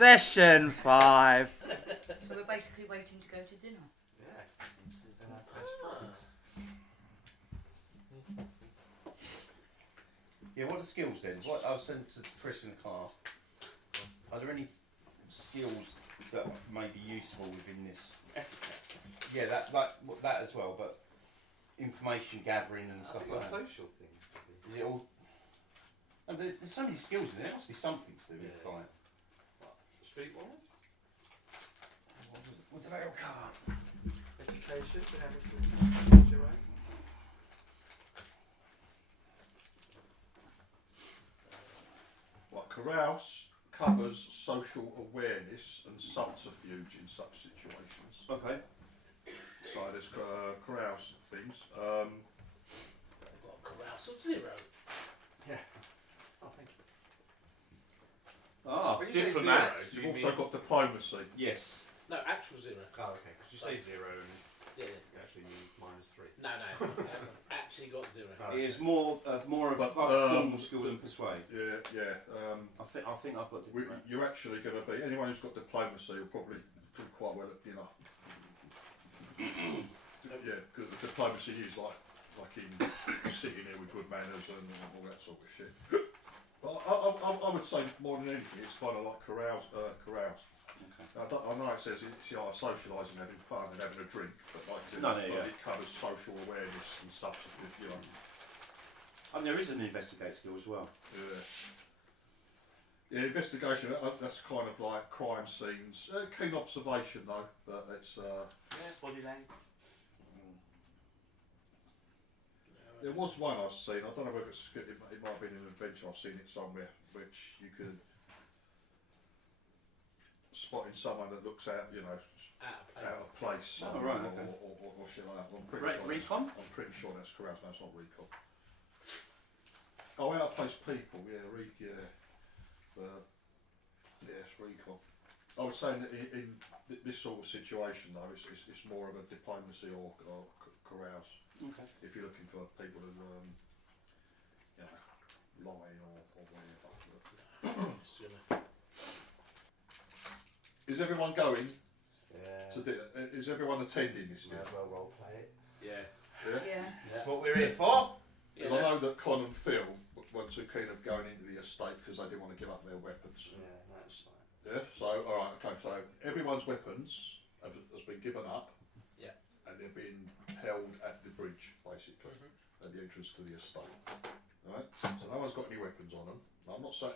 Session 5. So we're basically waiting to go to dinner. Yes. Then I press focus. Yeah, what are skills then? What I was saying to Chris in the car. Are there any skills that may be useful within this? Etiquette. Yeah, that as well, but information gathering and stuff like that. Social things. Is it all? Oh, there's so many skills in there. There must be something to do with like. Streetwise? What do they all cover? Education, your own. Like carouse covers social awareness and subterfuge in such situations. Okay. So there's carouse things. I've got a carouse of 0. Yeah. Oh, thank you. Ah, When you say Diplomat. zero, do You've you also mean- got diplomacy. yes. No, actual 0. Oh, okay. Because you say 0 and Yeah. you actually mean -3. No, it's not. I've actually got 0. Oh. It is more of a But, formal skill than persuade. Yeah. I think I've got diplomat. You're actually going to be anyone who's got diplomacy will probably do quite well at dinner. Yeah, because diplomacy is like in sitting here with good manners and all that sort of shit. But I would say more than anything, it's kind of like carouse. Okay. I know it says it's like socialising, having fun and having a drink, but it covers social awareness and stuff. You know. And there is an investigate skill as well. Yeah, investigation. That's kind of like crime scenes. Keen observation though, but it's. Body language. There was one I've seen. I don't know whether it might have been an adventure. I've seen it somewhere, which you could spotting someone that looks out, out of place. Oh, right, okay. Or shit like that. I'm pretty sure. Recon? I'm pretty sure that's carouse. No, it's not recon. Oh, out of place people. Yeah, it's recon. I was saying that in this sort of situation though, it's more of a diplomacy or carouse. Okay. If you're looking for people who, lie or whatever. Is everyone going? Yeah. Is everyone attending this Might thing? as well role play it. Yeah. Yeah. That's what we're here for. Because I know that Con and Phil weren't too keen of going into the estate because they didn't want to give up their weapons. Yeah, that's fine. Yeah. So alright, okay. So everyone's weapons has been given up. Yeah. And they're being held at the bridge, basically, at the entrance to the estate. Right. So no one's got any weapons on them. I'm not saying.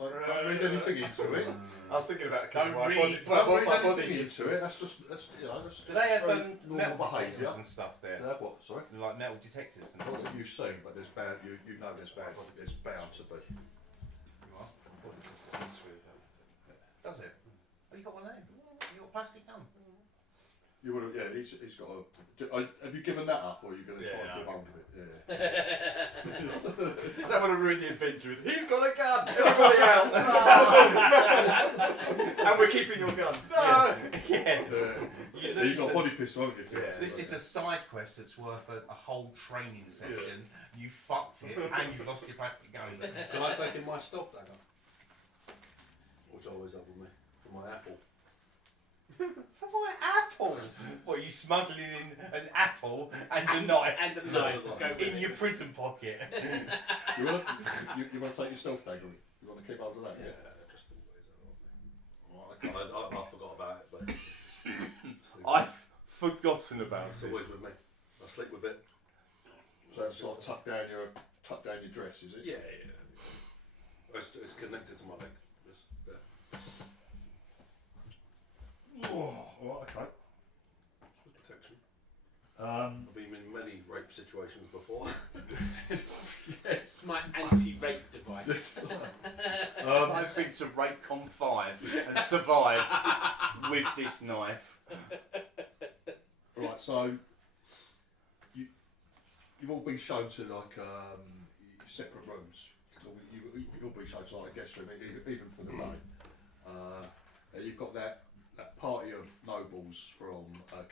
Don't read anything into it. I was thinking about Don't read anything into it. That's just. Do they have very metal normal detectors behaviour. and stuff there? Do they have what? Sorry. Like metal detectors and Not that you've seen, but there's bound. You know there's bound to be. Does it? Oh, you got one there? You got a plastic gun? You would have. Yeah. He's got a. Have you given that up, or are you going to try and keep hold of it? Yeah. I don't want to ruin the adventure. He's got a gun! Everybody out! And we're keeping your gun. No! Yeah. You've got a body pistol, haven't you? Phil? Yeah. This is a side quest that's worth a whole training section. You fucked it and you've lost your plastic gun. Can I take in my stuff dagger? Which I always have with me for my apple. For my apple? What, are you smuggling in an apple and a knife? And a knife. Go with In it. your prison pocket? You want to take your stealth dagger? You want to keep hold of that? Yeah, just always have it on me. Right, okay. I forgot about it, but I've forgotten about it's it. always with me. I sleep with it. So it's like tucked down your dress, is it? Yeah. It's connected to my leg. Just there. Oh, right, okay. Protection. Um, I've been in many rape situations before. It's my anti-rape device. I've been to RapeCon 5 and survived with this knife. right, so you've all been shown to like separate rooms. You've all been shown to like a guest room, even for the day. You've got that party of nobles from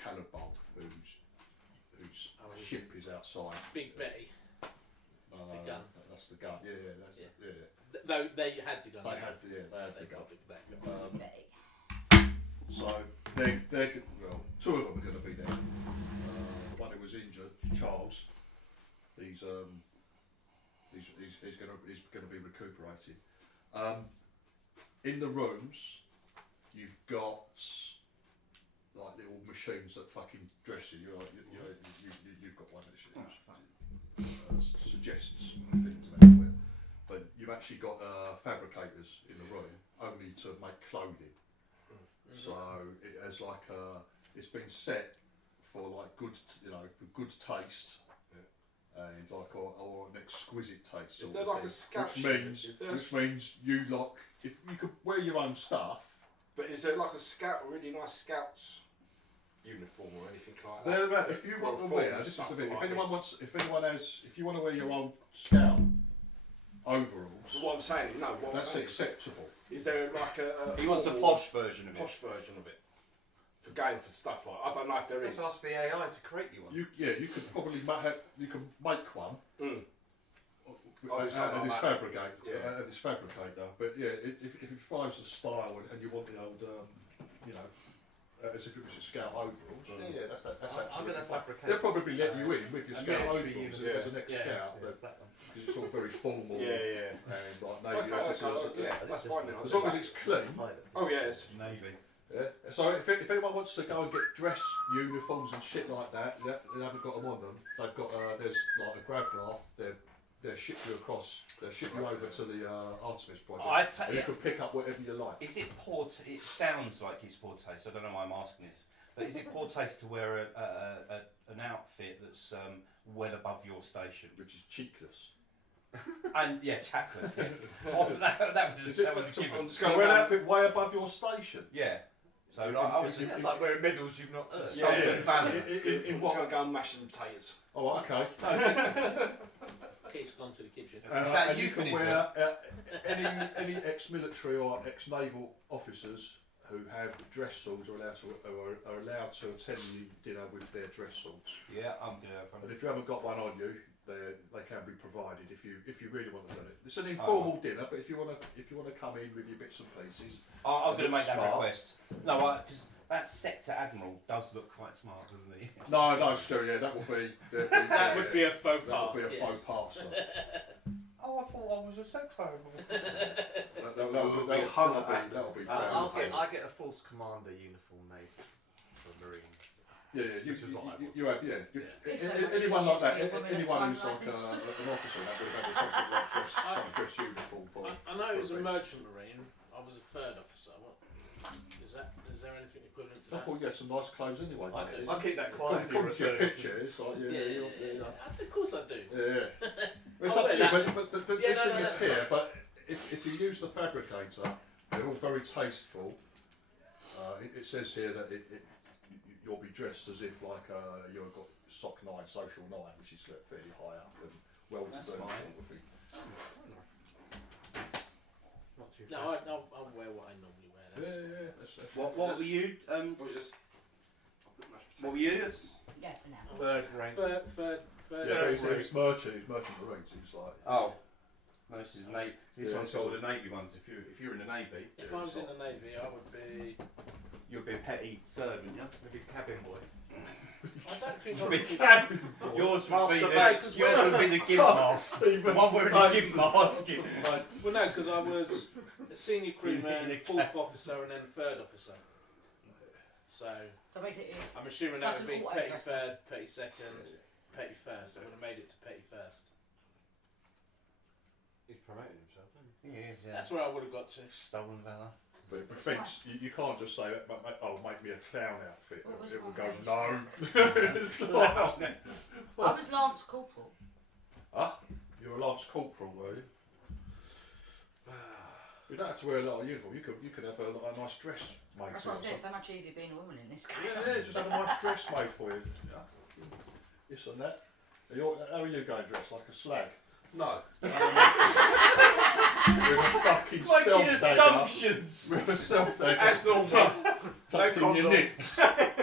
Caliban whose ship is outside. Big Betty. The gun. That's the gun. Yeah. Though they had the gun. They had the gun. Got the gun. Um, Betty. So they're well, two of them are going to be there. The one who was injured, Charles, he's going to be recuperating. In the rooms, you've got like little machines that fucking dress you. You've got one that suggests things about it. But you've actually got fabricators in the room only to make clothing. So it has like it's been set for like good, for good taste, and like or an exquisite taste. Is sort there of like thing, a scout which means you like if you could wear your own stuff. But is there like a really nice Scouts uniform or anything like that? There, if you For want to a wear, form this is the stuff thing. like If anyone this. wants, if you want to wear your own Scout overalls, But what I'm saying, what I'm that's saying acceptable. is there like a He wants a formal posh version of it. posh version of it for going for stuff like I don't know if there is. Just ask the AI to create you one. You could probably you can make one. Mm. Out of something this like that. fabricator, out of this fabricator. But yeah, if it follows the style and you want the old, as if it was your Scout overalls, yeah, that's I'm absolutely going to fine. fabricate. They'll probably let you in with your a Scout military overalls uniform. as an ex-Scout, Yes, that one. because it's all very formal. Yeah. And like Navy Okay, officers. that's fine now. As long as it's clean. Oh yes. Navy. Yeah. So if anyone wants to go and get dress uniforms and shit like that, they haven't got them on them. They've got there's like a grab raft. They'll ship you across. They'll ship you over to the Artemis project. And you can pick up whatever you like. Is it poor? It sounds like it's poor taste. I don't know why I'm asking this, but is it poor taste to wear an outfit that's well above your station? Which is cheekless. And yeah, chackless. Yes. that was a given. So wear an outfit way above your station. Yeah. So like, I was That's like wearing medals you've not earned. stolen valor. In I'm what? just gonna go and mash some potatoes. Oh, okay. Kate's gone to the kitchen. Is that And you can euphemism? wear any ex-military or ex-naval officers who have dress suits are allowed to attend the dinner with their dress suits. Yeah, I'm gonna have And fun. if you haven't got one on you, they can be provided if you really want to do it. It's an informal dinner, but if you want to come in with your bits and pieces, I'm going to make that Smart. request. No, because that sector admiral does look quite smart, doesn't he? no, Stu, yeah, that would be That would be a faux that pas. would be a faux pas. So. Oh, I thought I was a sector admiral. That'll be fair. I get a false commander uniform made for Marines. Yeah, Which is what I was. you have, yeah. It's so much Anyone like that, easier for women at anyone times who's like like this. an officer, that would have had something like some dress uniform for. I know it was a for merchant marine. I was a third officer. What is there anything equivalent to I that? thought you had some nice clothes anyway. I do. I'll keep that quiet. According to your picture, it's like Of course I do. yeah. It's I'll up to wear you, but Yeah, this no, thing is that's here. But if you use the fabricator, they're all very tasteful. It says here that you'll be dressed as if like you've got sock 9, social 9, which is fairly high up and well to That's do. fine. Sort of thing. Not too No, I'll wear what I normally wear. Yeah. What were you? What were you? Yeah, for now. third rank. Third. Yeah, but it's merchant marines. It's like Oh, no, this is Navy. This Yeah, one's this called is- the Navy ones. If you're in the Navy, If I was in the Navy, I would be. you'll be a petty third, wouldn't you? Maybe cabin boy. I don't think You'll I be would be. cabin. Yours would be the gimp mask. The one wearing the gimp mask. Well, no, because I was a senior crewman, fourth officer, and then third officer. So So basically, it's I'm assuming That's that would an be auto petty dresser. third, petty second, petty first. I would have made it to petty first. He's promoting himself, isn't he? He is, yeah. That's where I would have got to. Stolen valor. But thinks you can't just say, "Oh, make me a clown outfit." What was It will my go age? no. It's like, I was Lance Corporal. you're a Lance Corporal, were you? You don't have to wear a lot of uniform. You could have a nice dress made That's for what I you. said. So much easier being a woman in this game. Yeah, just have a nice dress made for you. Yeah. This and that. How are you going dressed? Like a slag? No. With a fucking stealth Making dagger. assumptions. With a stealth dagger. As normal. Tucked in your condoms. nicks.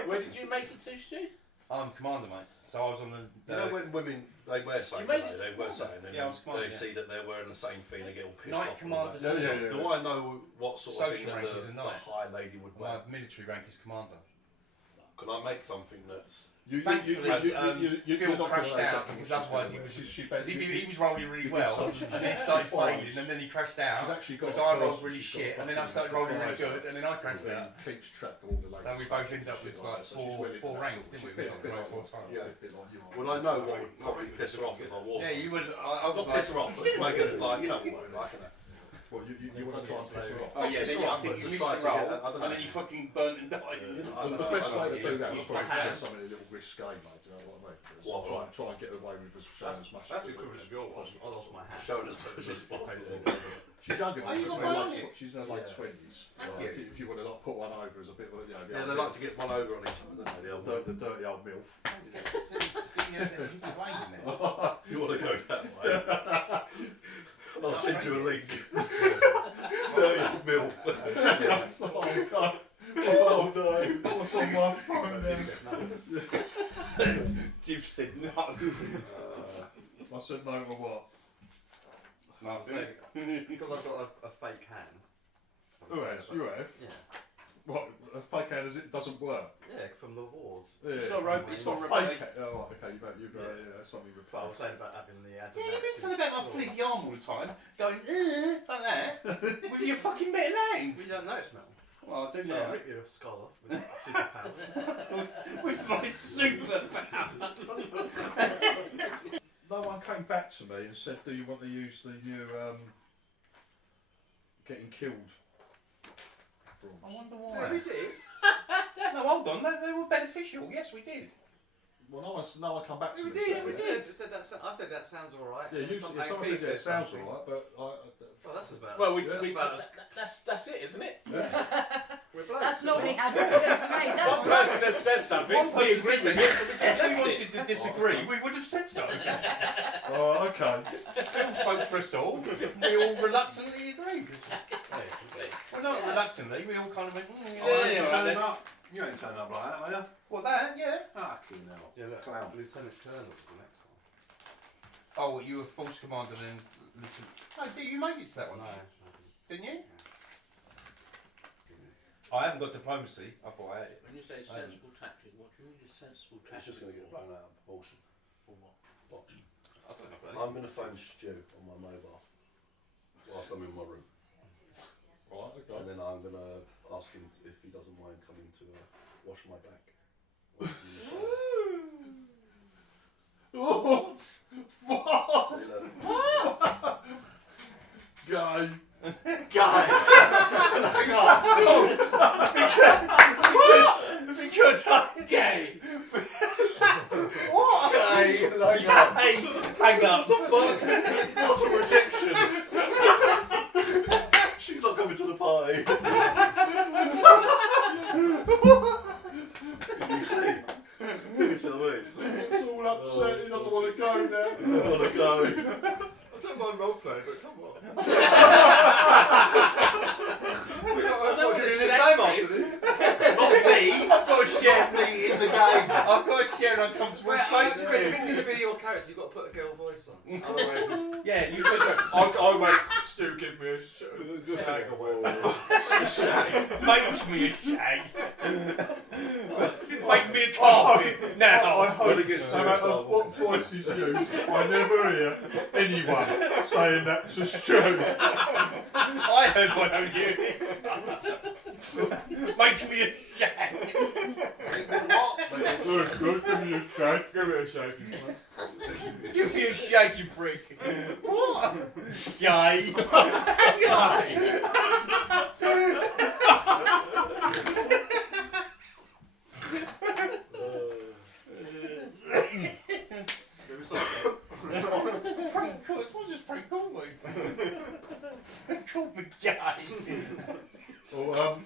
Where did you make it to, Stu? I'm commander, mate. So I was on the. You know when women they wear something, made don't it they wear something, and Yeah, I was commander, they yeah. see that they're wearing the same thing, they get all pissed Knight off. commander. and all that. Yeah. Do I know what sort of thing Social that rank is a the knight. high lady would My wear? military rank is commander. Can I make something that's Thankfully, Phil crashed out because otherwise he was. She He was rolling really well, and then he started failing, and then he crashed out. She's actually got. Because I rolled really shit, and then I started rolling really good, and then I crashed out. Keeps track of all the ladies. So we both ended up with like four ranks, didn't we? We got bit four like times. Yeah. Would I know what would probably piss her off if I wore Yeah, something? you would. I was Not like, piss her off, but make it like, you know what I mean, like that. Well, you want to try and piss her off. oh yeah, Piss then her I off, think but you just missed try the to roll, get, I don't know. and then you fucking burnt and died. The best way to do that was probably to hand. get something a little risque, mate. Do you know what I mean? What? Try and get away with showing as much. That's the equivalent of your one. I lost my hat. Showing as much as possible. She's younger. Oh, you She's got in her one, late- she's in her late Yeah. 20s. Have Like, you? if you want to like put one over as a bit of, you know, Yeah, they like to get one over on each other, don't they? The old the dirty old milf. He's explaining it. You want to go that way? I'll send you a link. Dirty milf. Oh God! Oh no! What's on my phone now? Div said no. I said no to what? No, I'm saying. Because I've got a fake hand. Who has? You have? Yeah. What? A fake hand as it doesn't work? Yeah, from the wars. Yeah. It's not rope. It's not Fake rope. hand. Oh, right, okay. Yeah, that's something But I was replaced. saying about having the Yeah, you've been saying about my fleeky arm all the time, going like that, with your fucking metal hand. We don't know it's metal. Well, I do So I'll now. rip your skull off with superpowers. With my superpower. No one came back to me and said, "Do you want to use the new getting killed?" I bronze?" wonder So why. we did. No, hold on. They were beneficial. Yes, we did. Well, no one come back to We me. did. and We said- said I said that sounds alright. Yeah, you, if someone said yeah, it sounds alright, but Well, that's about. Well, that's it, isn't it? We're blokes. That's not what he had to say to me. One That's person has said something, One we person agree said with it, it. so we just If we left wanted it. to disagree, we would have said so. oh, okay. Phil spoke for us all. We all reluctantly agreed. Well, not reluctantly. We all kind of went. You ain't turning up like that, are you? Well, that, yeah. Fucking hell. Yeah, look, Clown. Lieutenant Colonel was the next one. Oh, you were force commander then. No, you made it to that one, No, didn't you? I haven't got diplomacy. I thought I had it. When you say sensible tactic, what do you mean is sensible It's tactic? just going to get blown out of proportion. For what? Box. I don't know. I'm going to phone Stu on my mobile whilst I'm in my room. Right, okay. And then I'm going to ask him if he doesn't mind coming to wash my back. What? What? See you later. Guy. Guy! Because I'm Gay! what? Guy! Hang up. Fuck! What a rejection! She's not coming to the party. You see? You see what I mean? It's all upset. He doesn't want to go now. I want to go. I don't mind role playing, but come on. I know what We're a doing shame the game is. after this. Not me! I've got a share. Not me in the game! I've got a share on comfortable Well, space. Chris, if it's going to be your character, you've got to put a girl voice on. Otherwise, Yeah, you could. I make Stu give me a shag away. Make me a shag. Make me a carpet now. I hope When it gets no matter serious, what voice is used, I never hear anyone saying that to Stu. I heard one of you. Make me a shag. Look, give me a shag. Give me a shag. Give me a shag, you prick. What? Gay. Frank, it's not just Frank Conway. Called me gay. Well,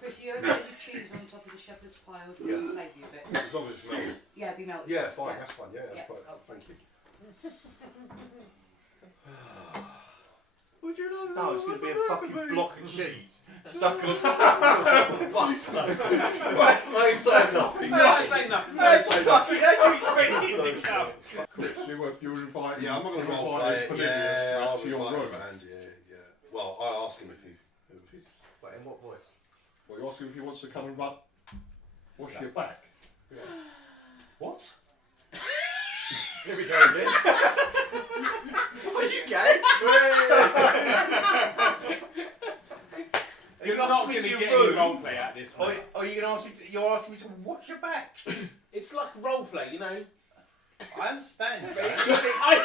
Chris, you okay with cheese on top of the shepherd's pie, or do you want to save you a bit? As long as it's melted. Yeah, it'd be melted. Yeah, fine, that's fine. Yeah, Yeah. that's fine. Oh. Thank you. would you know? No, it's going to be a fucking block of cheese stuck on For fuck's sake. I ain't saying nothing. No, I say nothing. I ain't saying nothing. ask him if he's. Wait, in what voice? Well, you ask him if he wants to come and wash your back. What? Here we go again. Are you gay? You're not not going to your get room. any role play out of this. Or Mate. are you going to ask me? You're asking me to wash your back. It's like role play, you know. I understand. I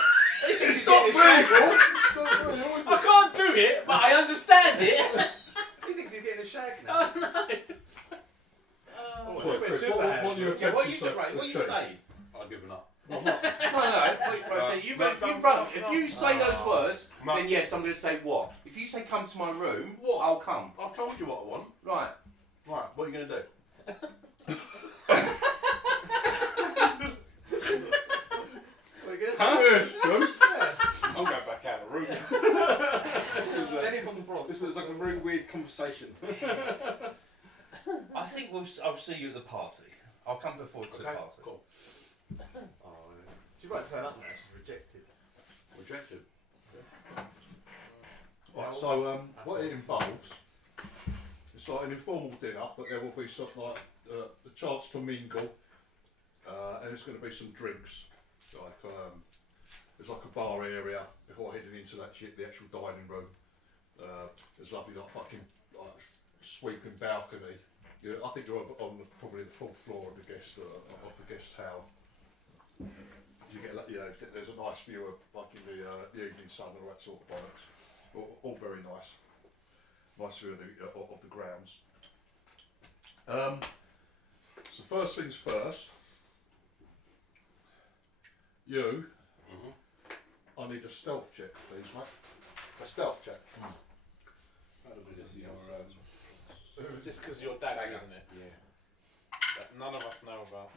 Stop real. I can't do it, but I understand it. He thinks he's getting a shag now. Oh no. Sorry, Chris, what are you Yeah, what you attempting to right? What you achieve? say? I've given up. No. Wait, you if you say those words, then yes, I'm going to say what. If you say come to my room, What? I'll come. I've told you what I want. Right. Right, what are you going to do? What are you gonna Huh? Yes, Joe. I'm going back out of the room. do? Jenny from the Bronx. This is like a really weird conversation. I think I'll see you at the party. I'll come before to the Okay, party. cool. Oh, she won't turn up now. She's rejected. Rejected. Right, so what it involves, it's like an informal dinner, but there will be some like the chance to mingle, and there's going to be some drinks, like there's like a bar area before heading into that shit, the actual dining room. There's lovely like fucking like sweeping balcony. Yeah, I think you're on probably the full floor of the guest tower. You get, you know, there's a nice view of fucking the evening sun and all that sort of bollocks. All very nice. Nice view of the grounds. So first things first. You. I need a stealth check, please, mate. A stealth check. How do we do this? It's just because your dad, isn't it? Yeah. That none of us know about.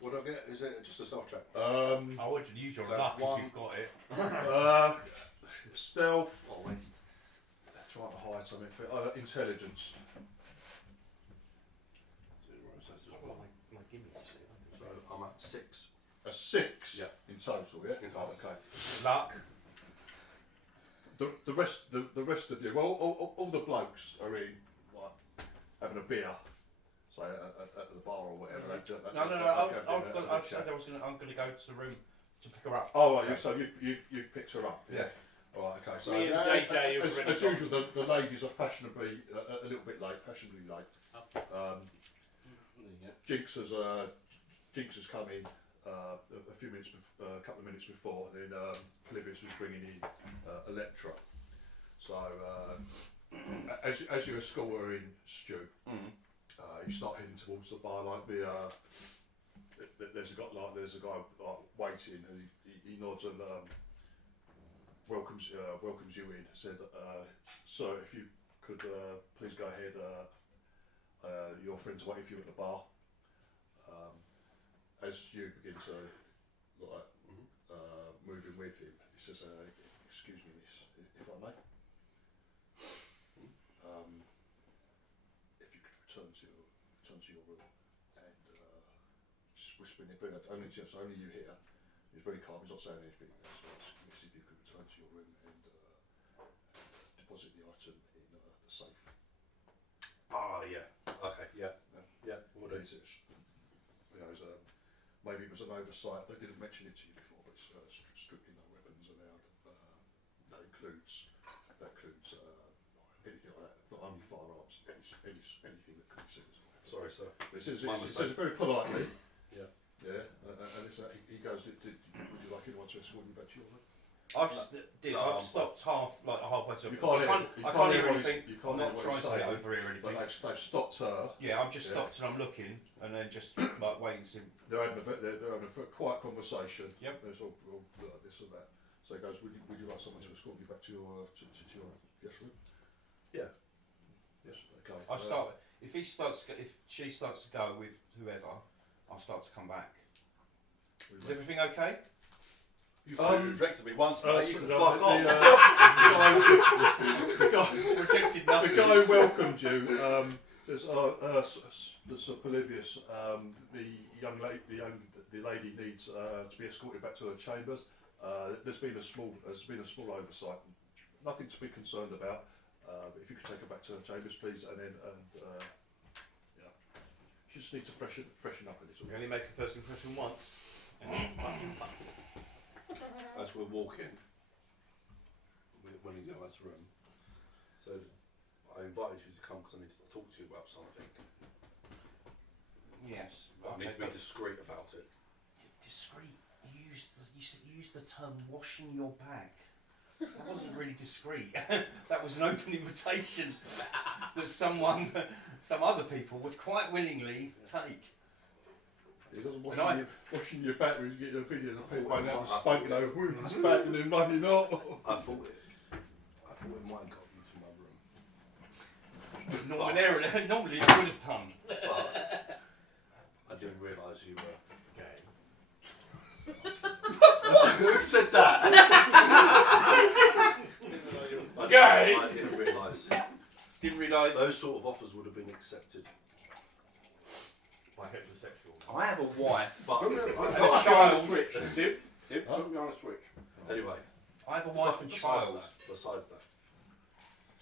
What do I get? Is it just a stealth check? I would use your So luck that's one. if you've got it. Stealth. Or waste. Trying to hide something for intelligence. My gimmicks. So I'm at 6. A 6 Yeah. in total, yeah? In total. Okay. Luck. The rest of you, well, all the blokes are in, like, having a beer, say at the bar or whatever. No. I said I'm going to go to the room to pick her up. Oh, right, so you've picked her up. Yeah. All right, okay. So Me and JJ have already as gone. usual, the ladies are fashionably a little bit late, fashionably late. Jinx has come in a few minutes, a couple of minutes before, and then Clivis was bringing in Electra. So as you escort her in, Stu, you start heading towards the bar. Like there's a guy waiting, and he nods and welcomes you in. Said, "Sir, if you could please go ahead. Your friend's waiting for you at the bar." As you begin to move in with him, he says, "Excuse me, miss, if I may. If you could return to your room and just whispering it, only you hear. He's very calm. He's not saying anything. Miss, if you could return to your room and deposit the item in the safe." Ah, yeah. Okay, yeah. Yeah, what He is it? says, maybe it was an oversight. They didn't mention it to you before, but it's strictly no weapons allowed. That includes anything like that. Not only firearms, anything that could be seen as a weapon. Sorry, sir. He says My it mistake. very politely. Yeah. Yeah, and he goes, would you like anyone to escort you back to your room? I've stopped halfway to. You can't I can't hear what anything. you can't I'm not hear what trying he's to get saying, over here or but anything. they've stopped her. Yeah, I'm just Yeah. stopped and I'm looking, and then just like waiting to. They're having a quiet conversation. Yep. There's all this and that. So he goes, would you like someone to escort you back to your your guest room? Yeah. Yes. Okay. I start if she starts to go with whoever, I'll start to come back. Is everything okay? You've already rejected me once, mate. You can the, fuck off. the guy welcomed you. There's Sir Polybius. The lady needs to be escorted back to her chambers. There's been a small oversight. nothing to be concerned about. But if you could take her back to her chambers, please, and then yeah, she just needs to freshen up a little. We only make a first impression once, and you fucking fucked it. As we're walking, when he's going out the room, so I invited you to come because I need to talk to you about something. Yes. I need to be discreet about it. Discreet. You used the term washing your back. That wasn't really discreet. That was an open invitation that some other people would quite willingly take. He doesn't washing your back when you get the videos of people going going out out and spanking over women's back and then running off. I thought it might have got you to my room. Normally it would have done. But I didn't realise you were gay. Who said that? Gay? I didn't realise. Didn't realise. Those sort of offers would have been accepted by heterosexual. I have a wife. but And a Put child. me on a switch. anyway, I have a wife and besides child. Besides that,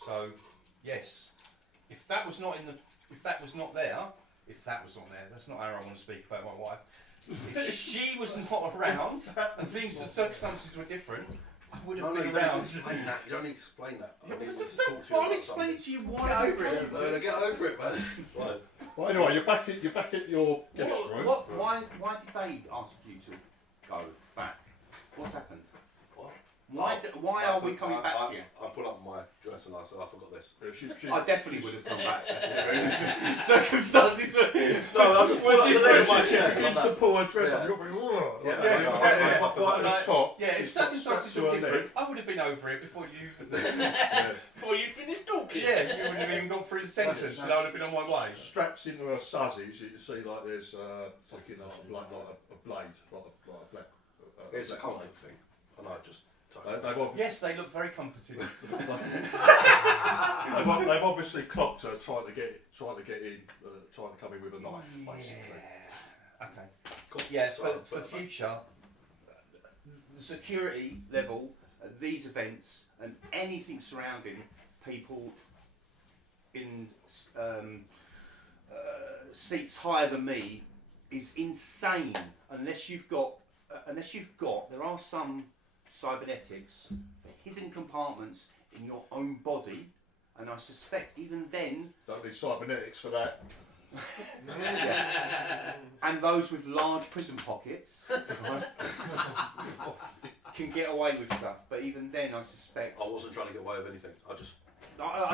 So, yes, if that was not there, that's not how I want to speak about my wife. If she was not around and circumstances were different, I would have you been don't need to around. explain that. You don't need to explain that. I need to talk to you I'll about explain something. to you why I Get over it. Get over it, man. Right. Well, anyway, you're back at your guest room. Why did they ask you to go back? What's happened? What? Why are we coming back here? I put up my dress and I said I forgot this. I definitely would have come back. Circumstances were No, I just put up the leg of my chair. You need to pull her dress up. Yeah. You're thinking, "Whoa." Yeah, Yes, yeah, exactly. Right at the top. Yeah, if She's got circumstances strapped were to her different, leg. I would have been over it before you. Yeah. Before you finish talking. Yeah, you wouldn't have even got through the sentence, and I would have been on my way. Straps into her suzzies, you can see like there's fucking like a blade, like a black. It's a black comfort thing, and I just. blade. They've obviously, Yes, they look very comforting. they've obviously clocked her trying to get in, trying to come in with a knife, basically. Okay. Cool. Yeah, So for I'll put it back. future, the security level at these events and anything surrounding people in seats higher than me is insane. Unless you've got, there are some cybernetics, hidden compartments in your own body, and I suspect even then, Don't need cybernetics for that. yeah, and those with large prison pockets can get away with stuff. But even then, I suspect. I wasn't trying to get away with anything. I just. No, I'm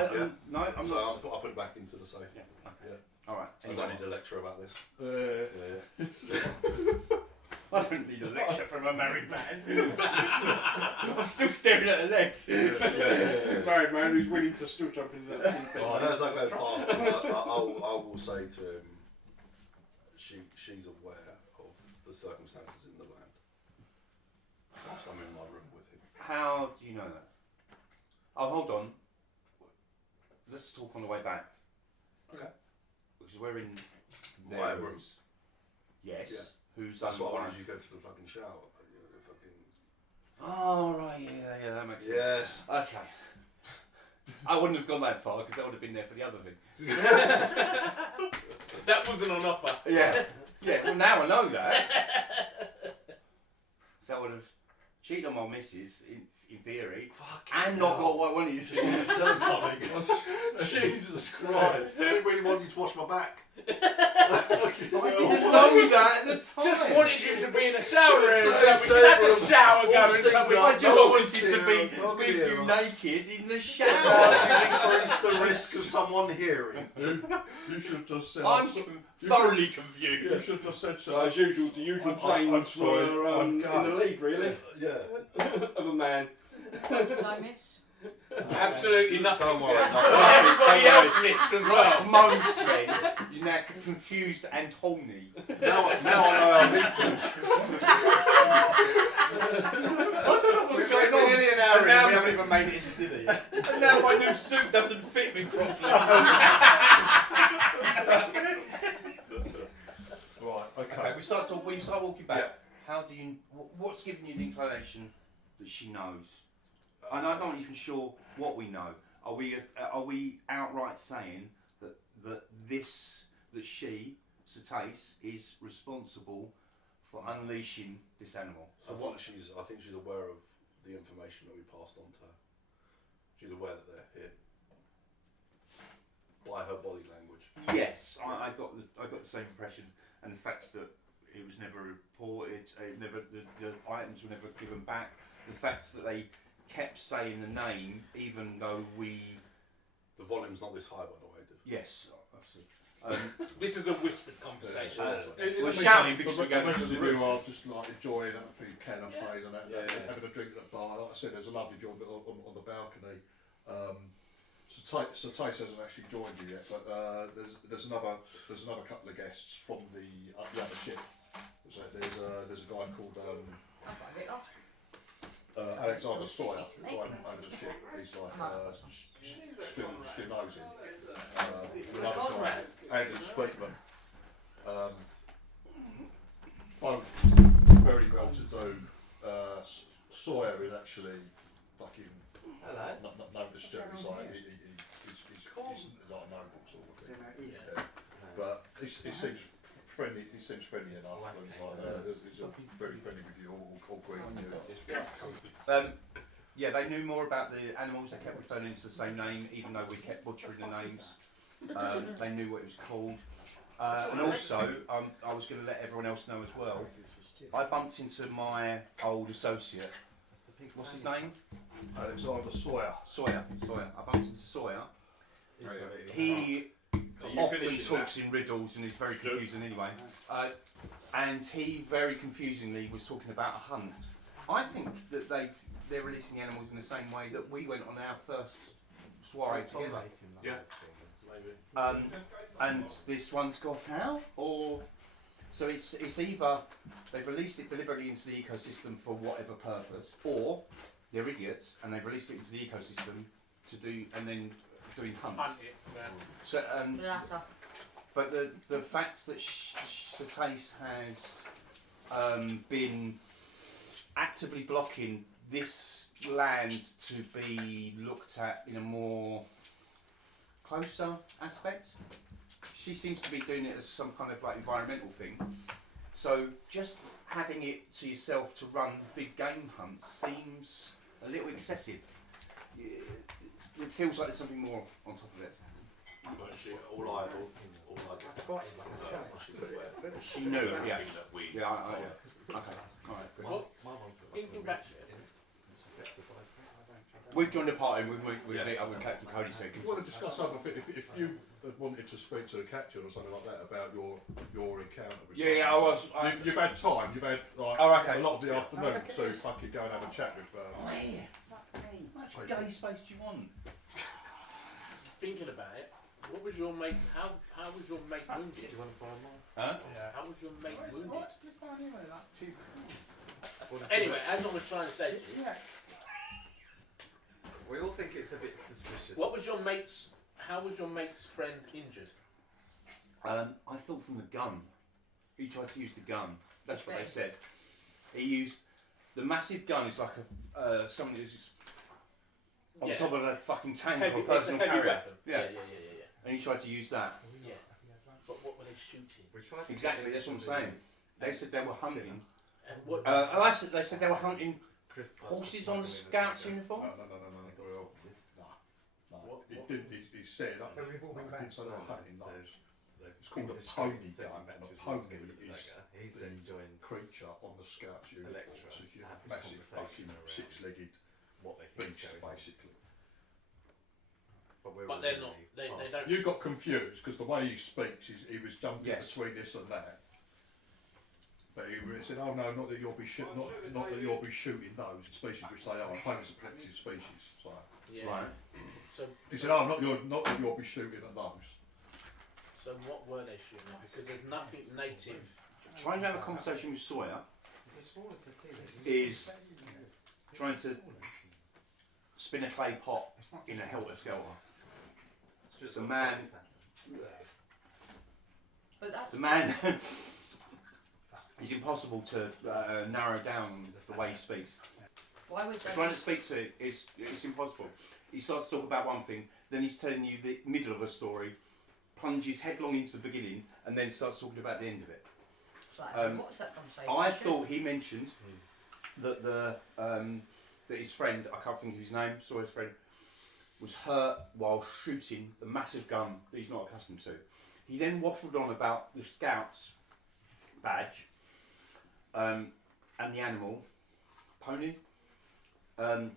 So not. I'll put it back into the safe. Yeah. Yeah. All right. I don't need a lecture about this. Yeah. I don't need a lecture from a married man. I'm still staring at her legs. Married man who's willing to still jump into that bed. Well, as I go past, I will say to him, she's aware of the circumstances in the land. Whilst I'm in my room with him. How do you know that? Oh, hold on. Let's talk on the way back. Okay. Because we're in My their room. rooms. Yes. Yeah. Who's That's why I underlying? wanted you to go to the fucking shower. Oh, right, yeah, that makes sense. Yes. Okay. I wouldn't have gone that far because that would have been there for the other thing. That wasn't on offer. Yeah. Yeah, well, now I know that. So I would have cheated on my missus, in theory, and not got what I wanted to. Tell him something. Jesus Christ. They didn't really want you to wash my back. I didn't know that at the time. Just wanted you to be in a shower room so we Same could have the room. shower All going. So stinking we up. I could just No, wanted it's to here, be not with here. you naked in the Increase shower. the risk of someone hearing. You should just said. I'm thoroughly You confused. should just said So so. as usual, the usual I'm planes sorry, were I'm in gutted. the lead, really, Yeah. of a man. What did I miss? Absolutely nothing. Don't worry, Everybody else missed as well. Most men, you're now confused and horny. Now I know I'm influenced. What's going on? Nearly an And hour in, now- we haven't even made it into dinner yet. And now my new suit doesn't fit me properly. Right, Okay, okay. we start walking back. How do you? What's giving you the inclination that she knows? And I'm not even sure what we know. Are we outright saying that she, Tace, is responsible for unleashing this animal? I think she's aware of the information that we passed on to her. She's aware that they're here by her body language. Yes, I got the same impression, and the fact that it was never reported, the items were never given back. The fact that they kept saying the name, even though the volume's not this high, by the way. Yes. This is a whispered conversation. We're shouting because we're going to to the room. I'm just like enjoying a few can and Yeah. plays and that, having a drink at the bar. Like I said, there's a lovely view on the balcony. So Tace hasn't actually joined you yet, but there's another couple of guests from the other ship. So there's a guy called Alexander Sawyer, the guy from over the ship. He's like still knows him. Another guy, Andy Sweetman. Both very well to do. Sawyer is actually fucking no disturbing side. He's like a noble sort of thing. Yeah. But he seems friendly. He seems friendly enough. He's very friendly with you. All greeting you. Yeah, they knew more about the animals. They kept referring to the same name, even though we kept butchering the names. They knew what it was called. And also, I was going to let everyone else know as well. I bumped into my old associate. What's his name? Alexander Sawyer. Sawyer. I bumped into Sawyer. He often talks in riddles and is very confusing anyway. And he very confusingly was talking about a hunt. I think that they're releasing the animals in the same way that we went on our first soiree together. Yeah, maybe. And this one's got out, or so it's either they've released it deliberately into the ecosystem for whatever purpose, or they're idiots and they've released it into the ecosystem to do and then doing hunts. So The latter. but the fact that Tace has been actively blocking this land to be looked at in a more closer aspect, she seems to be doing it as some kind of like environmental thing. So just having it to yourself to run big game hunts seems a little excessive. It feels like there's something more on top of it. All I She knew, yeah. we Yeah, okay, alright. Well, thinking back, We've joined the party and we've meet up with Captain Cody so If you want to discuss other things, if you wanted to speak to the captain or something like that about your encounter with Yeah, I was. You've had time, you've had like a lot of the afternoon to fucking go and have a chat with How much gay space do you want? thinking about it, what was your mate? How was your mate wounded? Huh? How was your mate wounded? Anyway, as I was trying to say, to you, We all think it's a bit suspicious. what was your mate's? How was your mate's friend injured? I thought from the gun. He tried to use the gun. That's what they said. He used the massive gun. Is like a something who's on top of a fucking tank or a It's a personal heavy carrier. weapon. Yeah. Yeah. And he tried to use that. Yeah. But what were they shooting? Exactly. That's what I'm saying. They said they were hunting. And what? They said they were hunting horses on the Scouts uniform. No. He said, I didn't say they were hunting those. It's called a pony gun, and a pony is the creature on the Scouts uniform. It's a massive fucking six-legged beast, basically. But they're not. They don't. You got confused because the way he speaks, he was jumping between this and that. But he said, "Oh no, not that you'll be not that you'll be shooting those species, which they are. Ponies are protected species." So. Yeah. Right. So He said, "Oh, not that you'll be shooting at those." So what were they shooting at? Because there's nothing native. Trying to have a conversation with Sawyer is trying to spin a clay pot in a helter skelter. The man is impossible to narrow down the way he speaks. Why would they? Trying to speak to it is it's impossible. He starts to talk about one thing, then he's telling you the middle of a story, plunges headlong into the beginning, and then starts talking about the end of it. It's like, what was that conversation? I thought he mentioned that that his friend, I can't think of his name, Sawyer's friend, was hurt while shooting the massive gun that he's not accustomed to. He then waffled on about the Scouts badge and the animal, pony, and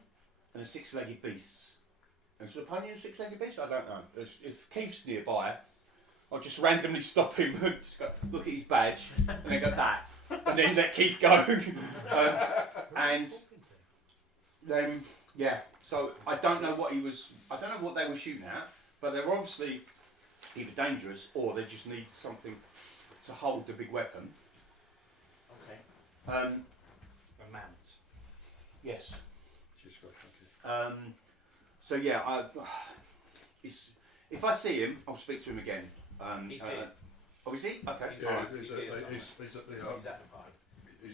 the six-legged beasts. And so a pony and a six-legged beast? I don't know. If Keith's nearby, I'll just randomly stop him and just go, look at his badge, and then go that, and then let Keith go. And then, yeah, so I don't know what they were shooting at, but they're obviously either dangerous or they just need something to hold the big weapon. Okay. A mount. Yes. Just go, thank you. So yeah, if I see him, I'll speak to him again. He's here. Oh, is he? Okay. Yeah, Alright. he's at the party.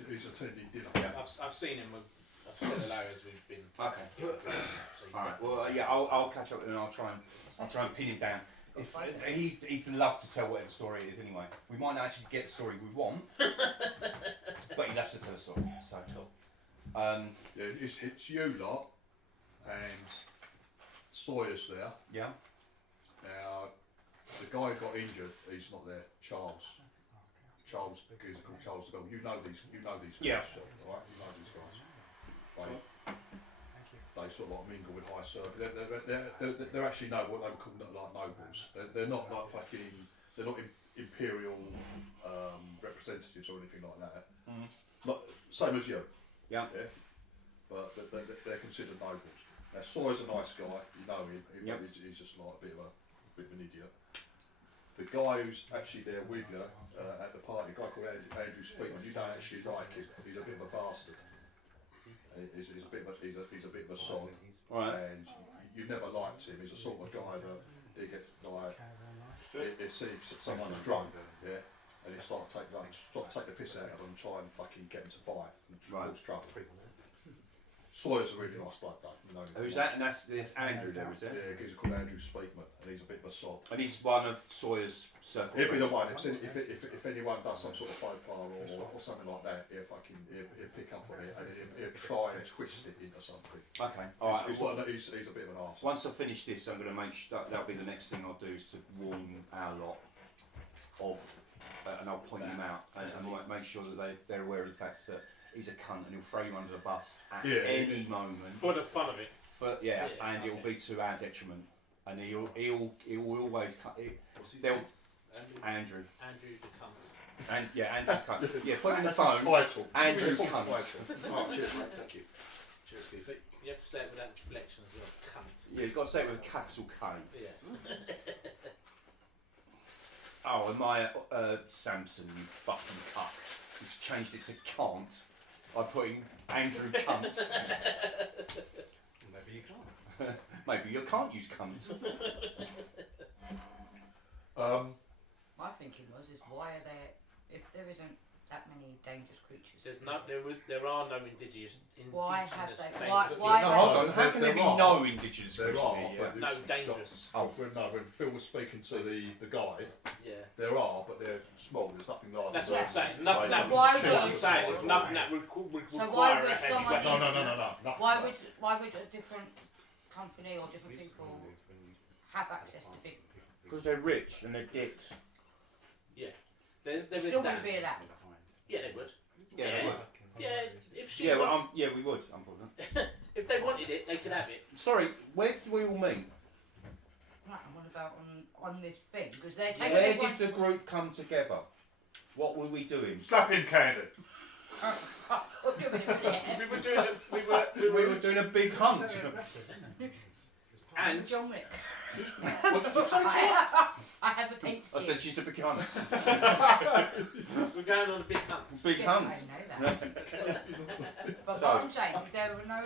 he's attending dinner. Yeah. I've seen him. I've said hello as we've been. Okay. So he's Alright. there. Well, yeah, I'll catch up with him and I'll try and pin him down. If he'd love to tell whatever story it is anyway. We might not actually get the story we want, but he'd have to tell a story. So cool. Yeah, it's you lot and Sawyer's there. Yeah. Now, the guy who got injured, he's not there. Charles, he's called Charles the Bell. You know these guys, Yeah. right? You know these guys. They sort of like mingle with high service. They're actually what they would call like nobles. They're not like fucking. They're not imperial representatives or anything like that. Mm. Not same as you. Yeah. Yeah. But they're considered nobles. Now Sawyer's a nice guy. You know him. Yep. He's just like a bit of an idiot. The guy who's actually there with you at the party, a guy called Andrew Speakman, you don't actually like him. He's a bit of a bastard. He's a bit of a sod, Alright. and you've never liked him. He's a sort of guy that he gets like he sees someone's drunk, yeah, and he start to take the piss out of them, and try and fucking get them to buy and cause trouble. Sawyer's a really nice bloke though. You know him. Who's that? And there's Andrew there, is there? Yeah, he's called Andrew Speakman, and he's a bit of a sod. And he's one of Sawyer's circle. He'll be the one. If anyone does some sort of faux pas or something like that, he'll pick up on it and he'll try and twist it into something. Okay. Alright. He's a bit of an arse. Once I finish this, I'm going to make sure that'll be the next thing I'll do is to warn our lot of, and I'll point him out and make sure that they're aware of the fact that he's a cunt and he'll throw you under the bus at any moment. For the fun of it. And it'll be to our detriment. And he'll always cut it. Andrew. Andrew the cunt. And yeah, Andrew cunt. Yeah, put in the That's phone. the title. Andrew Full cunt. title. Oh, cheers, mate. Thank you. Cheers, Keith. You have to say it without inflection as well. Cunt. Yeah, you've got to say it with a capital K. Yeah. Oh, and my Samson, you fucking cuck. You've changed it to can't by putting Andrew cunt. Maybe you can't. Maybe you can't use cunt. My thinking was why are there, if there isn't that many dangerous creatures? There are no indigenous. Why have they? dangerous Why? No, they- hold on. How can there be no indigenous There species are, here? but No, dangerous. When Phil was speaking to the guide, Yeah. there are, but they're small. There's nothing large. That's what I'm saying. There's nothing that Why would. would- What I'm saying is nothing that would So why require would a heavy someone- weapon. No. Nothing Why like would a different company or different people have access to big? Because they're rich and they're dicks. There is Still that. wouldn't be allowed. Yeah, they would. Yeah, Yeah. they would. Yeah, if she Yeah, want- we would, unfortunately. if they wanted it, they could have it. Sorry, where did we all meet? Right, I'm on about on this thing because they're taking Where everyone. did the group come together? What were we doing? Slapping candy. We were doing a, We were doing a big hunt. and John Wick. What did you say? I have a pencil. I said she's a big hunt. we're going on a big hunt. Big Yes, hunt. I know that. But So- what I'm saying is there were no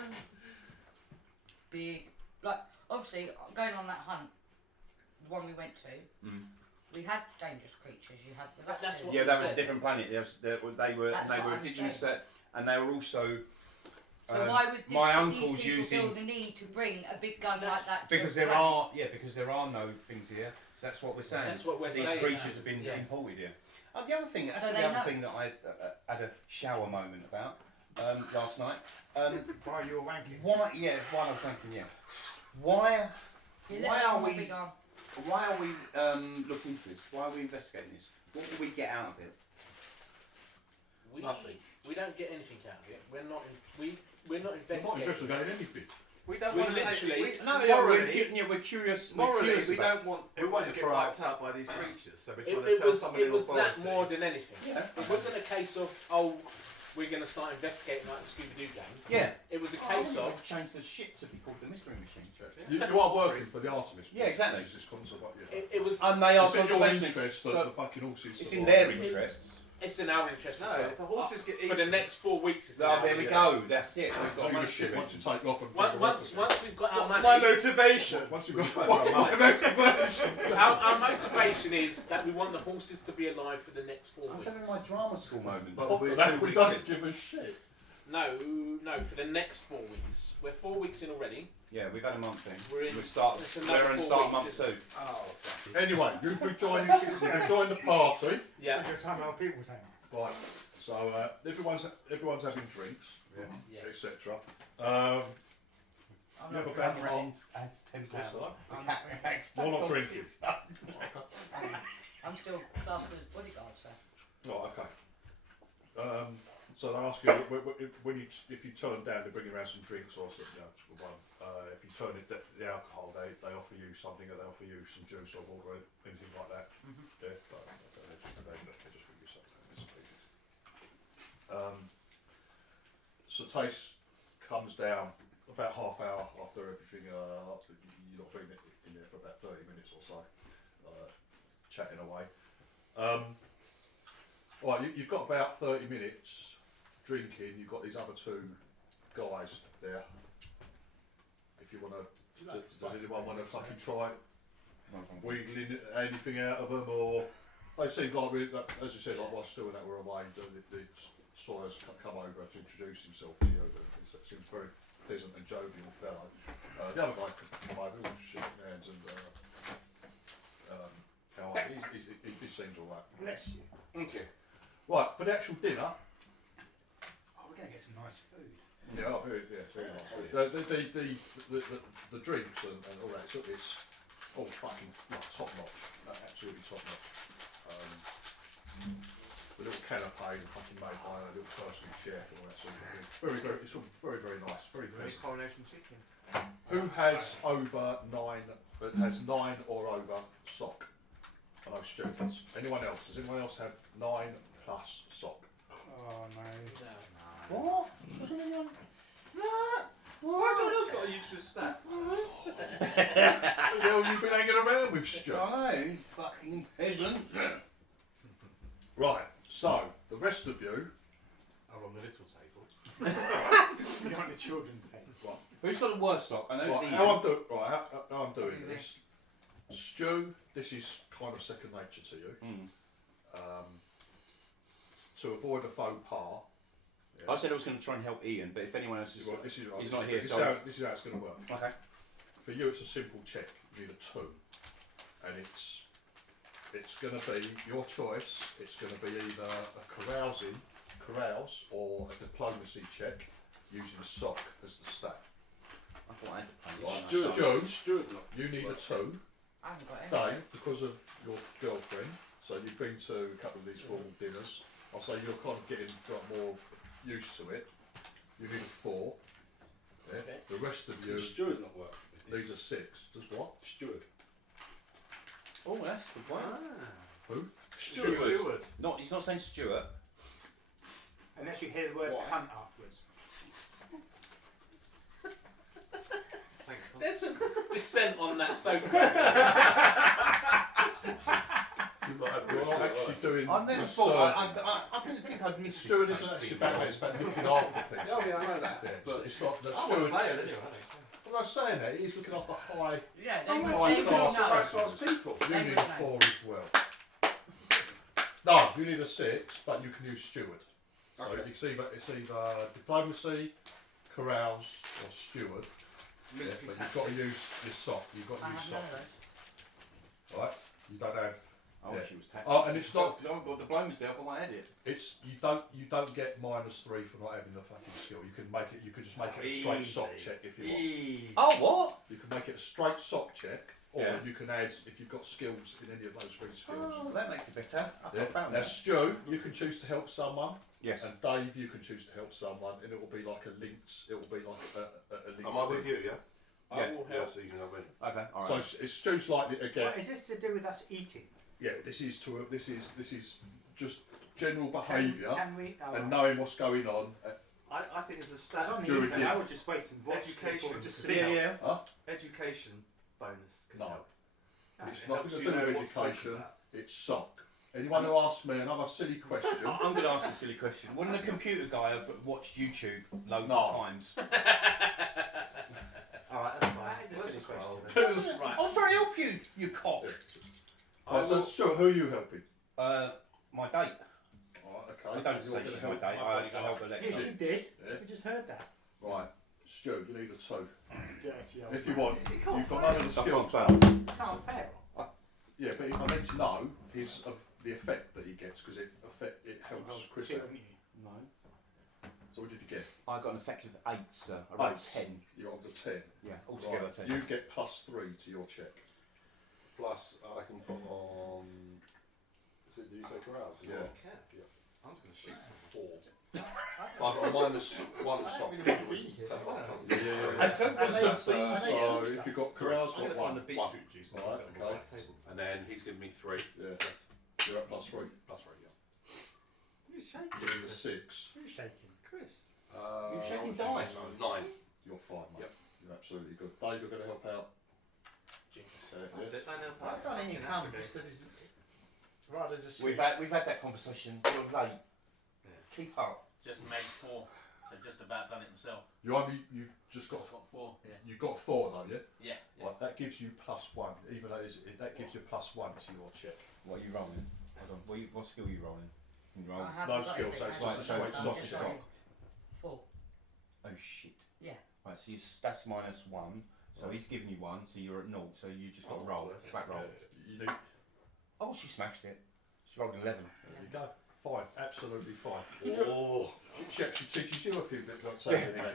big, like obviously going on that hunt, the one we went to, we had dangerous creatures. You had That's what- Yeah, that was a different planet. They were That's what I'm indigenous, saying. and they were also So why would my these uncle's people feel using the need to bring a big gun like that? because there are no things here. So that's what we're saying. That's what we're These saying. creatures have been imported here. Oh, the other thing, that's So the they other know. thing that I had a shower moment about last night. While you were wanking. Why? Yeah, while I was thinking, yeah. Why? You Why let are them we? have a big arm. Why are we looking into this? Why are we investigating this? What will we get out of it? Nothing. We don't get anything out of it. We're not We're not investigating. investigating anything. We don't We want to literally- take. No, morally, we're curious. morally, we're curious we about don't want We everyone want to it get for wiped out by these creatures. So we're trying to It tell was someone in that authority. more than anything. Yeah. It wasn't a case of we're going to start investigating like the Scooby-Doo game. Yeah. It was a case of change the shit to be called the mystery machine. You are working for the Artemis. Yeah, exactly. This concept, it was. And they are It's in your conservationists, interest that so the fucking horses. it's survive. in their interests. It's in our interest No, as well. if the horses get For eaten. the next 4 weeks, it's in Oh, our there we interest. go. That's it. We've got Don't give a money shit to once you take off and Once we've got our What's money, my motivation? Once you've got what's my motivation? our motivation is that we want the horses to be alive for the next 4 I'm weeks. having my drama school moment. But we're That 2 we weeks in. don't give a shit. No, for the next 4 weeks. We're 4 weeks in already. Yeah, we've had a month in. We're in. We start. it's We're another going to 4 start weeks, month isn't it? 2. Oh, fuck. Anyway, you've joined the party. Yeah. Your time our people time. Right. So everyone's having drinks, Yes. etc. I'm You not have about drinking. half. £10. What's that? I'm You're not drinking. I'm still classed as bodyguard, so. Right. Okay. So they ask you if you turn them down, they bring you around some drinks or something. If you turn it the alcohol, they offer you something, or they offer you some juice or water, or anything like that. Yeah. But they just bring you something. So Tace comes down about half hour after everything. After you're not been in there for about 30 minutes or so, chatting away. Right, you've got about 30 minutes drinking. You've got these other 2 guys there. If you want to, does anyone want to fucking try wheedling anything out of them, or they seem like, as you said, like while Stu and that were away, the Sawyer's come over to introduce himself to you. He seems very pleasant and jovial fellow. The other guy come over, he was shaking hands and how are you? He seems all right. Bless you. Okay. Right, for the actual dinner. Oh, we're going to get some nice food. Yeah, very nice. The drinks and all that, it's all fucking top notch, absolutely top notch. The little canapé fucking made by a little personal chef and all that sort of thing. It's all very nice, very pleasant. Coronation chicken. Who has over 9 or over sock? I know students. Anyone else? Does anyone else have 9 plus sock? Oh no. What? Why don't else got a useless stat? How long have you been hanging around with Stu? I know, he's fucking peasant. Right, so the rest of you. I'm on the little table. You're on the children's table. Right, Who's got the worst sock? I know it's right, Ian. how I'm doing this. Stu, this is kind of second nature to you. To avoid a faux pas. I said I was going to try and help Ian, but if anyone else is... Right, this is he's not here, this so... is how it's going to work. Okay. For you, it's a simple check. You need a 2, and it's going to be your choice. It's going to be either a carouse or a diplomacy check using sock as the stat. I thought I had to Right, play. Stu, you need a 2. I haven't got any. Dave, because of your girlfriend, so you've been to a couple of these formal dinners. I'll say you're kind of got more used to it. You need a 4. Yeah. Okay. The rest of you, Does Stuart not work? these are 6. Does what? Stuart. Oh, that's a good point. Who? Stuart. Not, he's not saying Stuart. Unless you hear the word Why? cunt afterwards. Thanks, Con. There's some dissent on that sofa. You've not had a You're ritual, not actually right? doing I never the thought... serving. I didn't think I'd miss Steward isn't actually about that, it's about looking after people. Oh yeah, I know that. Yeah, but it's not the I want steward. to fail anyway. Well, I was saying that he's looking after high. Yeah, Oh, they my would, they would God. know. Class people. You They need would a know. 4 as well. No, you need a 6, but you can use steward. So Okay. it's either diplomacy, carouse or steward, yeah, Military but you've got to use this sock. You've got I to use have none of sock, those. right? You don't have. I Yeah. wish it was tax. Oh, and it's not. Because I haven't got to blame myself. I had it. It's you don't get -3 for not having the fucking skill. You can make it. You could just make it a straight sock Easy. check if you want. Oh, what? You can make it a straight sock check, or Yeah. you can add if you've got skills in any of those 3 skills. Oh, that makes it better. I've Yeah. not found Now, that. Stu, you can choose to help someone, Yes. and Dave, you can choose to help someone, and it will be like a linked. It will be like a linked. Am I with thing. you? Yeah. I Yeah. will Yeah. help. So you can have me. Okay. All So right. it's Stu's like it again. What, is this to do with us eating? Yeah, this is just general behaviour Can we? Oh, and right. knowing what's going on. I think there's a As stat. long as During you say, dinner. I would just wait and watch Education. people just Yeah, sit Yeah, up. yeah. Education bonus can No. help. It's It nothing helps to you do know with what to talk education. about. It's sock. Anyone who asks me another silly question, I'm going to ask a silly question. Wouldn't a computer guy have watched YouTube loads No. of times? Alright, that's fine. That is a Let's silly just roll question. then. Right. I was trying to help you, you cock. right, so Stuart, who are you helping? My date. Right, okay. I don't You're say gonna she's my help. date. I had to help her Yes, lecture. you did. Yeah. We just heard that. Right, Stu, you need a 2. Dirty old If you man. want, You can't you've got fail. none of the skills. Can't fail. Yeah, but I meant to know his of the effect that he gets because it helps Well, Chris two, out. haven't you? No. So what did you get? I got an effective 8, sir. Around 8. 10. You're up to 10. Yeah, altogether Right, 10. you get +3 to your check. Plus, I can put on. Is it? Do you say carouse? Yeah. You can. I was going to shoot. 4. I've got a -1 sock. And so And they- So if you've got carouse, I'm going got to find 1. the beetroot juice and Right, put it on okay. my table. And then he's given me 3. Yeah, That's you're at +3. +3. Yeah. You're shaking. You need a 6. Who's shaking? Chris. You're shaking I was dice. 9. You're fine, mate. Yep. You're absolutely good. Dave, you're going to help out. That's it. Don't help I out. don't think you Fucking come have to just do. because it's right as a We've street. had that conversation. You're late. Yeah. Keep up. Just made 4, so just about done it myself. You just got Just got 4. Yeah. you got 4 though, yeah. Yeah. Right, that gives you +1. Even though that gives you +1 to your check. What are you rolling? Hold on. What skill are you rolling? Can you roll? I haven't No got skill, anything, so it's no. just a straight I'm sock just check. saying. 4. Oh shit. Yeah. Right, so that's -1. So he's giving you 1, so you're at 0. So you just got to roll. Flat roll. You need, Oh, she smashed it. She rolled an 11. there you go. Fine, absolutely fine. Oh. She actually teaches you a few bits like something like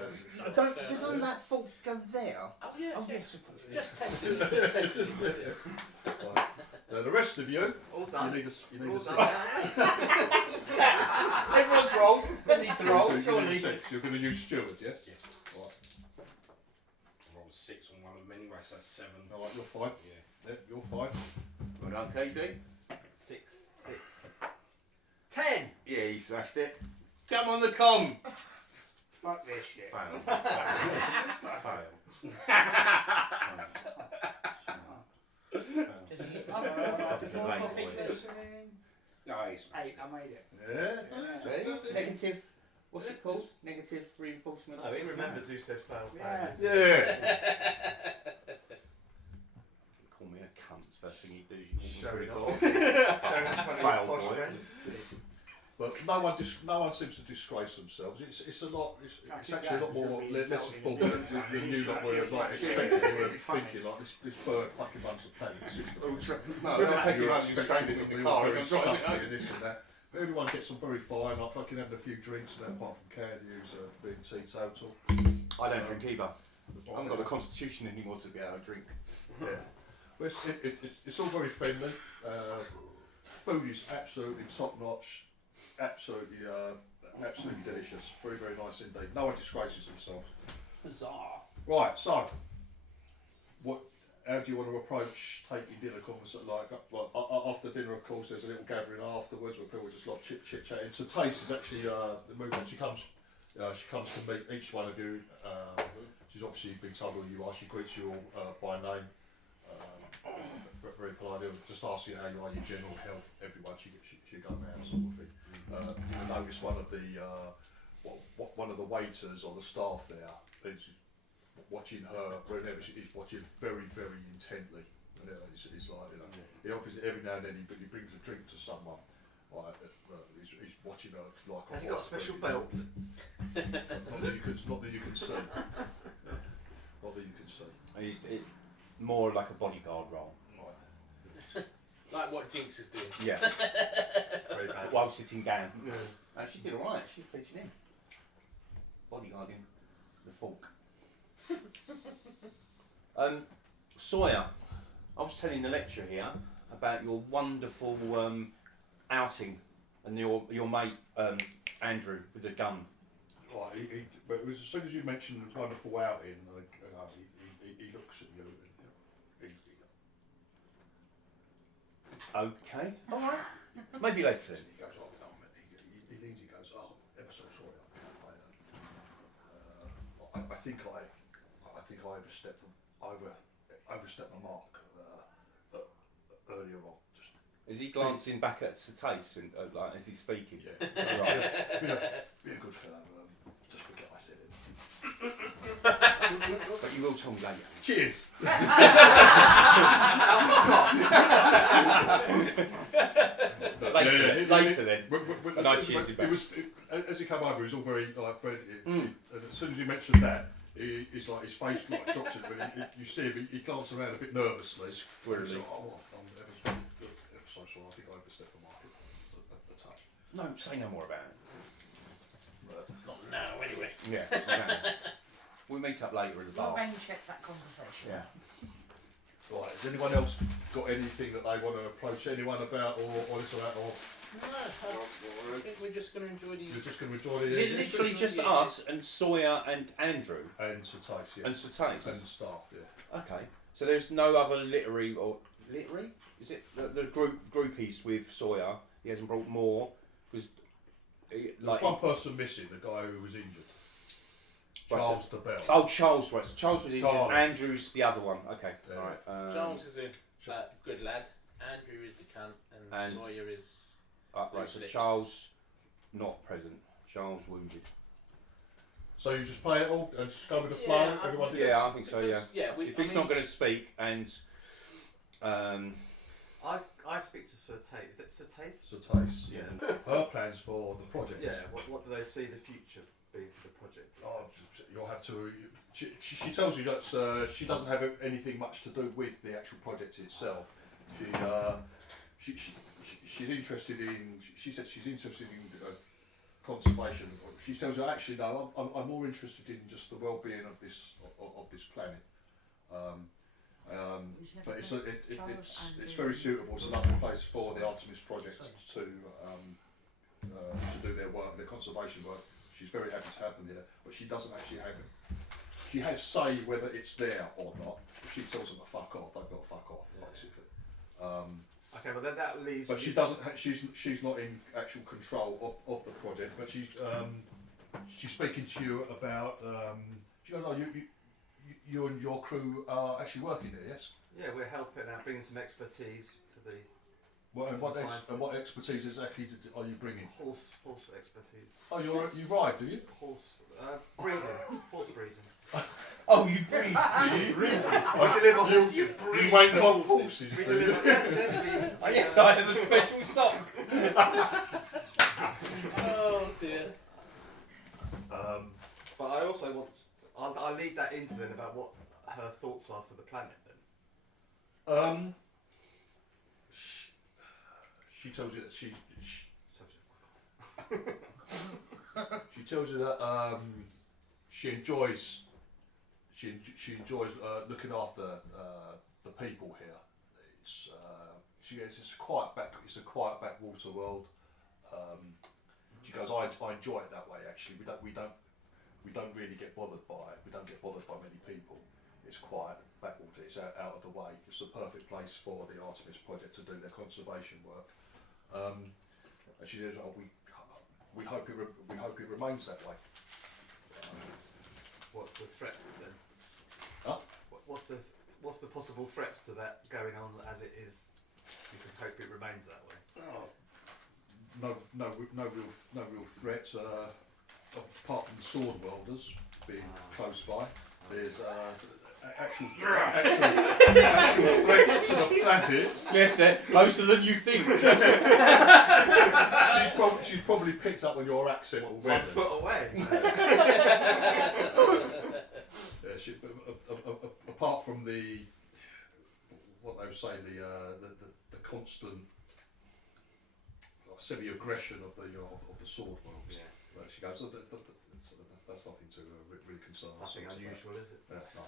that. Doesn't that fault go there? Oh yeah. Oh yes, of course. Just taste it. Just taste it. Right. Now the rest of you, All done. you need All a done. 6. Everyone's rolled. They need to roll, You're going to surely. use 6. You're going to use steward, yeah? Yes. Right. I rolled 6 on one of them anyway, so that's 7. All right, you're fine. Yeah. Yeah, you're fine. Well done, KD. 6, 6. 10! Yeah, he smashed it. Come on the com. Fuck this shit. Fail. Just keep up before Right. coffee goes. Nice. 8, I made it. Yeah. See? Negative. What's it called? Negative reinforcement. Oh, he remembers who said fail. Yeah. Yeah. Call me a cunt. First thing you do is you Showing call off. me Showing off front of your Fail, posh boy. friends. But no one seems to disgrace themselves. It's a lot. It's actually a lot more less formal than you lot were like expecting. You were thinking like this bird fucking runs the planet. No, they'll take you home and straight it in the car as I'm driving stuffy home. and this and that. But everyone gets on very fine. I'm fucking having a few drinks and that, apart from Candy, who's being teetotal. I don't drink either. I haven't got a constitution anymore to be able to drink. Yeah. But it's all very friendly. Food is absolutely top notch. Absolutely delicious. Very, very nice indeed. No one disgraces themselves. Bizarre. Right, so how do you want to approach taking dinner conversation? Like after dinner, of course, there's a little gathering afterwards where people just like chit chatting. So Tace is actually the movement. She comes to meet each one of you. She's obviously been told who you are. She greets you all by name. Very politely, just asks you how you are, your general health, everyone. She goes around sort of thing. I noticed one of the waiters or the staff there is watching her whenever she's watching very, very intently. It's like, he obviously every now and then he brings a drink to someone, Like, he's watching her like. Has he got a special belt? Not that you can see. Not that you can see. He's more like a bodyguard role. Right. Like what Jinx is doing. Yeah. Very bad. While sitting down. Yeah. She did alright. She's teaching him. Bodyguarding the fork. Sawyer, I was telling the lecturer here about your wonderful outing and your mate Andrew with the gun. Right, but it was, as soon as you mentioned the wonderful outing, he looks at you and Okay, alright. Maybe later. he goes, oh, no, he leans, he goes, oh, ever so sorry, I think I overstepped my mark earlier on. Just Is he glancing back at Tace like as he's speaking? yeah, Right. be a good fellow. Just forget I said it. But you will tell me later. Cheers. Later then. And I cheers him back. As he came over, he was all very like friendly. And as soon as you mentioned that, he's like his face like dropped in, but you see him. He glanced around a bit nervously. Squirrely. He's like, oh, I'm ever so sorry. I think I overstepped the mark a touch. No, say no more about it. Not now, anyway. Yeah. Okay. We'll meet up later at the We'll bar. then check that conversation. Yeah. Right. Has anyone else got anything that they want to approach anyone about, or this or that, or No, I think we're just going to enjoy these. you're just going to enjoy Is the it literally just us and Sawyer and Andrew and to taste, yeah, and Tace? and staff, yeah. Okay. So there's no other literary or literary? Is it the groupies with Sawyer? He hasn't brought more because There's one person missing, the guy who was injured. Right, Charles the Bell. Oh, Charles was. So Charles was in. Charles. Andrew's the other one. Okay. Yeah. All right. Charles is a good lad. Andrew is the cunt, and Sawyer is. Right. So Useless. Charles not present. Charles wounded. So you just play it all and just go with the flow. Yeah, Everyone Yeah, does. I think so. Yeah. If he's not going to speak and I speak to Sir Tace. Is it Sir Tace? So Tace. Yeah. Her plans for the project. Yeah. What do they see the future being for the project? Oh, you'll have to. She tells you that she doesn't have anything much to do with the actual project itself. She's interested in. She said she's interested in conservation. She tells you actually no. I'm more interested in just the well-being of this planet. But it's very suitable. It's a lovely place for the Artemis project to do their work, their conservation work. She's very happy to have them here, but she doesn't actually have it. She has say whether it's there or not. If she tells them to fuck off, they've got to fuck off, basically. Okay, well then that leaves. But she doesn't. She's not in actual control of the project. But she's speaking to you about. She goes, "Oh, you and your crew are actually working there, yes?" Yeah, we're helping out, bringing some expertise to the What expertise exactly are you bringing? horse expertise. Oh, you ride, do you? Horse breeding. Horse breeding. oh, you breathe. We deliver horses. You make off horses, We do you? deliver. Yes, Oh, yes, I have a special song. Oh dear. But I also want. I'll lead that into then about what her thoughts are for the planet then. She tells you that she tells you that she enjoys looking after the people here. It's a quiet backwater world. She goes, I enjoy it that way. Actually, we don't really get bothered by it. We don't get bothered by many people. It's quiet, backwater. It's out of the way. It's the perfect place for the Artemis project to do their conservation work. And she says, "Oh, we hope it remains that way." What's the threats then? Huh? What's the possible threats to that going on as it is? You should hope it remains that way. Oh, no real threat. Apart from the sword welders being close by, there's actual threats to the planet. Yes, they're closer than you think. She's probably picked up on your accent already. 1 foot away. Yeah, apart from what they would say, the constant semi-aggression of the sword world. Yeah. She goes, that's nothing to really concern us. Nothing unusual, is it? Yeah, no.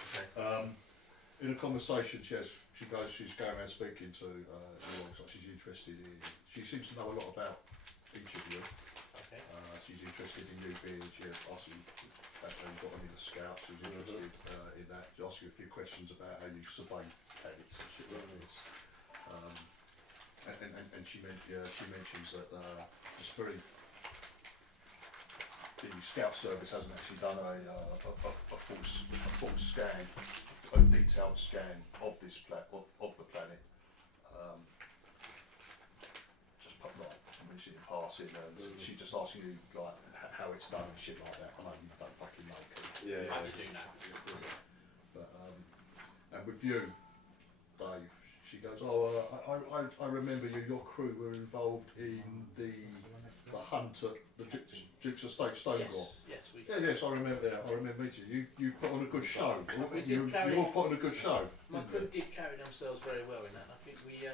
Okay. In a conversation, she's going around speaking to she's interested in. She seems to know a lot about each of you. Okay. She's interested in you being. She asks you about how you got on in the scouts. She's interested in that. She asks you a few questions about how you survey cadets and shit like this. And she mentions that it's very. The Scout Service hasn't actually done a full scan, a detailed scan of this of the planet. Just put like mention in passing, and she's just asking you like how it's done and shit like that. I know you don't fucking know. Yeah. How do you do that? But and with you, Dave, she goes, I remember you. Your crew were involved in the hunt at the Dukes of Stonewall. Yes, we. Yeah, yes, I remember that. I remember meeting you. You put on a good show. We did You all put on a good show. My crew did carry themselves very well in that. I think we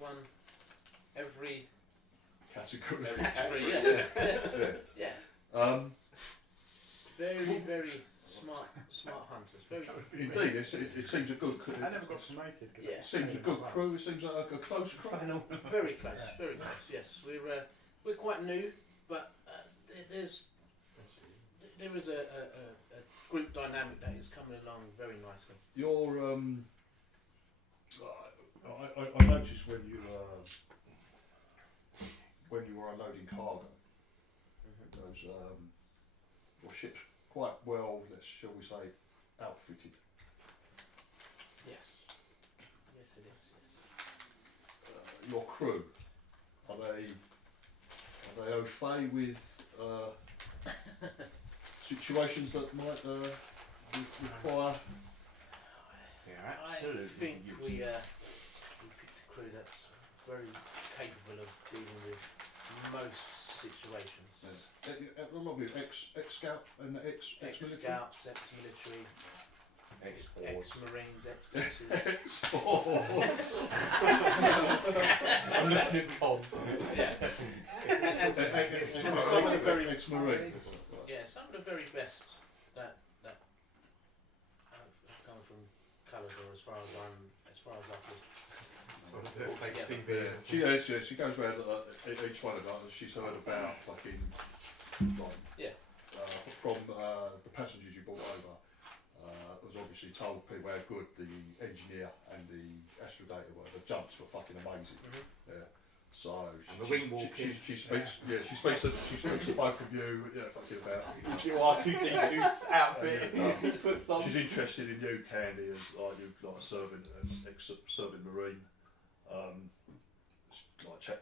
won every Category. category. Yeah. Yeah. Very smart hunters. Very. Indeed, it seems a good. I never got promoted. Yeah. It seems a good crew. It seems like a close crew. Very close. Very close. Yes, we're quite new, but there is a group dynamic that is coming along very nicely. Your I noticed when you were unloading cargo, those your ship's quite well, shall we say, outfitted. Yes. Yes, it is. Yes. Your crew, are they au fait with situations that might require? I think we picked a crew that's very capable of dealing with most situations. A lot of you ex-scout and ex-military. Ex-scouts, ex-military, ex-marines, ex-forces. Ex-force. I'm looking at Bob. and some of the very ex-marine. some of the very best that have come from Calidor as far as I could. She goes around each one of us. She's heard about fucking from the passengers you brought over. Was obviously told people how good the engineer and the astrogator were. The jumps were fucking amazing. Yeah. So she speaks to both of you. Yeah, fucking about. Your R2D2's outfit. She's interested in you, Candy, as you like serving Marine. Chat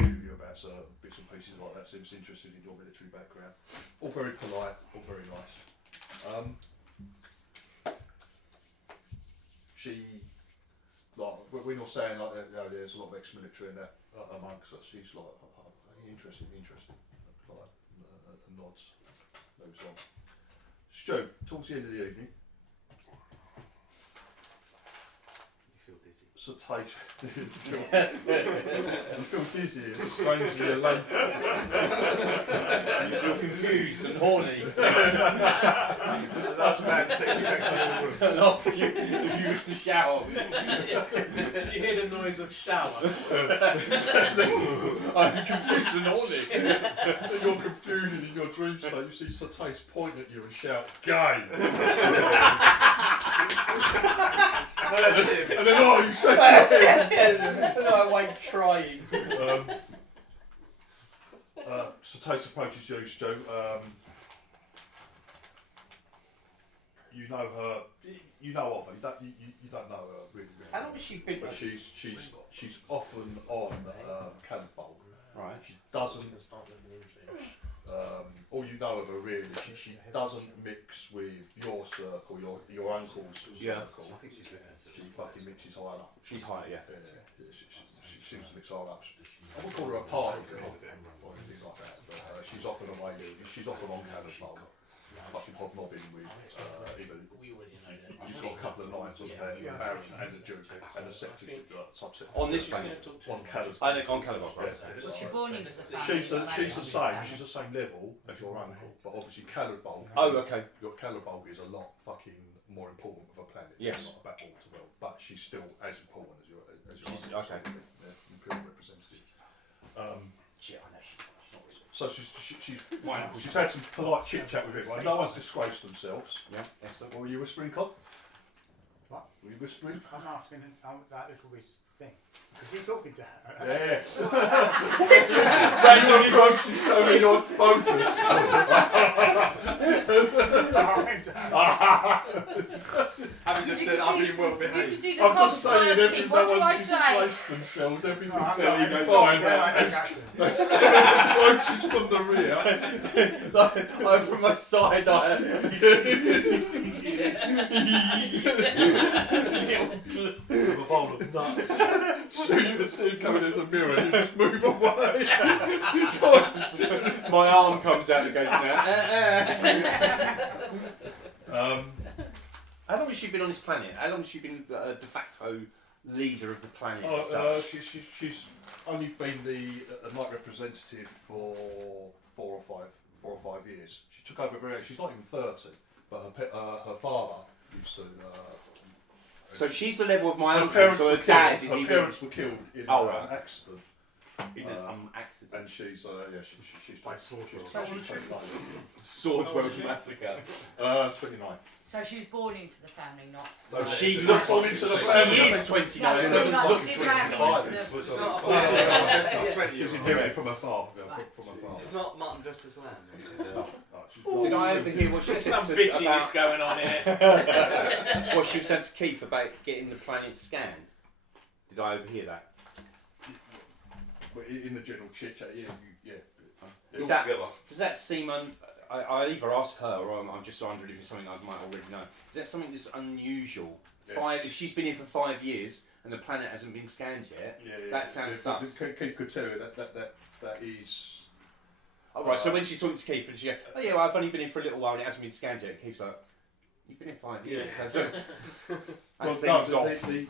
with you about bits and pieces like that. Seems interested in your military background. All very polite, all very nice. She, like, when you're saying like, there's a lot of ex-military in that amongst us. She's like, interesting, like, nods, moves on. Stu, towards the end of the evening. So Tace, you feel dizzy and strangely elated. You feel confused and horny. That's man takes you back to your room. And ask you if you wish to shower. You hear the noise of shower. I'm confused and horny. In your confusion, in your dream state, you see Sir Tace point at you and shout, "Gay!" And then, you say And I wake crying. Sir Tace approaches you, Stu. You know her. You know of her. You don't know her really. How long has she been? But she's often on Cannonball. Right. She doesn't. We can start looking into it. all you know of her really, she doesn't mix with your circle, your uncle's circle. I think she's better. She fucking mixes higher up. She's high, yeah. She seems to mix higher up. I wouldn't call her a party girl or anything like that, but she's often away. She's often on Cannonball, fucking hobnobbing with either. We already know that. You've got a couple of nights on there, the Baron and the Duke and the subset. On this planet? On Cannonball. I think on Caliban, right? Was she born into the family? She's the same. She's the same level as your uncle, but obviously Cannonball. Oh, okay. Your Cannonball is a lot fucking more important of a planet. Yes. She's not about water well, but she's still as important as your She's- uncle. okay. Yeah, imperial representative. Shit, I know she's So she's had some polite chit chat with everyone. No one's disgraced themselves. Yeah, excellent. What were you whispering, Cobb? What? Were you whispering? I'm asking that little bit thing. Is he talking to her? Yes. Random approach is showing your focus. Having just said I'm being well You can behaved. see the I'm just cogs saying, working. no What do I one's say? displaced themselves. Everything's I'm going not- fine. Yeah, Approaches from the rear. I'm from my side eye. With a bowl of nuts. So you can see him coming as a mirror and you just move away. My arm comes out and goes now. How long has she been on this planet? How long has she been de facto leader of the planet? She's only been the night representative for 4 or 5 years. She took over very. She's not even 30, but her father used to. So she's the level of my her uncle. parents So were her dad killed. is Her even. parents were killed in right. an accident, In an accident. and she's she's By sword she's world. 29. Sword World Massacre. 29. So she was born into the family, not. She She's looks born into the She family. is 29. She No, doesn't like, look did 25. marry into It's the- not She was inherited from her father. From her father. She's not Martin Justice Lamb. Did I overhear what she There's said some to- bitchiness about going on here. what she was saying to Keith about getting the planet scanned? Did I overhear that? But in the general chit chat, yeah. All Is that- together. Does that seem I either ask her or I'm just wondering if it's something I might already know. Is that something that's unusual? Yes. If she's been here for 5 years and the planet hasn't been scanned yet, that sounds sus. Keith could tell you that is. Oh, right, so when she's talking to Keith and she goes, oh yeah, well, I've only been here for a little while and it hasn't been scanned yet. Keith's like, you've been here 5 years. Yeah. So, that Well, seems no, off the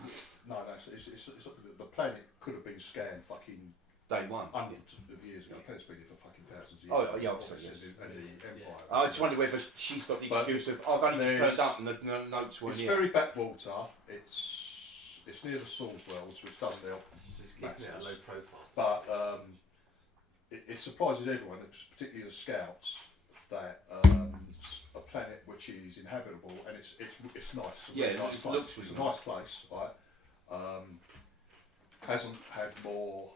planet could have been scanned fucking day one. hundreds of years ago. The planet's been here for fucking thousands of years. Oh, yeah, obviously, yes. And the Empire. I just wonder whether she's got the But excuse of, I've only just there's- turned up and the notes weren't It's here. very backwater. It's near the Swords Wells, which doesn't help. She's keeping it a low profile. But it surprises everyone, particularly the scouts, that a planet which is inhabitable and it's nice. It's a Yeah, really it nice place. looks It's a really nice place, right? Hasn't had more.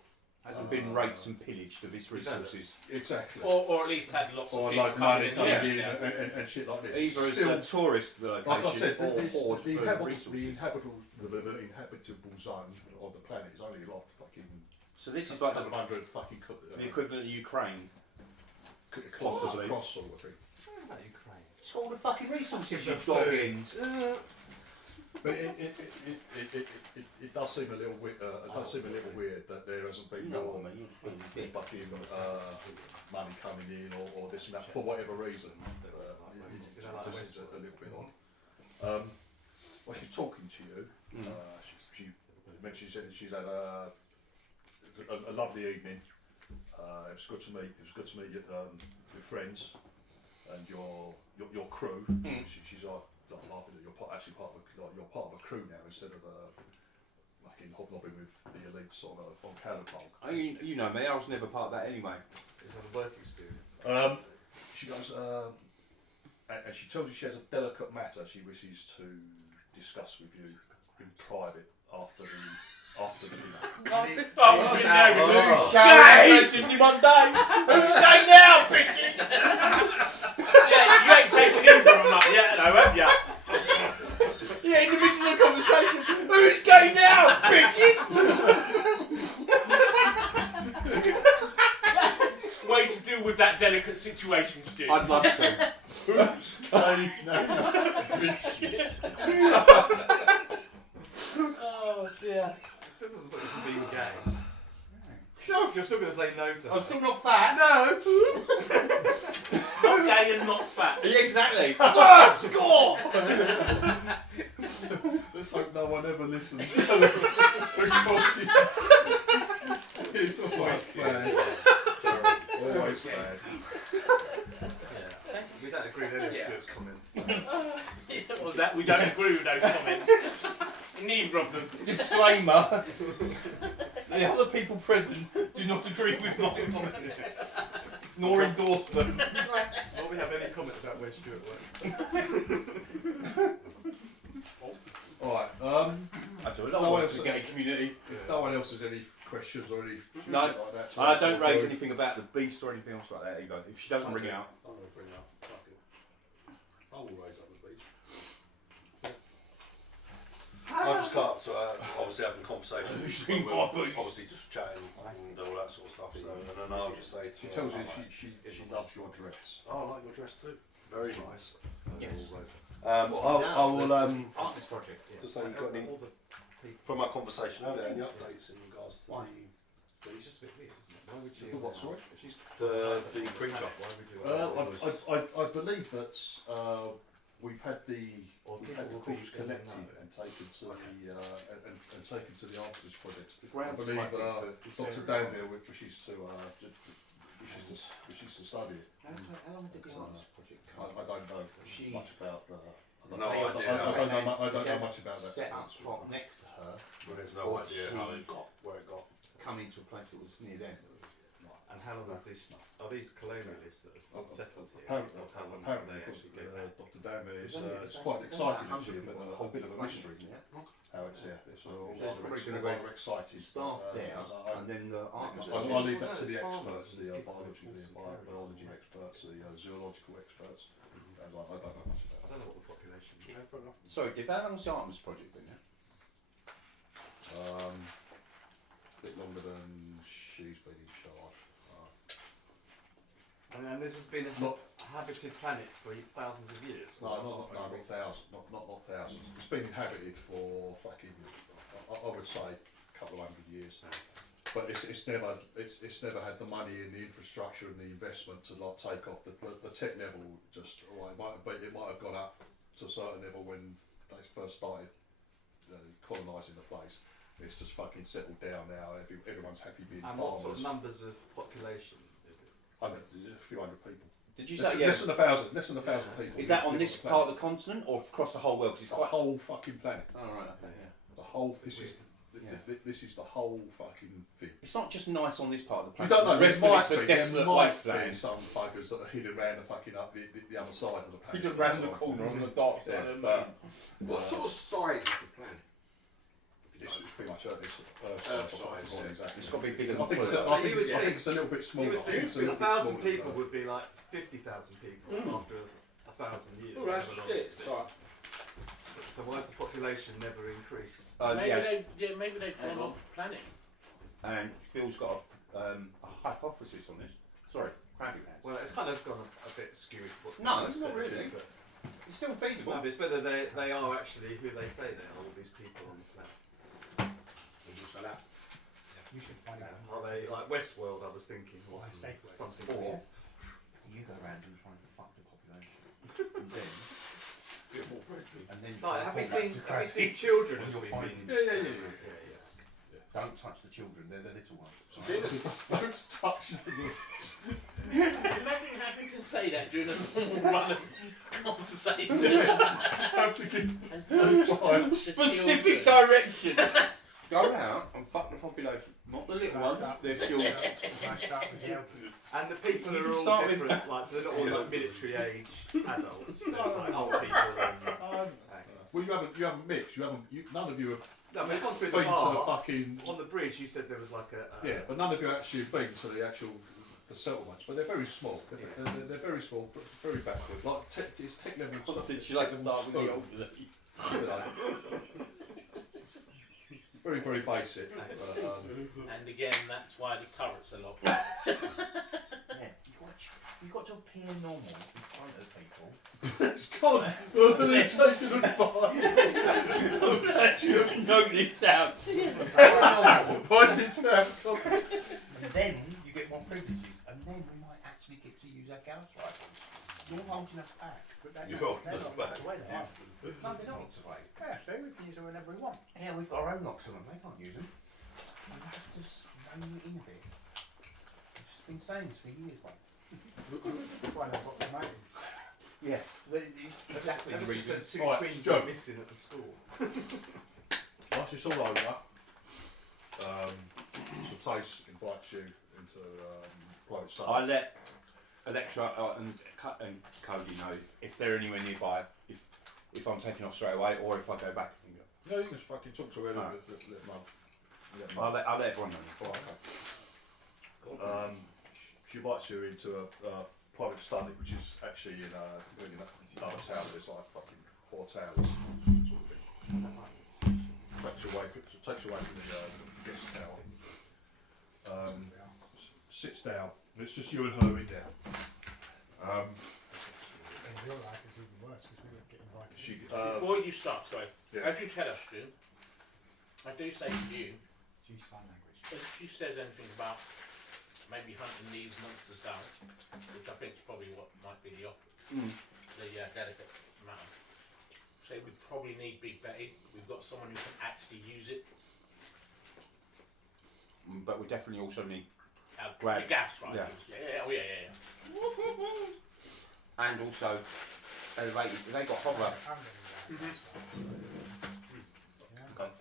Hasn't been raped and pillaged of its resources. Exactly. Or at least had lots Or of like people money coming in. coming in Yeah. and shit like this. Either as Still, a tourist location like I said, or hoard the for resources. inhabitable zone of the planet is only like fucking So this is a like couple of hundred fucking the equivalent of Ukraine. kilometres across sort of thing. Not Ukraine. It's all the fucking resources Some you've got food. in. But it does seem a little weird. It does seem a little weird that there hasn't You been know more what I mean? You're just being a bit. fucking money coming in or this and that for whatever reason. It just seems a little bit odd. While she's talking to you, she mentioned she's had a lovely evening. It was good to meet. It was good to meet your friends and your crew. She's laughing that you're actually part of a crew now instead of fucking hobnobbing with the elites on Cannonball. Oh, you know me, I was never part of that anyway. It's a work experience. She goes, and she tells you she has a delicate matter she wishes to discuss with you in private after the dinner. Oh, Gay! 51 days! who's gay now, bitches? Yeah, you ain't taking him from him up yet, though, have ya? Yeah, in the middle of the conversation, who's gay now, bitches? Way to deal with that delicate situation, Stu. I'd love to. Oh dear. It doesn't look like being gay. Sure, you're still going to say no to her. I'm still not fat. No! Not gay and not fat. Yeah, exactly. Ah, score! Let's hope no one ever listens. It's always bad. Always bad. We don't agree with any of Stuart's comments. What was that? We don't agree with those comments. Neither of them. Disclaimer. The other people present do not agree with my comments. Nor endorse them. Will we have any comment about where Stuart works? Alright, I do a lot of work for the gay community. if no one else has any questions or any No, like that, I don't raise anything about the beast or anything else like that either. If she doesn't bring it out. I'm going to bring it up. Fuck it. I will raise up the beach. I just got up to obviously having a conversation. Usually We're my boots. obviously just chatting and all that sort of stuff. So, and then I'll just say to She her, tells you I'm like, she loves your dress. oh, I like your dress too. Very nice. Yes. I will Partners project. Yeah. just say you got any All the people. from our conversation. Have there any updates in regards to Why? the It's just a bit weird, isn't it? Why would The what, sorry? If she's the creature? Why would you I believe that we've had the calls collected and taken to the and taken to the Artist Project. I believe Dr. Danville wishes to study it. How long did the Artist project I don't know She- much about. No idea. I don't know much about that. set up spot next to her, There's no idea how it got where it got. come into a place that was near them. And how long have these, are these colonialists that have settled here? Apparently, Or how long have they because actually been? Dr. Danville is it's quite exciting actually, but a whole bit of a mystery. How it's it's rather exciting. Staff there, and then the art. I'll leave that to the experts, the biology experts, the zoological experts. I don't know much about I don't know what the population is. Sorry, did that was the Artemis project then? a bit longer than she's been in charge. And this has been a habited planet for thousands of years? Not thousands. Not thousands. It's been inhabited for fucking, I would say, a couple of hundred years. But it's never had the money and the infrastructure and the investment to like take off. The tech level just it might have gone up to a certain level when they first started colonising the place. It's just fucking settled down now. Everyone's happy being And farmers. what sort of numbers of population is it? I think there's a few hundred people. Did you Less, say less than 1,000. Less than 1,000 people. Is that on live this the part planet. of the continent or across the whole world? 'Cause it's The quite. whole fucking planet. Oh right, okay, yeah. The whole. This is the whole fucking thing. It's not just nice on this part of the You planet. don't know. The rest of it's a desolate wasteland. Some buggers that are hidden around the fucking the other side of the planet. You just round the corner on the dark side of the moon. What sort of size is the planet? It's pretty much Earth size, size. Exactly. It's got to be bigger I than think it's, Pluto. I think it's a little bit smaller. You would I think it's a think little bit 1,000 smaller people than would be like 50,000 people after 1,000 years. Oh, that's However long shit. it's been. Right. So why has the population never increased? Maybe they've gone off planet. And Phil's got a hypothesis on this. Sorry, cramping hands. Well, it's kind of gone a bit skewed. What No, people it's not said, really. But, It's still feasible. no, but it's whether they are actually who they say they are, all these people on the planet. You should find out. Are they like Westworld? I was thinking, or Why safe word? something. Or you go around and try and fuck the population. And then Like, have you report back seen to children as You'll we've find been? Yeah. Don't touch the children, they're the little ones. Don't touch them. Imagine having to say that during a normal run of conversation. Have to give And don't touch the Specific children. direction! Go out and fuck the population. Not the little ones, they're children. I start with the elderly. And the people You are can all start with- different, like so they're not all like military age adults. There's like old people and. Well, you haven't mixed. None of you have No, I mean, I've gone through been the to the bar. fucking. On the bridge, you said there was like a. Yeah, but none of you actually have been to the settlements. But they're very small. They're very small, very backward. Like it's tech level. Honestly, she likes to start with the older. Very, very basic. And again, that's why the turrets are locked. Yeah. You've got to appear normal in front of people. It's gone. They're taking advice. Note this down. Write it down. Then you get more privileges, and then we might actually get to use our Gauss rifles. You're holding us back. But they're You're not, they're just not back. locked away, they are. No, they're not locked away. Yeah, so we can use them whenever we want. Yeah, we've got our own locks on them. They can't use them. We have to rein it in a bit. We've just been saying this for years, mate. That's why they've got the motor. Yes, exactly the Ever since reason. those two Right, twins Joe. were missing at the school. Once it's all over, so Tace invites you into private study. I let Electra and Cody know if they're anywhere nearby, if I'm taking off straight away, or if I go back. No, you can just fucking talk to her. Alright. Let them know. I'll let everyone know. Right, okay. She invites you into a private study, which is actually in another tower. There's like fucking 4 towers, sort of thing. Takes you away from the guest tower. Sits down, and it's just you and her in there. In real life, it's even worse because we don't get invited. She, Before you start, sorry, yeah. as you tell us to, I do say to you, Do sign language. if she says anything about maybe hunting these monsters down, which I think is probably what might be the delicate matter. So we probably need Big Betty. We've got someone who can actually use it. But we definitely also need, The gas, right? Yeah. Yeah. and also elevated. They got horror.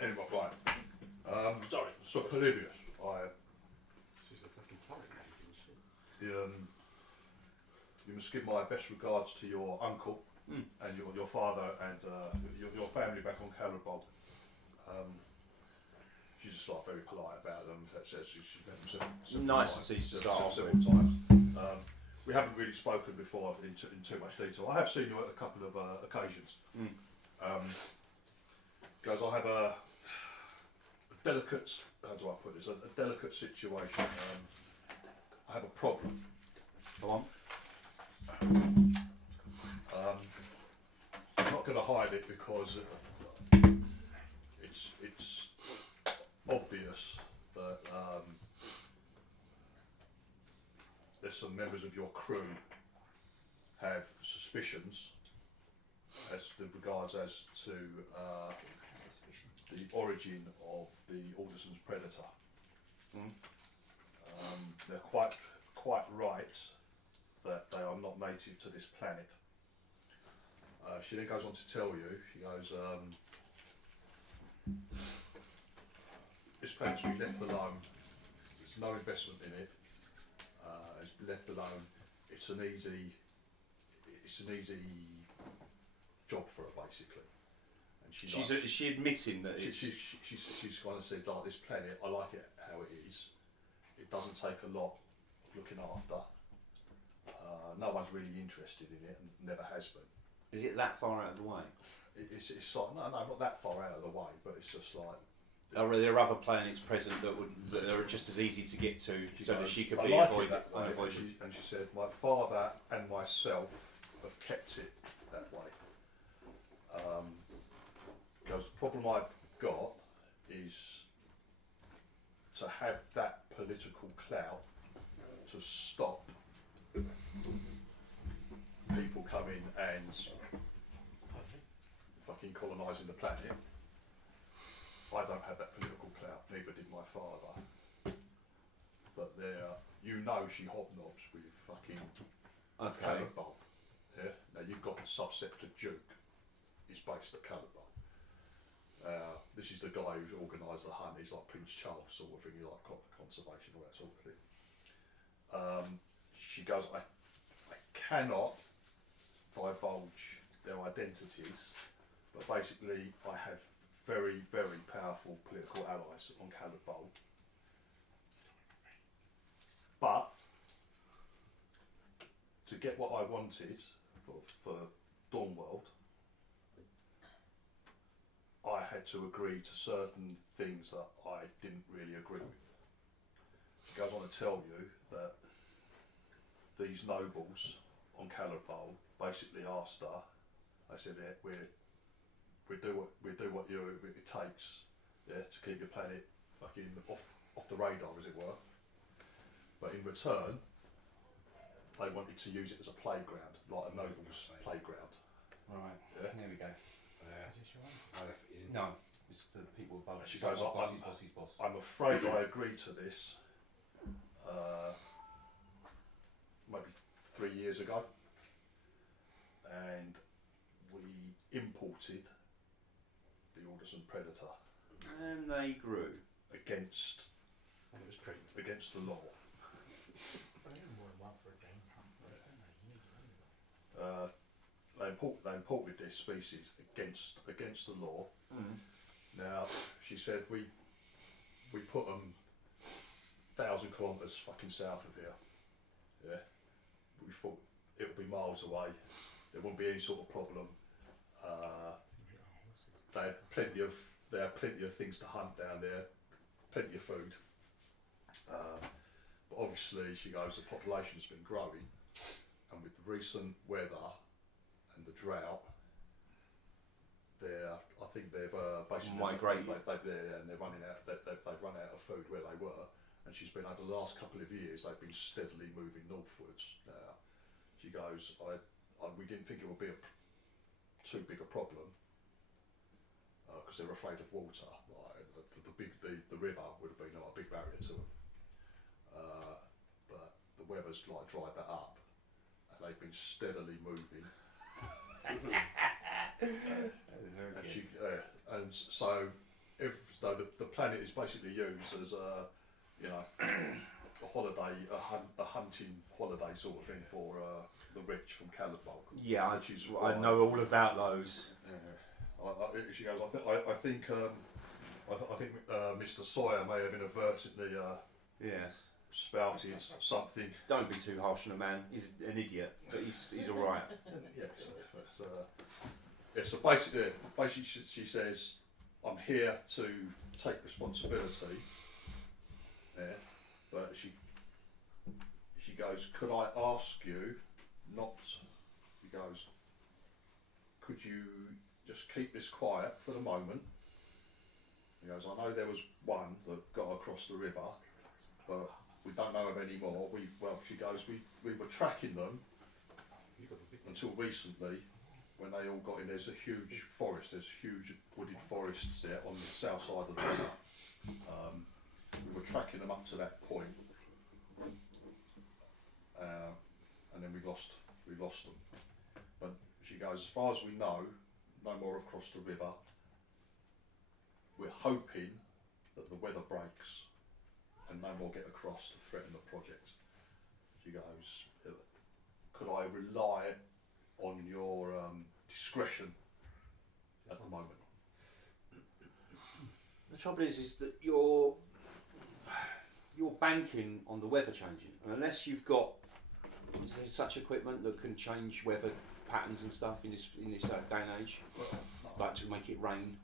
Anyway, right. Sorry. So Polybius, She's a fucking turret, isn't she? you must give my best regards to your uncle and your father and your family back on Calabol. She's just like very polite about them. That says she's met them several Nice times. and easy to start off several times. We haven't really spoken before in too much detail. I have seen you at a couple of occasions. Guys, I have a delicate. How do I put this? A delicate situation. I have a problem. Go on. I'm not going to hide it because it's obvious that there's some members of your crew have suspicions as regards as to the origin of the Alderson's predator. They're quite right that they are not native to this planet. She then goes on to tell you, she goes, this planet's been left alone, there's no investment in it, it's been left alone, it's an easy job for her basically. And Is she admitting that it's... she's kind of said, like, this planet, I like it how it is, it doesn't take a lot of looking after, no one's really interested in it and never has been. Is it that far out of the way? It's like, no, not that far out of the way, but it's just like... Or are there other planets present that are just as easy to get to, so that she could I be like avoided? it that way. And she said, my father and myself have kept it that way. Because the problem I've got is to have that political clout to stop people coming and fucking colonising the planet. I don't have that political clout, neither did my father. But she hobnobs with fucking Calabol. Yeah? Now you've got the subsector Duke, he's based at Calabol. This is the guy who's organised the hunt, he's like Prince Charles sort of thing, he's like conservation, all that sort of thing. She goes, I cannot divulge their identities, but basically I have very, very powerful political allies on Calabol. But to get what I wanted for Dawnworld, I had to agree to certain things that I didn't really agree with. It goes on to tell you that these nobles on Caliban basically asked her. They said, yeah, we do what it takes, yeah, to keep your planet fucking off the radar, as it were. But in return, they wanted to use it as a playground, like a noble's playground. Right. Yeah. There we go. Yeah. Is this your one? No, it's the people above. She goes, boss's boss. I'm afraid I agreed to this maybe 3 years ago, and we imported the Alderson Predator And they grew. against And it was pretty. against the law. Well, you more than one for a game hunt, isn't there? You need to run it. They imported this species against the law. Now, she said we put them 1,000 kilometres fucking south of here. Yeah, we thought it would be miles away. There wouldn't be any sort of problem. They had plenty of things to hunt down there, plenty of food. But obviously, she goes, the population's been growing, and with the recent weather and the drought, I think they've basically Migrated. they've run out of food where they were. And she's been, over the last couple of years, they've been steadily moving northwards. Now, she goes, we didn't think it would be too big a problem because they're afraid of water. Like, the river would have been a big barrier to them. But the weather's like dried that up, and they've been steadily moving. And so, the planet is basically used as a holiday, a hunting holiday sort of thing for the rich from Caliban. Yeah, I know all about those. She goes, I think Mr. Sawyer may have inadvertently Yes. spouted something. Don't be too harsh on a man. He's an idiot, but he's all right. So basically, she says, I'm here to take responsibility. Yeah, but she goes, could I ask you not? He goes, could you just keep this quiet for the moment? He goes, I know there was one that got across the river, but we don't know of any more. She goes, we were tracking them until recently, when they all got in. There's a huge forest. There's huge wooded forests there on the south side of the river. We were tracking them up to that point, and then we lost them. But she goes, as far as we know, no more have crossed the river. We're hoping that the weather breaks and no more get across to threaten the project. She goes, could I rely on your discretion at the moment? The trouble is that you're banking on the weather changing, and unless you've got such equipment that can change weather patterns and stuff in this day and age, like to make it rain,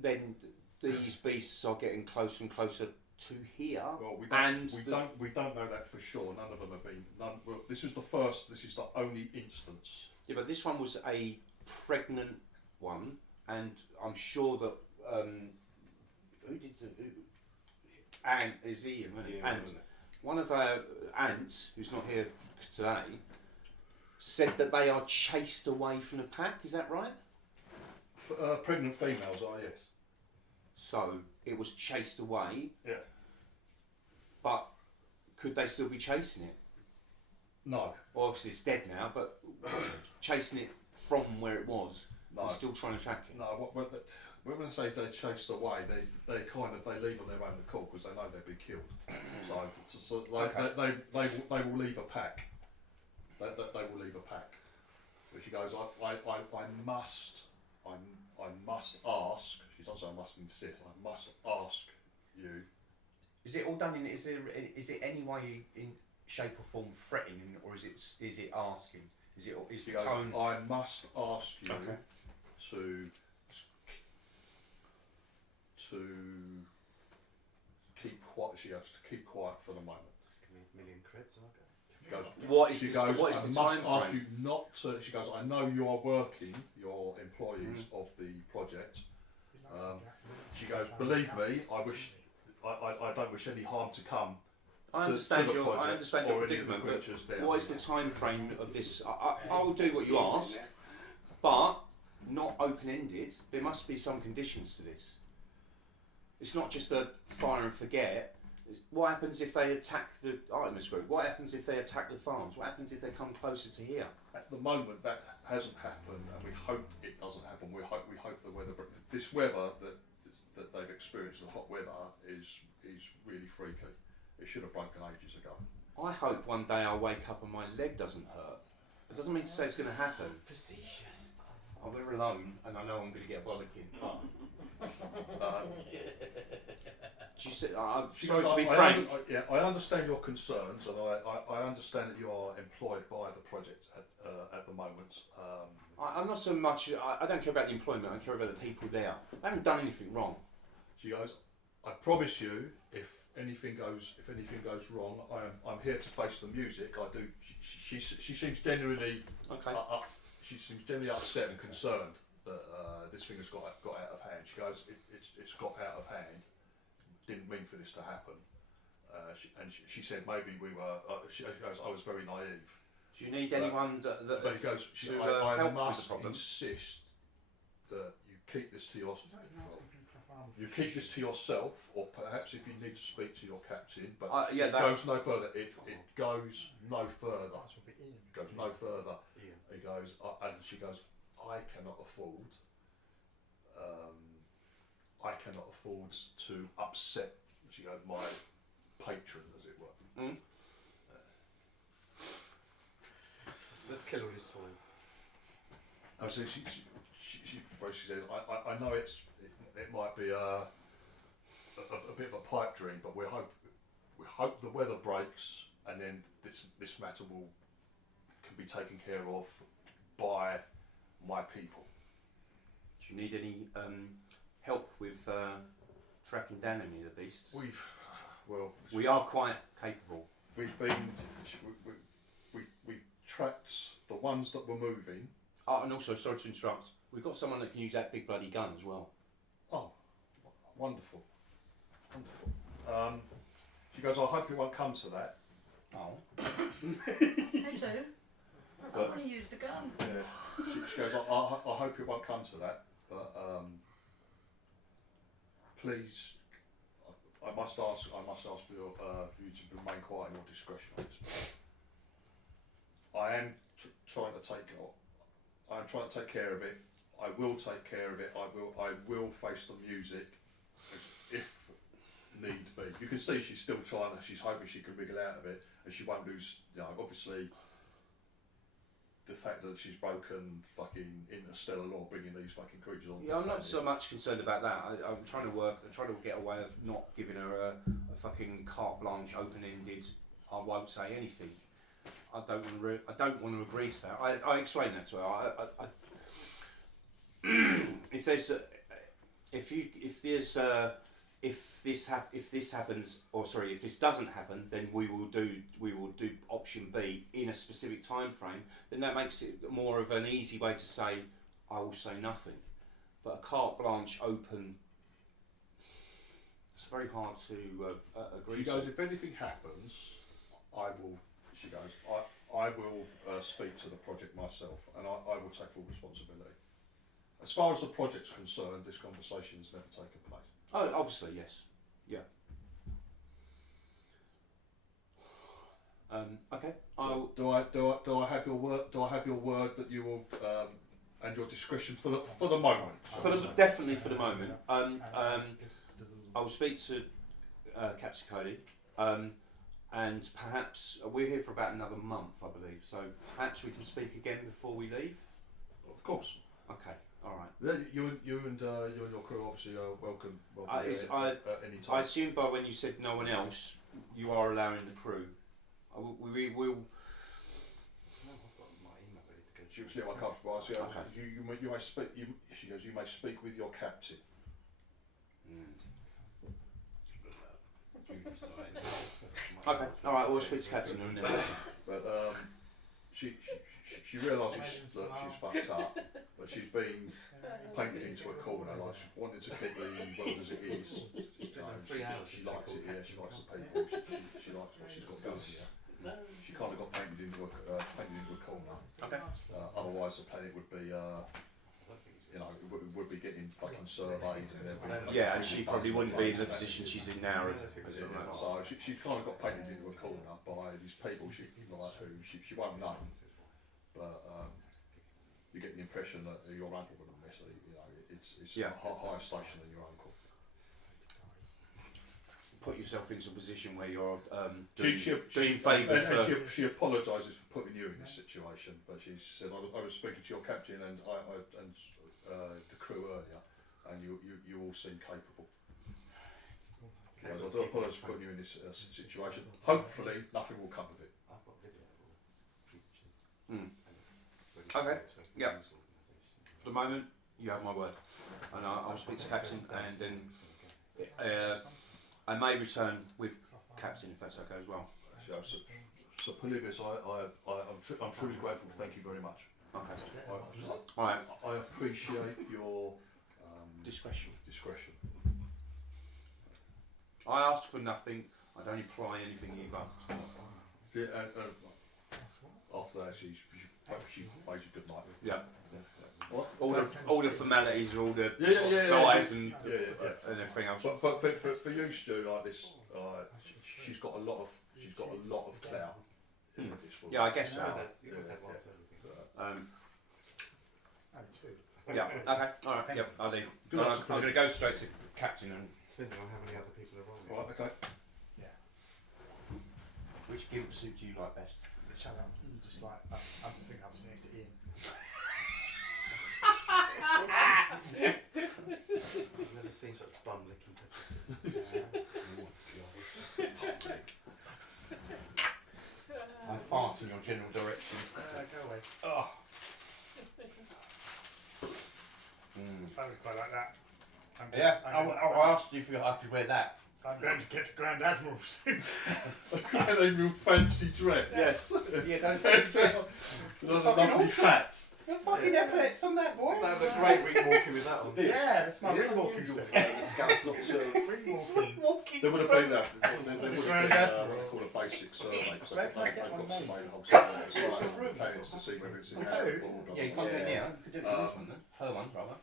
then these beasts are getting closer and closer to here. Well, we don't know that for sure. None of them have been. Well, this is the only instance. Yeah, but this one was a pregnant one, and I'm sure that Ant is Ian, wasn't it? And one of our aunts, who's not here today, said that they are chased away from the pack. Is that right? Pregnant females are, yes. So it was chased away. Yeah. But could they still be chasing it? No. Well, obviously it's dead now, but chasing it from where it was, No. still trying to track it. No. When I say they're chased away, they leave on their own accord because they know they'll be killed. They will leave a pack. They will leave a pack. But she goes, I must ask. She doesn't say I must insist. I must ask you. Is it all done in? Is it any way in shape or form threatening, or is it asking? Is the tone? I must ask you to keep quiet. She has to keep quiet for the moment. Just give me a million creds, I'll go. She goes, What is she the, goes, what is I the must time ask frame? you not to, she goes, I know you are working, your employees of the project. She goes, believe me, I don't wish any harm to come I to understand the your project predicament, or any of the but creatures down what is the there. time frame of this? I will do what you ask, but not open-ended. There must be some conditions to this. It's not just a fire and forget. What happens if they attack the Artemis group? What happens if they attack the farms? What happens if they come closer to here? At the moment, that hasn't happened, and we hope it doesn't happen. We hope the weather, this weather that they've experienced, the hot weather, is really freaky. It should have broken ages ago. I hope one day I wake up and my leg doesn't hurt. It doesn't mean to say it's going to happen. Facetious. Oh, we're alone, and I know I'm going to get a bollocking. You said, I'm sorry to be frank. I understand your concerns, and I understand that you are employed by the project at the moment. I'm not so much. I don't care about the employment. I care about the people there. I haven't done anything wrong. She goes, I promise you, if anything goes wrong, I'm here to face the music. I do. She seems genuinely Okay. She seems genuinely upset and concerned that this thing has got out of hand. She goes, it's got out of hand. Didn't mean for this to happen. She said maybe we were. She goes, I was very naive. Do you need anyone But he goes, to I help with must the problem? insist that you keep this to yourself. You keep this to yourself, or perhaps if you need to speak to your captain. But yeah, it goes no further. It goes no further. It goes no further. He goes, and she goes, I cannot afford. I cannot afford to upset. She goes, my patron, as it were. Mm. Let's kill all his toys. Oh, so she says, I know it might be a bit of a pipe dream, but we hope the weather breaks, and then this matter can be taken care of by my people. Do you need any help with tracking down any of the beasts? We are quite capable. We've tracked the ones that were moving. Oh, and also, sorry to interrupt, we've got someone that can use that big bloody gun as well. Oh, wonderful, wonderful. She goes, I hope it won't come to that. Oh. Me too. I want to use the gun. Yeah. She goes, I hope it won't come to that, but please, I must ask for you to remain quiet in your discretion on this. I am trying to take care of it. I will take care of it. I will face the music if need be. You can see she's still trying. She's hoping she can wriggle out of it, and she won't lose. You know, obviously, the fact that she's broken fucking interstellar law, bringing these fucking creatures on. Yeah, I'm not so much concerned about that. I'm trying to get a way of not giving her a fucking carte blanche, open-ended. I won't say anything. I don't want to agree to that. I explained that to her. If this doesn't happen, then we will do option B in a specific time frame. Then that makes it more of an easy way to say I will say nothing. But a carte blanche open, it's very hard to agree. She to. goes, if anything happens, I will. She goes, I will speak to the project myself, and I will take full responsibility. As far as the project's concerned, this conversation's never taken place. Oh, obviously, yes. Yeah. Okay. Do I have your word? Do I have your word that you will and your discretion for the moment? Definitely for the moment. I will speak to Captain Cody, and perhaps we're here for about another month, I believe. So perhaps we can speak again before we leave. Of course. Okay. All right. You and your crew obviously are welcome at any time. I assume by when you said no one else, you are allowing the crew. We will. She was getting uncomfortable. I said, you may speak. She goes, you may speak with your captain. Okay. All right. We'll speak to Captain and then. But she realises that she's fucked up, but she's been painted into a corner, like she wanted to keep the world as it is. You know, she likes it here, she likes the people, she likes what she's got going here. She kind of got painted into a corner. Okay. Otherwise, the planet would be, you know, would be getting fucking surveys and everything. Yeah, and she probably wouldn't be in the position she's in now. So she kind of got painted into a corner by these people who she won't know, but you get the impression that your uncle would have messed it. You know, it's a higher station than your uncle. Put yourself into a position where you're She apologises for putting you in this situation, but she said I was speaking to your captain and the crew earlier, and you all seem capable. I do apologise for putting you in this situation. Hopefully, nothing will come of it. Okay. Yeah. For the moment, you have my word, and I'll speak to captain, and then I may return with captain if that's okay as well. So Polybius, I'm truly grateful. Thank you very much. Okay. I appreciate your Discretion. I asked for nothing. I don't imply anything you've asked. Yeah, after that, she made you good night. Yeah. What? All the formalities, all the yeah, guys and everything else. But for you, Stu, like this, she's got a lot of clout. In this world. Yeah, I guess so. Yeah. Okay. All right. Yep. I'll leave. I'm going to go straight to captain and. Depending on how many other people are on. Right. Okay. Which gimp suit do you like best? Shut up. You just like, I think I was next to Ian. I've never seen such bum licking pictures. I fart in your general direction. Go away. Oh. I would quite like that. Yeah, I asked you if I could wear that. I'm going to get to Grand Admiral soon. Grand Admiral fancy dress. Yes. Yeah, don't dress. Lovely hat. You're fucking epaulets on that, boy. That was a great week walking with that on. Yeah, that's my ring walking You'll suit. find the scouts not so. Walking. There would have been that. There would have been what they call a basic survey. Because they've got surveyed the whole planets to see whether it's in there. Yeah, you can't do it now. You could do it in this one then. Her one, rather.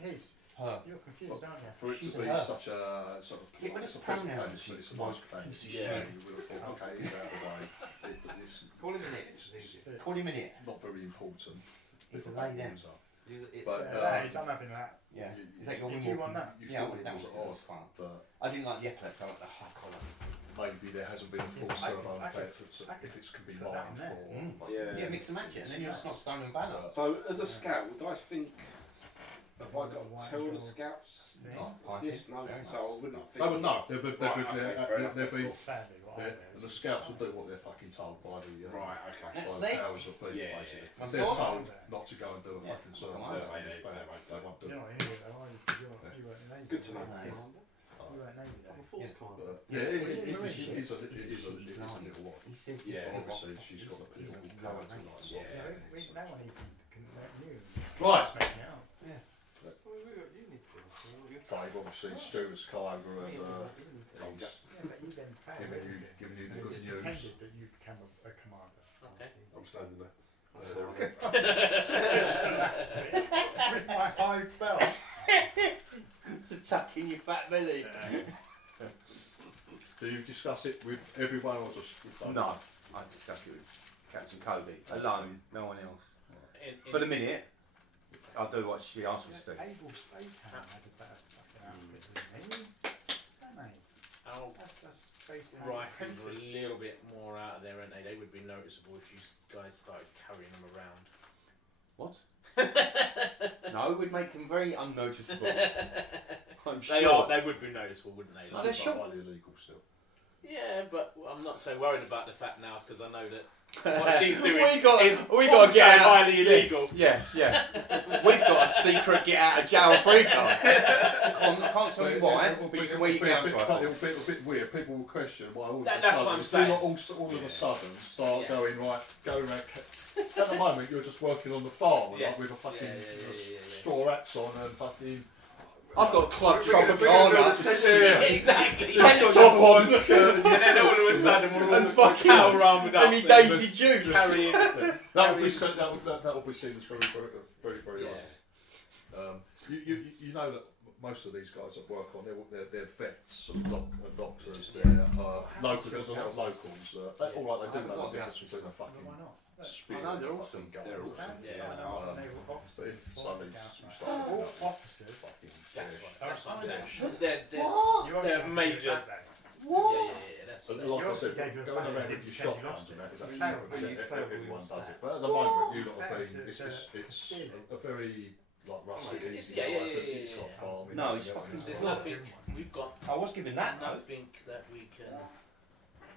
His. Her. You're confused, aren't you? For it to be such a sort of Yeah, but it's a pronouns. presentation, it's a nice plan. Yeah. You would have thought, okay, it's out of the way. It's Call him in it. It's easy. Call him in it. not very important. He's a lay down. But I'm having that. Yeah. Is that your Did wing you walking? want that? Yeah, I thought wanted that it one. was That was odd, fun. but I didn't like the epaulets. I like the high collar. maybe there hasn't been a full survey on I that could if it's put that in there. combined for. Yeah, mix and match it, and then you're just not stone and valor. So, as a scout, would I think, have I got to tell the scouts this? No, so I wouldn't think. No, but no, they'll be, Sadly, what I and the scouts will do what they're fucking told by the Right, okay. by the powers of people, Yeah, basically. yeah. If they're That's told all. not to go and do a fucking survey, Come on. they won't do You're it. not in here though, are you? 'Cause you weren't Navy. Good to know. Nice. You weren't Navy though. I'm a force commander. But, yeah, it is He's a little odd. He said Yeah. Obviously, she's got the political power to like sort of Yeah. No one even knew. Right. Just making it up. You need to give us Dave, obviously, Stuart's come over and Yeah, but you then failed. giving you the You good just news. pretended that you became a commander. Okay. I'm standing there. With my high belt. To tuck in your fat belly. Do you discuss it with everyone or just with Dave? No, I discussed it with Captain Cody alone, no one else. In For the minute, I'll do what she asks me to do. Able Space Ham has a better fucking outfit than me. Don't they? our That's Space Ham rifles are a apprentice. little bit more out of there, aren't they? They would be noticeable if you guys started carrying them around. What? No, it would make them very unnoticeable. I'm They sure. are. They would be noticeable, wouldn't they? Oh, Like, they're sure. Highly illegal still. yeah, but I'm not so worried about the fact now because I know that What she's doing we got is to get out. highly illegal. Yes, yeah. We've got a secret get out of jail free card. I can't tell you why, but you can eat Gauss rifle. It'll be a bit weird. People will question why all of That's a sudden, what I'm if saying. you lot all of a sudden start going right, go around. At the moment, you're just working on the farm Yeah. like, with a fucking Yeah. straw hats on and fucking. I've got Club We're gonna Tropicana. Yeah. Exactly. Tank top on. And then all of a sudden we're all And fucking cow rounded up. Any Daisy Dukes. Carrying. That will be seen. That will be seen as very Yeah. odd. You know that most of these guys that work on they're vets and doctors. They're locals. There's a lot of locals. All right, they do know the difference between a fucking spear. I know, they're and a awesome. fucking gun. They're awesome. But if suddenly you start All looking at officers. fucking That's fish. right. That's what I'm saying. What? They're You're They're obviously major. back then. What? That's And You like I also said, gave us going back around and with your didn't change shotguns your and that is You actually failed, but you failed with everyone your does it. stats. But at the moment, you lot Failed have been, to- it's steal it. a very like rusty, It's- easy yeah, yeah, life. yeah, It's yeah, not yeah. farming. No, it's it's fucking- There's not- nothing. We've got I was given that though. nothing that we can.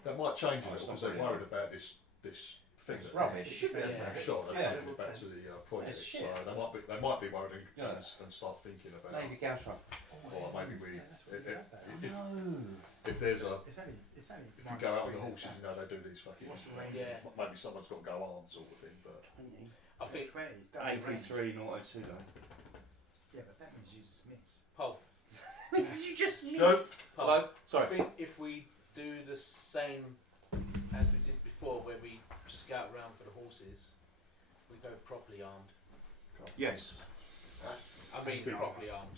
That might change a Oh, little it's because they're not worried about this thing It's that's rubbish. It should be able to Yeah. have shot. it. They're Yeah. taking it back to the project, It's so shit. they might be worried Yeah. and start thinking about. Maybe Gauss rifle. Or maybe we, No. if there's a, It's only if you go out on the horses, you know they do these fucking. What's the range? Yeah. Maybe someone's got to go armed, sort of thing. But I think. AP3 not O2 though. Yeah, but that means you just miss. Paul. You just missed. Joe, Paul. hello. I Sorry. think if we do the same as we did before, where we scout around for the horses, we go properly armed. Yes. I mean, properly armed.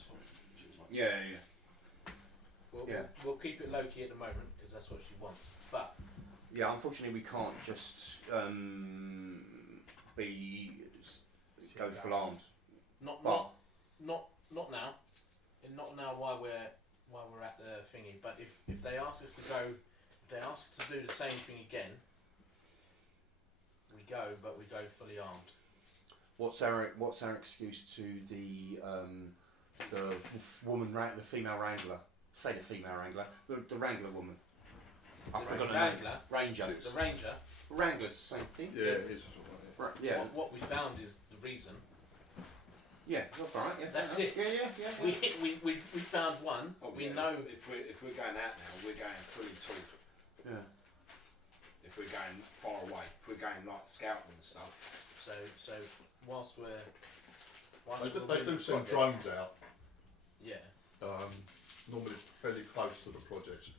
Yeah. We'll, Yeah. we'll keep it low key at the moment because that's what she wants. But Yeah. Unfortunately, we can't just go full armed. not But- not now. And not now while we're at the thingy. But if they ask us to go, if they ask us to do the same thing again, we go, but we go fully armed. What's our excuse to the woman, the female wrangler? Say the female wrangler, the wrangler woman. I The forgot her name. Wrangler, Ranger. the ranger. Wrangler's the same thing. Yeah, it is. Yeah. What we found is the reason. Yeah. That's all right. Yeah. That's fair it. enough. Yeah. We found one. Oh, We yeah. know. If we're going out now, we're going fully tall. Yeah. If we're going far away, if we're going like scouting and stuff. So whilst we're They do send project- drones out. Yeah. Normally fairly close to the project,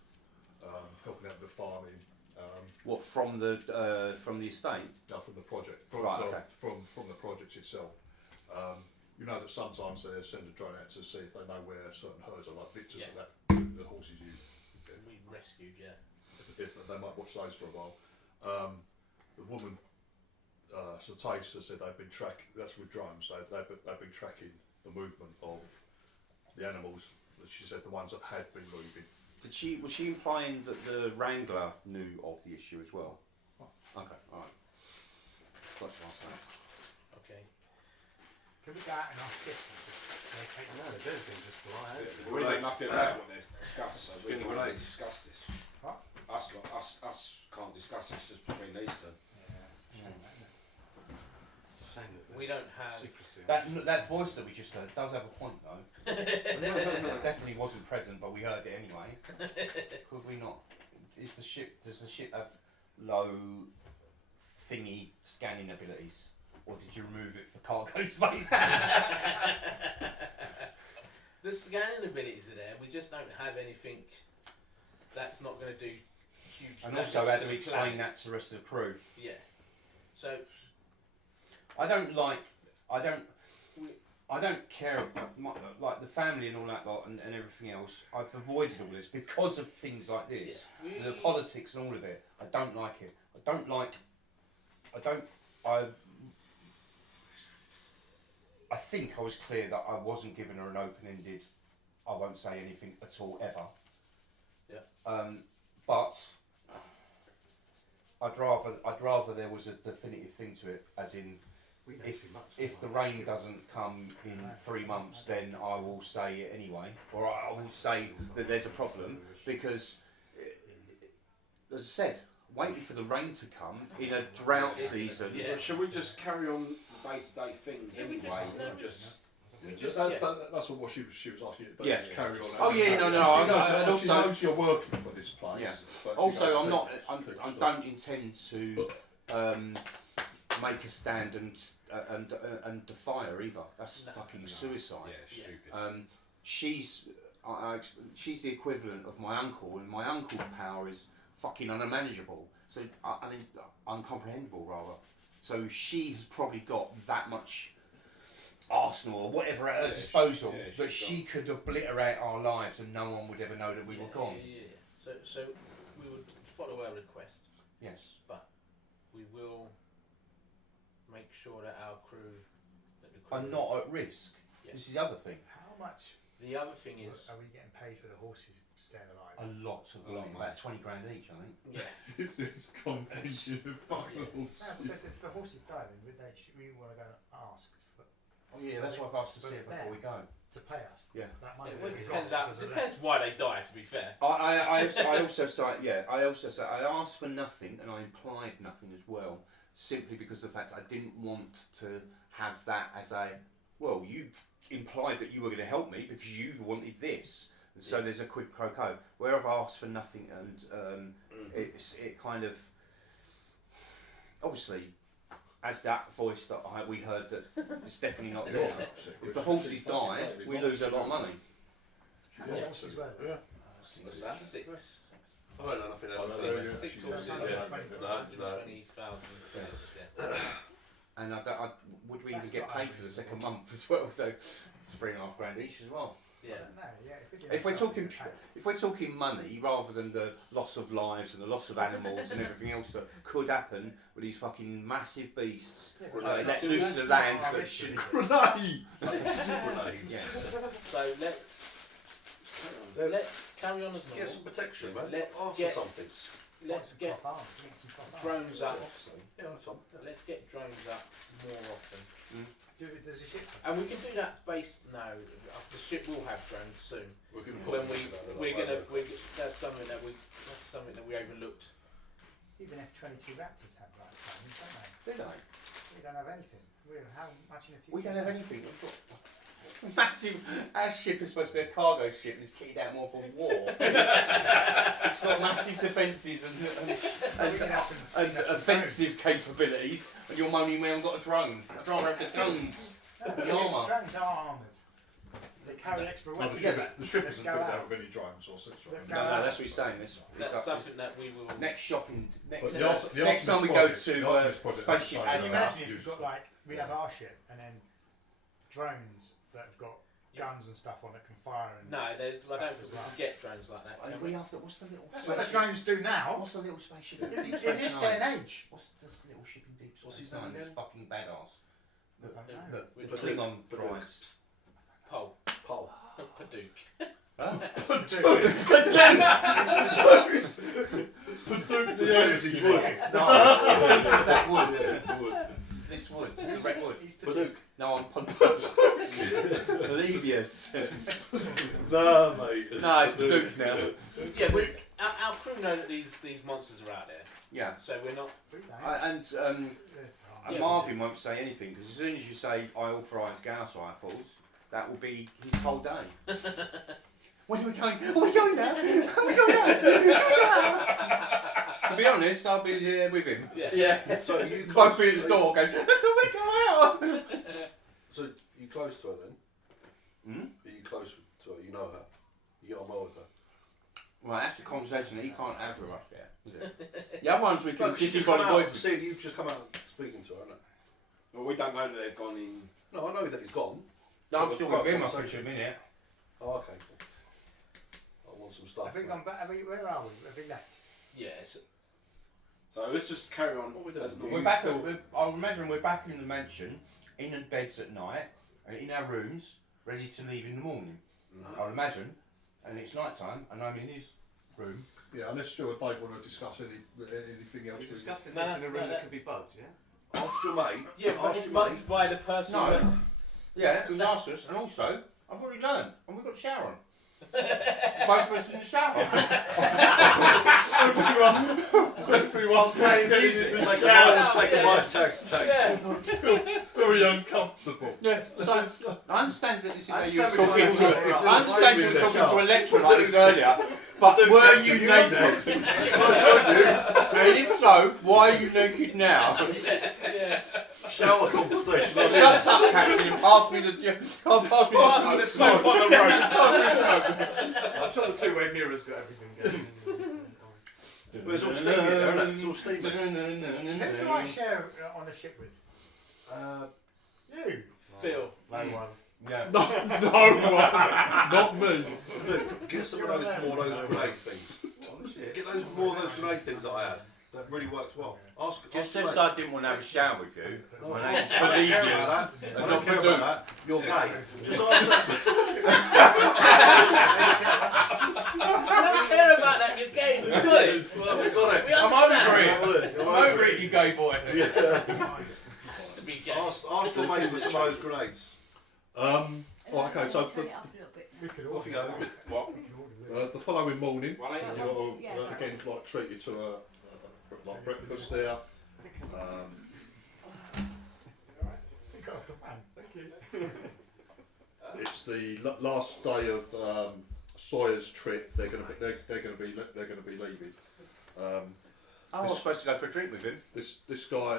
helping out with the farming. What from the estate? No, from the project, Right, okay. from the project itself. You know that sometimes they send a drone out to see if they know where certain herds are, like Victor's Yeah. and the horses you. We rescued. Yeah. If they might watch those for a while. The woman, so Tace has said they've been that's with drones, they've been tracking the movement of the animals. She said the ones that had been moving. Was she implying that the wrangler knew of the issue as well? Okay. All right. Got to ask that. Okay. Can we go out and ask this? Take No, they do things just fly out. We know nothing about what they've discussed, so we Getting can't really related. discuss this. What? Us can't discuss this just between these two. Yeah, it's a shame, isn't it? Shame that We don't have. secrecy. That voice that we just heard does have a point though. It definitely wasn't present, but we heard it anyway. Could we not? Does the ship have low thingy scanning abilities, or did you remove it for cargo space? The scanning abilities are there. We just don't have anything that's not going to do huge. And damage also, how to do the we explain planet. that to the rest of the crew? Yeah. So I don't care about like the family and all that lot and everything else. I've avoided all this because of things like this, yeah, the politics and all of it. I don't like it. I think I was clear that I wasn't giving her an open-ended. I won't say anything at all ever. Yeah. But I'd rather there was a definitive thing to it, as in. We know If too much. the rain doesn't come in 3 months, then I will say it anyway, or I will say that there's a problem because, as I said, waiting for the rain to come in a drought season. Yeah. Should we just carry on the day-to-day things Yeah, we anyway? just- And just That's what she was asking you to do. Yeah. Just carry on. Oh, yeah, no, I know, and She also- knows you're working for this place. Yeah. but she Also, goes, I'm not. "Keep I still." don't intend to make a stand and defy her either. That's fucking suicide. Yeah, stupid. She's she's the equivalent of my uncle, and my uncle's power is fucking unmanageable. So I mean, uncomprehendable rather. So she's probably got that much arsenal or whatever at her disposal that she could obliterate our lives, and no one would ever know that we were gone. Yeah. So we would follow her request. Yes. But we will make sure that our crew. Are not at risk. Yes. This is the other thing. How much The other thing is. are we getting paid for the horses staying alive? A lot of money, about 20 grand each, I think. Yeah. It's convention of fucking No, because if the horses die, then we want to go and ask Oh yeah, that's what I've asked to see it before we go. to pay us. Yeah. That money. It that we depends. got because of Depends why they die. To be fair. I also say I asked for nothing and I implied nothing as well, simply because of the fact I didn't want to have that as a well. You implied that you were going to help me because you wanted this, and so there's a quid pro quo. Where I've asked for nothing and it kind of obviously. As that voice that we heard that it's definitely not there. If the horses die, we lose a lot of money. How many horses were there? What's that? 6. I don't know nothing Oh, else. no, yeah. 6 Yeah. horses. Yeah. 120,000. Yeah. And would we even That's get not paid for the unreasonable. second month as well? So it's $3.5 grand each as well. Yeah. No, yeah. If we're talking money rather than the loss of lives and the loss of animals and everything else that could happen with these fucking massive beasts let loose to the land that shouldn't. Grenades! Grenades. So let's carry on as Get normal. some protection, man. Let's Ask get- for something. Let's get drones up. Yeah, that's fine. Let's get drones up more often. Does the ship? And we can do that based now. The ship will have drones soon. We can When put that's something that we overlooked. Even F-22 Raptors have like planes, don't they? Do they? We don't have anything. How much in a few We don't years? have anything. We've got massive. Our ship is supposed to be a cargo ship. It's kitted out more for war. It's got massive defences and offensive capabilities. And you're moaning we haven't got a drone. I'd rather have the guns. The armour. Drones are armoured. They carry extra So weapons. the ship isn't Go fitted out. out with any drones or such. That No, go out. that's what he's saying. That's something that we will. Next shopping. But Next time we go to Spaceship Can you Astronaut. imagine if you've got we have our ship and then drones that have got guns and stuff on that can fire and. No, I don't Stuff think as we well. can get drones like that. Can We we? have the, what's the little That's what the spaceship? drones do now. What's the little spaceship? In this day and age. What's this little ship in Deep What's Space his name Nine? It's again? fucking badass. I don't know. The Klingon prize. Pole. Pole. Paduke. Paduke's the energy wood. No, is that wood? Yeah, it's the wood. Is this wood? Is this red wood? Paduke. No, I'm Polybius. No, mate. No, it's Paduke now. Yeah, our crew know that these monsters are out there, Yeah. so we're not. And Marvin won't say anything because as soon as you say I authorise Gauss rifles, that will be his whole day. When are we going? Are we going now? Are we going now? To be honest, I'll be there with him. Yeah. So you Go through the door, going, look, we go out. So you close to her then? Hmm? Are you close to her? You know her? You get on well with her? Well, that's a conversation that he can't have with us yet, is it? The other ones we No, can 'cause she's just just come body out. boys. See, you've just come out speaking to her, haven't Well, we don't know that they've gone in. you? No, I know that he's gone. No, I'm still with him, I Conversation. think, for a minute. Oh, okay. Cool. I want some stuff. Have we mate. gone back? Where are we? Have we left? Yes. So let's just carry on. What we doing? as normal. We're back. I imagine we're back in the mansion, in the beds at night, in our rooms, ready to leave in the morning. I'll imagine, and it's night time, and I'm in his room. Yeah, unless Stuart Dave want to discuss anything else. We're discussing No, this in a room no, that could be bugged, yeah? Ask your mate. Yeah, but Ask it's your mate. mugged by the person. No. that- Yeah, who's asked us, and also I've already learned, and we've got a shower on. Both of us in the shower. through whilst playing music. Take a mic tag. Very uncomfortable. Yeah, so I understand that this is how you were understand talking what to. you're saying. I understand you were talking to a Shout. lecturer like this earlier, but Do were Jackson, you you naked? And if so, why are you naked now? Shower conversation. Shut up, Captain, and pass me the soap on the road. I'm sure the two-way mirror's got everything going. But it's all steamy there, isn't it? It's all steamy. Who do I share on the ship with? You. Phil. No one. Yeah. Not me. Look, get some of those more of those grenade things. What the shit? Get those more of those grenade things that I had. That really works well. Ask Just your as mate. I didn't want to have a shower with you, No, and I I just don't believe care you. about that. I not don't care Badoo. about that. You're gay. Just ask that. I don't care about that, you're gay. Good. Well, we got it. We I'm understand. over it. I'm over it, you gay boy. To be gay. Ask your mate for some of those grenades. Okay, so Turn it up a little bit. We could Off you go. What? the following morning, One ain't you'll Yeah. again like treat you to a like breakfast there. It's the last day of Sawyer's trip. They're going to be leaving. I was supposed to go for a drink with him. This guy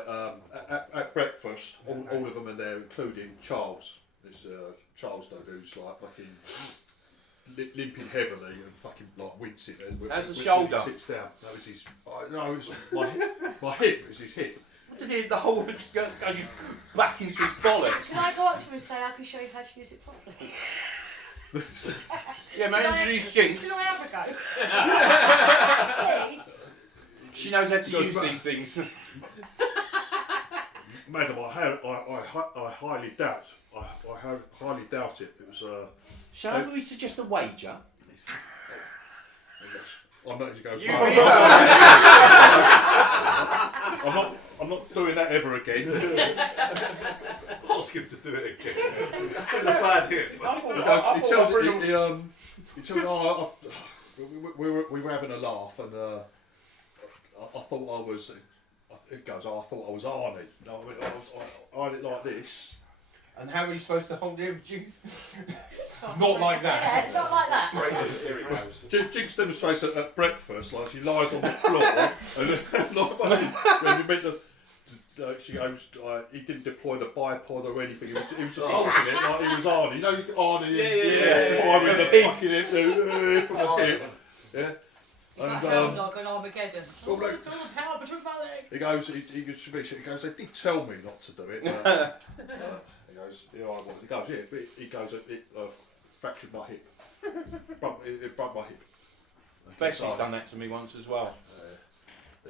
at breakfast, all of them are there, including Charles. This Charles though, who's like fucking limping heavily and fucking like wincing. How's the shoulder? He sits down. No, it's his. No, it's my hip. It's his hip. What did he, the whole go back into his bollocks? Can I go up to him and say I can show you how to use it properly? Yeah, man, introduce Jinx. Can I have a go? Please? She knows how to Goes use back. these things. Madam, I highly doubt. I highly doubt it. It was. Shall we suggest a wager? I'm not. He goes. You "No, really no, are. I'm not doing that ever again. Ask him to do it again. With a bad hip. He tells we were having a laugh and I thought I was. It goes. I thought I was Arnie. No, I did like this. And how are you supposed to hold the juice? Not like that. Yeah, not like that. Here it goes. Jinx demonstrates at breakfast, like she lies on the floor, and when you meet she goes, he didn't deploy the bipod or anything. He was just holding it like he was Arnie. You know, Arnie, firing the fucking it from the hip. Yeah. It's like Hound Dog and Armageddon. Well, like, Feel the power between my legs. he goes, they did tell me not to do it. But, he goes, yeah, I was. He goes, yeah, but he goes, it fractured my hip. It broke my hip. Becky's done that to me once as well.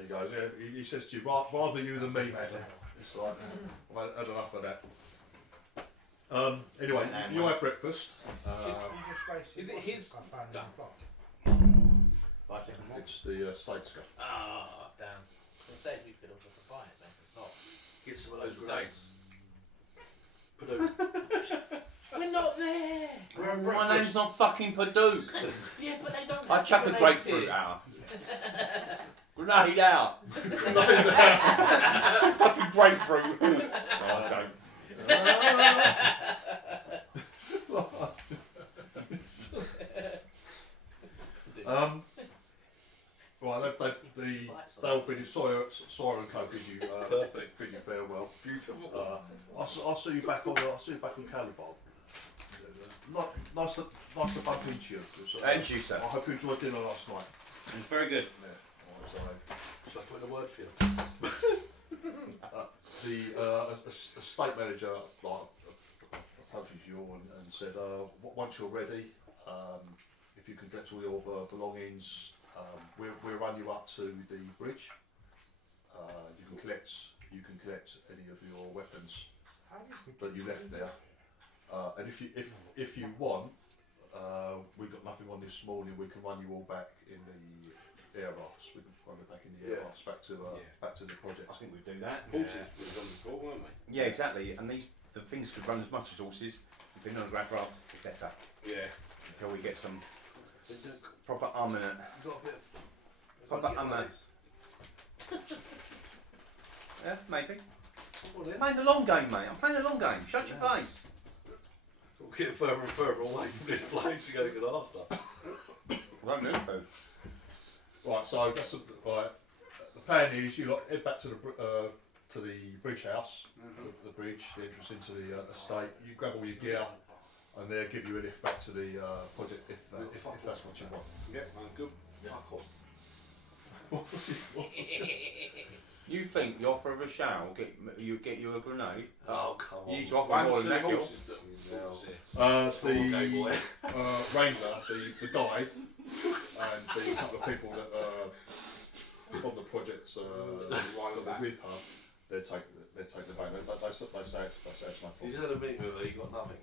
He goes, yeah, he says to you, rather you than me, madam. It's like, I've had enough of that. Anyway, you had breakfast. Is it his gun? It's the States gun. Ah, damn. It says we could have buy it, man. It's not. Get some of those grenades. We're not there. We're at My breakfast. name's not fucking Padook. Yeah, but they don't. I have chuck a grenades grapefruit here. out. Grenade out. Fucking grapefruit. No, I don't. Right, they'll bid you Sawyer and Co. bid you Perfect. bid you farewell. Beautiful. I'll see you back on Caliban. Nice to bump into you. And you, sir. I hope you enjoyed dinner last night. Very good. Shall I put in a word for you? The estate manager approaches you and said, once you're ready, if you can get all your belongings, we'll run you up to the bridge. You can collect any of your weapons that you left there. And if you want, we've got nothing on this morning. We can run you all back in the air rafts. We can run it back in the air rafts back to the project. I think we'd do that. Horses we was on before, weren't we? Yeah, exactly. And the things could run as much as horses. If they're not a grab raft, it's better. Yeah. Until we get some proper armament. You've got a bit of. Proper armament. Yeah, maybe. Well, then, I'm playing the long game, mate. I'm playing the long game. Shut your face. we'll get further and further away from this place. You're going to get our stuff. Well, no. Right, so that's right. The plan is you lot head back to the bridge house, the bridge, the entrance into the estate. You grab all your gear, and they'll give you a lift back to the project if that's what you want. Yeah, I'm good. Fuck off. What's it? You think the offer of a shower will get you a grenade? Oh, come on. You need to offer more than that, Gil. The wrangler, the guide, and the couple of people that from the projects that were with her, they take the back. They say it's no You problem. just had a meeting with her, you got nothing.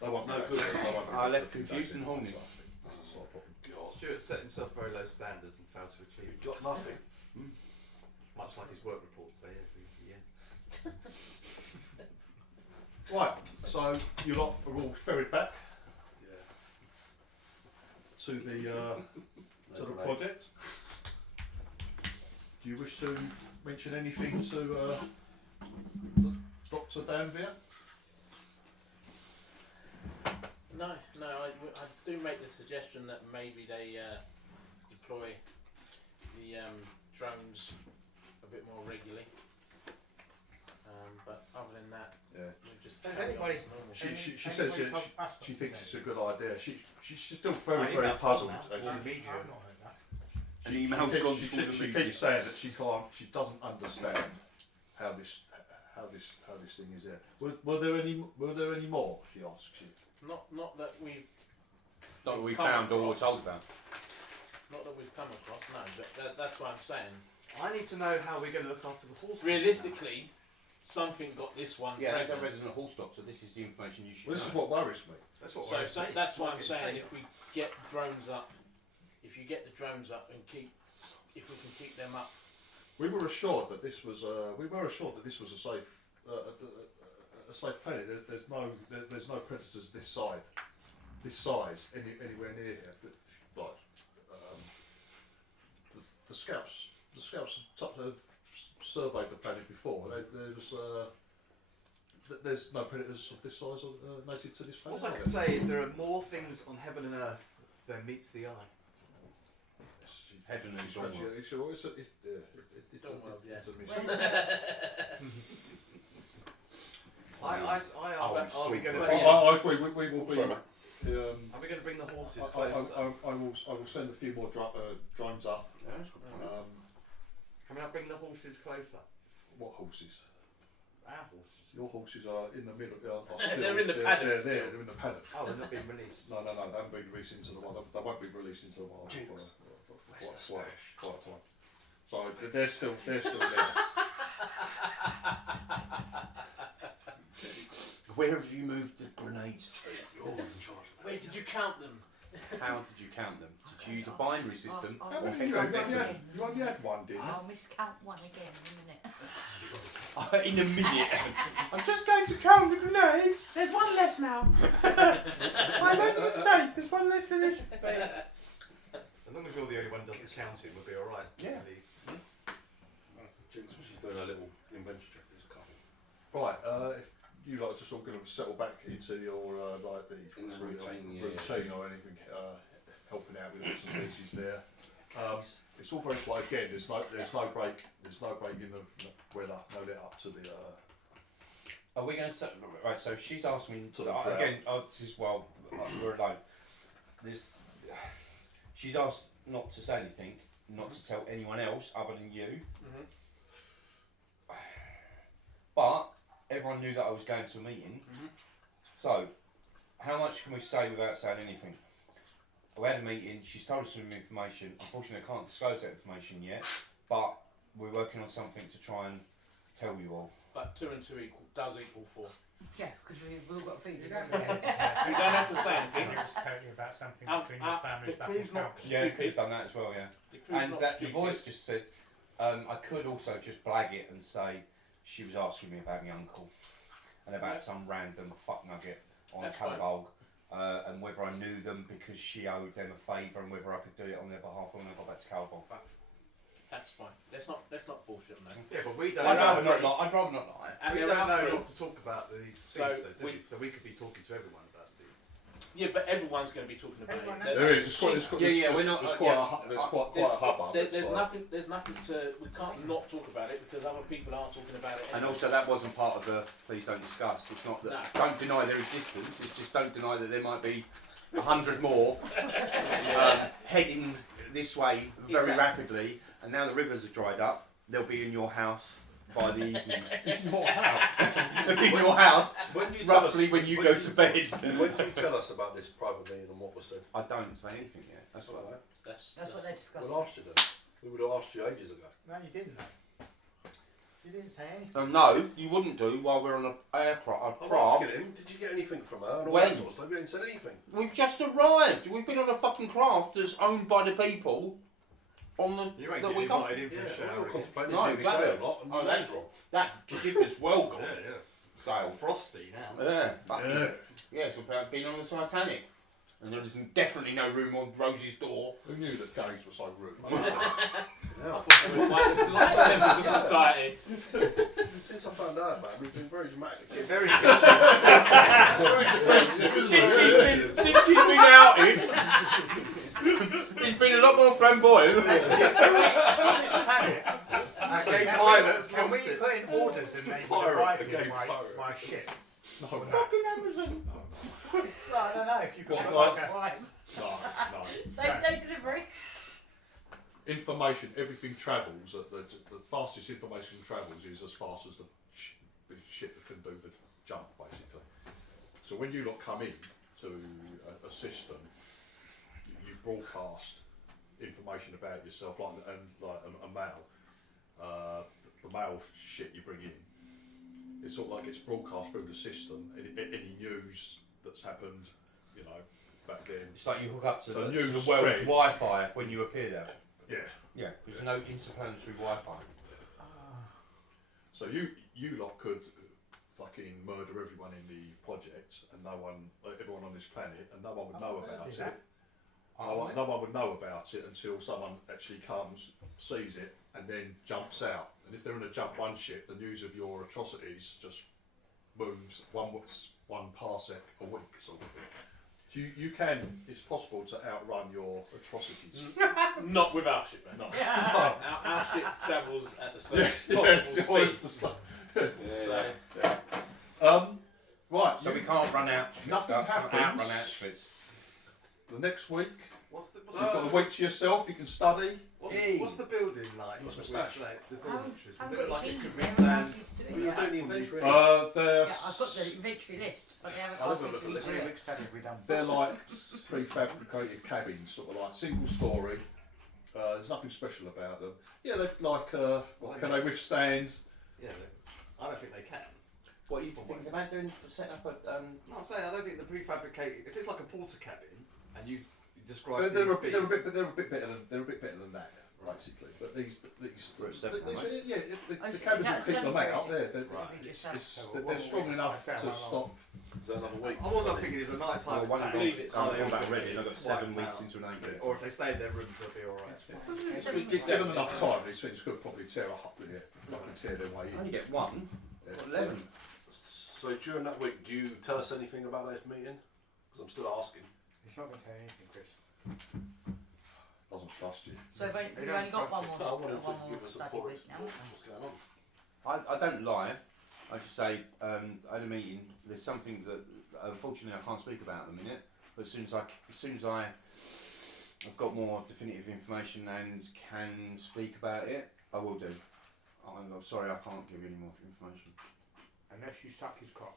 They won't be No back. good. They won't be I back left for a few confused days and anyway. horny. That's not a problem. God. Stuart set himself very low standards and failed to achieve. You've got nothing. Much like his work reports say every year. Right, so you lot are all ferried back Yeah. to the project. Do you wish to mention anything to Dr. Danville? No, I do make the suggestion that maybe they deploy the drones a bit more regularly. But other than that, Yeah. we just Has carry on anybody- as normal. She says she thinks it's a good idea. She's still very I very emailed puzzled. now. And I've she, not heard that. An email's gone she through the keeps media. saying that she doesn't understand how this thing is there. Were there any more? She asks you. Not that we've Not that we Come found or were across. told about. not that we've come across. No, but that's what I'm saying. I need to know how we're going to look after the horses. Realistically, something got this one Yeah, as a pregnant. resident horse doctor, this is the information you should Well, this is know. what worries me. That's what So we're saying. that's what I'm Fucking saying. paper. If we get drones up, if you get the drones up and if we can keep them up, We were assured that this was a safe a safe planet. There's no predators this size anywhere near here. But like the scouts have surveyed the planet before. There's no predators of this size native to this planet. What I are can there? say is there are more things on heaven and earth than meets the eye. Heaven is all. It's a Don't worry, mission. I asked, are we going to I agree. We will be. Sorry, mate. are we going to bring the horses I closer? will send a few more drones up. Can I bring the horses closer? What horses? Our horses. Your horses are in the middle. They're in the paddock They're in the paddock. Oh, they're not being released. No, they haven't been released into the wild. They won't be released into the wild for quite a time. So they're still there. Where have you moved the grenades to? You're in charge of that. where did you count them? How did you count them? Did you use a binary system? I'll or miscount hexadecimal? again. You only had one, didn't you? I'll miscount one again in a minute. In a minute. I'm just going to count the grenades. There's one less now. I made a mistake. There's one less than it. As long as you're the only one who does the counting, we'll be alright. Yeah. Jinx, she's doing her little inventory check. There's a couple. Right. If you like just all going to settle back into your like the In the routine, yeah. routine or anything, helping out with bits and pieces there. It's all very quiet again. There's no break. There's no break in the weather. No let up to the. Are we going to set? Right. So she's asked me To the again. This is while we're alone. She's asked not to say anything, not to tell anyone else other than you. But everyone knew that I was going to a meeting. So, how much can we say without saying anything? We had a meeting. She's told us some information. Unfortunately, I can't disclose that information yet. But we're working on something to try and tell you all. But 2 and 2 does equal 4. Yeah, because we've all got feet. You don't don't we? have to You don't have to say anything. It's totally about something Um, between your the families back in crew's not Scotland. Yeah, we could have done that as well. Yeah. The crew's And not that the stupid. voice just said, I could also just blag it and say she was asking me about my uncle and about some random fuck nugget on That's fine. Calabog, and whether I knew them because she owed them a favour and whether I could do it on their behalf when I got back to Calabog. That's fine. Let's not bullshit on that. Yeah, but we don't. I'd know. rather not lie. I'd rather not lie. And We they're don't out know through. not to talk about the things, So so we could be talking to everyone about these. Yeah, but everyone's going to be talking about Everyone it. knows. There is. It's quite. we're not. There's quite a hubbub. There's It's nothing. There's nothing to. We can't not talk about it because other people are talking about it. And also, that wasn't part of the please don't discuss. It's not that. No. Don't deny their existence. It's just don't deny that there might be 100 more heading this way very Exactly. rapidly. And now the rivers are dried up. They'll be in your house by the evening. your house. They'll be in your house When you tell roughly us, when you when go to bed. When you tell us about this private meeting and what was said, I don't say anything yet. That's what I. That's what they discussed. we'll ask you then. We would have asked you ages ago. No, you didn't. Though. You didn't say anything. Oh no, you wouldn't do while we're on an aircraft. I'm asking him, did you get anything from her? And all When? that sort of stuff. You ain't said anything. We've just arrived. We've been on a fucking craft that's owned by the people on the. You ain't that getting we come. invited in for Yeah, a well, shower. you're contemplating No, if you exactly. go or not, and Oh, your that's- name's wrong. That ship is well gone. Yeah, Sail. frosty now. Yeah. Fucking, yeah, it's about being on the Titanic. And there's definitely no room on Rosie's door. Who knew that gays were so rude? Yeah. We were quite the last members of society. Since I found out about him, he's been very dramatic. Very Since she's been outed, he's been a lot more flamboyant. On this planet, gay pilots can we lost it. put in orders and they will Pirate, arrive the here gay by pirate. ship? No, Fucking Amazon. Well, I don't know if you could What, put like- like a... Right. no. Same day delivery. Information, everything travels. The fastest information travels is as fast as the ship that can do the jump, basically. So when you lot come in to a system, you broadcast information about yourself, like a mail. The mail shit you bring in, it's sort of like it's broadcast through the system. Any news that's happened, you know, back then. It's like you hook up to So the news world's spreads. Wi-Fi when you appear there. Yeah. Yeah, because there's no interplanetary Wi-Fi. So you lot could fucking murder everyone in the project, and everyone on this planet, and no one would know about it. No one would know about it until someone actually comes, sees it, and then jumps out. And if they're in a jump one ship, the news of your atrocities just moves one parsec a week, sort of thing. So it's possible to outrun your atrocities. Not with our ship, man. No. Our ship travels at the same possible speed. Right, So we can't run out. Nothing happens. Outrun outfits. the next week, What's you've got a week to yourself, you can study. what's the building like? What's With, my stash? like, the dormitories? How Does it look like many it could keys withstand? do We're they doing the have? inventory. They're Yeah, I've got the inventory list, but they haven't I'll asked have a me look to at read this. it. Which tab have we done? they're like prefabricated cabins, sort of like single story. There's nothing special about them. Yeah, they're like can they withstand? Yeah, I don't think they can. What are you thinking about doing? Setting up a. No, I'm saying I don't think the prefabricated. If it's like a porter cabin, and you describe They're a these bit beasts- better than that, basically. But these seven, right? yeah, Oh, the is cabins that will keep them standard out. rating? They're Right. We just have- they're strong enough to stop. Is that another week? All I'm thinking is a nighttime One attack. believe it's Oh, something they'll back just ready, be and I've got 7 wiped weeks out. into an 8 Or if they stay in their rooms, they'll be alright. Give them enough time. These things could probably tear their way I only in. get one. Yeah. 11. So during that week, do you tell us anything about this meeting? Because I'm still asking. He's not going to tell you anything, Chris. Doesn't trust you. So we've They only don't got one trust more, I wanted one to more give us a study report. week now. What's going on? I don't lie. I just say I had a meeting. There's something that unfortunately I can't speak about at the minute. But as soon as I've got more definitive information and can speak about it, I will do. I'm sorry I can't give you any more information. Unless you suck his cock.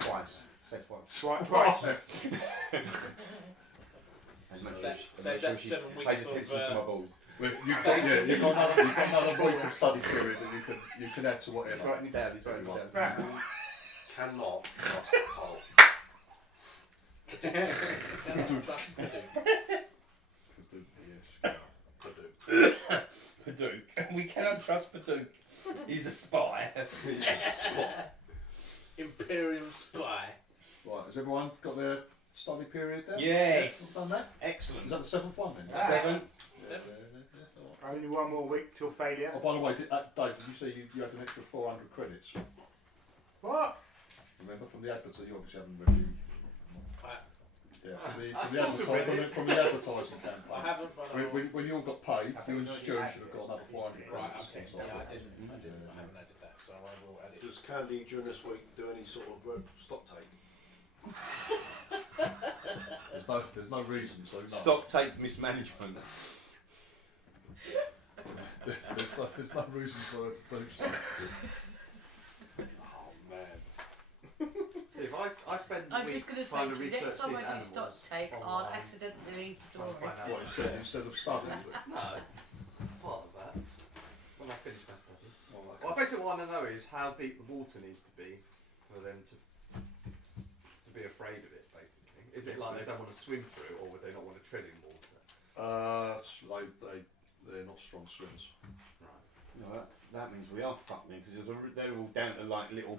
Twice. Said twice. Twice. And make So sure that- she- so make sure that's she 7 pays weeks of, attention to my balls. You've got another week of study period that you can add to He's whatever. writing it down. He's writing it down. Cannot trust the whole. Trust me, dude. Yes. Padook. We cannot trust Padook. He's a spy. Imperium spy. Right, has everyone got their study period then? Yes. Done that? Excellent. Is that the 7th one then? 7. Only one more week till failure. Oh, by the way, Dave, did you see you had an extra 400 credits? What? Remember from the adverts, you obviously haven't reviewed. Yeah, from the advertising campaign. I haven't, but When you all got paid, you and Stu should have got another 400 right, credits. okay. Yeah, I didn't. I haven't added that, so I will add it. Does Candy during this week do any sort of stock take? There's no reason to. No. Stock take mismanagement. There's no reason for her to do so. Oh man. If I spend I'm the just week going to say, trying to the research next time these I do animals. stock take, I'll online, accidentally leave the trying door to find out What you said instead of studying. No, part of that. When I finish my studies. Well, I basically want to know is how deep the water needs to be for them to be afraid of it. Basically, is it like they don't want to swim through, or would they not want to tread in water? They're not strong swimmers. Right. No, that means we are fucked then, because they're all down to like little.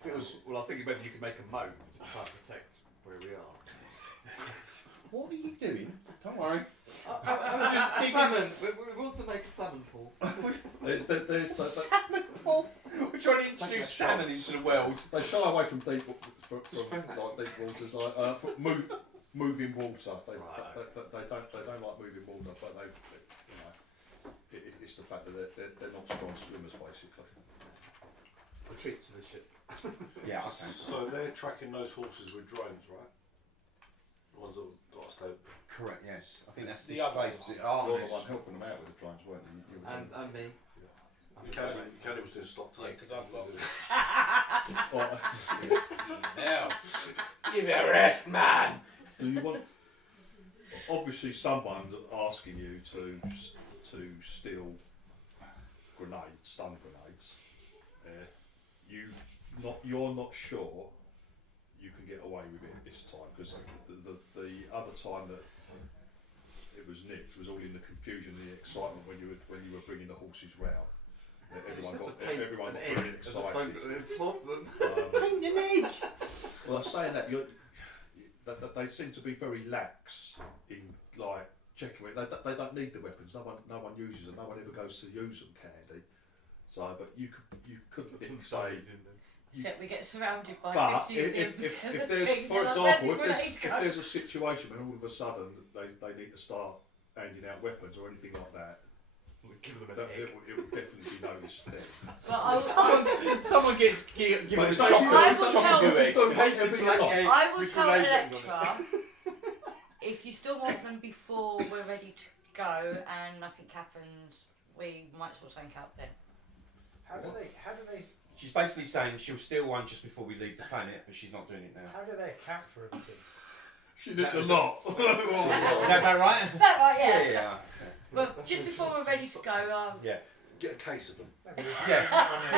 If it was, well, I was thinking whether you could make a moat to try and protect where we are. What are you doing? Don't worry. A salmon. We want to make a salmon pool. There's Salmon pool. We're trying to introduce salmon into the world. they shy away from deep waters, like moving water. They don't like moving water, but it's the fact that they're not strong swimmers, basically. Retreat to the ship. Yeah, okay. So they're tracking those horses with drones, right? The ones that have got to stay. Correct, yes. I think that's The this other place. ones. You're the one helping them out with the drones, weren't you? And me. Candy was doing stock Yeah, take. because I've got. Well, Now, give me a rest, man. do you want? Obviously, someone's asking you to steal grenades, stun grenades. You're not sure you can get away with it this time, because the other time that it was nicked was all in the confusion and the excitement when you were bringing the horses round. Everyone got really excited. Bring the leg! Well, I'm saying that they seem to be very lax in like checking it. They don't need the weapons. No one uses them. No one ever goes to use them, Candy. So, but you couldn't say. Except we get surrounded by But 50 of if there's, for example, if there's a situation when all of a sudden they need to start handing out weapons or anything like that, Give them it will definitely be noticed then. But Someone gets given a But chocolate egg. I will tell Electra if you still want them before we're ready to go and nothing happens, we might sort something out then. How do they She's basically saying she'll steal one just before we leave the planet, but she's not doing it now. how do they account for everything? She did a lot. Is that about right? That right, yeah. Yeah. Well, just before we're ready to go, Yeah. Get a case of them. Yeah.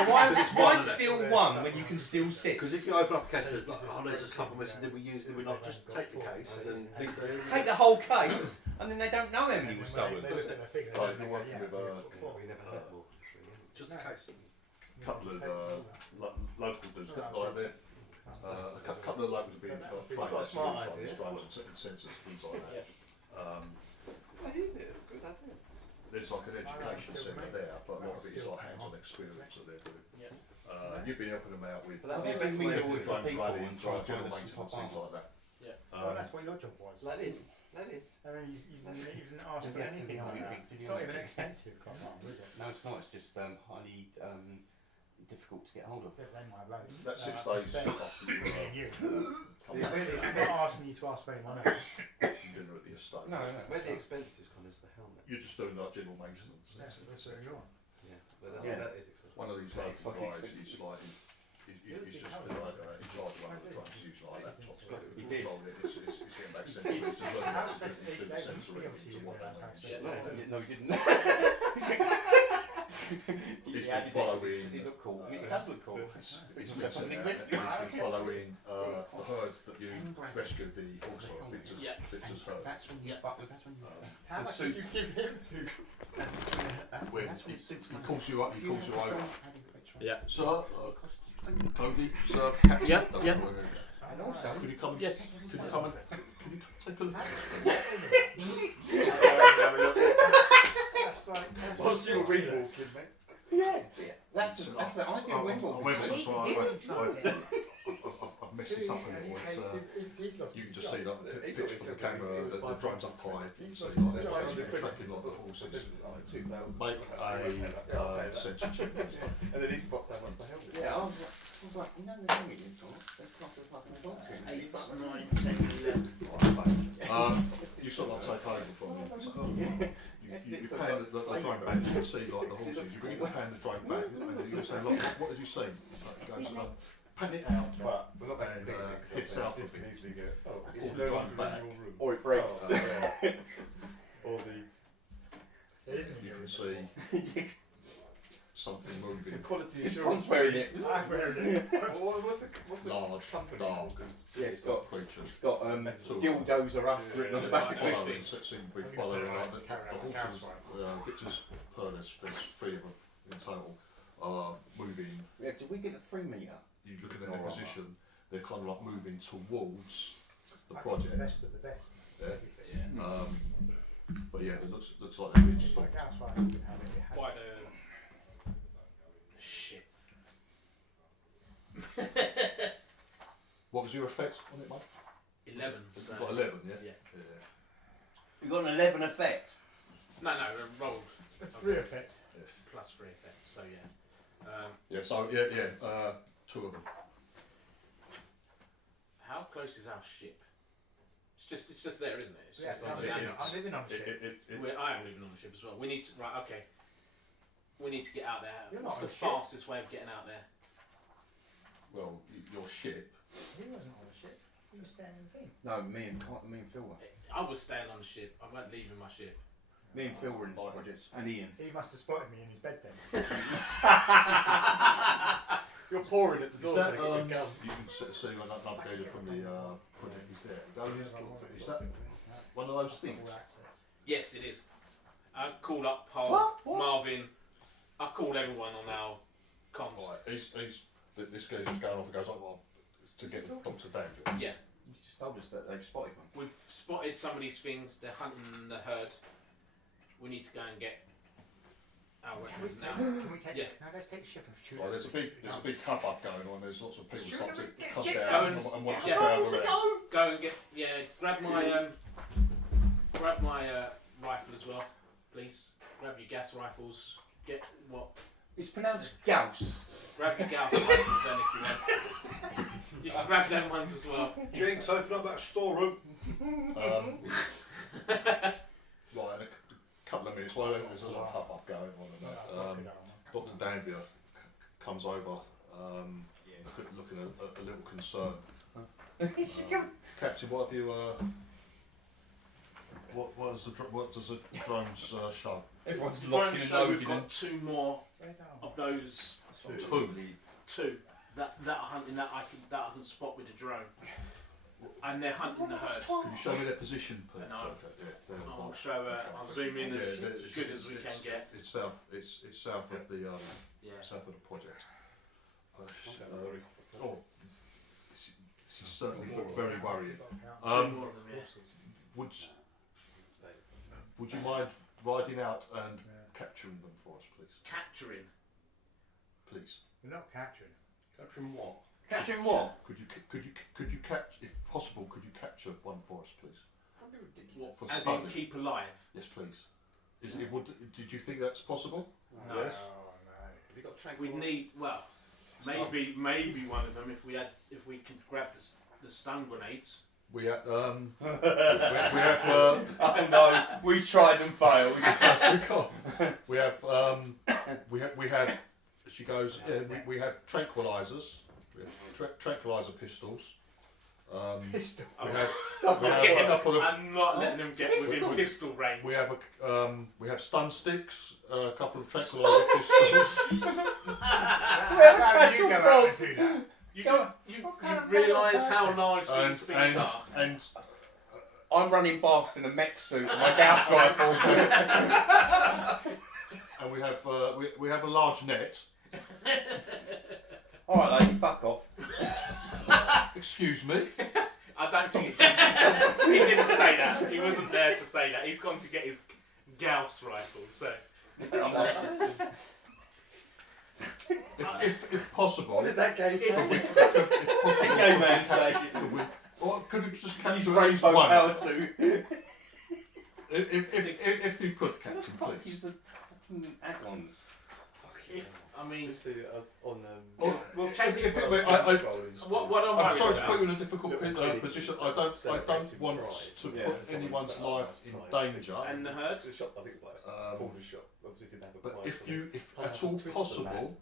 Well, why steal one when you can steal six? Because if you open up a case, there's like, oh, there's a couple missing. Did we use? Did we not? Just take the case and then at least they Take the whole case, and then they don't know how many were stolen. Like if you're working with We never heard more. just a case. a couple of local dudes, like they're, a couple of locals being trained I've got a smart on idea. drones and sensors and things like that. I use it. It's a good idea. There's like an education centre there, but a lot of it is like hands-on experience that they're doing. You've been helping them out with But that would be a better way of doing it. drone people running, and drone journalists maintenance, pop things up. like that. Well, that's what your job was. That is. And then you didn't ask for anything like that. It's not even expensive cost, is it? No, it's not. It's just highly difficult to get hold of. Yeah, they might have loads. That's 6 to days spend. after You. come back I'm not asking you to ask for anyone else. from dinner at the estate. No, no. Where the expense is kind of the helmet. You're just doing like general maintenance. That's what you're on. Yeah, but Yeah. that is expensive. One of these Yeah, local fucking guys expensive. is like, he's just like, in charge of one of the drones, he's like laptops, He did. control it, it's getting back sensors, he's just learning How how to expensive? do the They sensory obviously and didn't what realise that how means. expensive No, he didn't. He's Yeah, been he following. He looked cool. I mean, it does look cool. He's been following the herd that you rescued, the horse herd, Victor's herd. That's when you. That's when you. How The much suit- did you give him to? When he calls you up, he calls you over. Yeah. Sir, Cody, sir, Yeah, That's yeah. what we're gonna do. And also, Could you come and Yes. could you come and take a look? That's like walking, mate. Yeah, that's the ideal wind I walking. went He's sometimes. interesting. I've messed this up a little. You can just see like the picture from the camera, the drone's up high. You can see like tracking like the horses. Make a sensor chip. And then he spots how much the helmet is. Yeah, I was like, no, there's no million dollars. That's not the fucking walking. 8, 9, 10, 11. You sort of like take over from them. It's like, you pan the drone back, you can see like the horses. You pan the drone back, and you say, look, what have you seen? Like, it goes, pan it out, But we're not making and big because hit south of it can it. easily go, oh, Pull it's the no drone longer back. in your room. Or it breaks. Oh, yeah. Or the It isn't You can see something moving. quality assurance. One's wearing it. I'm wearing it. What's the Large, company dark, called? Yeah, it's got creatures. dildos are us written on the back of it. Following, seem to be following around the horses. Victor's heard there's 3 of them in total are moving. Yeah, did we get the 3 metre? You look at their position, they're kind of like moving towards the The project. best of the best. Yeah. But yeah, it looks like they're being stopped. Like Gauss, right, you can have it, it has Quite a shit. What was your effect on it, mate? 11. So. Got 11, yeah? Yeah. We got an 11 effect. No, rolled 3 effects. plus 3 effects. So yeah. Yeah, so yeah, 2 of them. How close is our ship? It's just there, isn't it? It's Yeah, just on the I'm living on the ship. I am living on the ship as well. We need to okay. We need to get out there. You're What's not the on the ship. fastest way of getting out there? Well, your ship. He wasn't on the ship. He was staying in the thing. No, me and Phil were. I was staying on the ship. I weren't leaving my ship. Me and Phil were in the project. And Ian. He must have spotted me in his bed then. You're pouring at the door. Is that, taking a gun. you can see when that navigator from the project is there. Is that one of those things? Yes, it is. I called up Paul, Marvin. I called everyone on our comms. Right, this guy's just going off and goes, well, to get Dr. Daniel. Yeah. You just told us that they've spotted me. We've spotted some of these things. They're hunting the herd. We need to go and get our weapons now. Can we take? Yeah. No, let's take the ship and shoot. Well, there's a big hubbub going on. There's lots of people start to come Go down and- and watch us yeah. down the road. Go and get grab my rifle as well, please. Grab your gas rifles. Get what? It's pronounced Gauss. Grab your Gauss rifles then if you want. You can grab them ones as well. Jinx, open up that storeroom. Right, in a couple of minutes, well, there's a lot of hubbub going on. And Dr. Danvia comes over, looking a little concerned. Captain, what have you? What does the drones show? Everyone's Don't locking and show we've loading. got 2 more Where's our? of those. 2 that are hunting that I can spot with a drone, and they're hunting the herd. Could you show me their position, please? No. Okay, yeah, I'll show. I'll zoom in as good as we can get. It's south. It's south of the Yeah. south of the project. This is certainly very worrying. 2 more of them. Yeah. Would you mind riding out and capturing them for us, please? Capturing. Please. We're not capturing. Capturing what? Capturing what? Could you capture, if possible, could you capture one for us, please? That'd be ridiculous. For As in study. keep alive. Yes, please. Did you think that's possible? No. Yes. Oh no. Have you got We need maybe one of them if we could grab the stun grenades. We have Oh no, we tried and failed. we have. She goes. Yeah, we have tranquilizers. We have tranquilizer pistols. Pistol. We have. That's we not have getting a couple of. I'm not letting them get within pistol range. We have we have stun sticks. A couple of tranquilizer pistols. Where the How do you castle go out from? and do that? You Go- realise how large and these things are. and I'm running past in a mech suit and my Gauss rifle. and we have a large net. Alright, lady, fuck off. Excuse me. I don't think he didn't say that. He wasn't there to say that. He's gone to get his Gauss rifle. So If possible, What did that guy say? if possible, Gay man say. or could it just He's capture rainbow one? power suit. If you could, Captain, Fuck, please. he's a fucking add-on. I mean, You see us on well, take it. What am I'm I sorry to about? put you in a difficult position. I don't want to put anyone's life in danger. And the herd? The shop, I think it's like corner shop. Obviously didn't have a But client if for you, them. if I at all twist the possible,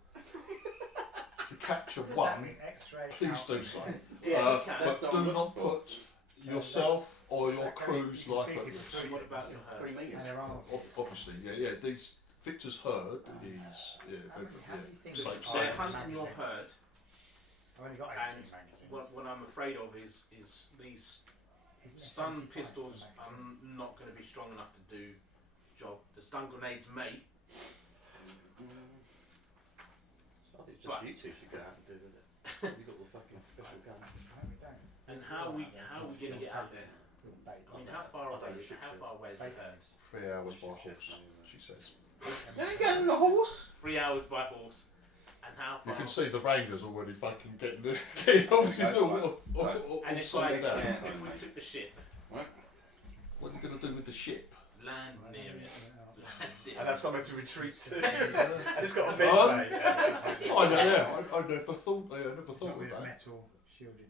to capture Does that one, mean X-ray please out? do so. Yeah, But do not put yourself or your crew's life at risk. What about the herd? 3 meters. And there are Obviously, yeah. These Victor's herd is safe. So they're hunting your herd, I've only got and 18 magazines. what I'm afraid of is these Isn't it stun 75 pistols are magazine? not going to be strong enough to do job. The stun grenades may, I think just you two should go out and do with it. You got the fucking special guns. No, we don't. and how are we going to get out there? We'll bait. I mean, how far I don't away? know, How far away is the herd? 3 hours by Shifts, horse, she says. You ain't going on the horse. 3 hours by horse, and how You far? can see the Wranglers already fucking getting horses all And if sorted out. if we took the ship, What are you going to do with the ship? land near it, land near And it. have somewhere to retreat to. And it's got a Huh? mid bay. I never thought It's not of with that. metal shielded.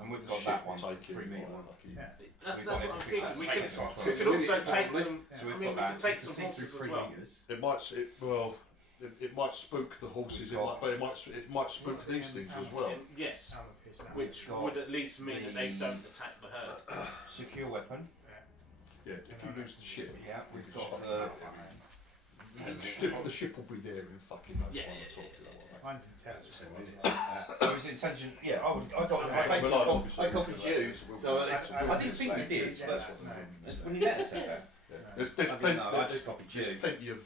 And we've got that one, Take 3 metre one. Yeah. That's We've what got I'm everything. thinking. We That's could taken we could also take Probably. some. So I we've mean, we got could that. take You can some see horses through as 3 well. metres. It might spook the horses, but it might spook these things as well. Yes, Out of piss now. which would at least mean that they don't attack the herd. Secure weapon. Yeah, if you lose the ship, Yeah, we've you got just the ship will be there in fucking no Yeah, time yeah, at all. yeah, Mine's intelligent. So his intention, yeah, I got Yeah, basically well, I obviously, copied you, so I didn't think we did, but when you let us say that, There's I didn't know, I plenty. just copied There's you. plenty of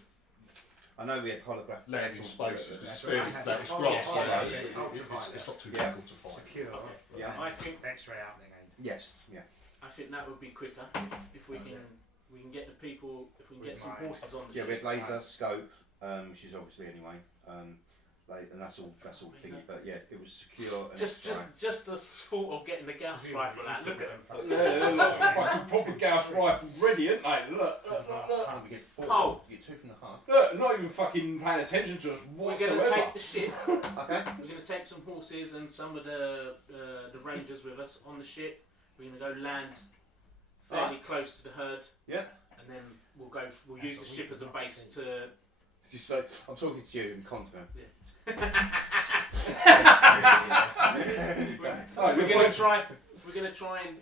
I know we had holographic landing spaces. It's fairly Yeah. it's Yeah. grass, Yeah. it's not too Yeah. difficult to find. Secure. Yeah. I think X-ray out again. Yes, yeah. that would be quicker if we can get the people, if we can get some horses on the Yeah, we ship. had laser, scope, which is obviously anyway, and that's all thingy, but yeah, it was secure and Just the thought of getting the Gauss rifle out. Look at them. Yeah, look, fucking proper Gauss rifle ready, ain't they? Look, we get 4, Oh. you get 2 from the half. look, not even fucking paying attention to us We're going to whatsoever. take the ship. Okay. We're going to take some horses and some of the rangers with us on the ship. We're going to go land fairly close to the herd. Yeah. And then we'll use the ship as a base to. Did you say, I'm talking to you in continent. We're Alright, going to try. We're going to try and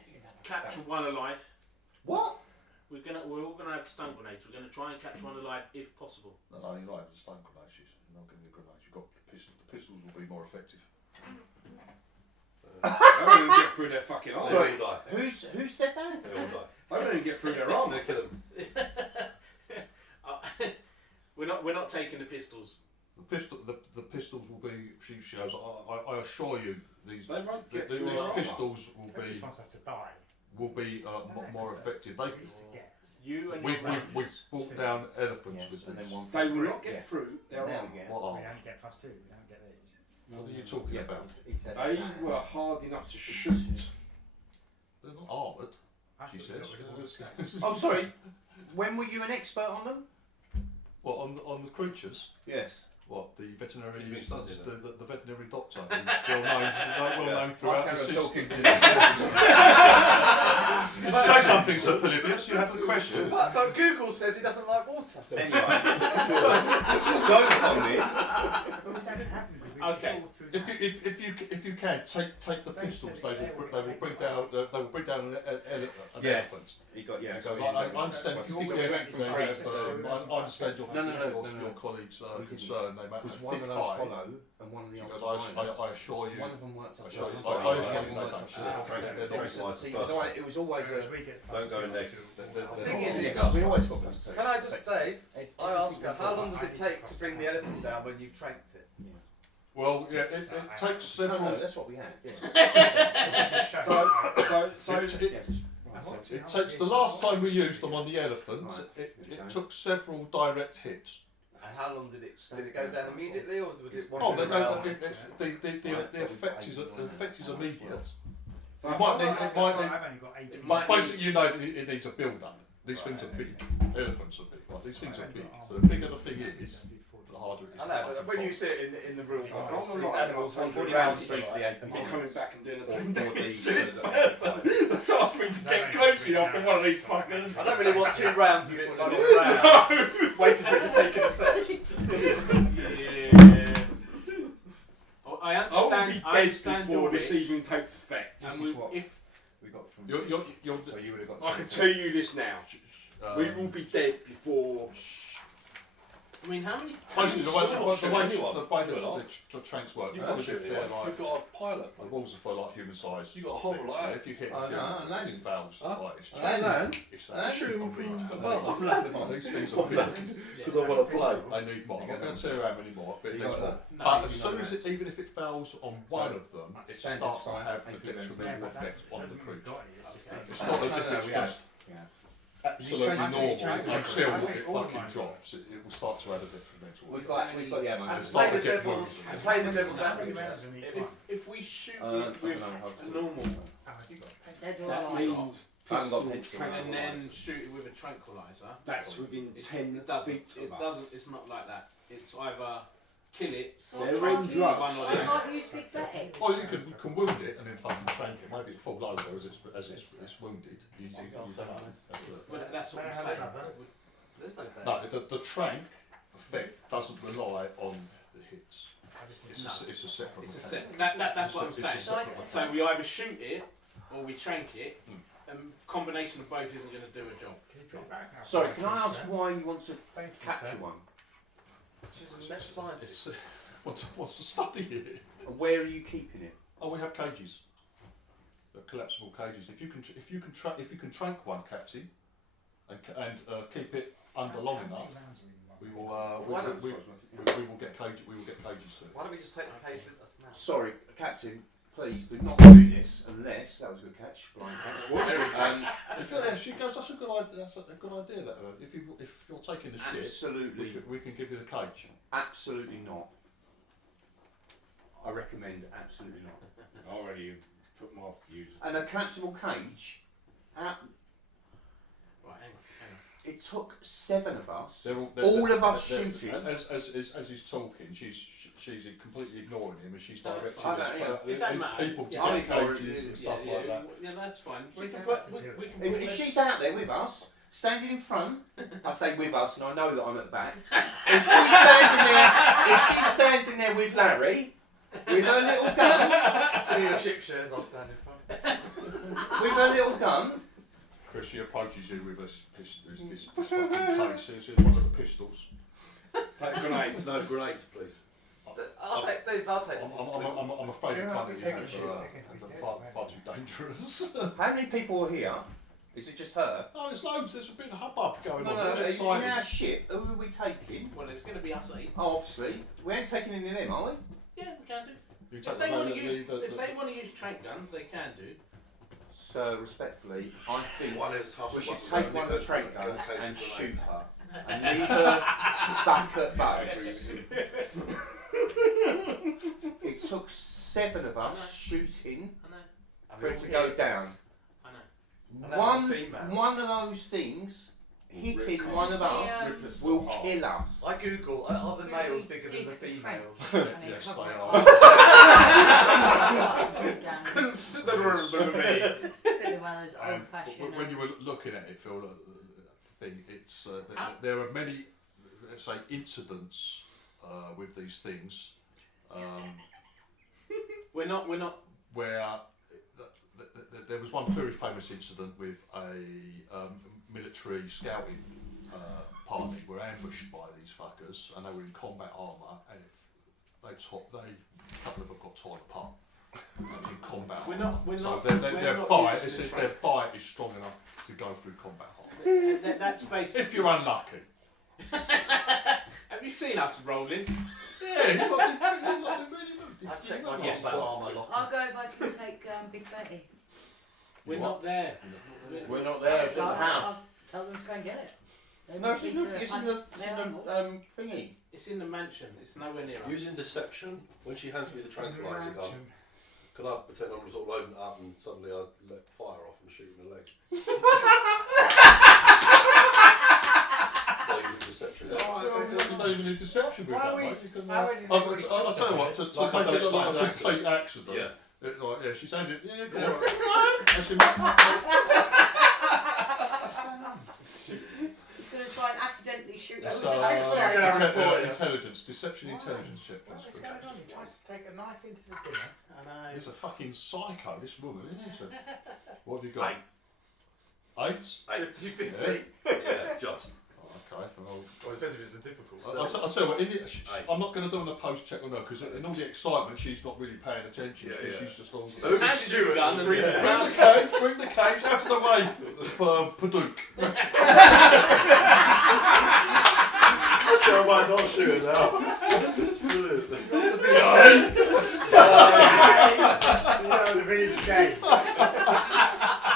capture one alive. What? We're all going to have stun grenades. We're going to try and catch one alive if possible. No, you're not having stun grenades. You're not getting the grenades. You've got the pistols. The pistols will be more effective. I don't even get through their fucking arm. Sorry, die. Who said that? They all die. I don't even get through their arm. They kill them. We're not taking the pistols. The pistols will be. She goes. I assure you, these They won't get through these our armour. pistols They just wants us to die. will be more effective. They Used to get. You and we've your rangers. brought down elephants Yes, with and then these. one. They will not get Yeah. through their Now arm. we get. What We are? only get +2. We don't get these. What are you talking Yeah, about? he said They that. were hard enough to shoot. They're not armoured. I She thought says. we got rid of all the scouts. Oh, sorry. When were you an expert on them? What on the creatures? Yes. What the veterinary? He's been studying The veterinary doctor who's well known throughout the system. Say something, Sir Polybius. You have a question. But Google says he doesn't like water. Anyway, scope on this. But we don't have them. We Okay. all through If you can take the pistols, they will bring down an Yeah. elephant. He got I understand if you're I understand your colleagues' concern. They make Because a one thick of those hide. hollow and one of the She others goes, minus. I assure you. One of them worked up. I assure you. the I other assure you one they worked don't. up. They're not- See, it was always Whereas a. we get Don't go in there. The thing is, We always got plus 2. Can I just, Dave? I ask her, how long does it take to bring the elephant down when you've tranked it? Well, yeah, it takes No, several. that's what we had. Yeah. It's just a show. So Yes. It takes the last time we used them on the elephant. Right. It took several direct hits. And how long did it go down immediately, or was it one? Oh, the effect is immediate. So It I might feel need, like it might So need, I've only got 18. basically, you know, it needs a build up. These things are big. Elephants are big. Like, these things are big. So the bigger the thing is, the harder it is. I know, but when you see it in the real So world, I'm these not animals like walking 40 around rounds straight for the and I'm coming back and doing a 10 That's what I think to get close enough to one of these fuckers. I don't really want 2 rounds of it running around, waiting for it to take an effect. Yeah. I I will understand. be I dead understand before your this wish. evening takes effect. And This we, is what if we got from. You're, So you would have got. I can tell you this now. We will be dead before. I mean, how many? Basically, the way the tranks work, You they're can't shoot they're it. like, We've got a pilot. the walls are for like human size. You got a hole like that. If you hit Oh, it, no, landing. it fails. Huh? Like, it's Land? It's Shoot them from unreachable. above. These things are big. Because I want to play. They need more. I'm not going to tell you how many more, but You there's got more. that? No, But you as soon know as even if it fails on one of them, it Standard starts to sign, have a thank you very detrimental but effect on the hasn't creature. got it, it's just It's not as if it's just absolutely normal. And still, it fucking drops. It will start to have a detrimental We've effect. got the ammo. And It's play not the to get devil's, wounded. play the devil's advocate. If we shoot I it don't with know how a to- normal They're all That alike. means pistol got and then shoot it with a tranquilizer, That's within 10 it doesn't. feet It of doesn't. us. It's not like that. It's either kill it or They're try on and kill drugs. one or I the other. can't use Big Betty. Or you can wound it and then fucking trank it. Maybe it falls over as it's wounded. You Oh, But that's what I'm Have saying. another. There's no bad. No, the trank effect doesn't rely on the hits. It's a separate. It's a mechanism. set. That's what I'm It's a saying. separate So we either shoot it or we trank it, and combination of both isn't going to do a job. Sorry, can I ask why you want to Thank you, capture sir. one? She's a mad scientist. What's the study here? And where are you keeping it? Oh, we have cages. They're collapsible cages. If you can trank one captain and keep it under long enough, we will get cages soon. Why don't we just take the cage with us now? Sorry, Captain, please do not do this unless that was a good catch, blind catch. She goes. That's a good idea. That's a good idea. That if you're taking the shit, Absolutely, we can give you the cage. absolutely not. I recommend absolutely not. Already put my views. And a collapsible cage. Right, hang on. It took 7 of us. All of us shooting. As he's talking, she's completely ignoring him, and she's No, that's directing fine. us It don't matter. people to Yeah, get I'm ignoring cages it. and stuff like that. Yeah, that's fine. We can can put. have to We do it. can If, put if she's out there with us, standing in front, I say with us, and I know that I'm at the back. If she's standing there with Larry, with her little gun, Do your ship shares, I'll stand in front. with her little gun, Chris, she approaches you with this fucking case. It's one of the pistols. Take grenades. No grenades, please. I'll take Dave, I'll take I'm afraid Yeah, you can't do they can that. shoot, they can They're be far dead, too dangerous. how many people are here? Is it just her? No, there's loads. There's a bit of hubbub going No, on. no, We're in excited. our ship, who are we taking? Well, it's going to be us 8. Oh, obviously. We ain't taking any of them, are we? Yeah, we can do. You If take they the want to the- use, the- if they want to use trank guns, they can do. So, respectfully, I think One is half we should one, take one of the trank guns and shoot her. And leave her back at base. It took 7 of us shooting I know. for it to go down. I know. And that was a One, female. one of those things hitting one of us Yeah. will kill us. I Google, are the males bigger than the Big females? Yes, they are. Considerably. When you were looking at it, Phil, the thing, it's there are many, let's say, incidents with these things We're not. where there was one very famous incident with a military scouting party. Were ambushed by these fuckers, and they were in combat armour, and a couple of them got torn apart. They was in combat We're armour. not. We're So not. their we're not bite, using it says the their tranks. bite is strong enough to go through combat armour. That's basically. If you're unlucky. Have you seen us rolling? Yeah, I checked my Yes. combat armour locker. I'll go if I can take Big Betty. We're not there. We're not there, it's at the house. I'll tell them to go and get it. No, it's in the thingy. It's in the mansion. It's nowhere near us. Using deception, when she hands me the tranquilizer gun, can I pretend I'm sort of loading it up and suddenly I let fire off and shoot in the leg? By using deception. You don't even need deception with that, mate. You can, How would you I'll tell you what, to Like make I've done it it look by like a accident. complete accident. Yeah. Yeah, she sounded, yeah, go Yeah. on. And she- He's going to try and accidentally shoot It's, over the intelligence, deception, intelligence check. What's going on? He tries to take a knife into the dinner. I know. He's a fucking psycho, this woman, isn't she? What have you got? 8. 50-50. Yeah, just. Okay, well, Well, it depends if it's a difficult one. I'll tell you what, I'm not going to do on a post check on her because in all the excitement she's not really paying attention. Yeah, yeah. She's just all. Handed you a gun and Bring Yeah. the cage, bring the cage out of the way, Padook. So I might not shoot it now. It's brilliant. The village game.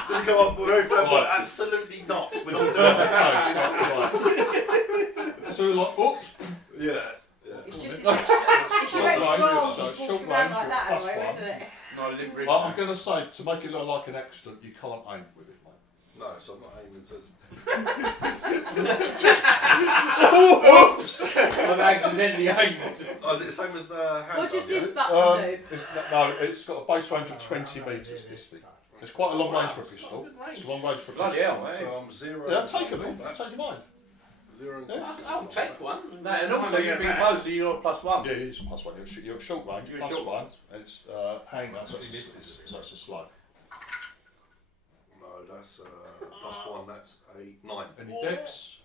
Did it come up very flat? Right. Absolutely not. We're not doing Right. that. So we're like, oops. Yeah. It's just Short it's your extra range, rolls so walking short around range, like that plus anyway, one. isn't it? No, limp wrist. I'm going to say, to make it look like an accident, you can't aim with it, mate. No, so I'm not aiming. So Oops! I've accidentally aimed. oh, is it the same as the handgun? What does this yeah? button do? It's got a base range of 20 metres, this thing. It's quite a long range for a pistol. It's a long range for a Bloody pistol. hell, mate. So I'm 0. Yeah, take it, mate. Change your mind. 0. Yeah. I'll take one. No, and also you've been closer, you're +1. Yeah, it is +1. You're short range, You're plus short. 1, and it's handgun, so it's a slow. No, that's +1. That's a 9. Any decks?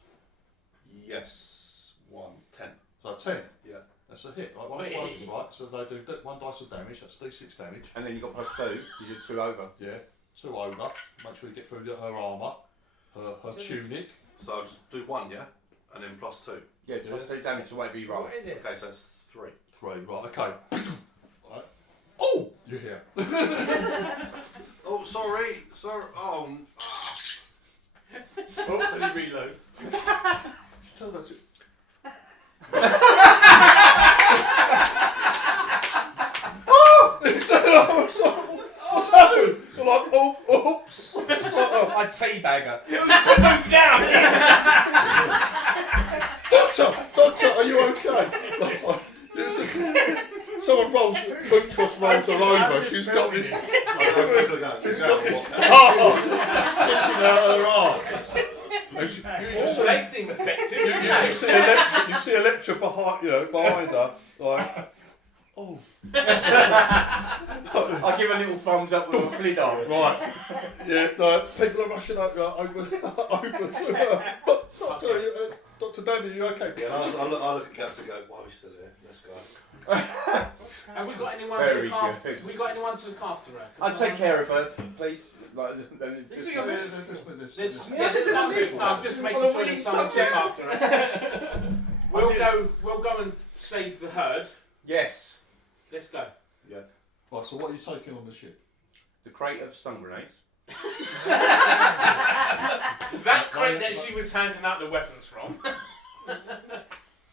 Yes, 1, 10. So 10. Yeah. That's a hit. Right, right. So they do 1 dice of damage. That's D6 damage. And then you've got +2, because you're 2 over. Yeah. 2 over. Make sure you get through her armour, her tunic. So I'll just do 1, yeah, and then +2. Yeah, +2 damage to whatever you roll. What is it? Okay, so it's 3. 3. Right. Okay. Right. Oh, you're here. Oh, sorry. Sorry. Oh. Oops, and he reloads. Tell that to. What's happened? I'm like, oh, oops. It's like, oh. I teabag her. Who's put down? Doctor, are you okay? Someone rolls her over. She's got this. She's got this star sticking out her arse. And you just see, They seem effective. you see Electra behind her, like, oh. I'll give a little thumbs up with a flit on. Right. Yeah, people are rushing over to her. Dr. Danny, are you okay? Yeah, I look at Caps and go, why are we still here? Let's go. Have we got anyone to Very look after? good. Have we got anyone to look after her? I'll take care of her, please. Like, just, I'm just making sure there's someone to look after her. We'll go and save the herd. yes, Let's go. Yeah. Right, so what are you taking on the ship? the crate of stun grenades. That crate that she was handing out the weapons from.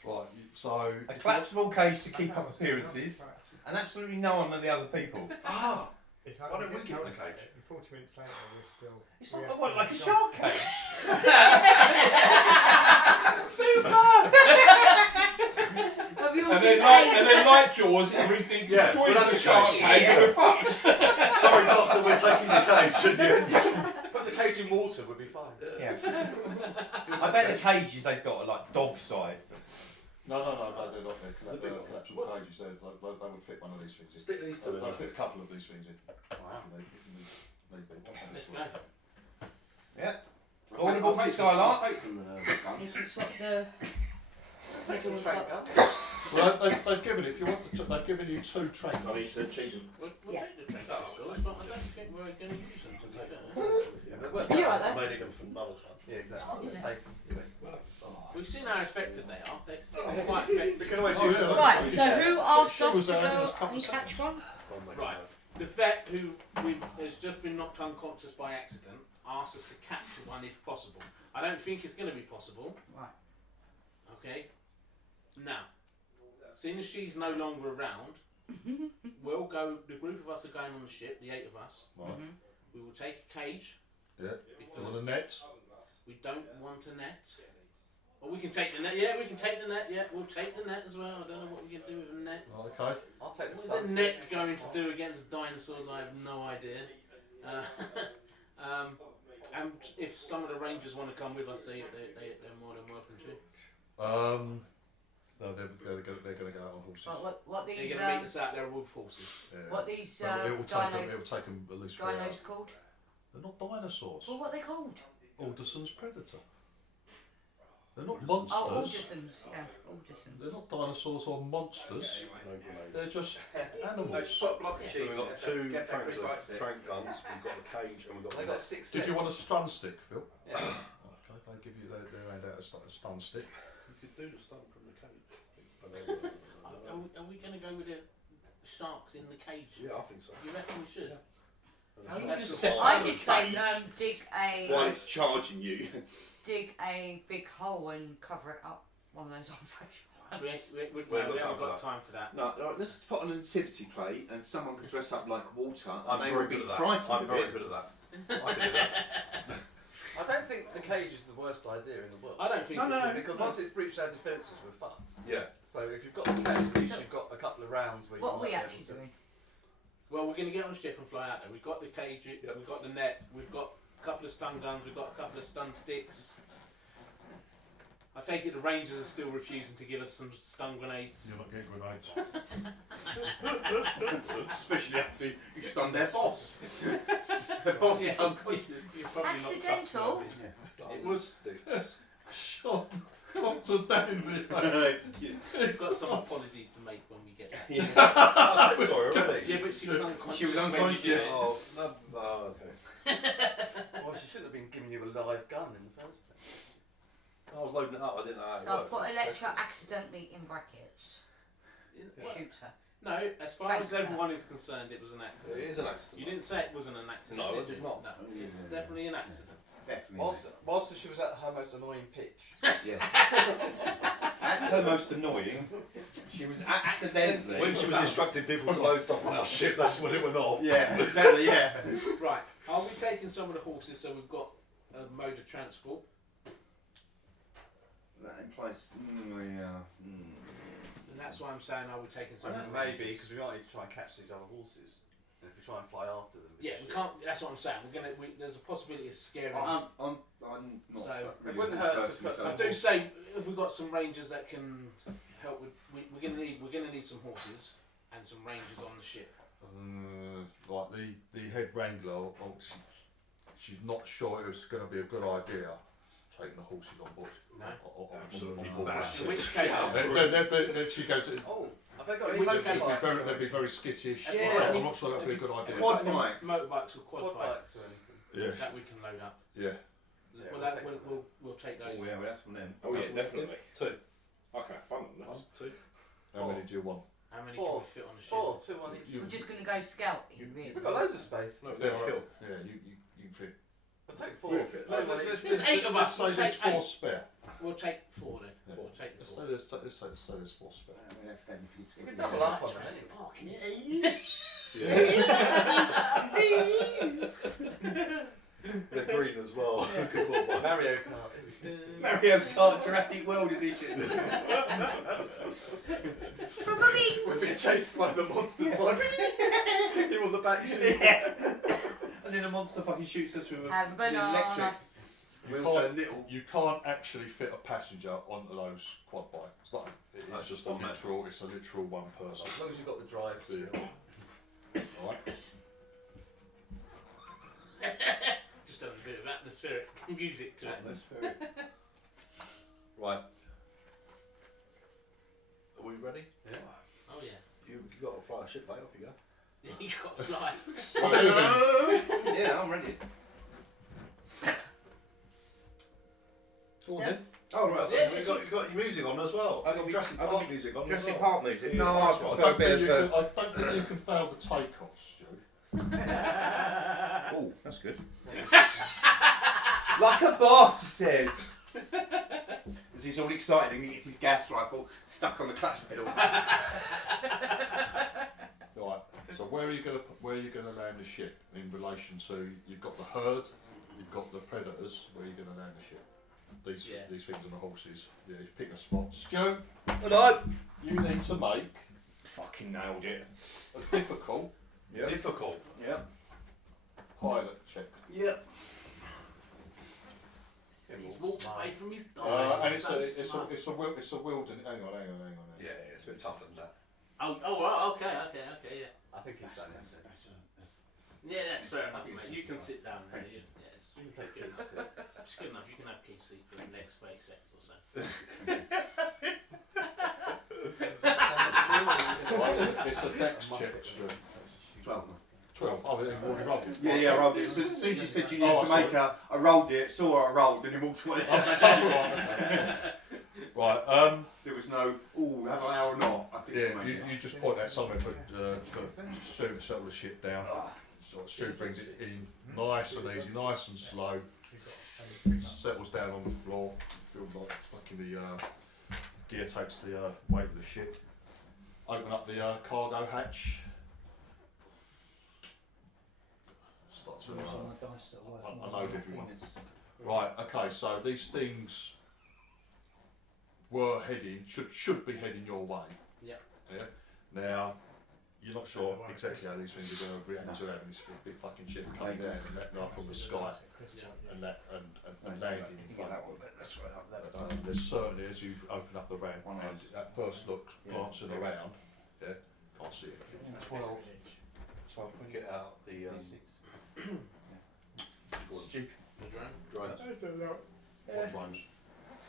Right, so. A collapsible cage to keep up appearances, and absolutely no one of the other people. Ah! It's Why don't we get in the cage? 40 minutes later, we're still. It's not like a shark cage. Super! And then like Jaws, everything destroys we'll have the the shark cage. cage. We're fucked. Sorry, Doctor, we're taking the cage, shouldn't you? Put the cage in water, we'll be fine. Yeah. I bet the cages they've got are like dog sized. No, they're not. They're collapsible cages. They would fit one of these things in. Stick these two in. They'll fit a couple of these things in. Wow. Let's go. Yeah. All aboard the Skylark. You can swap the. Take some track gun. Well, they've given it. If you want, they've given you 2 train guns. We'll take the train to schools, but I don't think we're going to use them to take it. You right there? I made them for another time. Yeah, exactly. Let's take them. We've seen how effective they are. They seem quite effective. We can always use them. Right, so who asked us was to there in go this couple and of catch one? Oh my Right. God. The vet who has just been knocked unconscious by accident, asked us to capture one if possible. I don't think it's going to be possible. Right. Okay. Now, seeing as she's no longer around, we'll go. The group of us are going on the ship. The 8 of us. Right. We will take a cage. Yeah. Because On the net. we don't want a net. Or we can take the net. Yeah, we can take the net. Yeah, we'll take the net as well. I don't know what we can do with a net. Okay. I'll take the What's a net going to do against dinosaurs? I have no idea. And if some of the rangers want to come with us, they're more than welcome to. No, they're going to go out on horses. Right, what these They're going to meet us out there with horses. Yeah. what these It will take them at least 3 dinos hours. called? They're not dinosaurs. Well, what are they called? Alderson's predator. They're not Oh, monsters. Aldersons. Yeah, Aldersons. They're not dinosaurs or monsters. No grenades. They're just No, animals. just put a block of So cheese. we've got 2 Get that Chris Wright trank guns, we've got the cage, and we've got They the got net. 6 Did you want a stun stick, Phil? Yeah. Okay, they give you their hand out a stun stick. You could do the stun from the cage. But Are we going to go with the sharks in the cage? yeah, I think so. You reckon we should? How long That's is the the I size did of say the cage dig while it's charging you? a big hole and cover it up. One of those old fashioned We We haven't haven't got got time for that. No, no, let's put on a nativity plate and someone could dress up like water. I'm and they very would be good at that. frightened I'm of very it. good at that. I can do that. I don't think the cage is the worst idea in the world. I don't think No, it's no. Because once it's breached our defences, we're fucked. Yeah. So if you've got the cage, at least you've got a couple of rounds where What are you we might be actually able to- doing? Well, we're going to get on the ship and fly out there. We've got the cage, we've got the net, we've got a couple of stun guns, we've got a couple of stun sticks. I take it the rangers are still refusing to give us some stun grenades. You're not getting grenades. Especially after you stunned their boss. The boss is unconscious. You're probably not Accidental? trustworthy. It was- Sticks. Shut Dr. David. We've got some apologies to make when we get there. I said sorry already. Yeah, but she was unconscious. She was when we unconscious. did it. Oh, no, oh, okay. Well, she shouldn't have been giving you a live gun in the first place. I was loading it up, I didn't know how it So I've worked. put I was Electra testing. accidentally in brackets. Shoots her. No, as far as Thanks, sir. everyone is concerned, it was an accident. It is an accident. You didn't say it wasn't an accident. No, I did did you? not. No, it's definitely an accident. Definitely. Whilst she was at her most annoying pitch. Yeah. That's her most annoying. She was accidentally. When she was instructing people to load stuff on our ship, that's when it went off. Yeah, exactly, yeah. Right, are we taking some of the horses so we've got a mode of transport? That implies. Yeah. And that's why I'm saying, are we taking some of the Maybe, rangers? because we might need to try and catch these other horses. And if we try and fly after them. Yeah, we can't. That's what I'm saying. There's a possibility of scaring. I'm not. So, really it wouldn't a hurt to person, put so- I do say if we've got some rangers that can help with. We're gonna need some horses and some rangers on the ship. Like the head wrangler, she's not sure it was going to be a good idea taking the horses on board. No? Absolutely on board. massive. In which case, Then she goes. Oh, have they got In any which motorbikes? case- They'd be very skittish. Yeah. I'm not sure that'd be a good idea. Quad Any bikes. motorbikes or quad Quad bikes bikes or anything? Yeah. that we can load up. Yeah. Yeah, Well, we'll take some. we'll take those. Oh yeah, well, that's from them. Oh yeah, definitely. 2. I can have fun on that. 1, 2. How many do you want? How many Four. can we fit on the ship? 4, 2 on each. We're just going to go scouting, really. We've got loads of space. No, Yeah, kill. yeah, you can fit. We'll take 4. We'll fit. Two on each. There's 8 of us. We'll Let's say there's take 4 8. spare. We'll take 4 then. Yeah. We'll take the Let's 4. say there's 4 spare. That's going to be We can double up on that. Parking it. They're green as well. Good one, boys. Mario Kart. Mario Kart Jurassic World Edition. We're being chased by the monsters. Him on the back shoes. Yeah. And then the monster fucking shoots us with a Have a banana. electric. You can't actually fit a passenger onto those quad bikes. Like, it's just a literal one person. As long as you've got the drive. Yeah. Alright. Just a bit of atmospheric music to it. Right. Are we ready? Yeah. Oh yeah. You got to fly a ship, mate. Off you go. You've got to fly. Yeah, I'm ready. Go on then. Oh right. Yeah, you've got your music on as well. I've You've got got Jurassic I've got Park music on as Jurassic well. Park music. Yeah, No, I that's right. prefer a bit of. I don't think you can fail the takeoff, Stu. Oh, that's good. Like a boss, he says. As he's all excited and he gets his gas rifle stuck on the clutch pedal. Right. So where are you going to land the ship in relation to? You've got the herd, you've got the predators. Where are you going to land the ship? These things on the horses. Yeah, you pick a spot. Stu, Hello. you need to make Fucking nailed it. a difficult Difficult. Yep. pilot check. Yep. He's walked away from his And dice. it's a wilderness. Hang on. Yeah, it's a bit tougher than that. Oh, okay, yeah. I think he's done it. Yeah, that's fair enough, mate. You can sit down there. You can take good Keith's enough. It's good enough. You can have Keith's seat for the next 30 seconds or so. It's a dex check, Stu. 12. 12. Oh, you've already rolled it. Yeah, I rolled it. As soon as you said you needed to make I rolled it, saw what I rolled, and it walked away. Right. There was no, have I or not? I think Yeah, you just point that somewhere for Stu to settle the shit down. So Stu brings it in nice and easy, nice and slow. It settles down on the floor. Feels like fucking the gear takes the weight of the ship. Open up the cargo hatch. Start to unload everyone. Right. Okay. So these things were heading, should be heading your way. Yep. Yeah. Now, you're not sure exactly how these things are going to react to having this big fucking ship coming down and that knife from the sky and landing in front of them. There's certainly, as you open up the ramp and at first look, glancing around, can't see anything. 12. So we get out the Stupid. drones. What drones?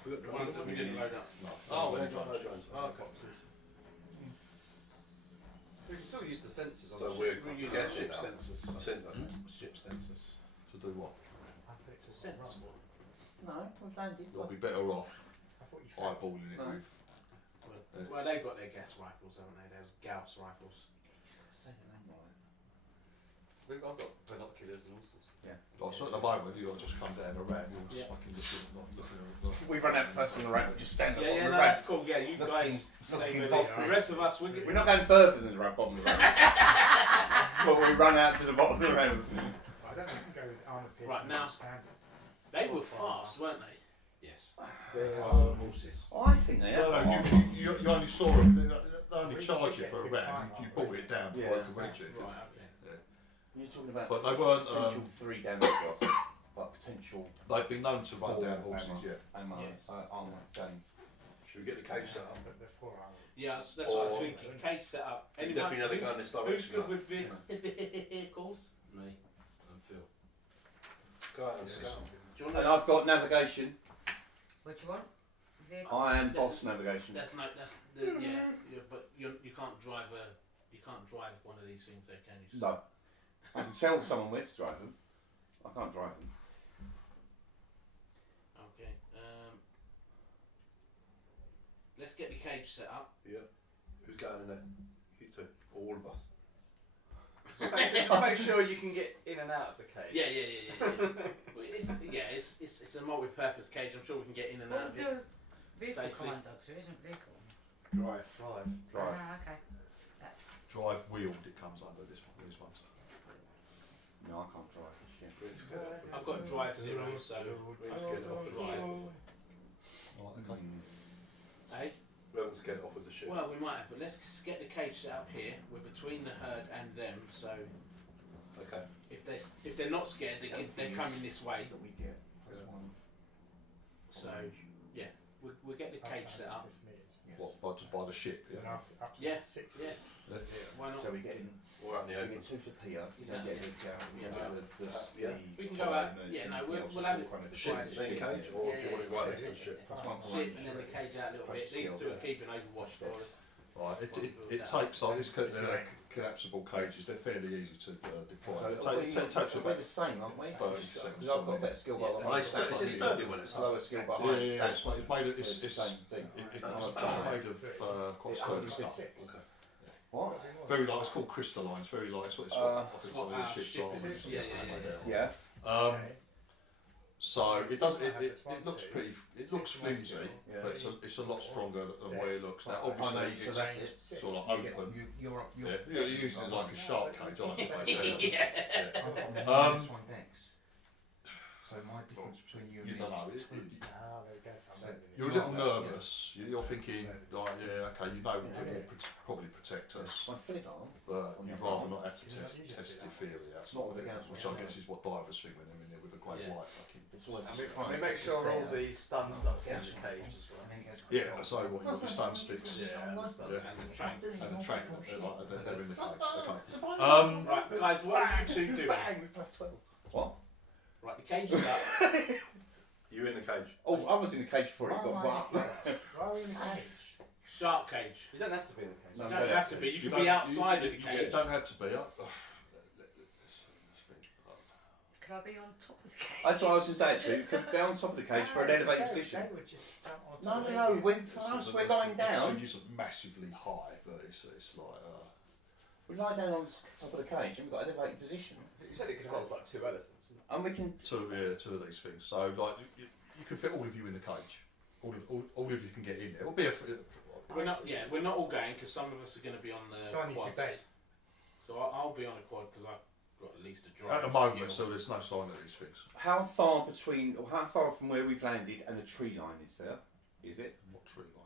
We got The ones that we didn't load up. No. Oh, we haven't got no drones. Oh, okay. We can still use the sensors on So the we're ship. We use guessing ship now. sensors. I think that. Ship sensors. To do what? Sense. No, we've landed. You'll be better off I thought you found eyeballing it with. Well, they've got their gas rifles, haven't they? Those Gauss rifles. I've got binoculars and all sorts. Oh, so at the moment, you'll just come down the ramp, you'll just fucking not looking at We run out first on the ramp, we just stand up Yeah, on yeah, the no, ramp. that's cool. Yeah, you Looking- guys stay looking with bossy. it. The rest of us, we're We're not going further than the ramp bottom of the ramp. But we run out to the bottom of the ramp. I don't know if you go with armour piercing. Right, now- standard. They were fast, weren't they? Yes. Horses. I think they No, are. you only saw them, they only charge you for a round, you bought it down before Yeah. it could reach it. Right, okay. You're talking about But they weren't, potential 3 damage shots, but potential They've been known to run 4 down horses, ammo, yeah. ammo, Yes. armour game. Should we get the cage set up? But they're 4 hours. Yeah, that's what I was Or- thinking. Cage set up. You Anyone definitely know they're going this who's direction. good now. with vehicles? Me and Phil. Go out and scout. Do you want And to? I've got navigation. What do you want? Vehicle? I am boss navigation. But you can't drive one of these things, though, can you? No. I can tell someone where to drive them. I can't drive them. Okay. Let's get the cage set up. Yeah. Who's going in there? You two. All of us. Just make sure you can get in and out of the cage. Yeah. Well, it's a multi-purpose cage. I'm sure we can get in and out What of would it. the vehicle Safely. command dog? There isn't vehicle. Drive. Drive. Ah, okay. Drive wheeled, it comes under these ones. No, I can't drive this shit. Let's get up. I've got drive 0, so Let's get off the Right. ship. Right, okay. hey. We haven't scared off with the ship. Well, we might have, but let's just get the cage set up here. We're between the herd and them, so Okay. if they're not scared, they're coming this way. That we get. That's Yeah. one. So yeah, we'll get the cage set up. What, just by the ship, yeah? Yeah. 6 Yes. Why not? So we get in. We're out in the We open. get 2 to Pia. Yeah. Then get the Yeah. We can go out. Yeah, no, we'll have it. The ship, Right. then cage, or Yeah, do you want it right next to the ship? Ship and then the cage out a little bit. These two are keeping overwatch for us. Right, it takes, like these collapsible cages, they're fairly easy to deploy. It takes We're about the same, aren't we? 30 seconds. Because I've got better skill, but Are they sturdy? Is it sturdy when it's lower up? skill, but Yeah, higher yeah, stats. it's made of, It's the same thing. it's made of quite sturdy stuff. Okay. What? Very light, it's called crystalline, it's very light, it's what what I our think some of these ship ships is. are. Yeah. Yeah. So it does. It This one looks too. pretty. It looks flimsy, Yeah. but it's a lot stronger than where it looks. Now, Oh no, obviously, so it's that's it. sort of You get- open. You're Yeah, you're using it like a shark cage, aren't you? Basically? Yeah. I've got a Um, minus 1 dex. So my difference between you and You me don't know. is 2. Ah, there we go. So I'm So better than you. You're a little nervous. You're thinking, Yeah. like, yeah, okay, you know, Yeah. it will probably protect us, My feet arm. but you'd rather not have to Yeah, test usually your do theory that. out, Not with the Gauss which one. I guess is what divers think when they're in there with a great Yeah. white fucking. It's always And a we surprise. make It's sure there. all the stun stuff's in Yeah. the cage as well. And then it goes Yeah, so what you got your stun sticks Yeah, and stuff. Yeah. And the train. and the track, they're in the cage. Okay. Right, guys, what are you two doing? Bang with plus 12. What? Right, the cage is up. You in the cage? Oh, I was in the cage before it got Why butt. are we in the cage? Shark cage. You don't have to be in the cage. You don't have to be. You can be outside of the You cage. don't have to be. Could I be on top of the cage? That's what I was going to say actually. We could be on top of the cage for an elevated position. They would just jump on No, top no, of no. it. When for us, we're lying The down. cage is massively high, but it's like. We lie down on top of the cage and we've got an elevated position. You said it could hold like 2 elephants. And we can. Two of these things. So like you can fit all of you in the cage. All of you can get in there. It'll be a. We're not. Yeah, we're not all going because some of us are going to be on the So I need to be quads. bait. So I'll be on a quad because I've got at least a drive. At the moment, so there's no sign of these things. How far between, or how far from where we've landed and the tree line is there? Is it? What tree line?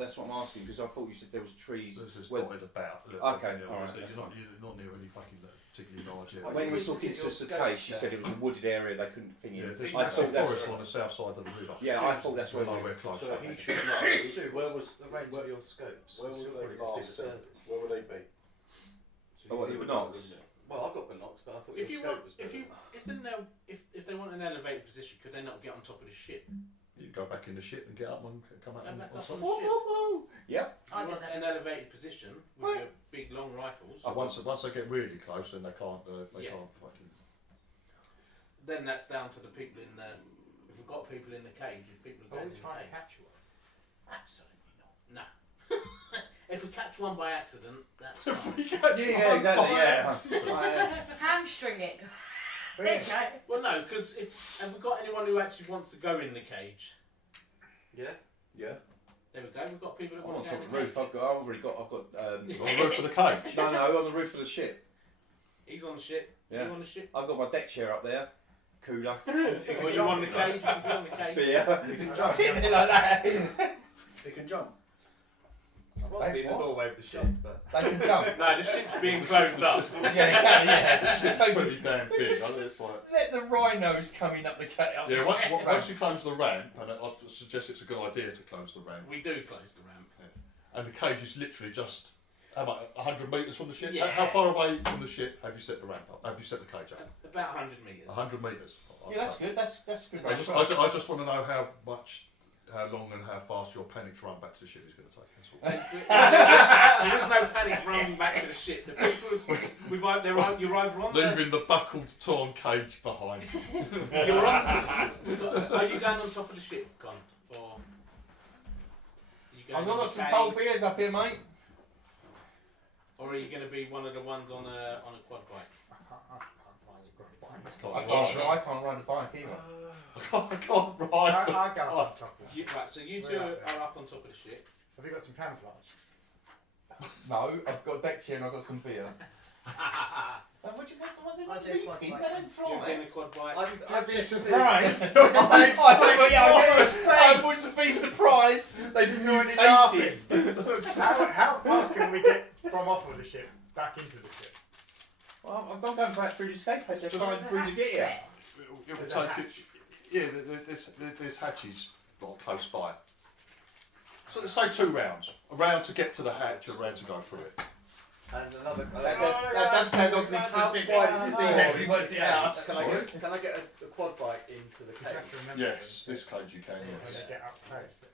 That's what I'm asking because I thought you said there was trees. There's just Well- dotted about. Okay, Yeah, alright, so that's you're not near any fucking particularly large area. When we You were need to talking get to your Sister scopes Tace, she down. said it was a wooded area. They couldn't think Yeah, in. there's I thought that's forest on the south side of the river. Yeah, I thought that's where Well, we we're close. So he should know. Dude, Where what's was the range where- of your scopes? where would You're they probably gonna see last the sit? furthest. Where would they be? Oh, what, the binocs? Well, I've got binocs, but I thought If your you scope want, was if better. you, isn't there, if they want an elevated position, could they not get on top of the ship? You go back in the ship and get up and come out on That's top. on the ship. Yeah. I You did want that. an elevated position with your big long rifles. Once they get really close, then they can't. They Yeah. can't fucking. Then that's down to the people in the. If we've got people in the cage, if people are Are going we in the trying to cage. capture one? Absolutely not. No. If we catch one by accident, that's fine. Yeah, exactly. Yeah. Hamstring it. But There yeah, you go. Well, no, because if have we got anyone who actually wants to go in the cage? Yeah. Yeah. There we go. We've got people that I'm on want to top go of in the the roof. cage. I've already got. On the roof of the cage. No, on the roof of the ship. He's on the ship. Yeah. You on the ship? I've got my deck chair up there. Cooler. Well, you on the cage? You can be on the cage. Beer. You can Sitting there like that. They can jump. I'd rather be in the What? doorway of the ship, but. They can jump. No, the ship's being closed up. Yeah, exactly. Yeah. It's pretty damn big. Just- It's like. Let the rhinos coming up the cage. Yeah, once you close the ramp, and I suggest it's a good idea to close the ramp, We do close the ramp. and the cage is literally just, how much, 100 metres from the ship? Yeah. How far away from the ship have you set the ramp up? Have you set the cage up? About 100 metres. 100 metres. Yeah, that's good. That's good. I just want to know how long and how fast your panicked run back to the ship is going to take. That's all. There is no panic running back to the ship. The people, you're either on the, Leaving the buckled, torn cage behind. you're on. Are you going on top of the ship, Con? Or are you going I've on got the some cage? cold beers up here, mate. Or are you going to be one of the ones on a quad bike? I can't ride a bike either. I can't ride. I go up on top of it. Right, so you two are up on top of the ship. Have you got some camouflage? No, I've got a deck chair and I've got some beer. What do you want? They're not I do quite leaking, like they don't You're fly. in a quad bike. I'd be surprised. I wouldn't be surprised. They've He's already mutated. How fast can we get from off of the ship back into the ship? Well, I'm not going back through the escape hatch. I'm trying through to get here. It will There's a take hatch. it. Yeah, there's hatches like close by. So let's say 2 rounds. A round to get to the hatch, a round to go through it. And another. That does sound oddly How specific. wide is the door? He actually works it out. Can I get a quad bike into the You have cage? to remember Yes, this cage you can. when Yes. they get up close.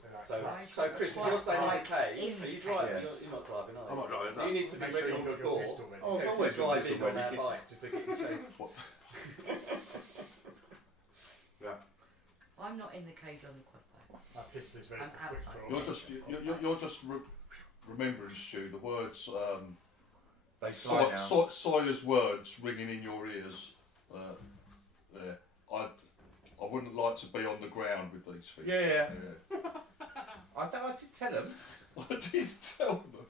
They're like, So, right. so Chris, if you're staying in the cage, In are you driving? Yeah. You're not driving, are you? I'm not driving. So you need to be Make sure ready you've on the got your door. pistol ready. Oh, I've If we always got drive pistol in on our ready. bikes if we get chased. I'm not in the cage on the quad bike. My pistol is ready I'm for quick outside. draw. You're just remembering, Stu, the words They fly now. Sawyer's words ringing in your ears. There. I'd I wouldn't like to be on the ground with these things. Yeah. I did tell them. I did tell them.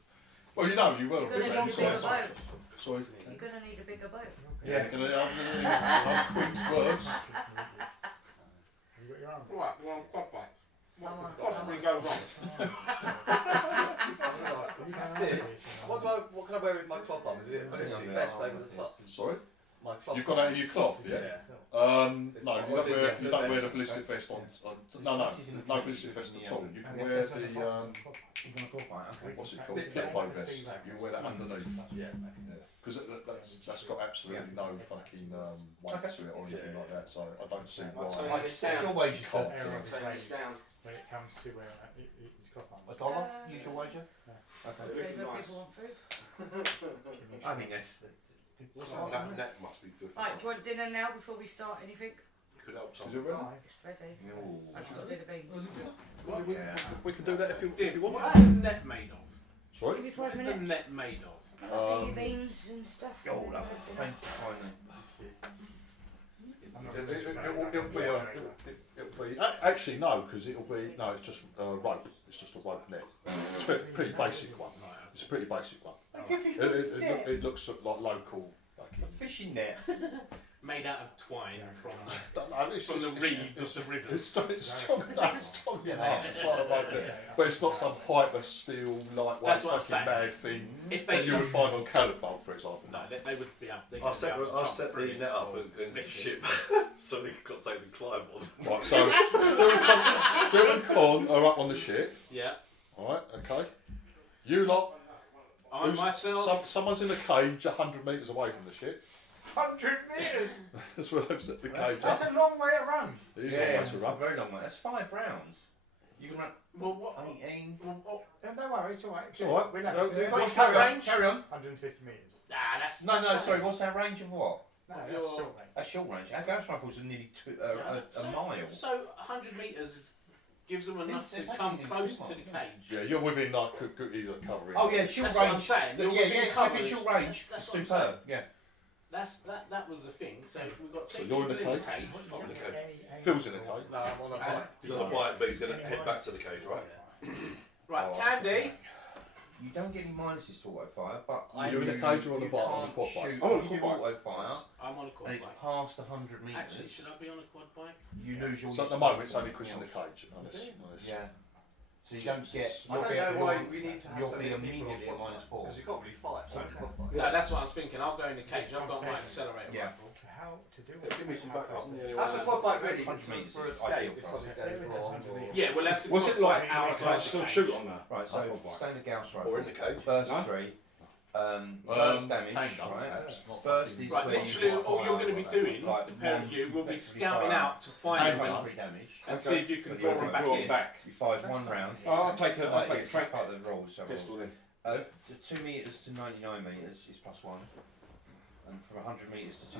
Well, you know, you will. You're going to need a bigger boat. Sorry. You're going to need a bigger boat. Yeah, I'm gonna Queen's words. Have you got your arm? Right, we're on quad bike. What I'm on- could possibly go wrong? What can I wear with my cloth on? Is it a ballistic vest over the top? Sorry? My cloth. You've got that in your cloth, yeah? No, you don't wear the ballistic vest on. No ballistic vest at all. You can wear the what's it called? Depot vest. You wear that underneath. Yeah. Because that's got absolutely no fucking weight to it or anything like that. So I don't see why. It's always your fault. Error of his ways when it comes to wearing his cloth on. $1 usual wager? No. Okay. People want food. I think that's. That must be good. For Right, do you want dinner now before we start anything? Could help Is it something. ready? It's ready. Ooh. I've just got to do the beans. We can do that if you want. What is the net made of? Sorry? Give me What 5 is the minutes. net made of? Do your beans and stuff. Oh, and lovely. dinner. Thank you kindly. I'm not It'll really be actually no, because it's just rope. It's just a rope net. It's a pretty basic one. It's a pretty basic one. It looks like local. A fishing net. Made out of twine from From the reeds of the rivers. It's strong enough. It's like a rope net. But it's not some hyper steel lightweight That's what I'm fucking saying. mad thing If that they you would find on Caliban, for example. No, they would be up. I'll set the net up against the ship so we've got something to climb on. Right, so Stu and Con are up on the ship. Yeah. Alright, okay. You lot. I myself. Someone's in a cage 100 metres away from the ship. 100 metres! That's where they've set the cage That's up. a long way to run. It is a Yeah, long way it's to a run. very long way. That's 5 rounds. You can run Well, what? 18. Well, No worry, it's alright. It's alright. We'll No, have to what's that range? Carry on. 150 metres. Nah, that's. No, that's no, fine. sorry. What's our range of what? No, Of that's your- short range. A short range. Our ghost rifles are nearly a mile. So 100 metres gives them enough to It's come actually close too to the much. cage. Yeah, you're within like good either covering. Oh yeah, short That's what range. I'm saying. You're Yeah, within yeah, it's coverage. within short range. That's It's what I'm superb. saying. Yeah. That was the thing. So we've got So two you're in people the cage? I'm in the cage. Phil's in a cage. No, I'm on a bike. He's on a bike, but he's going to head back to the cage, right? Right, Oh, Candy. You don't get any minuses to auto fire, but You're in a cage or on a you bike, on a can't quad bike? shoot. I'm on a If you do quad bike. auto fire I'm on a quad and it's bike. past 100 metres, Actually, should I be on a quad bike? you lose all So your at the stuff moment it's and only Chris in the everything cage. else. Yeah. So you don't get. I don't know why we need to have You'll so be many people immediately on at quad -4. bikes, because you can't really fight on a quad bike. No, that's what I was thinking. I'll go in the cage. I've got my accelerator Yeah. rifle. How to do Give me some backup. Have the quad bike ready 100 metres for is escape ideal if for something us. goes wrong. Or... Yeah, we'll have the What's quad it like bike outside. outside? Still shoot on that. Right, so Quad bike. standard Gauss Or rifle. in the cage. First No? 3. Burst damage, handguns, right? perhaps, not First fucking- is Right, where you literally fire all you're going to be like doing, like the pair of one you, will be effectively scouting fire out to find handgun. them 23 damage. and see if you can But draw you're them back Draw in. it back. You fires 1 round. Oh, I'll take a It's track just part of the rules. So pistol in. the 2 metres to 99 metres is +1. And from 100 metres to 2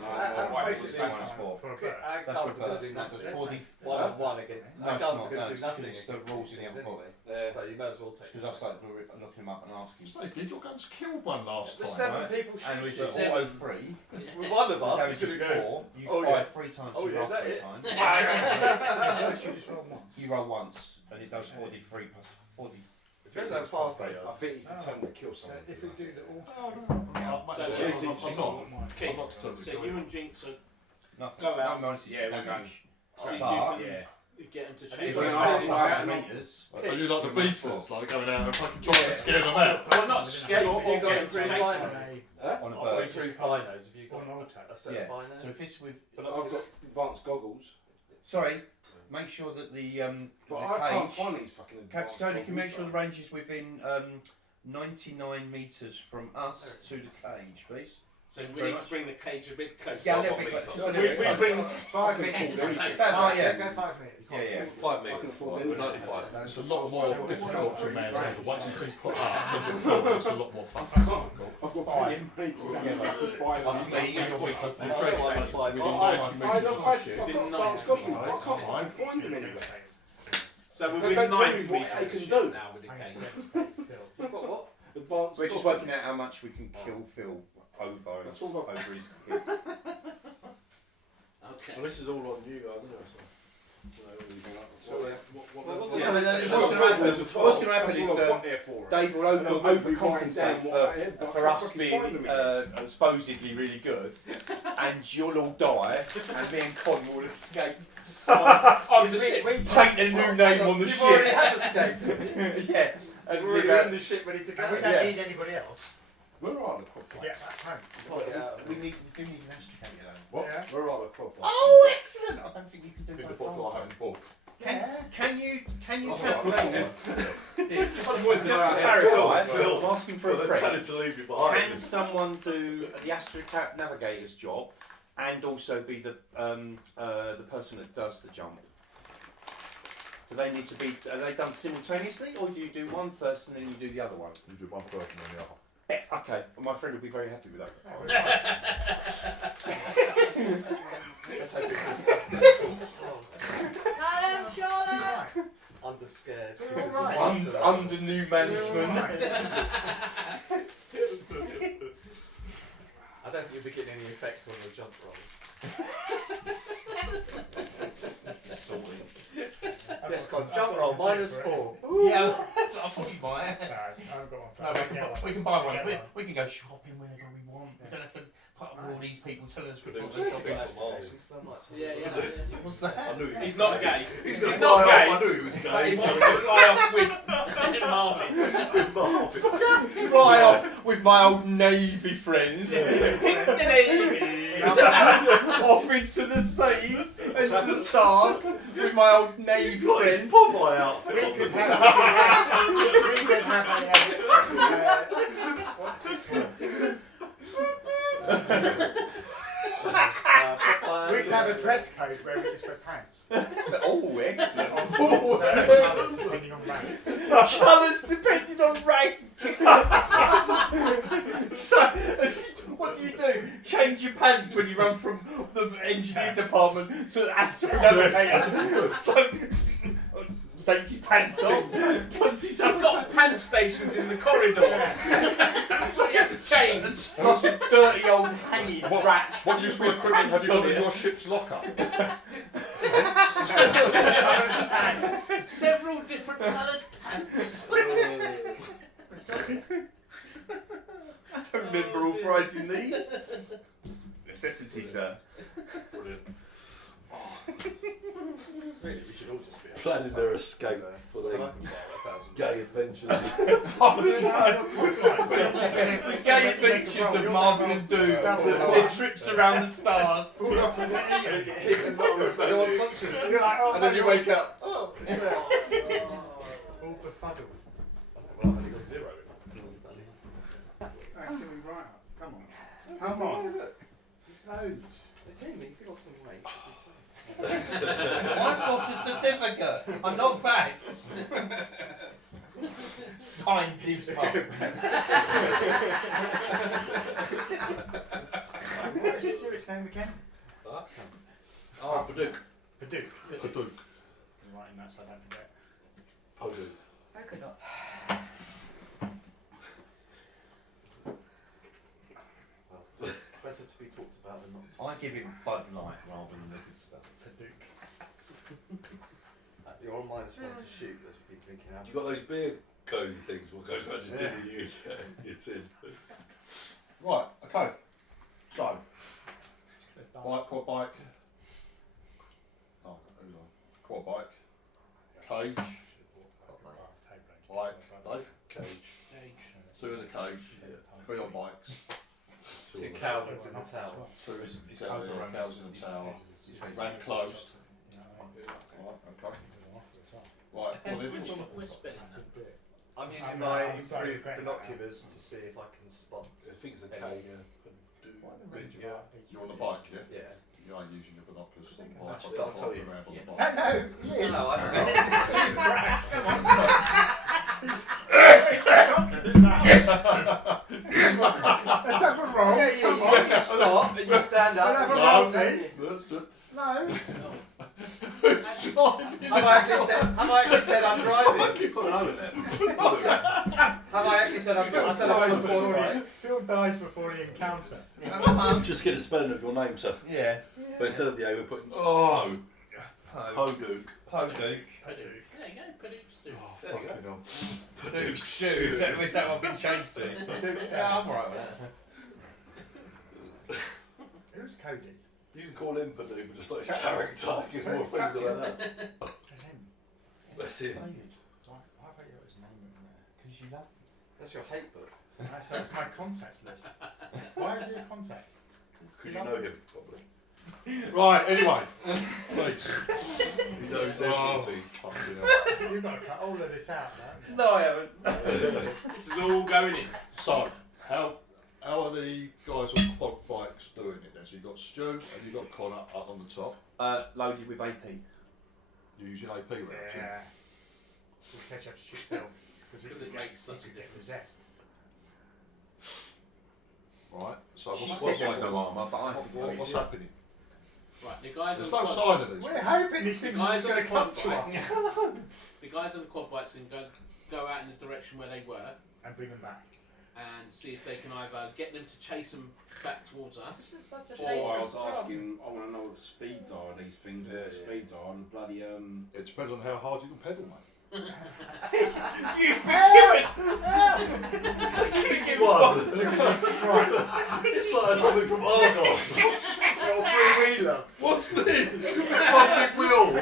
basically, is -4. For a Okay, burst. our That's guns are going to reversed. do nothing. That's 40. 1-on-1 against. No, Our it's guns not, are going no, to do it's nothing 'cause it's the against rules these in the things other book. anyway. So you may as well take. Because I started looking them up and asking. So did your guns kill one last The time? 7 right? people And with shoot. the auto 3, With one of us, damage it's going is to go. 4. You Oh, fire yeah. 3 times. Oh, You yeah, roll is that 3 it? times. Unless you just roll one. You roll once, and it does 43 plus 40. Depends how fast they I are. think it's determined to kill So someone. if we do the all. So, I'm yeah, not. Keith, I'm not determined to so kill you him. and Jinx are Nothing. Go out. No minuses Yeah, to we're damage. see if But- you Yeah. can get them to If change. it's Well, past I- 100 metres, Are you like the beaters, like going out and fucking trying to scare them out? Well, not scared or You got get them it to through chase line. them. on a I've burst. got 2 binos. Have you got On auto. a set Yeah. of binos? So if it's with, But I've got advanced goggles. sorry, make sure that the But I can't cage. find these fucking advanced Captain Cody, can you make goggles, sure the range is within 99 metres from us to the cage, please? So we Very need to much. bring the cage a bit closer. Yeah, a little bit closer. Just a little We bit we closer. bring 5 metres. metres. That's right, yeah. Go 5 minutes. Yeah, yeah. 5 I can metres. afford We're it. 95. It's a lot more difficult to manage. Once it's been put up, it's a lot more fucking difficult. I've got plenty of metres. I could buy them. I think you're weak. The dread I takes buy within binos. 90 I've metres of the ship. got advanced goggles, but I can't find them anywhere. So we're They within don't tell 90 me what metres they of can the do. ship now with the cage. You've got what? Advanced We're just goggles. working out how much we can kill Phil over That's all I've- his hits. Okay. Well, this is all on you guys, anyway. So. anything like that. What's going to happen is Dave will overcompensate for us being supposedly really good, and you'll all die, and me and Con will escape. On the ship. Paint a new name on the You've ship. already have escaped. Yeah. And We're already in the ship ready to go. We don't need anybody else. We're on a quad to get back home. we do need an astrogator though. What? Yeah. We're on a quad Oh, excellent! I don't think you can do In the both. bottle I have in bulk. Can you That's tell right. me? Just to Phil, clarify, Phil, I'm asking for a Well, friend. to leave you behind. Can someone do the Astro Navigator's job and also be the person that does the jump? Do they need to be? Are they done simultaneously, or do you do one first and then you do the other one? You do one first and then the other. Okay, well, my friend will be very happy with that. Let's hope this is Charlotte! under scared. We're all right. Under new management. I don't think you'll be getting any effects on your jump rolls. Yes, Con, jump roll, -4. Yeah, I thought you might. No, I haven't got one for No, that. we can buy one. Get We, one. we can go shopping whenever we want. We don't have to put up with all these people telling us we're But not it was shopping. Yeah. What's that? I knew he was He's not gay. gay. He's going to He's not fly gay. off. I knew he was But gay. he wants to fly off with Marvin. Fly off with my old navy friends. Off into the seas and to the stars with my old navy He's got his friends. Popeye outfit We on. could have what's it called? We could have a dress code where we just wear pants. Oh, excellent. Certain colours depending on rank. Colours depending on rank. So, what do you do? Change your pants when you run from the engineering department to the Astro Navigator. So, take your pants off. He's got pant stations in the corridor. So you have to change. Plus a dirty old hanging rack. What useful equipment have you got in your ship's locker? Several different coloured pants. I don't remember authorising these. Necessity, sir. Brilliant. Really, we should all just be Planning their escape for But I their can buy 1,000. gay adventures. The gay adventures of Marvin and Doom. Their trips around the stars. Fall off and then eat it. You're unconscious. You're like, oh, And then you my wake up. Oh, it's there. God. All befuddled. Well, I've only got 0 in it. Can we write up? Come on. Come on. It's loads. It's him. If you got some weight, I've got a certificate. I'm not fat. Signed Div's mum. What is Stuart's name again? Oh, Paduk. Paduk. Paduk. I'm writing that so I don't forget. Paduk. Polka dot. it's better to be talked about than not. I give him Bud Light rather than the good stuff. Paduk. You're on -1 to shoot. That's what people thinking. You got those beer cozy things? What goes around your tin? It's in. Right, okay. So, bike, quad bike. Oh, who's on? Quad bike. Cage. Bike. Dave. Cage. Two in the cage. 3 on bikes. 2 cowboys in the tower. 2 is out there, cows in the tower. Ran closed. Right, okay. Right, well, We're spinning that. I'm using I'm my sorry, improved Frank. binoculars to see if I can spot. I think it's a cage. you're on the bike, yeah? Yeah. You are using your binoculars on the bike. I'll tell you. Around on the No, bike. no, yes. No, I Let's have a roll. Yeah, Come you on. stop and you stand We'll up. have a No. roll, please. No. Have I actually said I'm driving? Keep putting over there. Have I actually said I said I was born right? Phil dies before the encounter. Just get a spelling of your name, sir. Yeah. But instead of the A, we're putting Oh. Poduke. There you go, Padook stew. Oh, fucking hell. Padook stew. Is that what been changed to? Yeah, I'm alright with that. Who's Cody? You can call him Padook, just like his character. He's more offended like that. That's him. Why have I got his name in there? Because you love That's your hate book. That's my contacts list. Why is he a contact? Because you know him, probably. Right, anyway. Please. He knows everything. Fucking hell. You've got to cut all of this out, haven't you? No, I haven't. This is all going in. So, how are the guys on quad bikes doing it then? So you've got Stu and you've got Connor up on the top. Loaded with AP. You're using AP rounds, Yeah. In case you have to shoot film. Because it makes such a get the zest. Right, so She what's said no armour, but I think what's happening? Right, the guys There's on no the quad, sign of these. We're hoping these the things are guys just on going the to come quad to bikes, us. the guys on the quad bikes can go out in the direction where they were And bring them back. and see if they can either get them to chase them back towards us. This is such a Or I dangerous was job. asking, I want to know what the speeds are of these things, what the speeds are, and bloody It depends on how hard you can pedal, mate. Which one? It's like something from Argos. Little three-wheeler. What's this? One big wheel.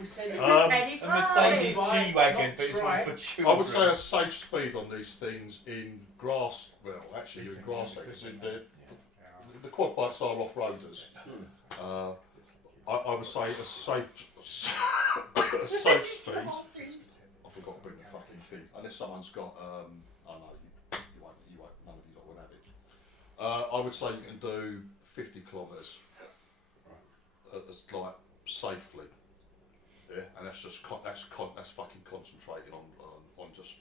We said Penny A Mercedes Right, G-Wagon, not but it's one right. for I children. would say a safe speed on these things in grass, well, actually in grass areas. The quad bikes are off-roaders. I would say a safe speed. I forgot to bring the fucking thing. Unless someone's got, I know you won't, none of you lot will have it. I would say you can do 50 kilometres, as like safely. Yeah, and that's just that's fucking concentrating on just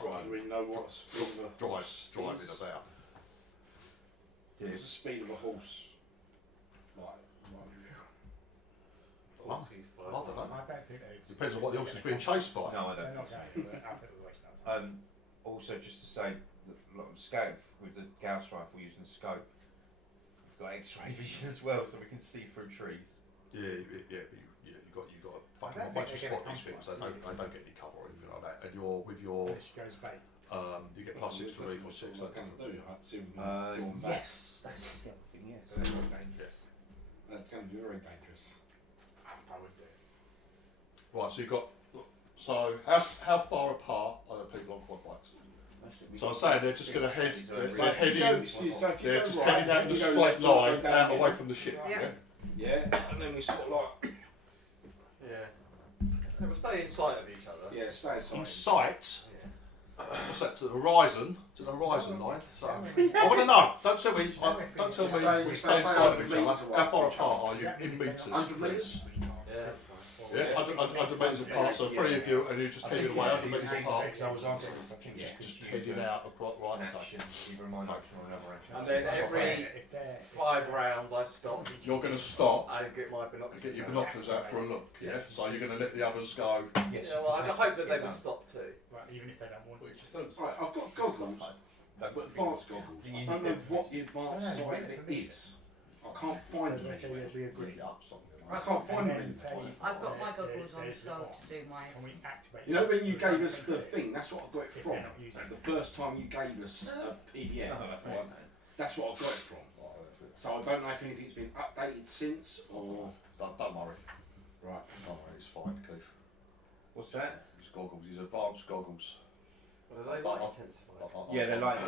I don't really know what the speed of a horse driving is. about. What's the speed of a horse? Like, I don't know. I don't think they Depends on what the horse is being chased by. No, I They're don't not think going to, but I think we're wasting our time. Also, just to say, scope with the Gauss rifle using the scope, we've got X-ray vision as well, so we can see through trees. Yeah, you got fucking once you spot these things, they don't get any cover or anything like that. And with your Unless she goes bait. you get plus 6 to recon 6. What can I do? I'd see if we can draw 'em back. Yes, that's the other thing, yes. They're not dangerous. That's going to be very dangerous. I would do it. Right, so you've got. So how far apart are the people on quad bikes? So I'm saying they're just going to head. They're heading. They're just heading out in a straight line, out away from the ship. Yeah. Yeah, and then we sort of like, Yeah. They will stay in sight of each other. yeah, stay aside. In sight. What's that? To the horizon line. So I Yeah. want to know. Don't tell me. Don't tell Just me say- we just stay say inside of 100 each other. metres away How far from each other. apart are you in meters? 100 metres? Yeah, that's fine. Yeah, 100 metres apart. So three of you, and you're just heading away 100 metres apart. I was answering this, I think Just heading out across right An okay. action, either a minor action or another action. And then every if they're 5 rounds I stop You're going to stop. and get my binoculars. Get your out. binoculars out for a look. Yeah. So you're going to let the others go. Yes. Yeah, well, I hope that they will stop too. right, even if they don't want to. Right, I've got goggles, but advanced goggles. I don't know what the advanced side of it is. I can't find So them they say anywhere. we agree. I can't find them say anywhere. I've got my goggles on there's as well the to do my. Can we activate? You know when you gave us the thing, that's what I got it If from. they're not using it. The first time you gave us a PDF, that's what I got it from. So I don't know if anything's been updated since or. Don't worry. Right. Don't worry. It's fine, Keith. What's that? It's goggles. These advanced goggles. Well, they light intensified. Yeah, they're light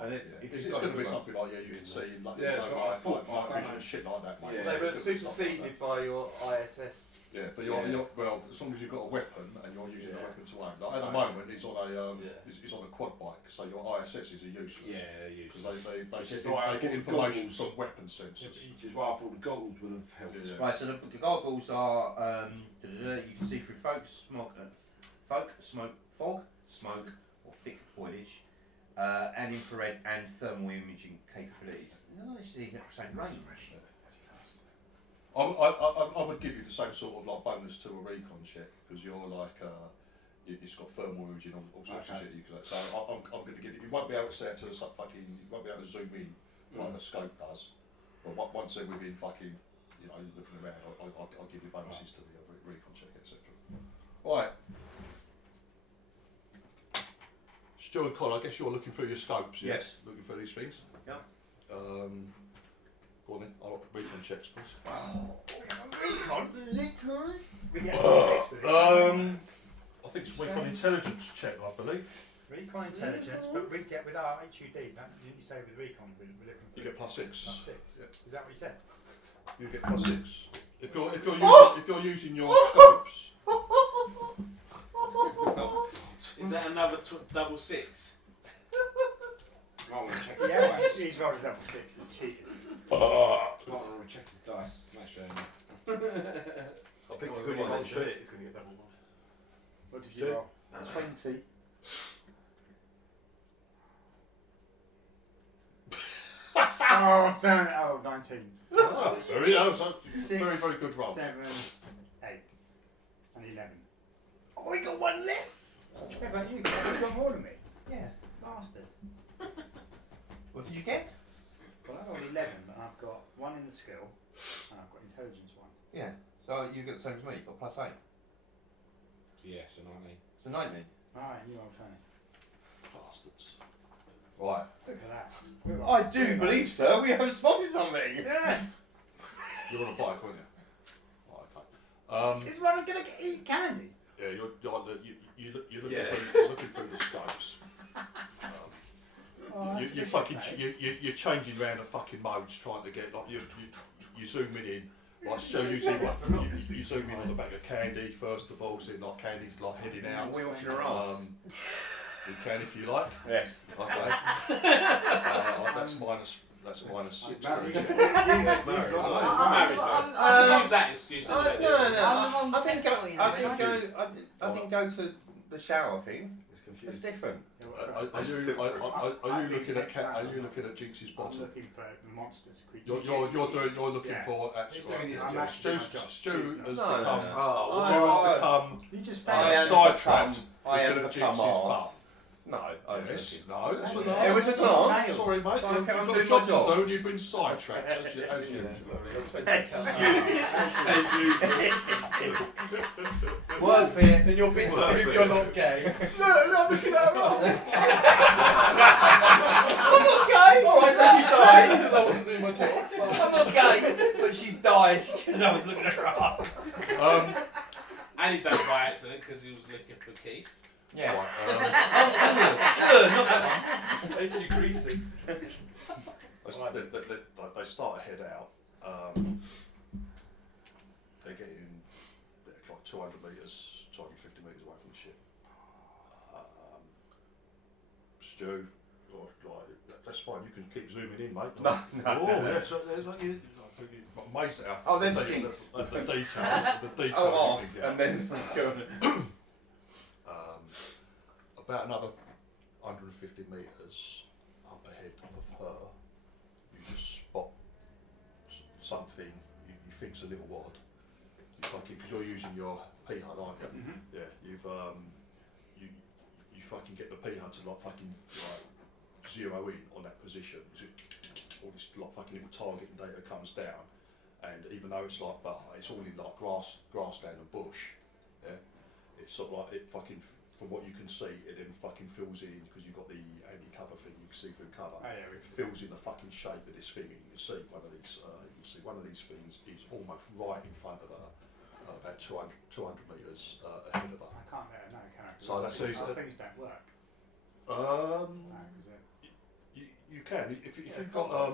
And And if it's you've got going to be them- something like you can see, like Yeah, it's what I thought, night I don't vision know. and shit like that, mate. Yeah. They were It's gonna be stuff like superseded by your ISS. that. Yeah, but you're well, as long as you've got a weapon and you're using a Yeah. weapon to aim. Like at the moment, he's on a Yeah. he's on a quad bike, so your ISSs are useless. Yeah, Because usually. they get information from weapon sensors. Which is why I thought the goggles would have helped. Yeah. Right, so the goggles are you can see through fog, smoke, or thick foliage, and infrared and thermal imaging capabilities. No, this is the same range. I would give you the same sort of like bonus to a recon check because you're like it's got thermal imaging all sorts of Okay. shit. So I'm going to give you. You won't be able to set to fucking. You won't be able to zoom in like the scope does. But once they're within fucking, you know, looking around, I'll give you bonuses to the recon check, etc. Right. Stu and Colin, I guess you're looking through your scopes, Yes. Looking for these things? Yeah. Go on then, I'll recon checks, please. We get +6 with it. I think it's recon intelligence check, I believe. Recon intelligence, but we get with our HUDs, didn't you say with recon we're looking for You get +6. +6? Yeah. Is that what you said? You get +6. If you're using your scopes, Is that another double six? Might want to check Yeah, well, he's rolled a double 6, it's cheating. Might want to check his dice. Make sure. I picked a good one. It's going to get double one. What did you roll? 20. Oh, damn it. Oh, 19. very, very good rolls. 7, 8, and 11. Oh, we got one less. Yeah, but you've got more than me. Yeah. Bastard. What did you get? Well, I rolled 11, but I've got 1 in the skill, and I've got intelligence 1. Yeah. So you got the same as me. You got +8. Yes, and I mean. So 19. Alright, you roll 20. Bastards. Right. Look at that. I do believe, sir, we have spotted something. Yes! You're on a bike, aren't you? Right, okay. Is one going to eat candy? Yeah, you're looking, Yeah. you're looking through the scopes. Oh, You're changing around the fucking modes, trying to get like you zooming in. Like so you zoom in on the back of Candy first of all, seeing like Candy's like heading out. We're watching her ass. You can if you like. Yes. Okay. That's minus 6 to Married. the check. Married. Use that excuse. No. I'm I didn't sexually I didn't go to the shower thing. It's It's confusing. different. Are you looking at Jinx's I'm bottom? looking for the monsters, creatures. You're looking Yeah. for He's doing his I'm job. actually Stu doing has my become job. Oh, You just I am sidetracked. I am looking at become Jinx's arse. butt. No, I was Yes, looking. no, that's what It was a glance. Sorry, mate. I'm You've got doing a my job to job. do and you've been sidetracked. As usual. Worth it. Then you're being sorry if you're not gay. No, I'm looking at her. I'm not gay. Alright, so she died because I wasn't doing my job. I'm not gay, but she's died because I was looking at her ass. And he done it by accident because he was looking for Keith. Yeah. Right, Not that one. It's too greasy. they start to head out. They're getting like 200 metres, 250 metres away from the ship. Stu, that's fine. You can keep zooming in, mate. No. Oh, yeah. So there's like amazed at how There's the Jinx. The detail. Oh, you arse. can get. And then About another 150 metres up ahead of her, you just spot something you think's a little odd. Because you're using your P-HUD, aren't you? Mhm. Yeah, you fucking get the P-HUD to like fucking like zero in on that position. All this like fucking little targeting data comes down, and even though it's like, but it's all in like grassland and bush. Yeah, it's sort of like it fucking. From what you can see, it then fucking fills in because you've got the anti-cover thing. You can see through cover. Oh, yeah, It fills in the fucking shape of this thing, and you can see one of these. You can see one of these things is almost right in front of her, about 200 metres ahead of her. I can't let her know, can I? 'Cause So that's easy. our things don't work. Um, No, 'cause you can if you've got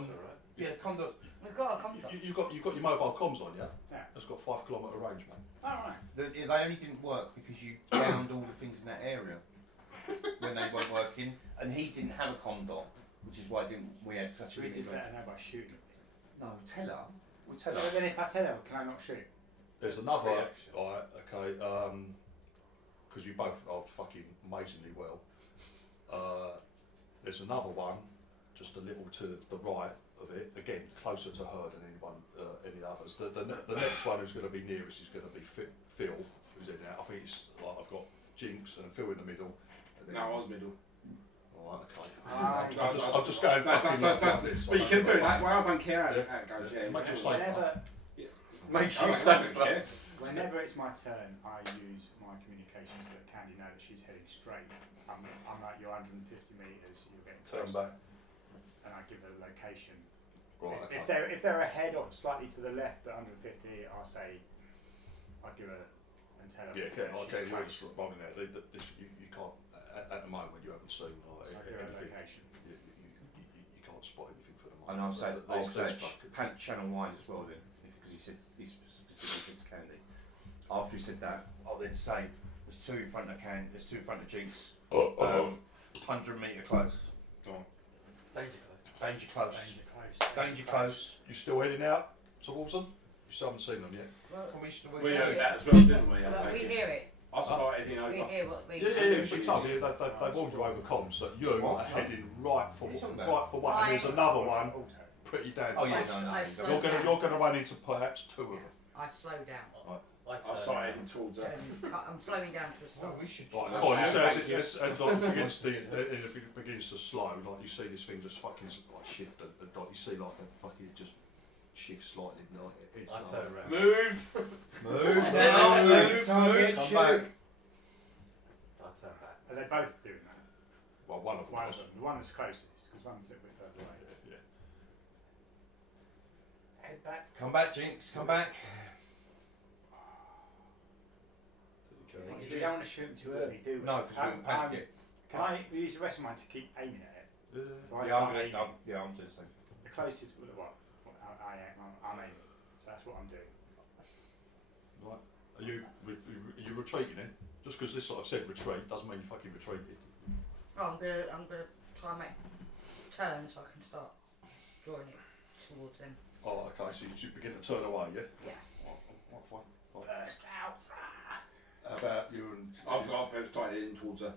yeah, conduct. We've got a conduct. you've got your mobile comms on, yeah. Yeah. It's got 5 kilometre range, mate. Alright. They only didn't work because you downed all the things in that area when they weren't working, and he didn't have a condom, which is why we had such a Should we big just range. let her know by shooting? No, tell her. We'll tell So her. then if I tell her, can I not shoot? There's another. Alright, okay. Because you both are fucking amazingly well. There's another one, just a little to the right of it. Again, closer to her than any others. The next one who's going to be nearest is going to be Phil, who's in there. I think it's like I've got Jinx and Phil in the middle. And then, No, I was middle. Alright, okay. I'm just going back. But you can do it that way. I don't care how it goes. Yeah, Make it safer. Makes you I don't safer. care. Whenever it's my turn, I use my communications to let Candy know that she's heading straight. I'm like, you're 150 metres, you're getting Turn close. back. And I give her the location. Right, okay. If they're ahead or slightly to the left but 150, I'll say, I'll give her and tell her. Yeah, that okay, she's you're close. just running there. You can't, at the moment, you haven't seen So I'll give her a anything. location. You can't spot anything for the moment. And I'll say These channel wide as well then, because he said he specifically to Candy. After he said that, I'll then say there's two in front of there's two in front of Jinx. 100 metre close. Danger close. Danger close. Danger close. Danger close. You still heading out towards them? You still haven't seen them yet? Well, We heard that as well, didn't we? I well, we take it. hear it. I started in We over. hear what we Yeah. Big time. They warned you over comms that you What? are heading right for What are you talking about? one, and there's another one Auto. pretty damn Oh, yeah, close. no, I no. slow You're down. gonna run into perhaps two of them. I slow down. I I started heading towards that. I'm slowing down to a stop. Well, we should. Like, Well, Colin yeah, says, thank you. it begins to slow. Like you see this thing just fucking like shift, and like you see like a fucking just shift slightly. Like it's I like, turn around. Move! Move now, move. Come back. I turn back. Are they both doing that? Well, one of them. One of was. them. The one that's closest, because one's a bit further away. Yeah. Head back. Come back, Jinx. Come back. We don't want to shoot them too early, do we? No, because we're panic. Can I use the rest of mine to keep aiming at it? So I Yeah, start aiming. I'm doing the same. The closest, what? I'm aiming. So that's what I'm doing. Right. Are you retreating then? Just because this sort of said retreat doesn't mean you fucking retreated. Oh, I'm gonna try and make turn so I can start drawing it towards them. Oh, okay. So you begin to turn away, yeah? Yeah. Right, fine. Burst out. How about you and I've started heading towards her.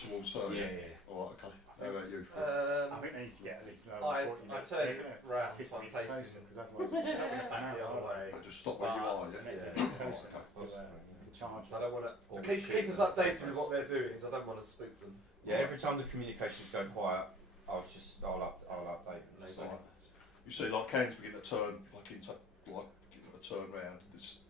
towards her? Yeah. All right, okay. How about you? Phil? I think they need to get at least another 40 I minutes. turn They're gonna round 50 so I'm minutes facing closer, because otherwise I'm they're not not going to going to back the other way. I just stop where you are, yeah? Unless Yeah. they get Oh, closer okay. to charge. So I don't want to Or keep shoot us them. updated with what they're doing. So I don't want to spook them. Yeah, every time the communications go quiet, I'll update them. Later. Right. You see, like cans begin to turn, fucking like begin to turn round. This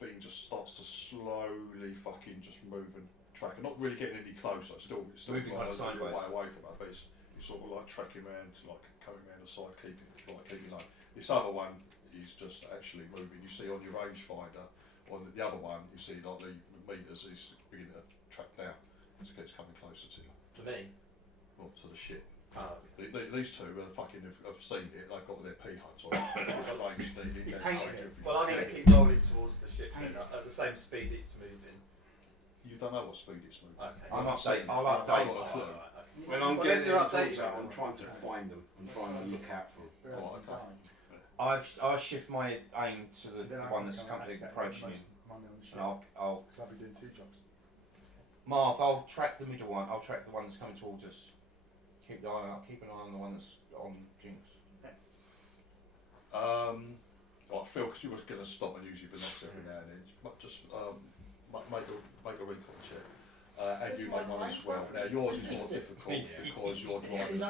thing just starts to slowly fucking just move and track, and not really getting any closer. It's still Moving like kind of a little sideways. way away from her, but it's sort of like tracking around, like coming around the side, keeping on. This other one is just actually moving. You see on your rangefinder, on the other one, you see like the meters is beginning to track down. It's coming closer to you, To me. not to the ship. Oh. These two are fucking have seen it. They've got their pea hunts on. They painted it. Well, I'm going to keep rolling towards the ship then, at the same speed it's moving. You don't know what speed it's moving. Okay. I'll not saying- I'll I've update. got a clue. When I'm Well, getting then they're heading towards updated. her, I'm trying to find them. I'm trying to look out for them. Oh, okay. I'll shift my aim to the Then I one can that's go and currently activate approaching most him, money on the ship. and I'll Because I'll be doing two jobs. Marv, I'll track the middle one. I'll track the one that's coming towards us. Keep an eye on the one that's on Jinx. Right, Phil, because you were going to stop and use your binocular every now and then, but just make a recon check. And you make one as well. Now yours is more difficult because you're driving.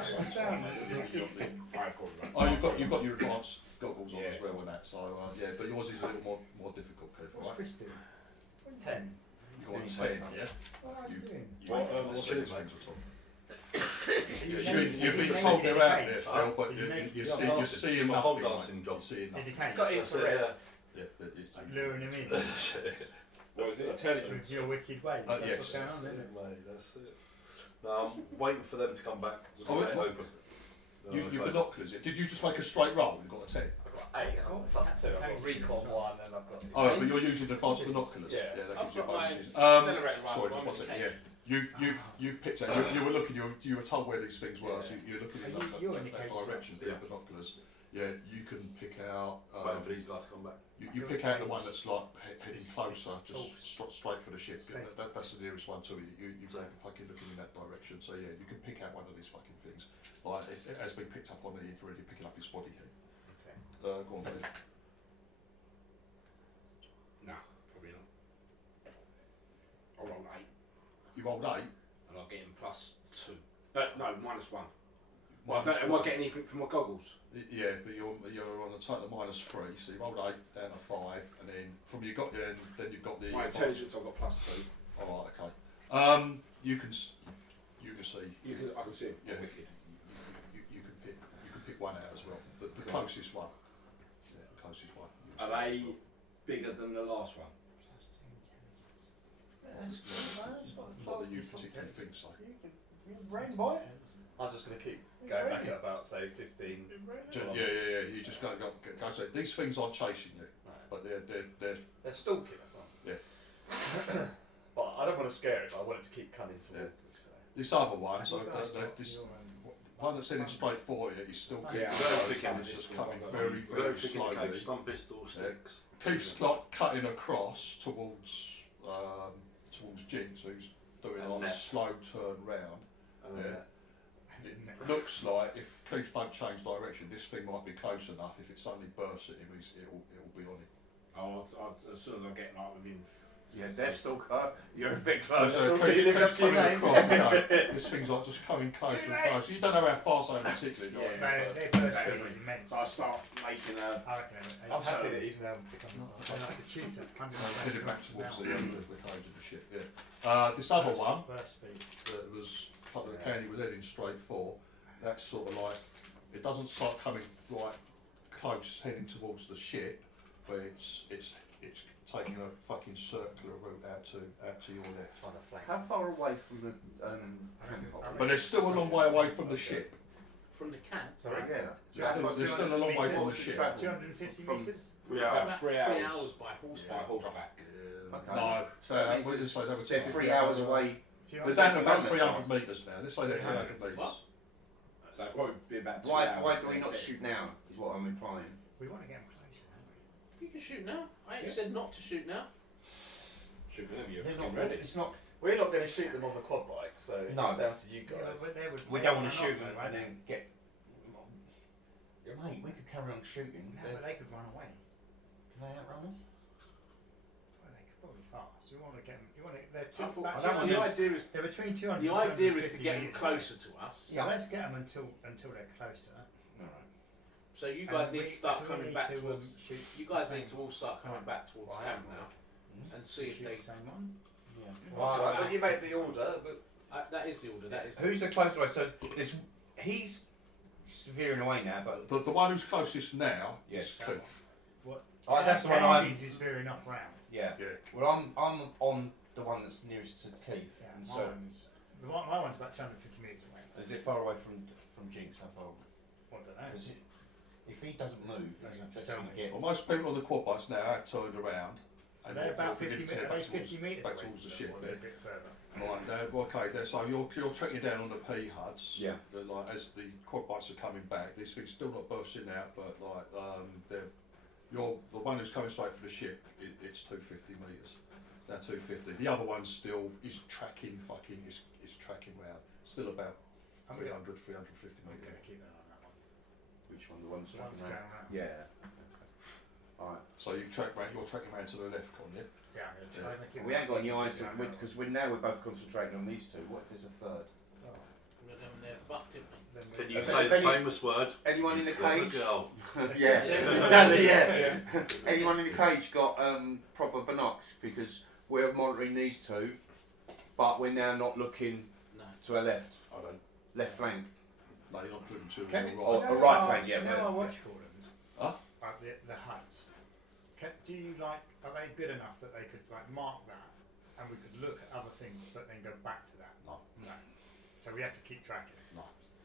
Oh, you've got your advanced goggles on as well with that. So yeah, but yours is a little more difficult, Kev. What's Right? Chris doing? 10. You're on 10, yeah. What are you doing? What's it? You've been told they're out there, Phil, but you're seeing My nothing. whole dancing You're job. seeing Did he nothing. catch Got you? infrared. Yeah, Luring him in What was it? Intelligence. with your wicked ways. That's yes. what's going on, isn't it? Mate, that's it. No, I'm waiting for them to come back. Oh, Get it what? open. Your binoculars. Did you just make a straight roll and got a 10? I've got 8 and I'm plus 2. I've got recon 1 and I've got. Oh, but you're using advanced binoculars. Yeah. that I've gives you got my bonuses. accelerator rifle Sorry, just on one second. the Yeah, you've picked out. You were looking. You were told where these things were, so you're looking in You're that indicating direction with the binoculars. Yeah, you can pick out. Waiting for these guys to come back. You pick out the one that's like heading closer, just straight for the ship. That's the nearest one to you. You're fucking looking in that direction. So yeah, you can pick out one of these fucking things. Like it has been picked up on the infrared. You're picking up its body heat. Okay. Go on, Dave. No, probably not. I'll roll 8 You rolled 8. and I'll get him plus 2. No, -1. Minus Am I one. getting anything from my goggles? Yeah, but you're on a total of -3, so you rolled 8 down to 5, and then from you got then you've got the. My intelligence, I've got +2. All right, okay. You can see. I can see it. Yeah, Wicked. you can pick one out as well. The closest one. Yeah, the closest one. You can Are see they as well. bigger than the last one? Not that you particularly think so. Rain boy. I'm just going to keep going back at about, say, 15. Yeah. You just go. So these things aren't chasing you, Right. but they're They're stalking us, aren't they? Yeah. But I don't want to scare it, but I want it to keep coming towards us. So. this other one. So this one that's heading straight for you is still keeping Yeah. close, and it's just coming very, very slowly. Pistol sticks. Keeps like cutting across towards Jinx, who's doing And like a net. slow turn round. And Yeah. It looks like if Keith don't change direction, this thing might be close enough. If it suddenly bursts at him, it'll be on him. Oh, as soon as I get like within. Yeah, Deathstalker, you're a bit So closer. Keith's living up to your coming name. across, you know, this thing's like just coming closer and closer. You don't know how fast I'm particularly. Yeah. No, their burst speed is immense. So I start making a. I reckon I'm happy that he's now becoming. they're like a tutor. Heading back towards the end of the cage of the ship. Yeah. This other one Burst speed. that was the candy was heading straight for. That's sort of like it doesn't start coming like close, heading towards the ship, but it's taking a fucking circular route out to your left. Trying to flank. How far away from the But they're still a long way away from the ship. From the camp. Sorry? Yeah. They're still a long way from the ship. 250 From- metres? 3 About hours. 3 hours. by horse By horseback. Okay. No, so what did they say? They were They're 3 hours away. They're down to about 300 metres now. Let's say they're 300 metres. What? So it'll probably be about 2 Why hours. do we not shoot now? Is what I'm implying. We want to get them closer, don't You can shoot now. I ain't said not to shoot now. Shoot whenever you're They're fucking not ready. It's not. We're not going to shoot them on the quad bike, so No. it's down to you we? guys. We don't want to shoot them and then get. Mate, we could carry on shooting. No, but they could run away. Can they outrun us? Well, they could probably fast. We want to get them. They're I thought, about I don't want 200 the idea is They're between 200 the and idea is to 250 get them metres closer away. to us. So Yeah. let's get them until they're closer. Alright. So you guys And need to start do we coming need back to, towards. shoot You guys the need to same- all start coming back towards Well, camp I now Hmm? and see if shoot they. the same one. Yeah. Well, so you made the order, but That is the order. That is. Who's the closest way? So it's, he's veering away now, but The one who's closest now Yes. is Keith. oh, that's the one I'm. Candies is veering off round. Yeah. Yeah. Well, I'm on the one that's nearest to Keith. Yeah, and my so one's my one's about 250 metres away. is it far away from Jinx? How far? What don't know. Is it, if he doesn't move, he's going to Tell me. get. Well, most people on the quad bikes now have turned around. Are they about you're 50 beginning to head metres? Are they back 50 metres back away towards the from ship. them, or Yeah. a bit further? Right, so you're trekking down on the P HUDs. Yeah. Like as the quad bikes are coming back, these things still not bursting out, but like you're the one who's coming straight for the ship. It's 250 metres. Now 250. The other one still is tracking is tracking round. Still about I'm 300, 350 I'm metres. going to keep an eye on that one. Which one? The one that's The one's tracking going around? around. Yeah. Alright. So you're tracking round to the left, Con, yeah? Yeah, I'm going to try and keep We ain't got any eyes Yeah, because we're both concentrating on these two. What if there's a third? They're fucked, isn't they? Then Can we- you Okay, say the any- famous word? Anyone in the Clever cage? girl. Yeah. Exactly. Yeah. Anyone in the cage got proper binocs because we're monitoring these two, but we're now not looking No. to our left, I don't. left flank. No, you're not looking to Can the you- right. Oh, do you know a right our- flank, do you yeah, know but- our watch cordons? Huh? The HUDs. Do you like? Are they good enough that they could like mark that, and we could look at other things, but then go back to that? No. No. So we have to keep tracking.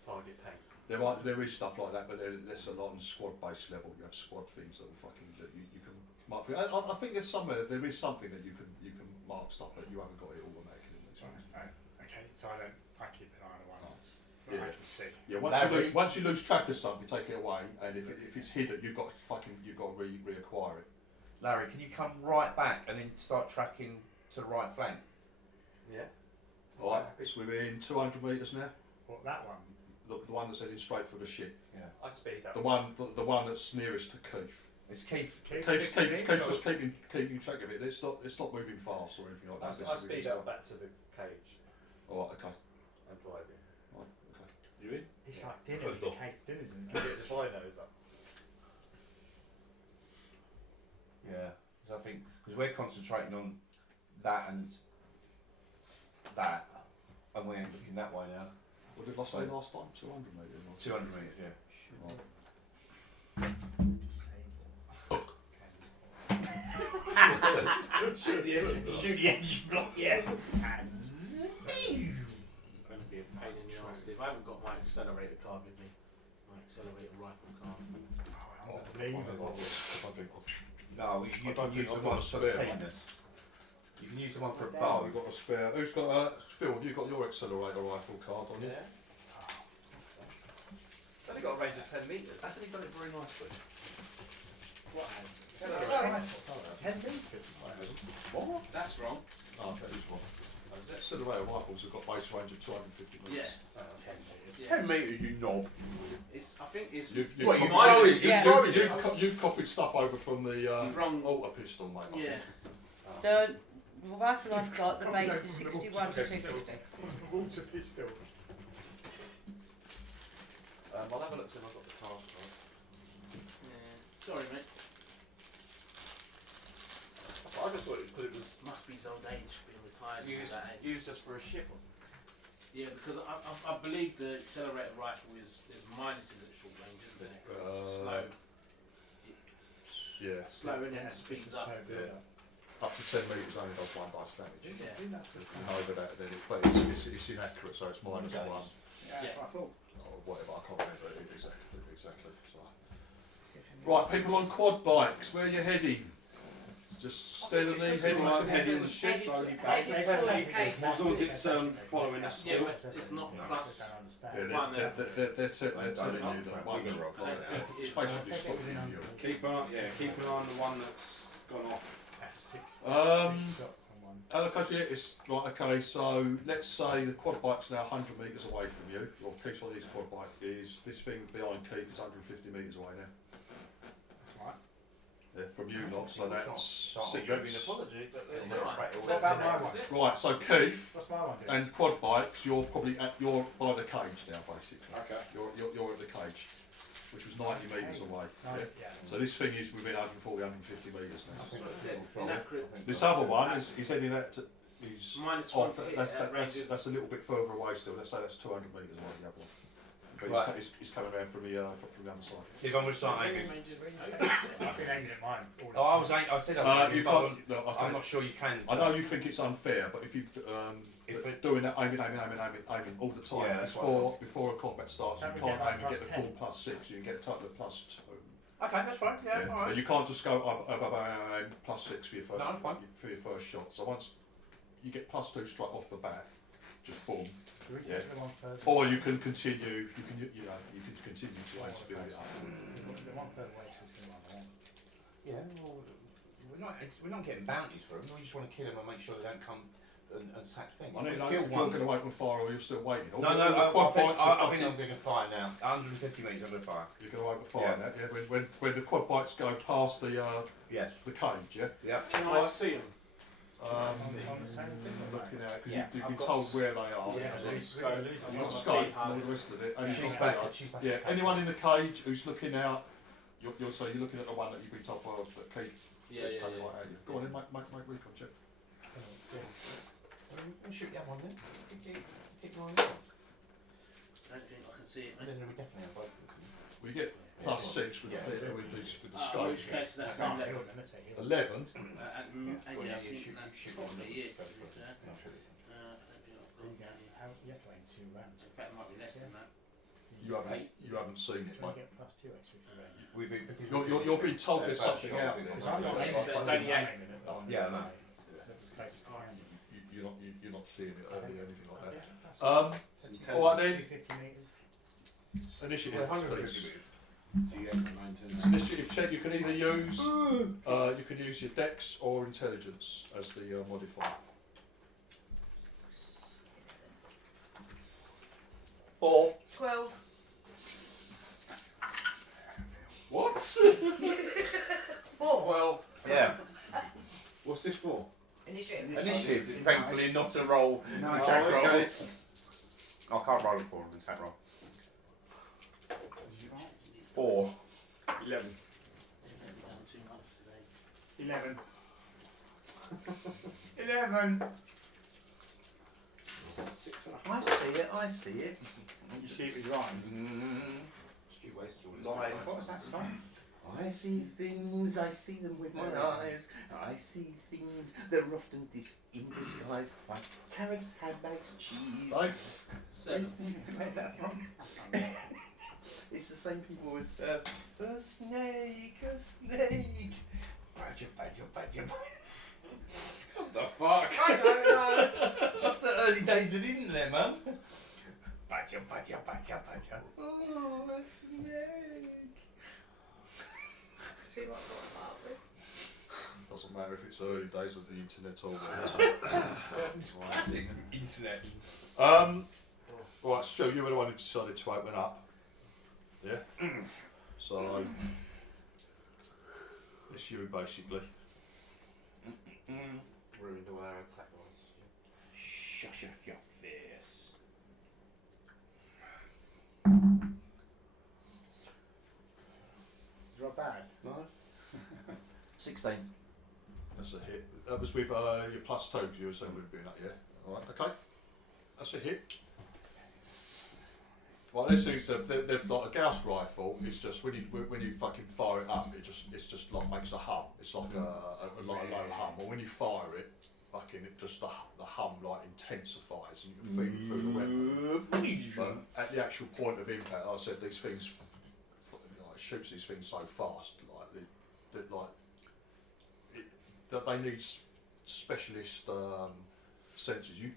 target paint. There is stuff like that, but there's a lot on squad-based level. You have squad things that will that you can mark. I think there is something that you can mark stuff, but you haven't got it automatically in these things. Okay, so I keep an eye on the one that's Yeah. I can see. Yeah, Larry- once you lose track of something, take it away, and if it's hidden, you've got to reacquire it. Larry, can you come right back and then start tracking to the right flank? Yeah. All right, it's within 200 metres now. What that one? The one that's heading straight for the ship. I speed up. The one that's nearest to Keith. It's Keith. Keith's 50 metres just or- keeping track of it. It's not moving fast or anything like that. I speed up back to the cage. All right, okay. I'm driving. Right. It's like dinner Closed with door. cake dinners and Get the binos up. Yeah, so I think because we're concentrating on that and that, and we ain't looking that way now. What did I say last time? 200 maybe. 200 metres, yeah. Shoot the engine. Shoot the engine block, yeah. It's going to be a pain in the arse. If I haven't got my accelerator card with me, my accelerator rifle card. Unbelievable. No, you don't can think use the I've one got a for spare one. penis. You can use the one for a Oh, bow. you've got a spare. Who's got Phil, have you got your accelerator rifle card on you? Yeah. It's only got a range of 10 metres. Hasn't he done it very nicely? What has? Sorry. 10 metres. What? That's wrong. Oh, that is one. Accelerator rifles have got base range of 250 metres. Yeah. 10 metres. Yeah. 10 metres, you knob. It's. I think it's. You've What, you copied- know it? Yeah. you've copied stuff over from the Wrong. auto pistol, mate. I Yeah. think. The rifle I've got, the Can't base go is from the 61 to water 250. Water pistol. I'll have a look see if I've got the card right. Yeah. Sorry, mate. I just thought it because it was Must be his old age, being retired. used, at that age. used just for a ship or something. Yeah, because I believe the accelerator rifle is minuses at short range, isn't it? 'Cause it's slow. Yeah. Slow and then Yeah, speeds it's a up. slow build-up. Up to 10 metres only does one dice damage. Yeah. If you know over that, then it's inaccurate, so it's minus Okay. 1 Yeah, that's what I thought. or whatever. I can't remember it exactly. So. Right, people on quad bikes, where are you heading? Just steadily heading Right, to heading the the ship, slowly back. Headed towards Cape As long as it's following us Yeah, still. but it's not plus. Yeah, One they're telling you that We're one gonna is rock I don't think it it's is. basically stopping you. Keep an eye on the one that's gone off. That's six Um, shot on one. Allocation, it's right, okay, so let's say the quad bike's now 100 metres away from you, or Keith's on his quad bike, is this thing behind Keith is 150 metres away now. That's right. Yeah, from you lot, so that's Sorry, six. an apology, but What about my one? Right, so Keith What's my one doing? and quad bikes, you're probably you're by the cage now, basically. Okay. You're at the cage, which was 90 metres away. No, Yeah? yeah. So this thing is within 140, 150 metres now. It's inaccurate. This other one is heading out to, he's Minus off, 1 to hit that's, at ranges. that's a little bit further away still, let's say that's 200 metres away the other one. But Right. he's coming around from the other side. Keep on with start aiming. I've been aiming at mine. all this Oh, I was time. I said I was You can't, no, I'm okay. not sure you can. I know you think it's unfair, but if you If it- doing that aiming all the time Yeah, that's what before a combat starts, you Don't we can't get like aim and get the plus full 10? +6. You can get a total of +2. Okay, that's fine. Yeah, Yeah. alright. But you can't just go up, +6 for your first No, that's fine. for your first shot. So once you get +2 straight off the bat, just boom. Do we Yeah. take the one further? Or you can continue. You can continue to aim to build it up. The one further away is going to run. Yeah, well, we're not getting bounties for them. We just want to kill them and make sure they don't come and attack things. I don't know Kill if you're one. going to open fire or you're still waiting. No, All no, the I quad think bikes are I'm fucking- going to fire now. 150 metres, I'm going to fire. You're going to open fire Yeah. now. Yeah. When the quad bikes go past the Yes. cage, yeah. Yeah. Can I see them? On the same thing. Looking at because Yeah, you've I've been got told where they are. Yeah, You've lose got scope. you've got scope and all the rest of it. And She's you've back. got She's back. yeah. Anyone in the cage who's looking out, you're looking at the one that you've been told by us that Keith is coming right at you. Go on, then make recon check. Shoot that one then. Keep an eye on I it. don't think I can see it. And then we definitely have both. We get +6 with Yeah. with the Oh, scope. which case that's Can't on level. build them, is it? 11. And yeah, I think shoot that's one. probably it. Go to be for it. fair. No, shoot it. I don't think I've There you got go. any. You have to aim 2 rounds. In fact, it might be less than that. You haven't seen it, Try and mate. get +2 extra if you range. We've been, because You're being told there's About something shot, out. I think Because there's I'm not something. Yeah, so it's only eight. aiming at the one Yeah, I that's know. away. That was close to iron. You're not seeing it early or anything like that. Okay, that's Um, fine. all right then. 250 metres. Initiative, 150 please. metres. Initiative check. You can either use your dex or intelligence as the modifier. 4. 12. What? 4. Well, Yeah. What's this for? Initiative. Initiative. Thankfully, not a roll. No, Attack roll. okay. I can't roll it for him. Attack roll. 4. 11. 11. 11. I see it, I see it. You see it with your eyes. Stu wasted all his Lying. time. What was that song? I see things, I see them with my eyes. I see things that are often in disguise, like carrots, handbags, cheese. Where's that from? It's the same people as a snake, a snake. Badger, badger, badger. What the fuck? I don't know. It's the early days of the internet, man. Badger, badger, badger, badger. Oh, a snake. See what I got up with. Doesn't matter if it's early days of the internet or Classic internet. Right, Stu, you were the one who decided to open up. Yeah? So, it's you basically. Ruined all our attack rolls. Shush your face. Is that bad? No? 16. That's a hit. That was with your plus 2, 'cause you were saying we were doing that, yeah? Alright, okay. That's a hit. Well, this is they're like a Gauss rifle. It's just when you fucking fire it up, it's just like makes a hum. It's like a low hum. Or when you fire it, fucking it just the hum like intensifies and you can feel it through the weapon. But at the actual point of impact, like I said, these things like, it shoots these things so fast, that they need specialist sensors. You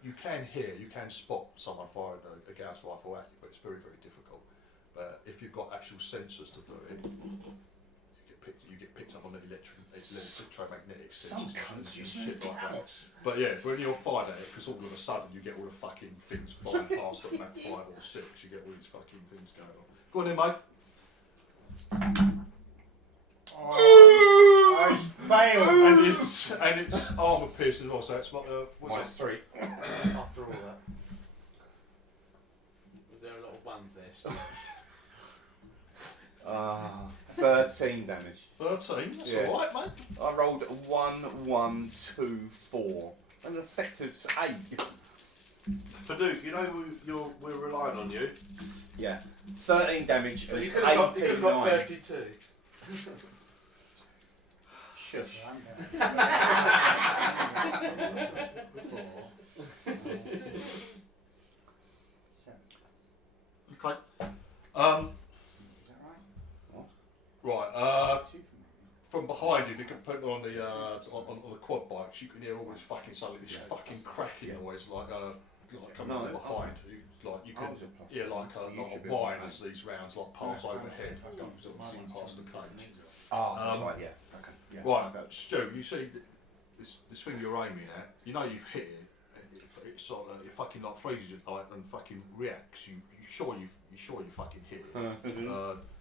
can spot someone firing a Gauss rifle at you, but it's very, very difficult. If you've got actual sensors to do it, you get picked up on the electromagnetic Some sensors cunts and use shit like that. counts. But yeah, when you're fired at it, because all of a sudden you get all the fucking things flying past at Mach 5 or 6, you get all these fucking things going on. Go on then, mate. Oh, I failed. And it's armour piercing as well, so it's what's that? -3. After all that. Was there a lot of ones there? 13 damage. 13, that's Yeah. alright, mate. I rolled 1, 1, 2, 4. An effective 8. Fadouk, you know we're relying on you. Yeah. 13 damage. So and you it's could have got, 8 you could have got 9. 32. Shush. Okay. Is that right? Right, 2 for me. from behind you, they can put on the on the quad bikes, you can hear all this fucking suddenly this fucking cracking noise like coming from behind. You can hear like a whine as these rounds like pass overhead and go sort of zing past the cage. That's right, yeah. Okay. Yeah. Right, Stu, you see this thing you're aiming at, you know you've hit it. It sort of it fucking like freezes you like and fucking reacts. You sure you fucking hit it.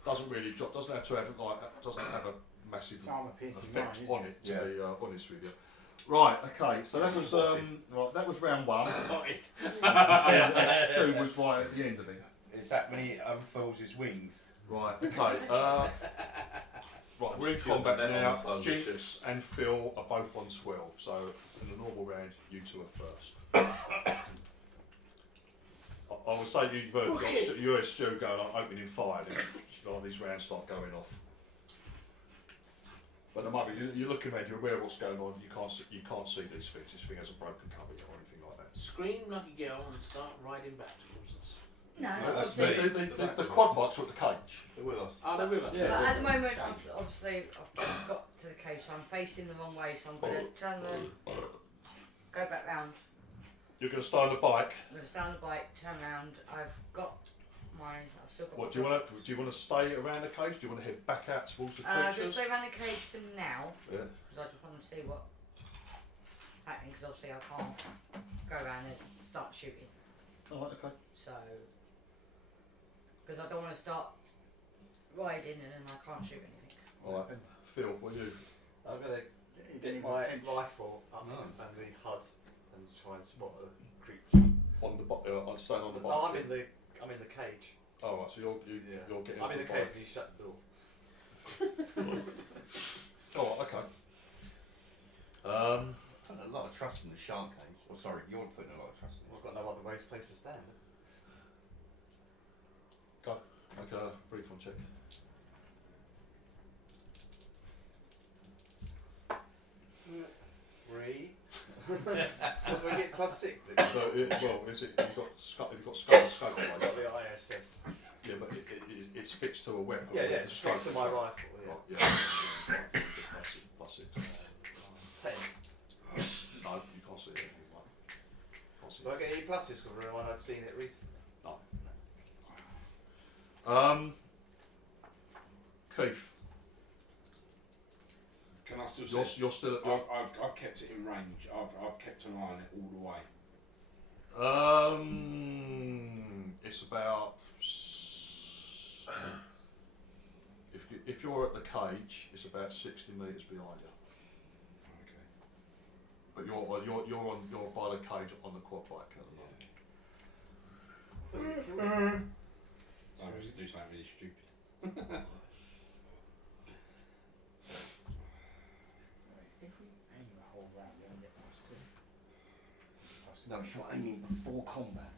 Doesn't really drop. Doesn't have to have a massive It's armour piercing effect mine, isn't on it? it. To be honest with you. Right. Okay. So that was right. That was round 1. Got it. And Stu was right at the end of it. Is that when he unfurls his wings? Right. Okay. Right. We're in combat now. Jinx and Phil are both on 12. So in the normal round, you two are first. I would say you've heard you heard Stu go like opening fire, and like these rounds start going off. But at the moment you're looking around, you're aware of what's going on. You can't see these things. This thing hasn't broken cover yet or anything like that. Scream like a girl and start riding back towards us. No, That's obviously. the quad bikes are at the cage. They're with us. Oh, they're with us. But at the moment, obviously, I've just got to the cage, so I'm facing the wrong way, so I'm going to turn go back round. You're going to stay on the bike. I'm going to stay on the bike, turn round. I've still got. What do you want to stay around the cage? Do you want to head back out towards the I'm going to creatures? stay around the cage for now, Yeah. because I just want to see what's happening, because obviously I can't go around and start shooting. Alright, okay. So, because I don't want to start riding and then I can't shoot anything. Alright then. Phil, what are you? I'm going to get my rifle up and the HUD and try and spot a creature. On the staying on the bike. Oh, I'm in the cage. Oh, right, so you're getting I'm in the off cave and you shut the door. Oh, okay. Putting a lot of trust in the shark cage. Oh, sorry, you're putting a lot of trust in I've got no other place to stand. Go. Make a recon check. 3. What do I get +6? Then? So, well, is it, you've got scope and scope. I've got the ISS. Yeah, but it's fixed to a weapon. Yeah, with it's the straight scope to my and rifle. scope. Yeah. Right, yeah. Plus it. 10. No, you can't see it. Can't see Do I get any pluses for everyone I'd seen it recently? Keith, Can I still say? you're still at I've kept it in range. I've kept an eye on it all the way. It's about if you're at the cage, it's about 60 metres behind you. Okay. But you're by the cage on the quad bike at the moment. I was to do something really stupid. If we aim a whole round, we only get +2. No, if you're aiming before combat,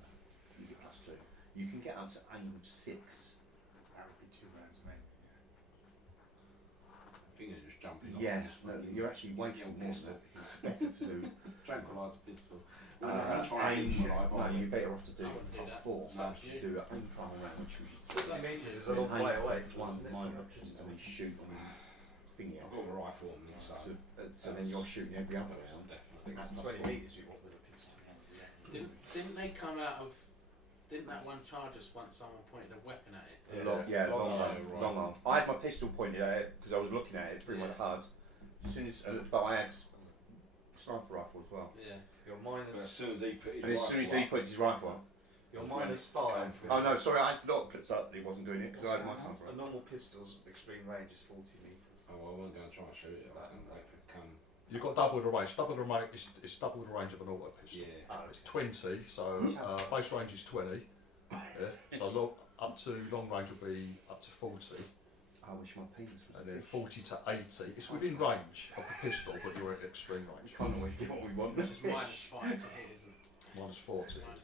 you get +2. You can get up to aim 6. That would be 2 rounds, mate. I think they're just jumping off. Yeah, and just no, fucking you're actually wasting more pistol. stuff. It's better to do. Tranquilizer pistol. Aim. No, you're better off to do I wouldn't do that. +4. It's No, up to you. do an aim final round, which is 60 metres is a long way away. One isn't it, minor from a option, pistol? and then shoot on the thingy. I've got a rifle on me, so So then you're shooting every other round. definitely. That's 20 metres you want with a pistol. Didn't they come out of? Didn't that one charge us once someone pointed a weapon at it? Long arm. long arm. I had my pistol pointed at it because I was looking at it through my HUD. As soon as, but I had sniper rifle as well. Yeah. You're But as minus. soon as he put his And as soon as he rifle puts his rifle on. You're -5. Oh no, sorry, I looked because he wasn't doing it because I had my sniper A rifle. normal pistol's extreme range is 40 metres. up, I wasn't going to try and shoot it. I was going to wait for it to come. You've got double the range. Double the range. It's double the range of an auto pistol. Yeah. Oh, It's 20, so base range is 20. Yeah. So up to long range will be up to 40, I wish my penis was and then there. 40 to 80. It's within range of the pistol, but you're at extreme We range. can't always get what we want. Which is -5 to hit, isn't it? -40. -4.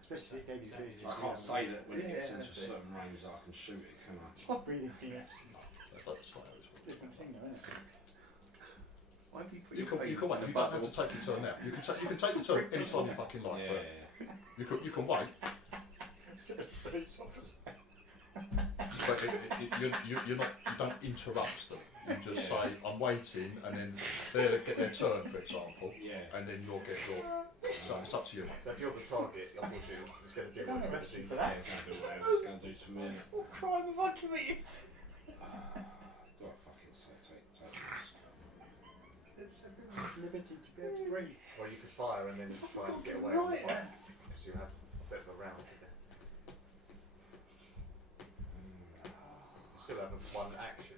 Especially if it gave you Yeah. I can't say that when it Yeah, gets into a that's it. certain range that I can shoot it, can I? breathing peanuts. That's fine. Different thing, though, isn't it? Why have you put You your can penis wait. in You the don't have butthole? to take your turn now. You can take your turn anytime you fucking like. Yeah. But you can wait. Police officer. But you don't interrupt them. You just say, I'm waiting, and then they'll get their turn, for example, Yeah. and then you'll get your. So it's up to you. So if you're the target, unfortunately, it's going to do what it's For Yeah, that. it's going to do whatever it's going to do to me. What crime have I committed? God fucking say, take this. It's everyone's liberty to be able to breathe. Well, you could fire and then try and get away on the bike, because you have a bit of a round to there. You still have one action.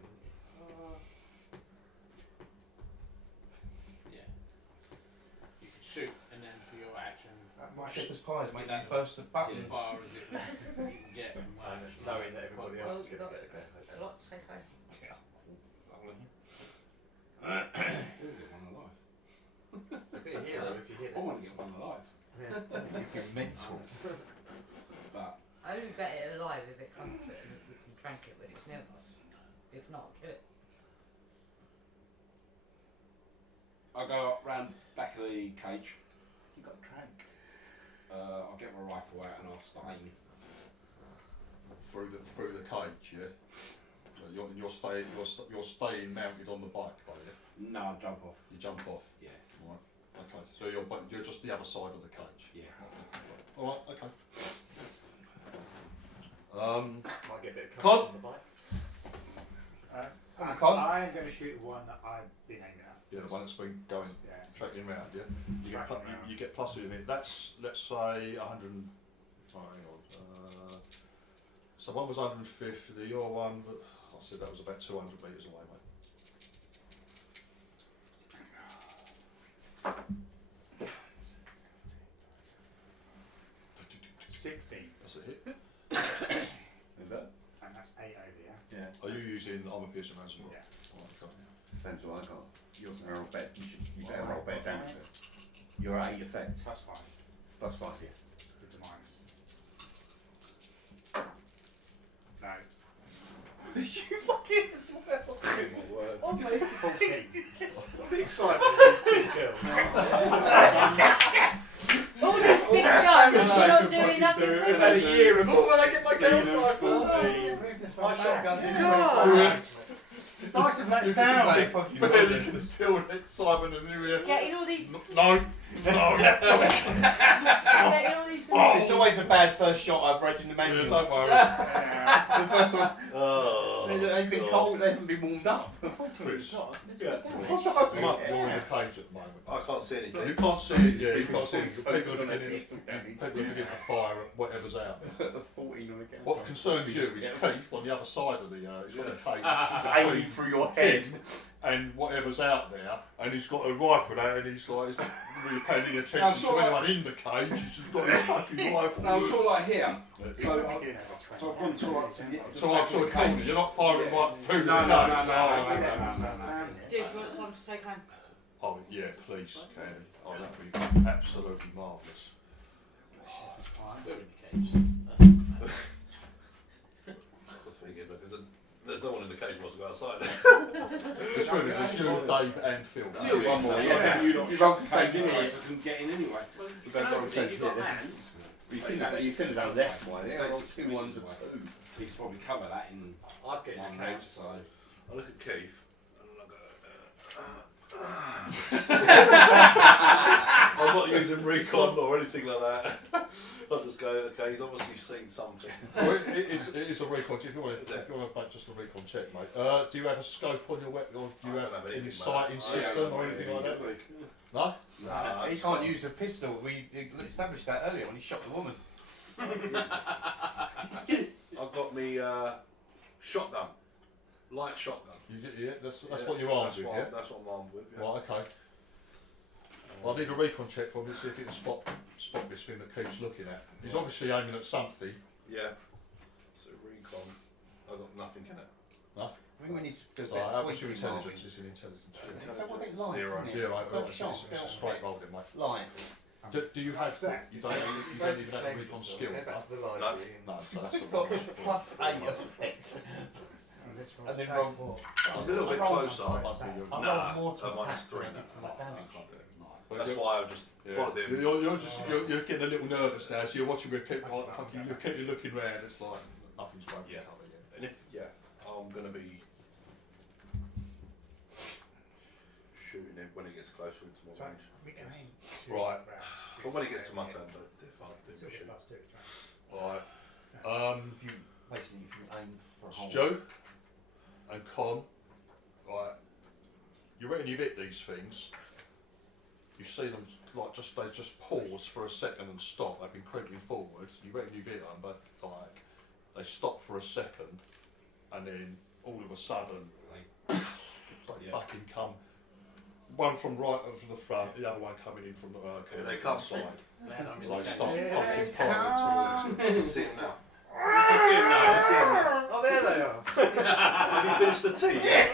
Yeah. You could shoot, and then for your action, Shepherd's pies make that you burst the as buttons. far as it you can get, and And knowing that everybody else is going to get a go. Lots, okay. You'll get one alive. You'd be a hero if you hit I it. want to get one alive. You're mental. But I only get it alive if it comes to it and you can trank it when it's near us. If not, kill it. I'll go round back of the cage. You got trank. I'll get my rifle out and I'll start aiming. Through the cage, yeah. So you're staying mounted on the bike, though, yeah. No, I'll jump off. You jump off. Yeah. Right. Okay. So you're just the other side of the cage. Yeah. All right. Okay. Might get a bit of Con. cover on the bike. Con. I am going to shoot the one that I've been aiming at. Yeah, the one that's been going Yeah. tracking round. Yeah. You get Tracking round. you get pluses in it. That's, let's say 100. Oh, hang on. So one was 150. Your one, I said that was about 200 metres away, mate. $16. That's a hit. And that's 8 over, yeah? Yeah. Are you using armor piercing rounds? Yeah. Same as what I got. Yours are roll bet. You better roll bet down. You're at 8 effects. +5 +5, yeah. with the minus. No. Did you fucking as well? My word. Oh my 14. The excitement of these two girls. All this big jump, you're not doing nothing with We've had a it. year of, when I get my Gauss rifle. My shotgun didn't God. The dice have let us down. But then you can still excitement and new here. Getting all these. No. Getting all these. It's always a bad first shot I've read in the manual. Don't worry. The first one. Oh, They've been cold, they haven't been warmed up. Chris, Yeah. you're in the cage at the moment. I can't see anything. You can't see it, yeah, you can't see it. People are beginning to fire at whatever's out there. 14 on again. What concerns you is Keith on the other side of the it's got a cage. It's aiming through your head. And whatever's out there, and he's got a rifle out, and he's like, he's really paying attention to anyone in the cage. He's just got his fucking rifle. No, I'm sort of like here. So So I've gone to like to the So up to a corner, you're not firing right through the No, cage. no. Dude, do you want something to take home? Oh yeah, please, Candy. Oh, that'd be absolutely marvellous. We're in the cage. I was thinking because there's no one in the cage who wants to go outside. It's really just you, Dave, and Phil. One more, Yeah, you rolled the same in here. here, so I couldn't get in anyway. You don't roll the same You've got here. hands. You could have done less one, yeah. Don't Roll see 2 me ones and anyway. 2. You could probably cover that in I'd get in one the note, cage. so. I look at Keith and I'm not using recon or anything like that. I just go, okay, he's obviously seen something. Well, it is a recon. If you want to make just a recon check, mate. Do you have a scope on your weapon, or do you I have don't have any anything, sighting mate. system or anything like that? No. No, He can't use a pistol. We established that earlier when he shot the woman. I've got me shotgun, light shotgun. Yeah, that's what you're armed with, yeah. That's what I'm armed with. Yeah. Right, okay. I need a recon check from him to see if he can spot this thing that Keith's looking at. He's obviously aiming at something. Yeah. So recon, I've got nothing in it. No. I think we need to. What's your intelligence? It's an intelligence check. Zero. Zero. Right, it's a straight roll, then, mate. Line. Do you have that? You don't even have a recon skill. Go back to the No. library. No, so that's Got +8 effect. And then roll. I was a little bit closer. I Nah, rolled more to a minus attack 3 than I now. did for that damage. That's why I just followed him. You're getting a little nervous now, so you're watching with keep like fucking you're keeping looking round, it's like nothing's broken. Yeah. And if I'm gonna be shooting him when he gets closer into my So range. we can aim 2 Right. rounds. But when he gets to my turn, but I'll do Still my get shoot. +2, right? Alright. If you basically if you aim for a hole. Stu and Con, right, you reckon you've hit these things, you see them like they just pause for a second and stop, they've been creeping forward, you reckon you've hit them, but like they stop for a second and then all of a sudden they fucking come, one from right of the front, the other one coming in from the Here they come. side. Man, I'm in They the cage. start fucking piling towards See him now. Oh, there they are. Have you finished the tea? Yeah.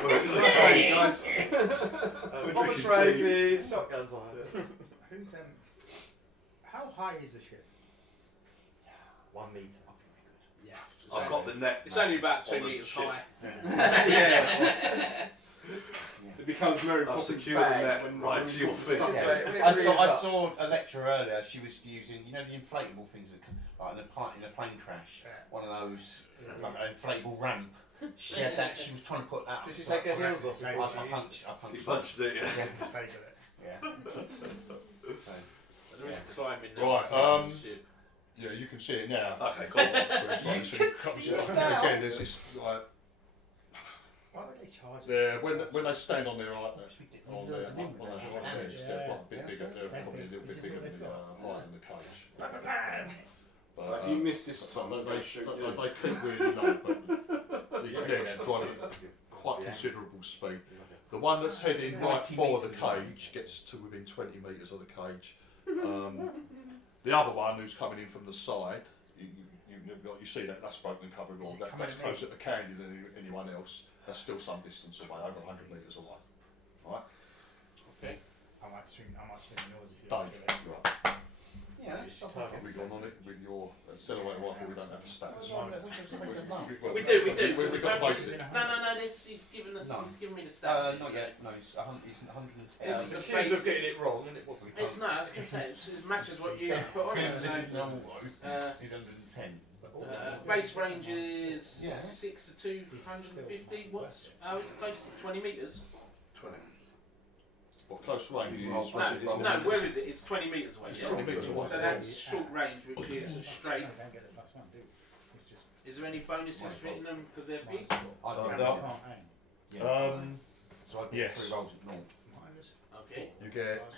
Bomber tray, shotgun time. Who's how high is the ship? 1 metre. Yeah. I've got the net. It's only about 2 on the metres ship. high. Yeah. It becomes Mary I've Poppins secured the bag net when right to your feet. That's Yeah. right, when it I rears saw up. a lecturer earlier. She was using, you know, the inflatable things that come, like in a plane crash. Yeah. One of those, like an inflatable ramp. She had that. She was trying to put that. Did up. she take her heels off? I- before she I used punched. He punched it, yeah. Yeah. For the sake of it. Yeah. So, There is climbing Right, on the ship. Yeah, you can see it now. Okay, cool. Again, there's this like Why would they charge it? when they stand on their right on their Yeah. they're quite a bit bigger. They're probably a little bit bigger than the height in the cage. So if you miss this time, they they shoot you. they keep really low, but these nets are driving at quite considerable speed. The one that's heading right for the cage gets to within 20 metres of the cage. The other one who's coming in from the side, you you see that's broken covering Is all it that. coming That's at me? closer to Candy than anyone else. That's still some distance away, over 100 metres away. Right? Okay. I might swing yours if you Dave, like. you're up. Yeah, Have we gone on it with your silhouette rifle? We don't have the stats. We do. We've got the basic. No. He's given us. No. He's given me the stats. Not yet. No, it's 110. This is The the accused of getting basics. it wrong, and it wasn't. It's no. I was going to say it matches what you put on it. So, He's 110. base range is Yeah. 66 to 250. What's it's close to 20 metres. 20. What close range? No, No, where is it? It's 20 metres away. It's Yeah. 20 metres away. So that's short range, which is straight. No, don't get the +1, do we? It's just Is there any bonuses for hitting them because they're big? I no. did. can't aim. So I did yes. 3 rolls of normal. Minus Okay. You get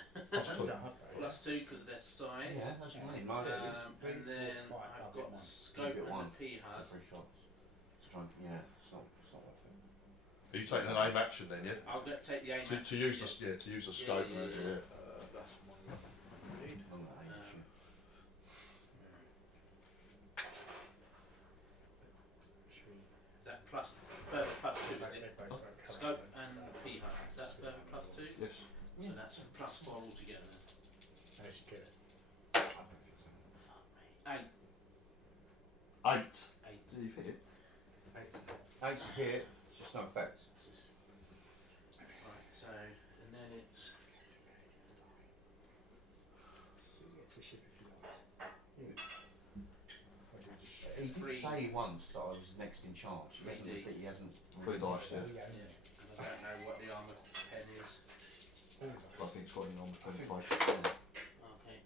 Plus two. +2 because of their size. Yeah, that's what I mean. And then I've got the scope and the P HUD. 3 shots. Yeah, it's not worth it. Are you taking an aim action then, yeah? I'll take the aim. To use the scope. Yeah. That's one. Indeed. On that aim issue. Is that further +2? Is it scope and P HUD? Is that further +2? Yes. So that's +4 altogether. Then. Unless you get it. I don't think so. Fuck me. 8. 8. Did you hit it? 8 here, it's just no effect. Right. So and then it's. To ship if you like. He did say once that I was next in charge. He hasn't 3 dice, yeah. Yeah. And I don't know what the armour pen is. I think it's got an on penetration. Okay.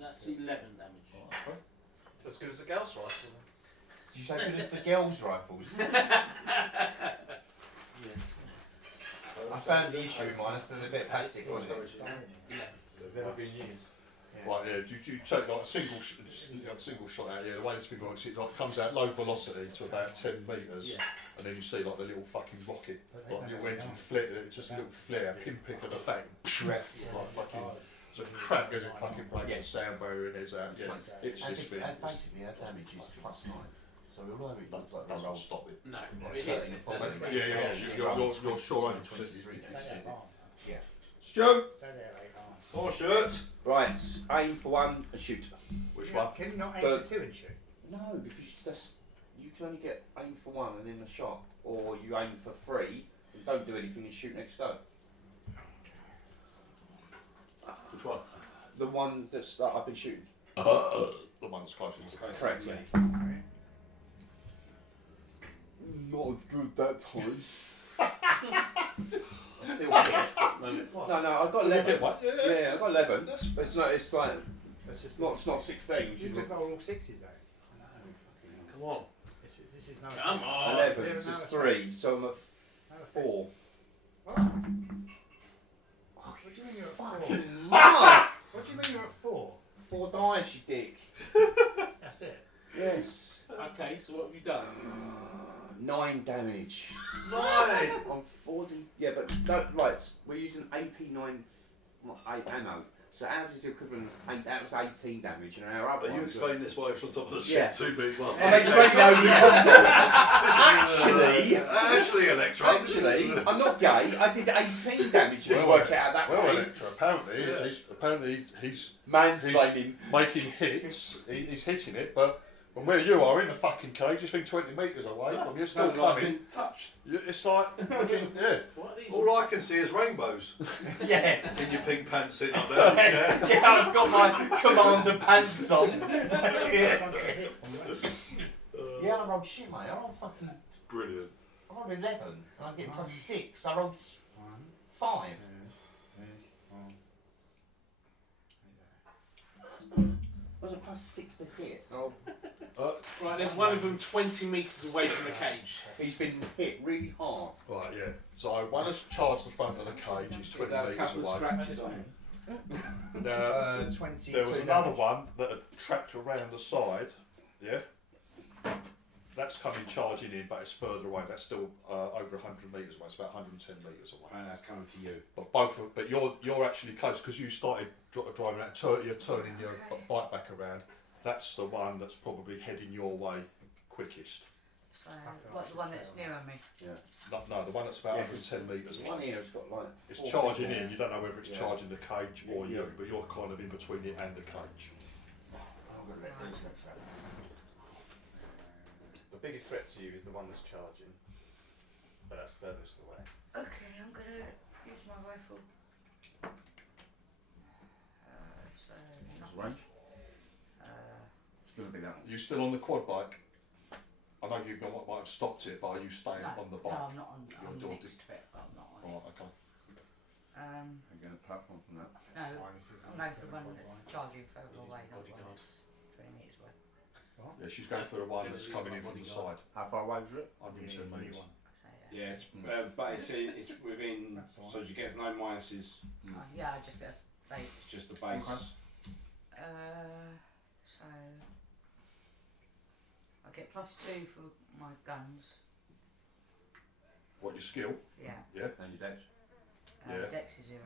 That's 11 damage. As good as the Gauss rifle. Did you say good as the girls' rifles? I found the issue in mine, I still a bit plastic, wasn't it? Yeah. They've never been used. Right, yeah. You take like a single shot out. Yeah, the way this thing works, it like comes out low velocity to about 10 metres, and then you see like the little fucking rocket, like your engine flare. It's just a little flare, pinprick at the back, like fucking. So crap as it fucking breaks the sound barrier and there's out. Yes, it's And this thing. and basically our damage is +9. So although it looks like Doesn't roll stop it. No, Right, it hits it. so That's in the the best Yeah, way. you're sure 100%. 23 Yeah. Stu, So there they are. Oh, shirt! Right, aim for 1 and shoot. which one? Can you not aim But- for 2 and shoot? No, because you can only get aim for 1 and then a shot, or you aim for 3 and don't do anything and shoot next go. Which one? The one that I've been shooting. The one that's closest to Cody. Correct, yeah. Not as good that time. No, I've got 11. What? Yeah, I've got 11. But it's not. It's like That's just it's not 16. You could roll all 60s though. Come on. This is no. Come on. 11. Zero So it's now. 3. So I'm at No effect. 4. What? What do you mean you're at 4? Fucking Mark! What do you mean you're at 4? 4 dice, you dick. That's it. Yes. Okay, so what have you done? 9 damage. 9! On 40. Yeah, but don't. Right, we're using AP9 ammo. So ours is the equivalent of 8, that was 18 damage, and our other Are you ones explaining this while it's on top of the Yeah. ship? 2 people. I'm explaining over the combo. Actually, Electra. Actually, I'm not gay. I did 18 damage. You work it out that Well, way. Electra, apparently he's Mansplaining. making hits. He's hitting it, but from where you are in the fucking cage, it's been 20 metres away from you, still coming. touched. It's like fucking What are these? All I can see is rainbows Yeah. in your pink pants sitting up there in the chair. Yeah, I've got my commander pants on. Yeah. Yeah, I rolled shit, mate. I rolled fucking. Brilliant. I rolled 11. And I'm getting +6. I rolled 5. Was it +6 to hit? Oh, Right, there's one of them 20 metres away from the cage. he's been hit really hard. Right, yeah. So one has charged the front of the cage, he's 20 Without a metres couple of away. scratches on him. Now, 20. there was another one that had tracked around the side, yeah? That's coming charging in, but it's further away. That's still over 100 metres away. It's about 110 metres away. And that's coming for you. But but you're actually close because you started driving out. You're turning your bike back around. That's the one that's probably heading your way quickest. So, what, the one that's nearer me? Yeah. No, the one that's about 110 metres. The one here has got like. It's 4 charging people. in. You don't know whether it's Yeah. charging the cage or Yeah. you, but you're kind of in between it and the cage. I'm gonna let these go for that. The biggest threat to you is the one that's charging, but that's furthest away. Okay, I'm gonna use my rifle. So, What's the range? It's gonna be that one. You still on the quad bike? I know you might have stopped it, but are you staying on the bike? No, I'm not on. You're I'm doing next to it, but I'm not on Right, okay. it. I'm gonna platform from that. No, I'm over the one that's charging further away, not the one bodyguard. that's 20 metres away. Yeah, she's going for the one that's coming in from the side. How far away was it? 110 metres. So, Yeah, but it's within, so as you get no minuses, yeah, I just got a base. it's just the base. So I get +2 for my guns. What, your skill? Yeah. Yeah. And your dex. Yeah. Dex is 0.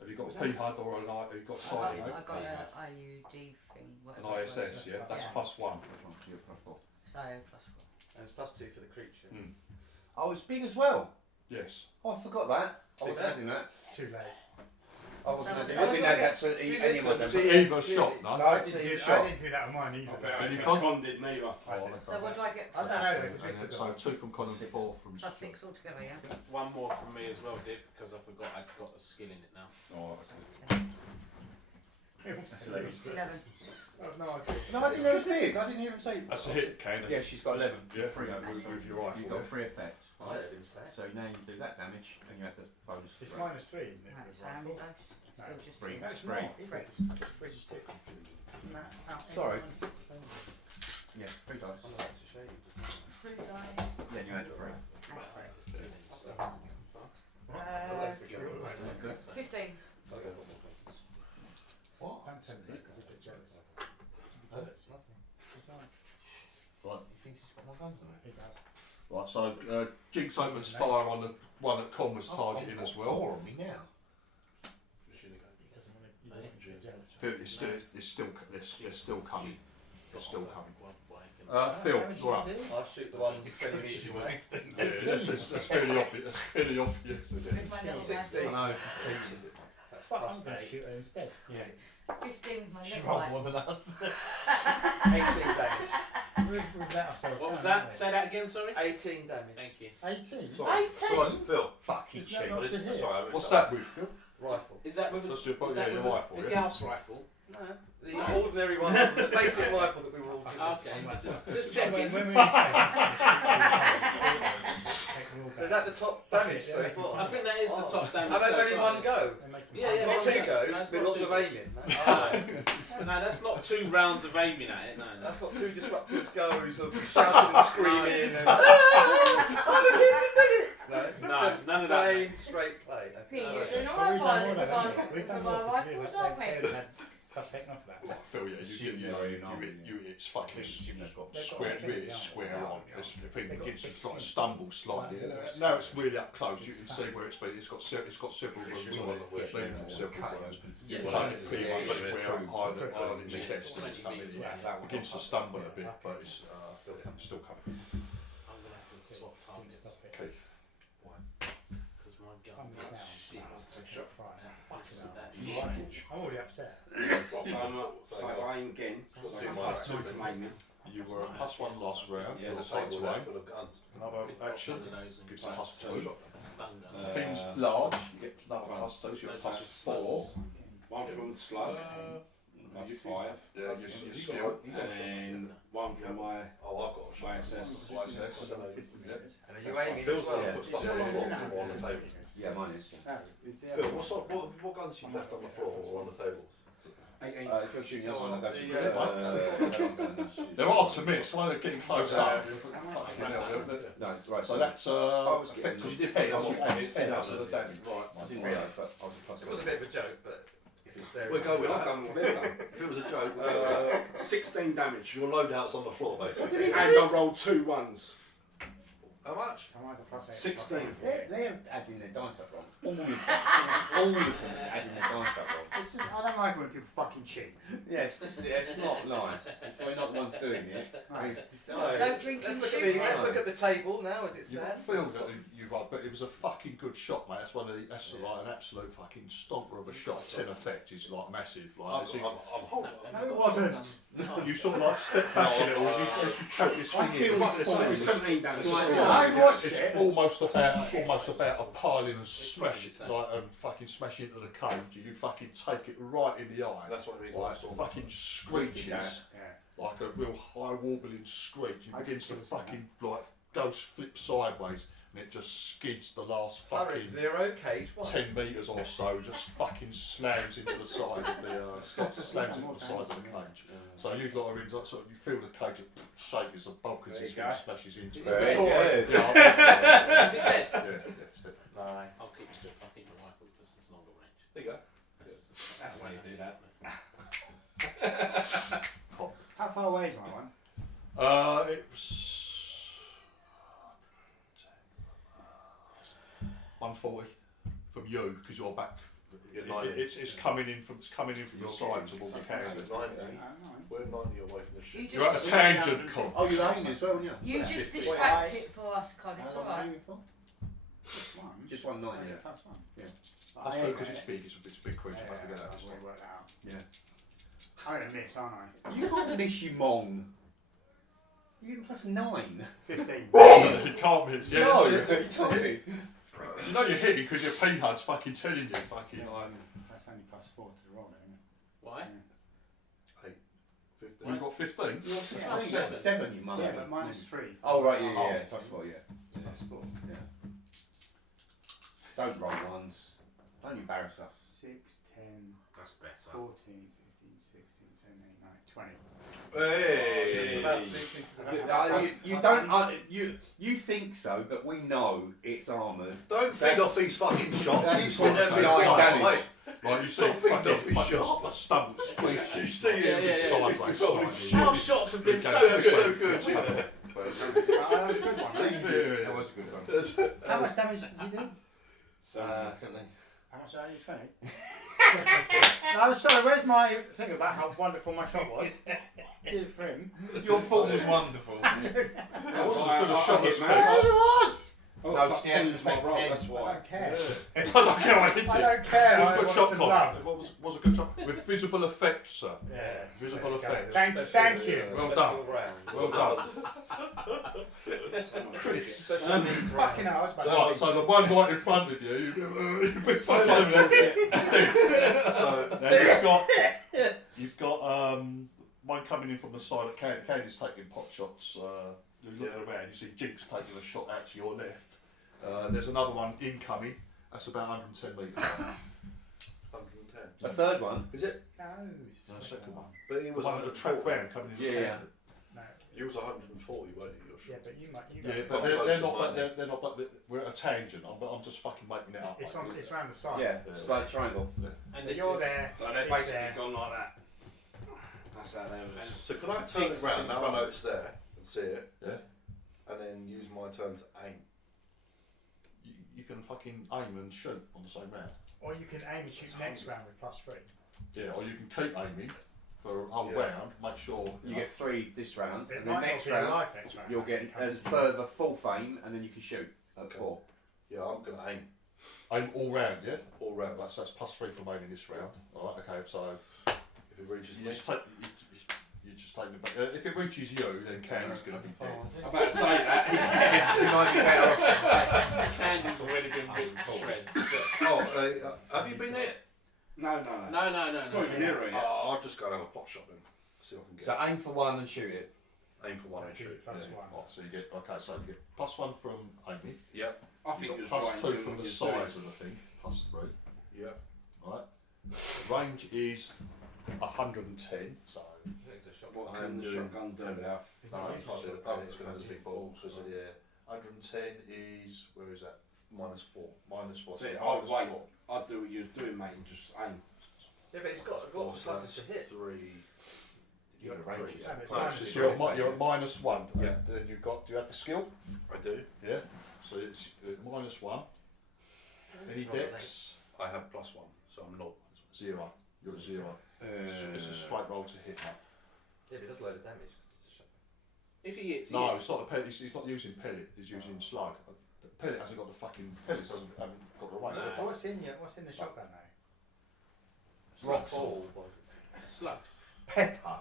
Have you got a P-HUD or an have you got a sighting? I got an IUD thing. An ISS, yeah? That's +1. So you're +4. So +4. And it's +2 for the creature. Mm. Oh, it's big as well. Yes. Oh, I forgot that. I wasn't adding that. Too late. I wasn't So- adding so I didn't I add get- that to if you any listen of them. to- Either a shot, no? No, I didn't Take do a I shot. didn't do that on mine either. Then you I can't- Con did neither. So what do I get for I don't know that? because we And then, forgot. so 2 from Con and 4 from Plus 6 altogether, yeah? One more from me as well, Div, because I forgot I'd got a skill in it now. Oh, okay. That's 11. 11. I've no idea. No, I didn't know it was big. I didn't hear him say. That's a hit, Kane. Yeah, she's got 11. Yeah, Free. with your rifle. You've got 3 effects. I heard him say. So now you do that damage and you have the bonus. It's roll. -3, isn't it? Right, for so the how rifle? many dice? Still just Three. 2. No, it's Three. not. Is it? It's 3 to 6. Isn't that out Sorry. every 1? Yeah, 3 dice. I'm about to show you. 3 dice. Yeah, you add 3. Uh, 15. What? Don't tell me because I get jealous. It's nothing. Right. He does. Right, so Jinx opens fire on the one that Con was targeting as well. on me now. He doesn't want to. You don't want to get jealous. They're still coming. They're still coming. How Phil, much did you're up. you do? I'll shoot the one 20 metres away. Yeah, that's fairly obvious. That's fairly obvious. Isn't it? With my little 16. rifle. I know, she's teaching. That's But I'm plus going to 8. shoot her instead. Yeah. 15 with my She little rolled rifle. more than us. 18 damage. We've let ourselves What was down, that? Say that again, sorry? 18 damage. Thank you. haven't we? 18? Sorry, 18? sorry, Phil. Fucking Is that cheap. not to hit? Sorry, I missed What's that with, Phil? Rifle. Is that with a, That's your- is that yeah, your with rifle, a yeah. Gauss rifle? No, the ordinary one, the basic rifle that we were all given. Okay, just So checking. when we were in space, it's going to shoot So is that the top damage so far? I think that is the top damage. And that's so only far. one go. Yeah, yeah, Not yeah. 2 goes That's with not lots 2 of goes. aiming. No, that's not 2 rounds of aiming at it. No, no. That's got 2 disruptive goes of shouting and screaming and I'm a piece of minutes. No, No, just none of that. plain straight play. You're Okay. doing We've alright, done Violet, more than that. We've done more because we rifles, they aren't we? had stuff taken off of that. Phil, yeah, it's fucking square. It's square on. The thing begins to sort of stumble slightly. Now it's really up close. You can see where it's been. It's got several rooms on it. Leading from several rooms. Yes. Big one square up high on its chest. Yeah. Begins to stumble a bit, but it's still coming. I'm gonna have to swap targets Stop it. Keith. because my gun I'm is now. shit. I'm already upset. So I aim again. So I'm +2 for aiming. You were a +1 last round. Yeah, there's a Right to table there aim. full of guns. Another action. Gives you +2. Stun gun. The thing's large. You get another +2. So you're +4. One from the slug. That's 5. Yeah, your skill. And one from my Oh, I've got a shot. YSS. I don't know. And are you aiming Phil's as well? put stuff on the floor or on the table. Yeah, mine is. Phil, what guns you left on the floor or on the table? If you're shooting So one, the, There are to miss. Why they're getting close up. No, right. So that's effective 10. You add 10 to the damage. I didn't realise that. I was a +2. It was a bit of a joke, but if it's there, We'll go with I've that. done what they've done. If it was a joke, we'll go with that. 16 damage. Your loadout's on the floor, basically. And I rolled 2 ones. How much? So I'm either +8 or 16. +8. They're adding their dice up wrong. All of them. All of them are adding their dice up wrong. It's just, I don't like it when people fucking cheat. Yeah, it's not nice. It's we're not the ones doing it. Don't drink and shoot. Let's look at the table now as it You stands. feel that you right, but it was a fucking good shot, mate. That's that's like an absolute fucking stomper of a shot. 10 effect is like massive. Like I'm holding. No, it wasn't. you sort of like step back in it as you chuck this I thing feel in. it's 17 down the street. I watched It's it. almost about a pile in and smash it, like and fucking smash into the cage. You fucking take it right in the eye. That's what it means. Like Sort of. fucking screeches, Yeah. like a real high warbling screech. It I begins to can feel fucking like Ghost flip sideways, and it just skids the last Turret fucking 0, cage 1. 10 metres or so, just fucking slams into the side of the slams into the side of the cage. So you've got to sort of, you feel the cage shake as a bulk as this thing smashes into it. Very good. Is it dead? Yeah, it's dead. Nice. I'll keep the rifle because it's longer range. There you go. That's the way you do that. How far away is my one? It was 140 from you because you're back. It's coming in from the side towards the cannon. 90. We're 90 away from the ship. You're at a tangent, Con. Oh, you're aiming as well, aren't you? You just 50. distract it for us, Con. It's How long alright. am I aiming for? Just one. Just 190. Yeah, that's one. Yeah. That's good because it's big. It's a big creature. Don't forget that. That's what we worked out. Yeah. I'm gonna miss, aren't I? You can't miss, you mong. You're getting +9. 15. You can't miss. Yeah, No, that's you can't miss. You know you're hitting because your P-HUD's fucking telling you. Fucking That's only +4 to the roll, isn't it? Why? 15. You've got 15. Yeah, Oh, that's 7, you mum. Yeah, but -3. Oh, right, yeah, Oh. yeah. +4, yeah. +4, yeah. Don't roll ones. Don't embarrass us. 6, 10, That's better. 14, 15, 16, 17, 18, 19, 20. Hey! Just about sneaks into the You don't. You think so, but we know it's armoured. Don't feed off his fucking shot. That's You sit there what and I'm be saying. like, Damage. mate. Like you see, Don't feed off his fucking shot. a stumble screeching. You see like, him. sideways, sideways. Our shots have been Okay. so good. Yeah. That was a good one. Yeah. That was a good one. How much damage did you do? Something. How much are you? 20? No, I'm sorry, where's my thing about how wonderful my shot was? Did it for him. Your form was wonderful. It wasn't as good a shot as Yes, Cody. it was! Oh, No, plus see, 10 it is my makes roll, sense. that's I why. don't care. I don't care what it is. I don't care. It was I a good want shot, some Con. love. It was a good shot. With visible effect, sir. Yes. Visible effect. Thank you. Well done. Well done. Chris. Fucking hell, I was about to Right, so the one right in front of you, you've been fucking So, Now you've got one coming in from the side of Candy's taking pot shots. You're looking around, you see Jinx taking a shot out to your left. There's another one incoming. That's about 110 metres. 110. A third one. Is it? No, The second one. But he The was one at the track 140. round coming in. Yeah, yeah. No. You was 140, weren't you? Your Yeah, shot? but you might. You Yeah, guys but Well, they're close not. to mine. They're not. But we're at a tangent. I'm just fucking making it up. It's mate. on. It's round the side. Yeah, it's like a triangle. And So this you're is there. So they're it's basically there. gone like that. That's how they was. So can I turn Jinx it round in now? I front. know it's there and see it, Yeah. and then use my turn to aim. You can fucking aim and shoot on the same round. Or you can aim and shoot next round with +3. Yeah, or you can keep aiming for a whole Yeah. round. Make sure You get 3 this round, It and then might next not be round alive next round. you'll get a further full fame, and then you can shoot at Okay. 4. Yeah, I'm gonna aim aim all round. Yeah. all round. Right, so that's +3 from aiming this round. All right. Okay. So If it reaches you me. just take. You just take it back. If it reaches you, then Candy's going to be dead. I'm about to say that. You might be better off. Candy's already been bitten to shreds. Oh, have you been hit? No. No. Not even near it yet. Oh, I'll just go and have a pot shot then. See if I can get So aim for 1 and shoot it. aim for one and So shoot. plus Yeah. 1. Right, so you get so you get +1 from aiming. Yep. I think You've it was got right +2 in from what the you're doing. size of the thing. +3. Yep. Right. Range is 110. So. What I am can the doing- shotgun do? No, it's not Oh, it's going to be balls, is it? Yeah. 110 is where is that? -4. -4. See, so I'd wait. -4. I'd do what you was doing, mate, and just aim. Yeah, but it's got Four, lots of pluses so to hit. 3. You the range is. So you're at -1. Yeah. Then you've got. Do you have the skill? I do. Yeah. So it's -1. Any dex? I have +1, so I'm not. 0. You're at 0. It's a straight roll to hit, mate. Yeah, but it does a load of damage because it's a shot. If he hits, No, it's not the pellet. He's not using pellet. He's using slug. The pellet hasn't got the fucking pellets. Haven't got the weight. But what's in the shotgun now? Rocks. slug. Pepper.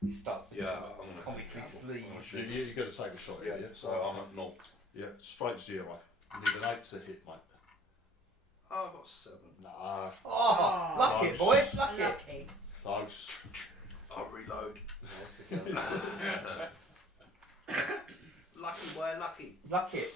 He starts to Yeah, become I'm gonna comically sleazy. You're going to take a shot Yeah, here, yeah? so I'm at 0. Yeah, straight 0. You need an 8 to hit, mate. Oh, I've got 7. Nah, Oh, luck it, boy, luck it. Lucky. close. I'll reload. That's the gun. Lucky boy, lucky. Luck it.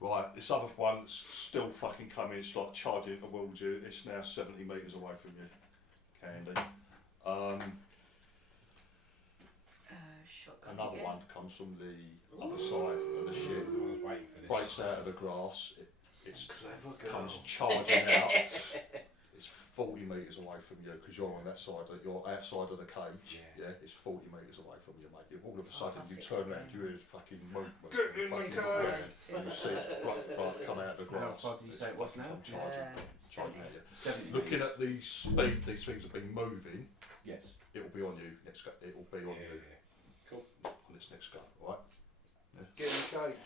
Right, this other one's still fucking coming. It's like charging towards you. It's now 70 metres away from you, Candy. Shotgun Another again. one comes from the other side of the ship. I was waiting for this. Breaks out of the grass. It Clever girl. comes charging out. It's 40 metres away from you because you're on that side. You're outside of the cage. Yeah. Yeah, it's 40 metres away from you, mate. All of a Oh, sudden, you that's turn it. around, you hear this fucking movement. Get in the fucking cage. movement. Yeah, You see it come out of the How grass. far did you say it was now? Come charging, Yeah. charging at you. 70 Looking metres. at the speed these things have been moving, Yes. it will be on you next go. It will be on you Cool. on this next go, right? Get in the cage.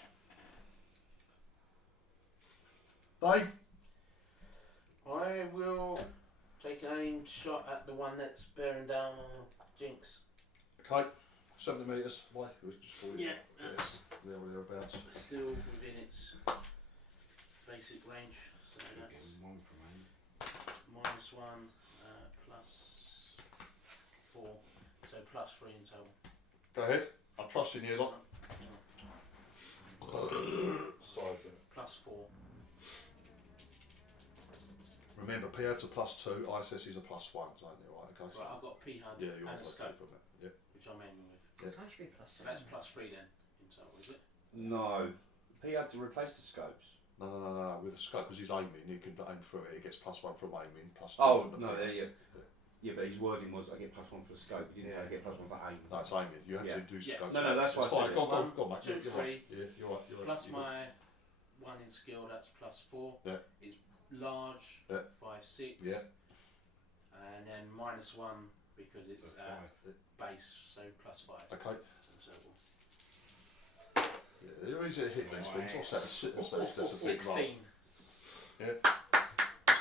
Dave, I will take an aimed shot at the one that's bearing down on Jinx. okay, 70 metres away. It was just 40. Yeah, that's there or thereabouts. still within its basic range. So that's Getting one from me. -1, +4, so +3 in total. Go ahead. I'm trusting you, lot. Size it. +4. Remember, PA's a +2, ISS is a +1, aren't you? Right, okay. Right, I've got a P-HUD Yeah, you're on and a +2 scope, from it. Yeah. which I'm aiming with. It should be plus So 7. that's +3 then in total, is it? No. He had to replace the scopes. No. With the scope, because he's aiming, you can aim through it. He gets +1 from aiming, +2 Oh, from the no, thing. there you Yeah, but his wording was I get +1 for the scope. He didn't say I get +1 for aim. No, it's aiming. You have Yeah. to do Yeah. scopes. No, that's why I It's said fine. it. Go on, mate. 2, You're 3. right. Yeah, you're right. Plus you're right. my 1 in skill, that's +4. Yeah. Is large, Yeah. 5, 6. Yeah. And then -1 because it's base, so +5. Okay. So Yeah, they're easy to hit these things. What's that? That's a big roll. 16. Yeah. It's a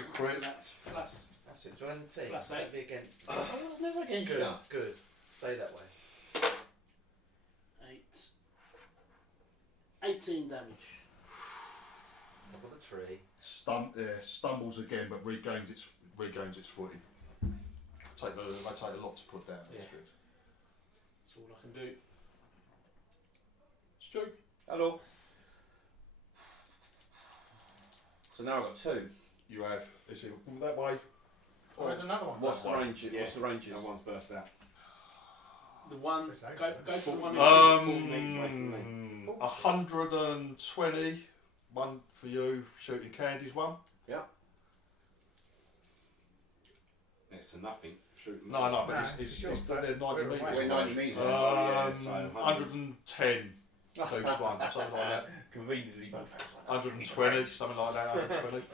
So crit. that's plus. That's it. Join the team. Plus Don't 8. be against. Oh, never against Good. you. Good. Stay that way. 18 damage. Top of the tree. Stumbles again, but regains its footing. They take a lot to put down. Yeah. That's good. That's all I can do. Stu. Hello. So now I've got 2. You have. Is it that way? Oh, there's another one. What's the range? Yeah. What's the ranges? That one's burst out. The one. Where's that? Go for the one. 4 meters away from me. 120. One for you. Shooting Candy's one. Next to nothing. Shooting. No, but Nah, it's sure, they're 90 we're metres away. We're 90 away. metres away. Yeah, so 110. Dave's one, something like that. Conveniently both. 120, something like that. 120.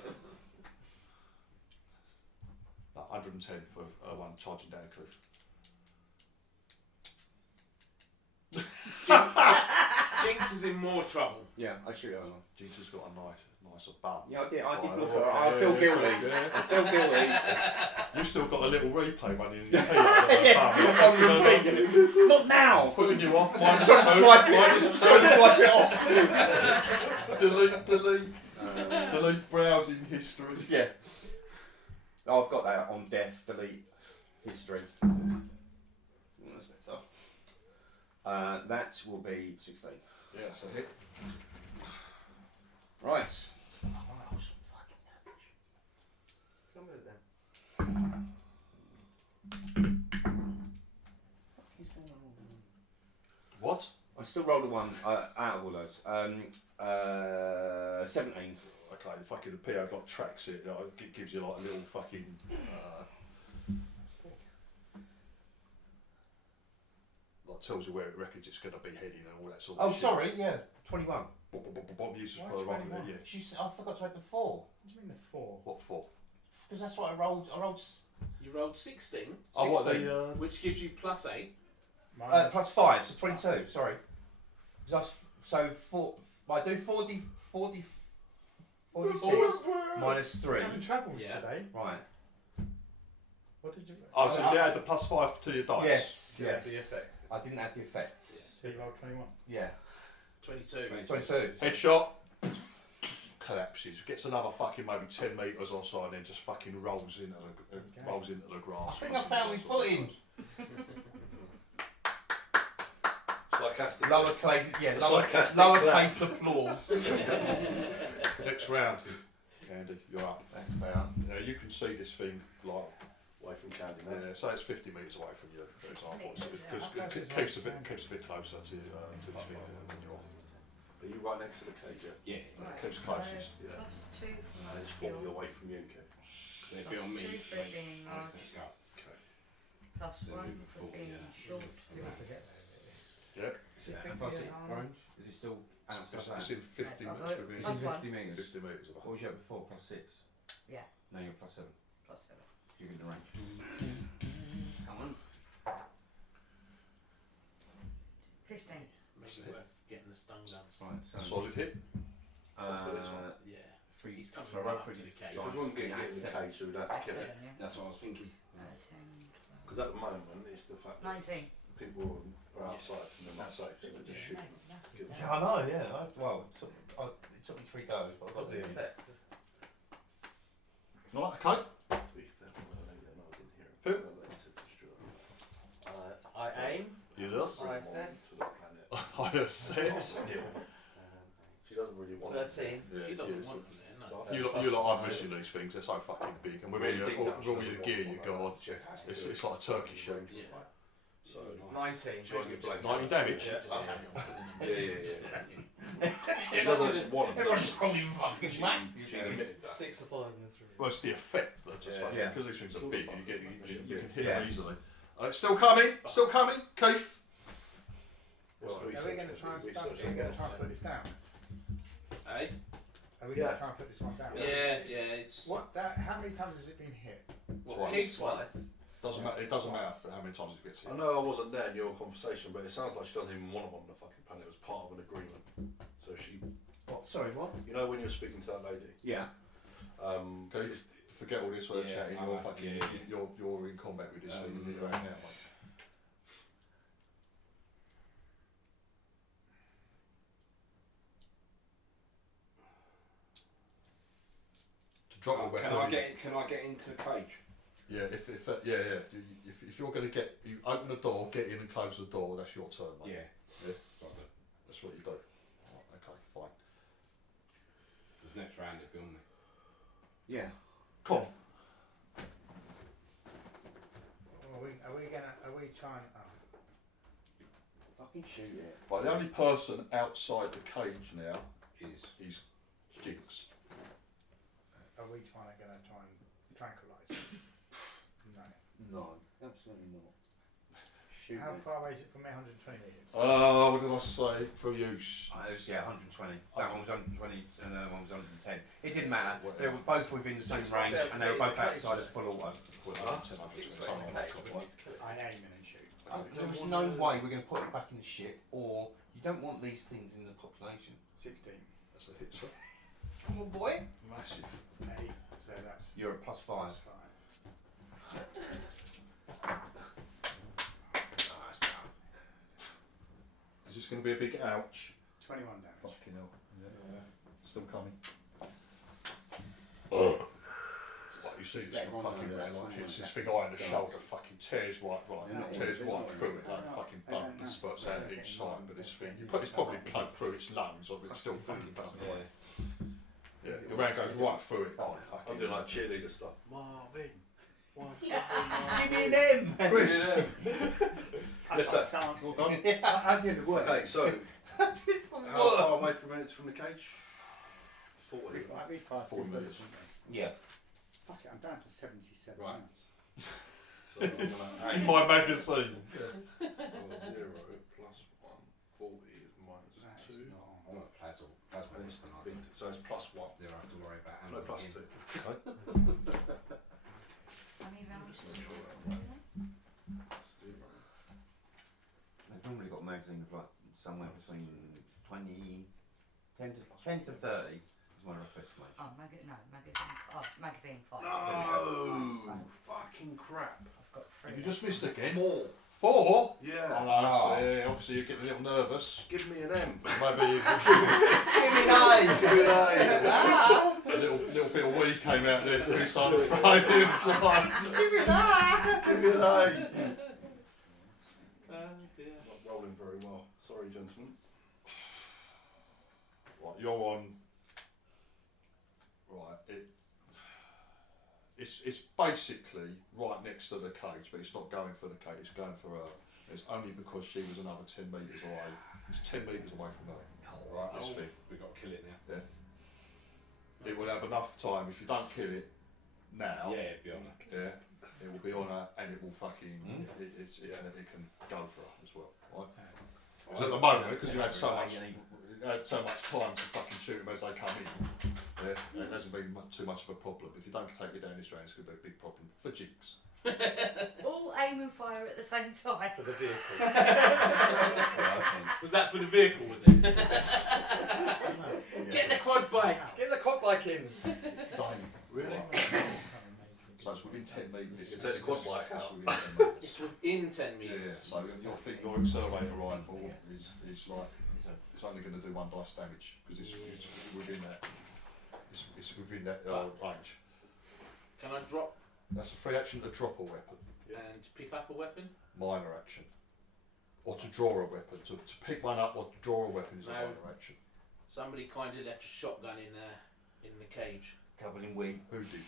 No, 110 for one charging down cliff. Jinx is in more trouble. Yeah, I shoot it on. Jinx has got a nicer bum. Yeah, I did Right, look okay, at her. I feel yeah, guilty. yeah. I feel guilty. You've still got a little replay running in your head. On repeat. Not now. Putting you off. I'm Minus trying to 2, swipe it. minus Trying to swipe it off. delete browsing history. Yeah. Oh, I've got that on death. Delete history. That's better. That will be 16. Yeah, that's a hit. Right. Come with it then. still rolled a 1 out of all those. 17. Okay, the fucking PO like tracks it. It gives you like a little fucking. Like tells you where it reckons it's going to be heading and all that sort of Oh, shit. sorry, yeah, 21. Uses Why per roll, 21? yeah. I forgot to add the 4. What do you mean the 4? What for? Because that's what I rolled. You rolled 16, Oh, what 16. the? which gives you +8. Plus 5, so 22. Sorry. Because I do 46 minus 3. Having troubles Yeah. today. Right. What did you? Oh, so you add the +5 to your dice. Yes. Yeah, the effect. I didn't add the effect. So you rolled 21. Yeah. 22. 22. Headshot. Collapses. Gets another fucking maybe 10 metres or so, and then just fucking rolls into the grass. I think I found his footing. Sarcastic. Lowercase applause. Next round, Candy, you're up. That's better. Now you can see this thing like Away from Candy. so it's 50 metres away from you, for example, because it keeps a bit closer to this thing than you are. Are you right next to the cage? Yeah. Yeah. It keeps closest. Yeah. +2 for And my it's skill. 40 away from you, Kev. They'd be on me. +2 for it being large. Let's go. Okay. +1 for Forward, being yeah. short. You have to get there. Yeah. Is it, if I see range, is it still outside It's in 50 Yeah, metres within It's in +1. 50 metres. 50 metres of What was you at before? +6? Yeah. No, you're +7. +7. You get the range. Come on. 15. Maybe worth getting the stun guns. Right, so. solid hit. Yeah. 3. He's coming So I rolled right up 3 to the cage. Because we wouldn't get in the cage, so we'd have to kill it. 7, yeah. That's what I was thinking. 10, Because at the moment, it's the fact that 19. people are outside and they're not safe, so they just shoot them. Give them. Yeah, I know, yeah. Well, it took me 3 goes, but I got What's the the effect? Right, okay. To be fair, I didn't hear him. Who? He said destroy. I aim. You does. I Bring them assess. to the planet. I assess. She doesn't really want them. 13. Yeah, She doesn't yeah, want so- them there, no. so I You think lot that's are fine. missing these things. They're so fucking big, and with Really all big your, damage all doesn't your want gear them, you got on, She has to it's do like it. a turkey shoot. Yeah. So 19. She won't get blamed. 19 damage. Yeah. Just carry on putting them in. She doesn't actually want them. Everyone's probably fucking She's massive. admitted that. 6 or 5 and 3. Well, it's the effect that just Yeah. like, Yeah. because these things are big, you can hit Yeah. them easily. It's still coming, Keith. What's Are we going to try and research? start? Are we going to try and put this down? Hey? Are we going to try and put this one down? Yeah, it's. What? How many times has it been hit? What, Twice. King's one? Doesn't matter. It doesn't matter how many times it gets hit. I know I wasn't there in your conversation, but it sounds like she doesn't even want them on the fucking planet. It was part of an agreement. So she, What? Sorry, what? you know, when you're speaking to that lady, Yeah. Keith, forget all this word Yeah, chatting. I You're know. fucking. Yeah. You're in combat with this thing. You're right now, mate. To drop a weapon. Can I get into the cage? Yeah, if you're going to you open the door, get in and close the door. That's your turn, mate. Yeah. Yeah. Right, That's what you do. Right, okay, fine. because next round it'll be on me. Yeah. Come on. Are we trying? Oh. Fucking shoot it. Right, the only person outside the cage now is Jinx. Are we going to try and tranquilise him? No. No, absolutely not. Shoot How it. far away is it from me? 120 metres. What did I say for use? It was, 120. That one was 120 and the other one was 110. It didn't matter. They were both within the same range and they were both outside of full auto. I aim and shoot. There was no way we're going to put it back in the ship, or you don't want these things in the population. 16. That's a hit, sir. Come on, boy. Massive. 8. So that's You're at +5. +5. Is this going to be a big ouch? 21 damage. Fucking hell. Yeah. Still coming. Like you see this fucking hits this thing eye in the shoulder, fucking tears right through it, like fucking blood and spurts out each side. But this thing, it's probably plugged through its lungs, or it's still fucking fucking. Yeah, the round goes right through it. Oh, fucking. I'm doing like cheerleader stuff. Marvin, watch Give me an M! Chris. Listen. All gone. How do you work? Okay, so how far away from it from the cage? 40. Might be 5 40 minutes. Yeah. Fuck it, I'm down to 77 Right. rounds. So I'm gonna In my magazine. 0 plus 1, 40 is minus That 2. is not I'm not plasma. Plasma And is it's the big, so it's plus 1. You don't have to worry about No, plus 2. How many rounds is it? They've normally got magazines of like somewhere between 10 to 30 is my rough estimate. Oh, magazine 5. No! Fucking crap. I've got 3. Have you just missed again? 4. 4? Yeah. Oh no, so, obviously you're getting a little nervous. Give me an M. Maybe you could Give me an A! Give me an A. a little bit of wee came out there this time of Friday. It was like, Give me an A! Give me an A. Oh dear. Not rolling very well. Sorry, gentlemen. right, you're on. Right, it's basically right next to the cage, but it's not going for the cage. It's going for her. It's only because she was another 10 metres away. It's 10 metres away from her. Right, this thing. We've got to kill it now. It will have enough time if you don't kill it now. Yeah, it'd be on her. Yeah, it will be on her and it will fucking it can go for her as well. Right? Because at the moment, because you had so much time to fucking shoot them as they come in, it hasn't been too much of a problem. If you don't take it down this round, it's going to be a big problem for jigs. All aim and fire at the same time. For the vehicle. Was that for the vehicle, was it? Get the quad bike! Get the quad bike in. Dave, really? So it's within 10 metres. You take the quad bike out. It's within 10 Yeah, metres. so your accelerator rifle is like it's only going to do 1 dice damage because it's within that. It's within that range. Can I drop That's a free action to drop a weapon, and pick up a weapon? minor action, or to draw a weapon. To pick one up or to draw a weapon is a No. minor action. Somebody kindly left a shotgun in the cage. Covered in weed. Who did?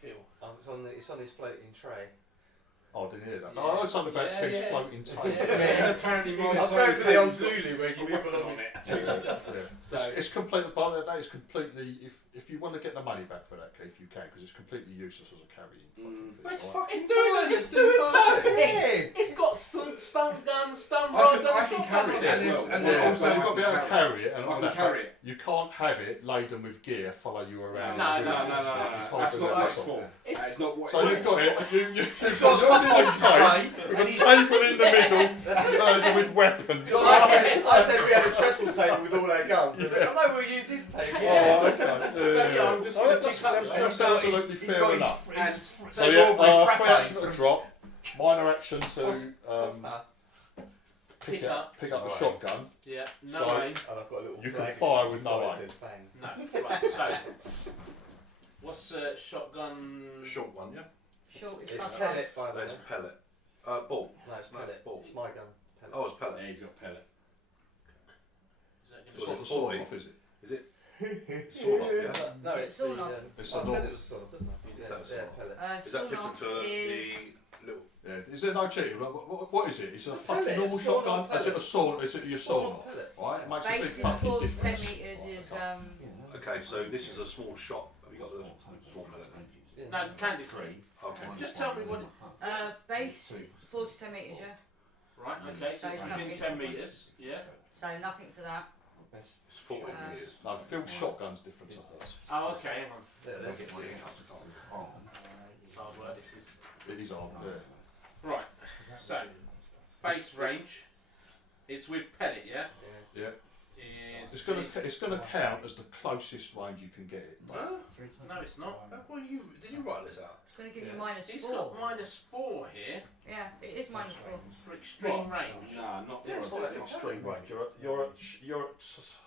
Phil. Oh, it's on his floating tray. Oh, I didn't hear that. Yeah. Oh, I heard something about Yeah, Keith's yeah. floating tape. Yes. Apparently, I was going for the old Zulu where you move along. So It's completely. By the way, it's completely. If you want to get the money back for that, Keith, you can because it's completely useless as a carrying fucking thing. right? it's doing perfect. Yeah. It's got stun guns, stun I rods, can- and I a can shotgun carry on it. it. And Yeah, there's- and there's also also you've got to be able to carry it, and I all can that. carry but it. You can't have it laden with gear, follow you around. No, and do no, that. no, It's- no, it's no. hard That's to not do what that. it's for. It's- That's not what So it's you've for. got it. You've It's got got you're in the cage tray, with a table in the middle, loaded with weapons. I said we had a trestle table with all our guns. And I know we'll use this table. Oh, okay. So yeah, I'm just going to pick up the That's shotgun. absolutely fair enough. And So yeah, free action to drop, minor action to pick up a shotgun. yeah, no So- aim. And I've got a little You can flag fire in with the no fire, aim. it says bang. No, right. So, what's shotgun? Short one, yeah? Short is It's plus pellet, by the way. That's pellet. Ball. No, it's pellet. Ball. It's my gun. Pellet. Oh, it's pellet. Yeah, he's got pellet. Is that It's going not to the sword off, is it? Is it? Sawed off, yeah? No, Yeah, it's sawn the, off. It's I a said normal. it was sort of, didn't I? Is that Yeah, sawn off? pellet. Is that sawn different off to the is little? Yeah. Is there no cheating? What is it? Is it a fucking pellet, normal it's sawn shotgun? off Is it a sawn? Is it your Sawn sawn off off? pellet. Right, it makes a base big is fucking 4 to 10 difference. metres is Okay, so this is a small shot. Have you got the small pellet? Yeah. No, candy free. Okay. Just tell me what. base 4 to 10 metres, yeah. Right. Okay. So it's within 10 metres. Yeah. So nothing for that. It's 40 meters. No, field shotgun's different to hers. Oh, okay. Hang on. That's So well, this is It is hard, yeah. right. So base range is with pellet. Yeah. Yes. Is It's gonna count as the closest range you can get it. Huh? No, it's not. Well, did you write this out? It's going to give Yeah. you minus He's 4. got -4 here Yeah, it is minus 4. for extreme range. No, not Yeah, for it's a not Extreme range. You're at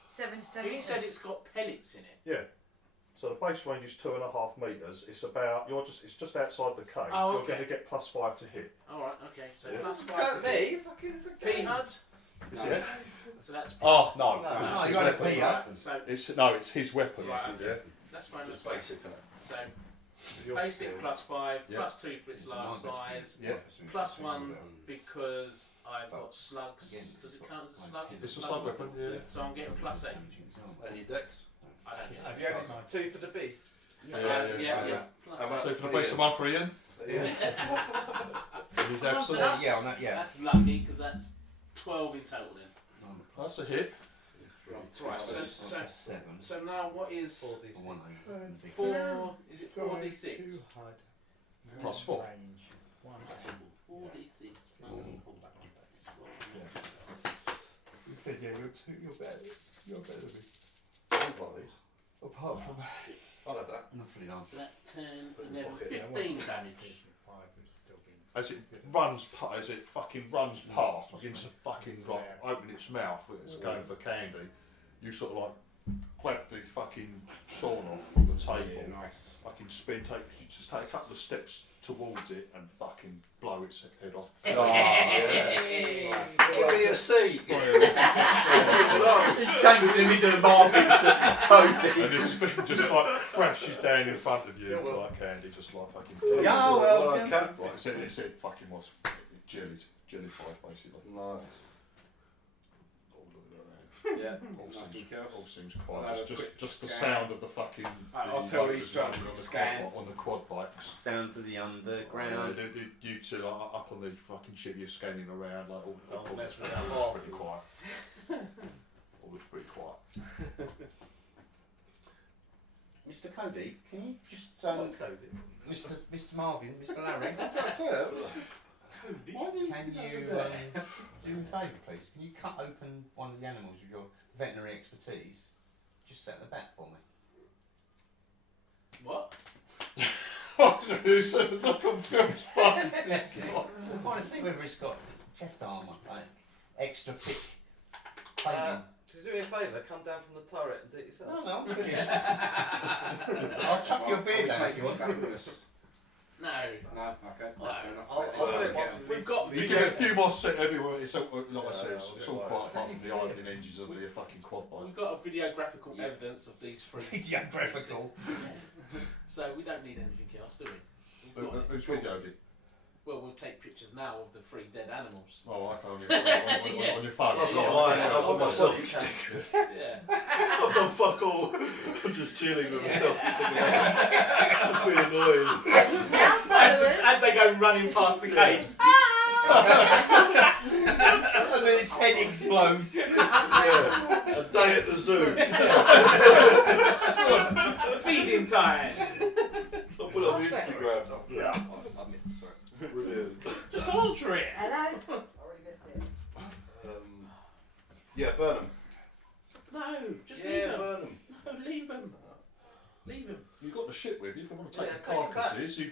7 to 10 He metres. said it's got pellets in it. so the base range is 2.5 metres. It's about it's just outside the cage. Oh, You're okay. going to get +5 to hit. All right. Okay. So Yeah. +5. Go me, fucking it's a P game. HUD. Is it? So that's Oh no, No. because No, it's you his had a weapon. P, So It's his weapon. Right, I think, yeah. that's fine. Just That's fine. basic, isn't it? So Basic +5, Yeah. +2 for its large size, Yeah. +1 because I've got slugs. Does it count as a slug? It's a slug weapon, yeah. So I'm getting +8. And your dex? I don't know. Have you only 2 for the beast? Yeah. How about 2 for the base and 1 for Ian. Yeah. He's absolutely. Yeah, on that, yeah. That's lucky because that's 12 in total then. That's a hit. Right, so now what is 4d6. 4? Is it 4d6? Plus 4. Range. 4d6. You said you're better. You're better than me. One of these. Apart from I'll have that. nothing else. So that's 10, 11, 15 damage. As it runs, as it fucking runs past, begins to fucking like open its mouth, it's going for candy. You sort of like grab the fucking sawn off from the table, Nice. fucking spin, you just take a couple of steps towards it and fucking blow its head off. Give me a seat. He changed in the middle of Marvin to Cody. And this spin just like crashes down in front of you like candy, just like fucking. Yeah, well, Right, so it fucking was jellified basically. Nice. Yeah. All seems quite. I'll have a Just quick the scan. sound of the fucking. I'll the tell motors these trucks running on the scan. on the quad bikes. Sound to the underground. You two like, up on the fucking ship, you're scanning around like all that's looks really off. pretty quiet. All looks pretty quiet. Mr. Cody, can you just What Cody? Mr. Marvin, Mr. Larry, can you do me a favour, please? Can you cut open one of the animals with your veterinary expertise? Just set the back for me. What? Who's like on film's face? I want to see whether it's got chest armour, like extra thick plating. Could you do me a favour? Come down from the turret and do it yourself. No, I'm brilliant. I'll chuck your beard down if you want. No. No, okay. No. I'll do it once We've got You give it a few more set everywhere. It's all, like I said, it's all quite apart from the idling engines of the fucking quad bikes. We've got a videographical evidence of these 3. Videographical. So we don't need anything else, do we? We've got it. Who's videoed it? Well, we'll take pictures now of the 3 dead animals. Oh, I can't on your phone. I've got mine. I've got my selfie stick. Yeah. I've done fuck all. I'm just chilling with my selfie stick. Just being annoying. As they go running past the cage. And then his head explodes. Yeah. A day at the zoo. Feeding time. I'll put it on the Instagram. Yeah, I missed it, sorry. Brilliant. Just answer it. Hello? Yeah, burn them. No, just leave Yeah, them. burn them. No, leave them. Leave them. You've got the ship with you. If you want to take Yeah, the take it back. carcasses, you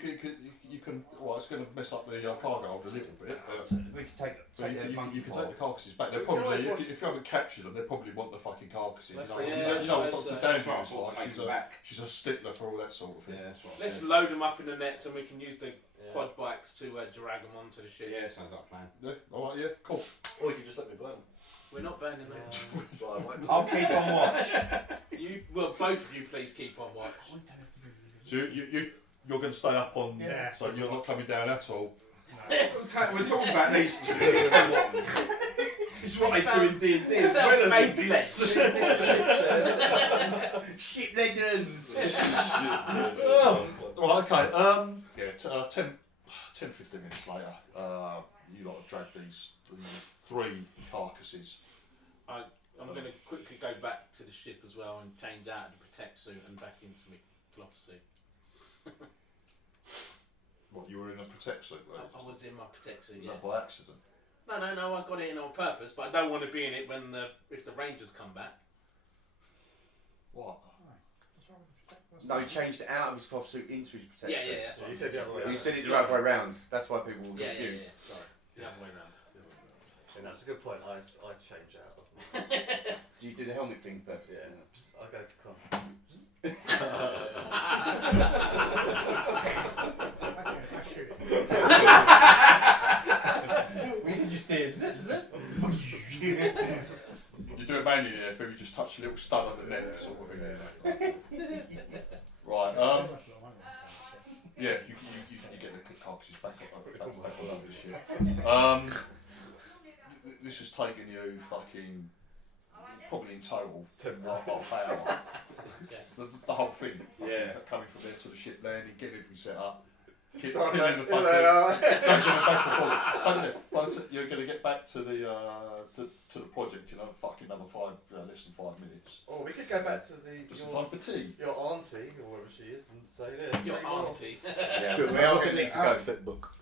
can. Well, it's going to mess up the cargo hold a little bit. So we could take So you the monkey can paw. take the carcasses back. They'll We can probably, always if you haven't captured them, they probably want the fucking carcasses. That's You right. know, Yeah, you know what that's Dr. right. Daniel That's is what I like. thought, take them back. She's a stickler for all that sort of thing. Yeah, that's what I Let's said. load them up in the nets and we can use the quad bikes to drag them onto the ship. Yeah, sounds like a plan. Yeah, alright, yeah, cool. Or you can just let me burn them. We're not burning them. So I won't. I'll keep on watch. Well, both of you please keep on watch. So you're going to stay up on, Yeah. so you're not coming down at all. We're talking about these two. It's what they do in D&D as well as Self-made in blitz. Ship legends. Oh, right, okay. Yeah, 10-15 minutes later, you lot have dragged the 3 carcasses. I'm going to quickly go back to the ship as well and change out of the protect suit and back into my cloth suit. What, you were in a protect suit? I was in my protect suit, Was yeah. that by accident? No, I got it in on purpose, but I don't want to be in it when if the Rangers come back. What? No, he changed it out of his cloth suit into his protection. Yeah, that's what You I said the other way You around. said it's the other way round. That's why people were Yeah, confused. sorry. The other way round. And that's a good point. I change out. Do you do the helmet thing first? Yeah. I go to con. We can just hear zip zip. You do it manually, yeah, if you just touch a little stud on the neck, sort of thing. Yeah. Right, Yeah, you get the carcasses back on this shit. This has taken you fucking probably in total half hour. The whole thing. Coming from there to the ship landing, getting everything set up. Killing the fuckers, jumping back and forth. You're going to get back to the project in less than 5 minutes. Or we could go back to Just time for tea. Your auntie, or wherever she is, and say this. Your auntie. Yeah. We are going to go fit book.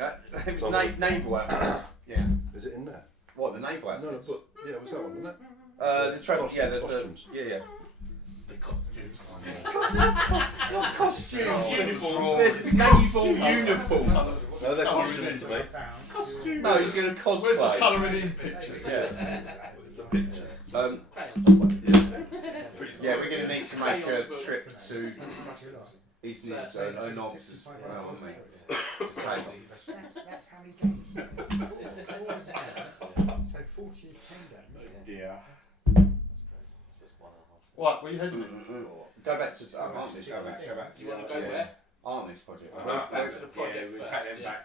It was naval outfits. Yeah. Is it in there? What, the naval outfits? No, the book. Yeah, it was that one, wasn't it? The travel. Yeah, the costumes. Yeah. The costumes. Not costumes. Uniform. There's naval uniforms. No, they're costumes to me. No, he's going to cosplay. Where's the colouring in pictures? Yeah. The pictures. Yeah, we're going to need to make a trip to Eastern Own Officers. Well, aren't we? Tace. That's how many games. So 40 is 10 games. Yeah. Right, where are you heading? Go back to Artemis. Go back. Do you want to go where? Artemis project. Back to the project we first. take them back.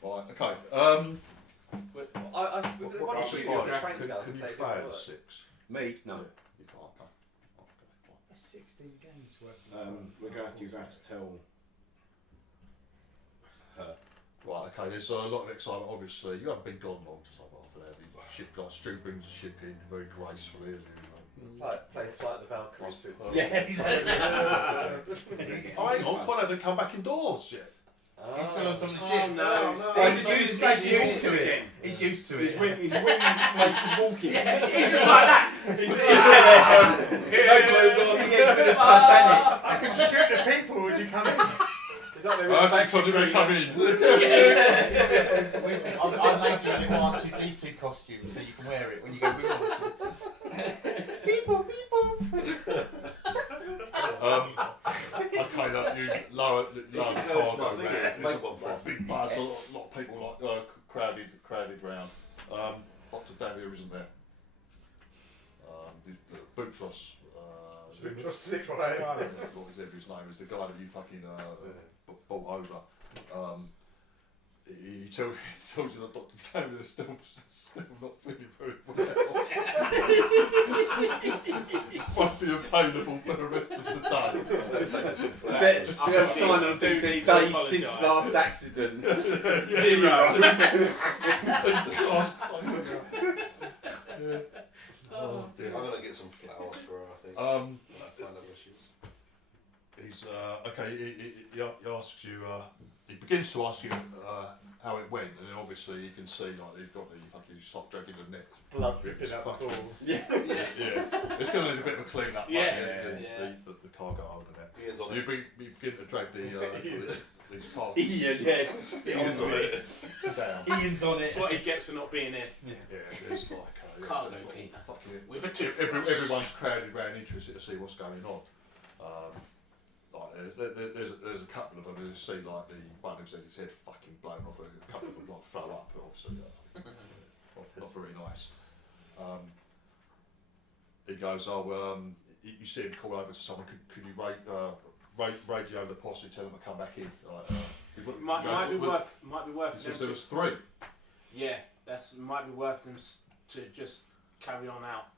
Right, okay. What should you Can you fail a 6? Me? No. You can't. Okay. That's 16 games worth. We're going to have to tell her. Right, okay, there's a lot of excitement, obviously. You haven't been gone long to start off there. The ship, like Stu brings the ship in very gracefully. play Flight of the Valkyries. Yeah, exactly. Hang on, Con hasn't come back indoors yet. He's still on some of the ship. no. He's used to it. He's used to it. He's winning places walking. He's just like that. No clothes on. He gets to the Titanic. I can shoot the people as you come in. Is that the I actually couldn't come in. I made you a little R2D2 costume so you can wear it when you go beep boop, beep boop. Okay, look, you lower the cargo there. Make one for Big buzz, a lot of people crowded round. Dr. Daniel isn't there. The Boutros. Sick what was his name? Is the guy that you fucking bought over. He tells you that Dr. Daniel is still not feeling very well. Won't be available for the rest of the day. We have signed on things days since last accident. Oh dear. I'm gonna get some flowers for her, I think. Find her wishes. He's okay. He asks you. He begins to ask you how it went, and then obviously you can see like he's got the fucking stop dragging the net. Blood dripping out the balls. Yeah. It's going to need a bit of a clean up. Yeah. Like the cargo holder there. Ian's on You it. begin to drag these cargo. Ian's on it. Down. Ian's on it. That's what he gets for not being here. Yeah, there's like Cargo cleaner. With a tooth. everyone's crowded round, interested to see what's going on. Like there's a couple of them who see like the one who's had his head fucking blown off. A couple of them like throw up, obviously. Not very nice. He goes, you see him call over to someone. Could you radio the posse, tell them to come back in? Might be worth. He says there was 3. Yeah, might be worth them to just carry on out.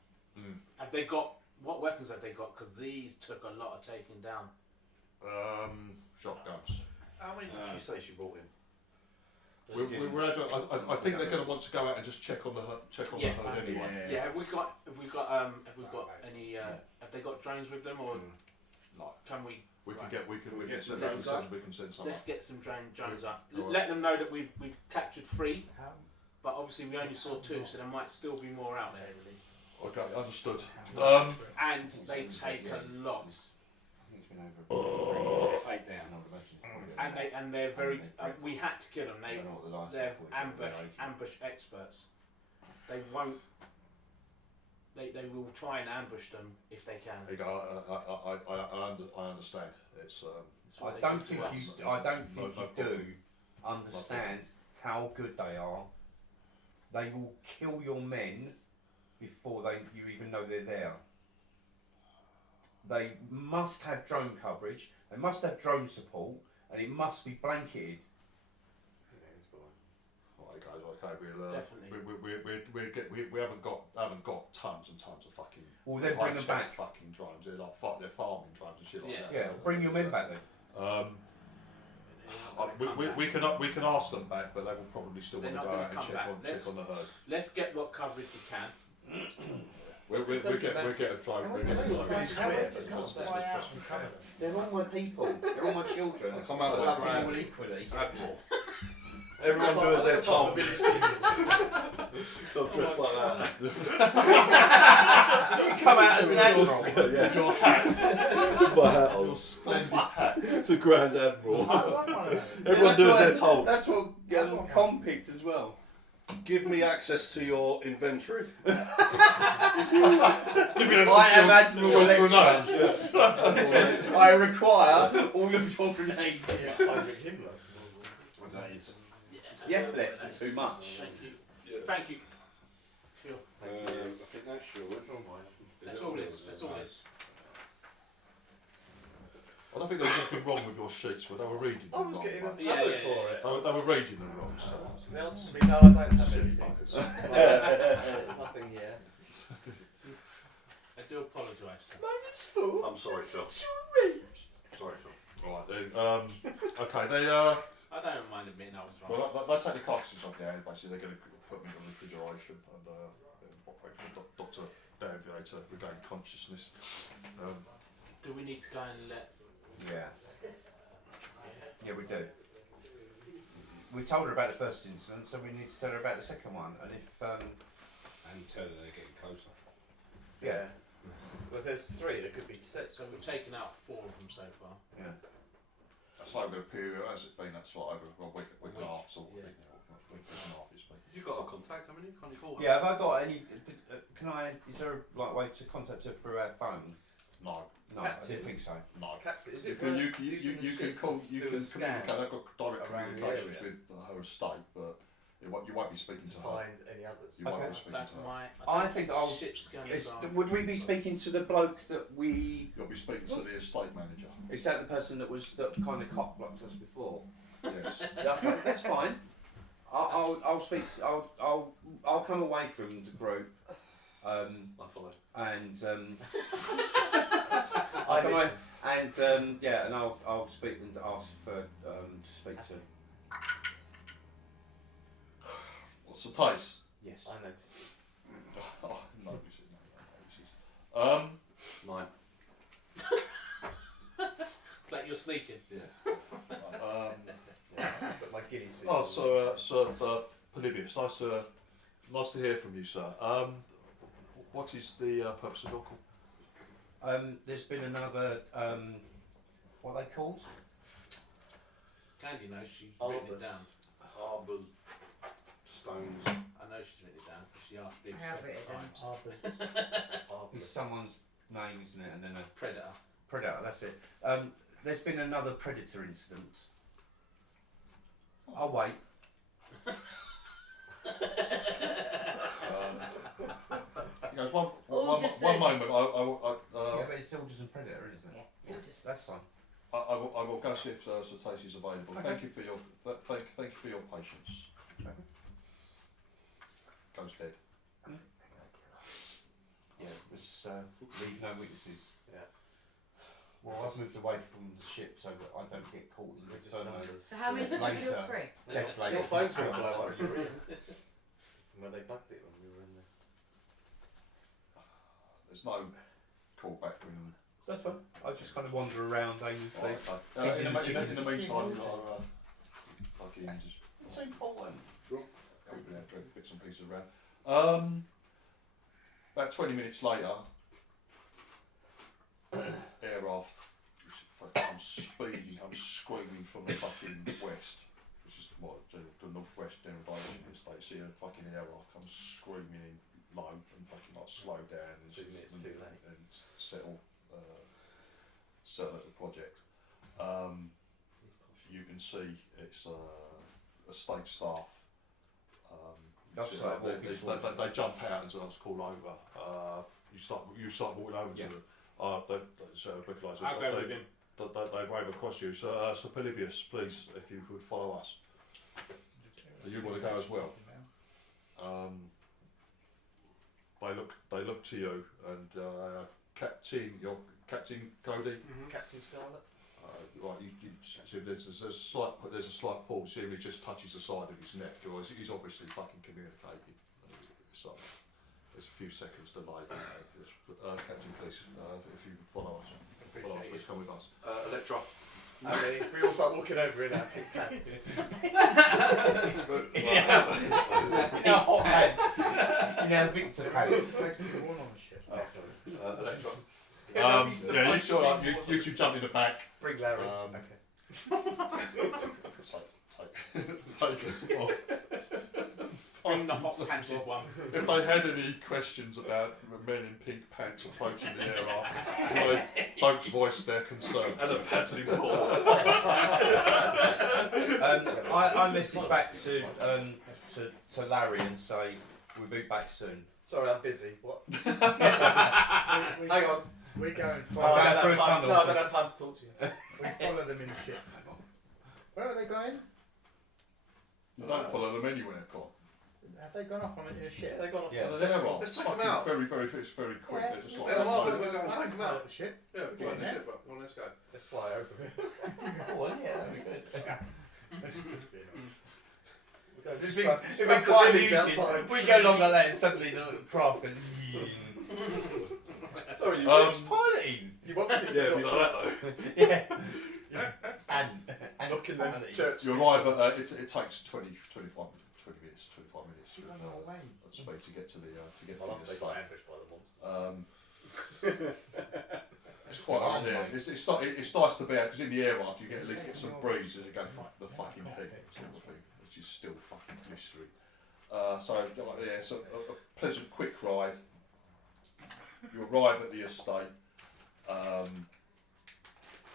Have they got what weapons have they got? Because these took a lot of taking down. Shotguns. How many did she say she brought in? I think they're going to want to go out and just check on the herd anyway. Yeah. Have we got any? Have they got drones with them or? Can we? We can send some. Let's get some drones up. Let them know that we've captured 3, but obviously we only saw 2, so there might still be more out there. Okay, understood. And they take a lot. Take down. And they're very. We had to kill them. They're ambush experts. They won't. They will try and ambush them if they can. I understand. It's. I don't think you do understand how good they are. They will kill your men before you even know they're there. they must have drone coverage, they must have drone support, and it must be blanketed. Right, guys. Okay, Definitely. we haven't got tons and tons of fucking. Well, then bring them high-tech back. Fucking drones. They're like they're farming drones and shit like that. Yeah, bring your men back then. We can ask them back, but they will probably still They're want to not go gonna out and come back. check on the herd. Let's get what coverage we can. We'll get a drone. We'll get a drone. They're all my people. They're all my children. I'll come out I as a love them grand all equally. admiral. Everyone do as they're told. Stop dressed like that. You come out as an admiral. Yeah. Your hat. My hat on. Your splendid hat. The Grand Admiral. Everyone do as they're told. That's what Com picked as well. Give me access to your inventory. Give me I am Admiral Alexa. I require all of your grenades. It's the epaulets are too much. Thank you. Thank you. Phil. I think that's yours. That's all this. That's all this. I don't think there was anything wrong with your sheets, but they were reading I them was wrong. getting a Yeah, habit yeah, for yeah. it. They were reading them wrong. So. The answer to me, no, I don't have Silly anything. fuckers. Nothing yet. I do apologise. Sir. I'm sorry, Phil. Sorry, Phil. Right then. Okay, they I don't mind admitting I was wrong. well, they take the carcasses off the air. Basically, they're going to put me on refrigeration and wait for Dr. Danvier to regain consciousness. Do we need to go and let? Yeah, we do. We told her about the first incident, so we need to tell her about the second one. And if And tell her they're getting closer. Yeah. Well, if there's 3, there could be 6. So we've taken out 4 of them so far. yeah, That's over a period. Has it been? That's like over a week and a half sort of thing. Week and a half, it's been. You've got our contact, haven't you? Can you call her? yeah. Have I got any? Can I? Is there a way to contact her through our phone? No. No, I didn't think so. No. Is You it can worth using the can sheet call you to do can a scan communicate. I've got direct around the communications area? with her estate, but you won't be speaking to to her. find any others? You won't Okay. be speaking That to her. might. I think I'll. Ship scanners are. Would we be speaking to the bloke that we? You'll be speaking to the estate manager. Is that the person that kind of cock blocked us before? Yes. Yeah, okay, that's fine. I'll speak. I'll come away from the group. I follow. And I I'll come listen. away, and yeah, and I'll speak and ask for to speak to. What's the Tace? Yes. I noticed it. Oh, no, this is no. 9. It's like you're sneaking. But my guinea suit. Oh, Sir Polybius, nice to hear from you, sir. What is the purpose of your call? There's been another. What are they called? Candy knows she's written it down. Harbour stones. I know she's written it down because she asked Dib I have several it down. times. It's someone's name, isn't it? And then a Predator. predator. That's it. There's been another predator incident. I'll wait. He goes, one just moment. Yeah, but it's soldiers and predator, isn't it? Yeah. That's fine. I will go see if Sir Tace is available. Okay. Thank you for your thank you for your patience. Goes dead. Yeah, it was leave no witnesses. Yeah. Well, I've moved away from the ship so that I don't get caught in the Just inferno. numbers. So how many did you Laser. kill? 3? Death Your laser. phone's going to blow up. You're in. From where they bugged it when we were in there. There's no callback when. That's fine. I just kind of wander around aimlessly. In the meantime, fucking just. It's so important. Open our drink bits and pieces around. About 20 minutes later, airaft comes speeding, comes screaming from the fucking west, which is what the northwest general direction is. They see a fucking airaft come screaming in low and fucking like slow down and 2 minutes too late. and settle at the project. You can see it's estate staff. That's So like they jump out and so that's call over. You start walking over to Yeah. them. Vocalizer. I'll go with him. They wave across you. So, Sir Polybius, please, if you would follow us. You want to go as well? They look to you, and Captain Cody. Captain Scarlet. Right, so there's a slight pause. He just touches the side of his neck. He's obviously fucking communicating. So there's a few seconds delay. Captain, please, if you follow us, please come with us. Electra. And then we all start walking over in our pink pants. No, hot pants. Victor pants. Takes me the one on the ship. Oh, sorry. Electra. Yeah, you sure like you two jump in the back. Bring Larry. Okay. Take us off. Bring the hot pants one. If they had any questions about men in pink pants approaching the air, don't voice their concern. And a paddling ball. I message back to Larry and say we'll be back soon. Sorry, I'm busy. What? We Hang on. We go and No, follow. I don't through have a time. tunnel. No, I don't have time to talk to you. We follow them in the ship. Where are they going? You don't follow them anywhere, Con. Have they gone off on it in a ship? They've gone off. Yes. to They're the off. Let's take them Fucking out. It's very quick. Yeah. They're just like. Yeah, well, like- we're going to take them out. The ship. Yeah, we're going to ship. Well, let's go. Let's fly over it. Oh, yeah, that'd be good. Let's just be nice. If we fly music, we go along like that and suddenly the craft goes. Sorry, you Who's piloting? you want to? Yeah, be like that though. Yeah. And Look in the funny. church. You arrive at it takes 25 minutes You're going all the way. at speed to get to the Well, the they estate. got ambushed by the monsters. It's quite hot there. It's nice to be out because in the air after you get at least get some breeze as you go the fucking heat sort of thing, which is still fucking blistering. It's a pleasant quick ride. You arrive at the estate.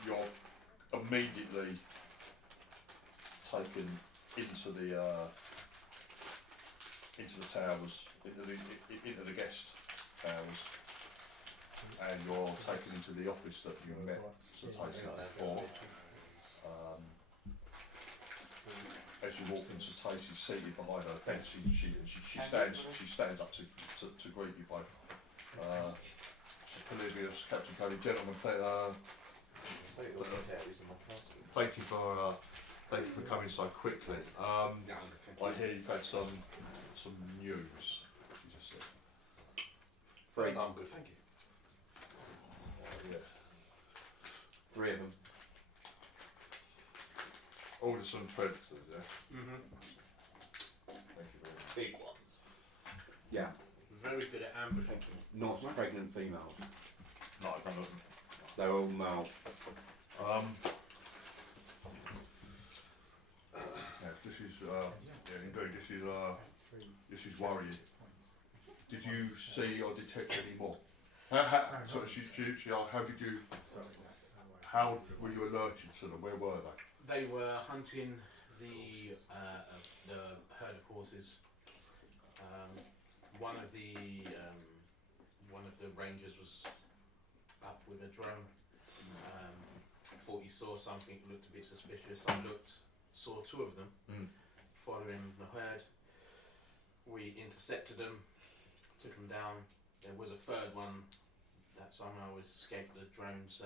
You're immediately taken into the towers, into the guest towers, and you're taken into the office that you met Sir Tace before. As you walk into Tace, she's seated behind her bench. She stands up to greet you both. Sir Polybius, Captain Cody, gentlemen, thank you for coming so quickly. I hear you've had some news. She just said. I'm good, thank you. Yeah. 3 of them. Alderson Predators, yeah. Mm-hmm. Thank you very much. Big ones. Yeah. Very good at ambushing. Not pregnant females. No, none of them. They're all male. This is indeed. This is worrying. Did you see or detect any more? How were you alerted to them? Where were they? They were hunting the herd of horses. One of the rangers was up with a drone. Thought he saw something, looked a bit suspicious. I saw 2 of them following the herd. We intercepted them, took them down. There was a 3rd one that somehow escaped the drone's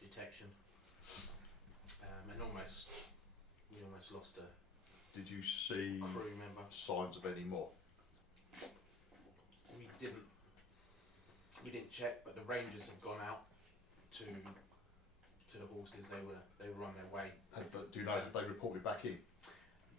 detection, and we almost lost a Did you see crew member. signs of any more? We didn't check, but the rangers have gone out to the horses. They were on their way. Do you know that they reported back in?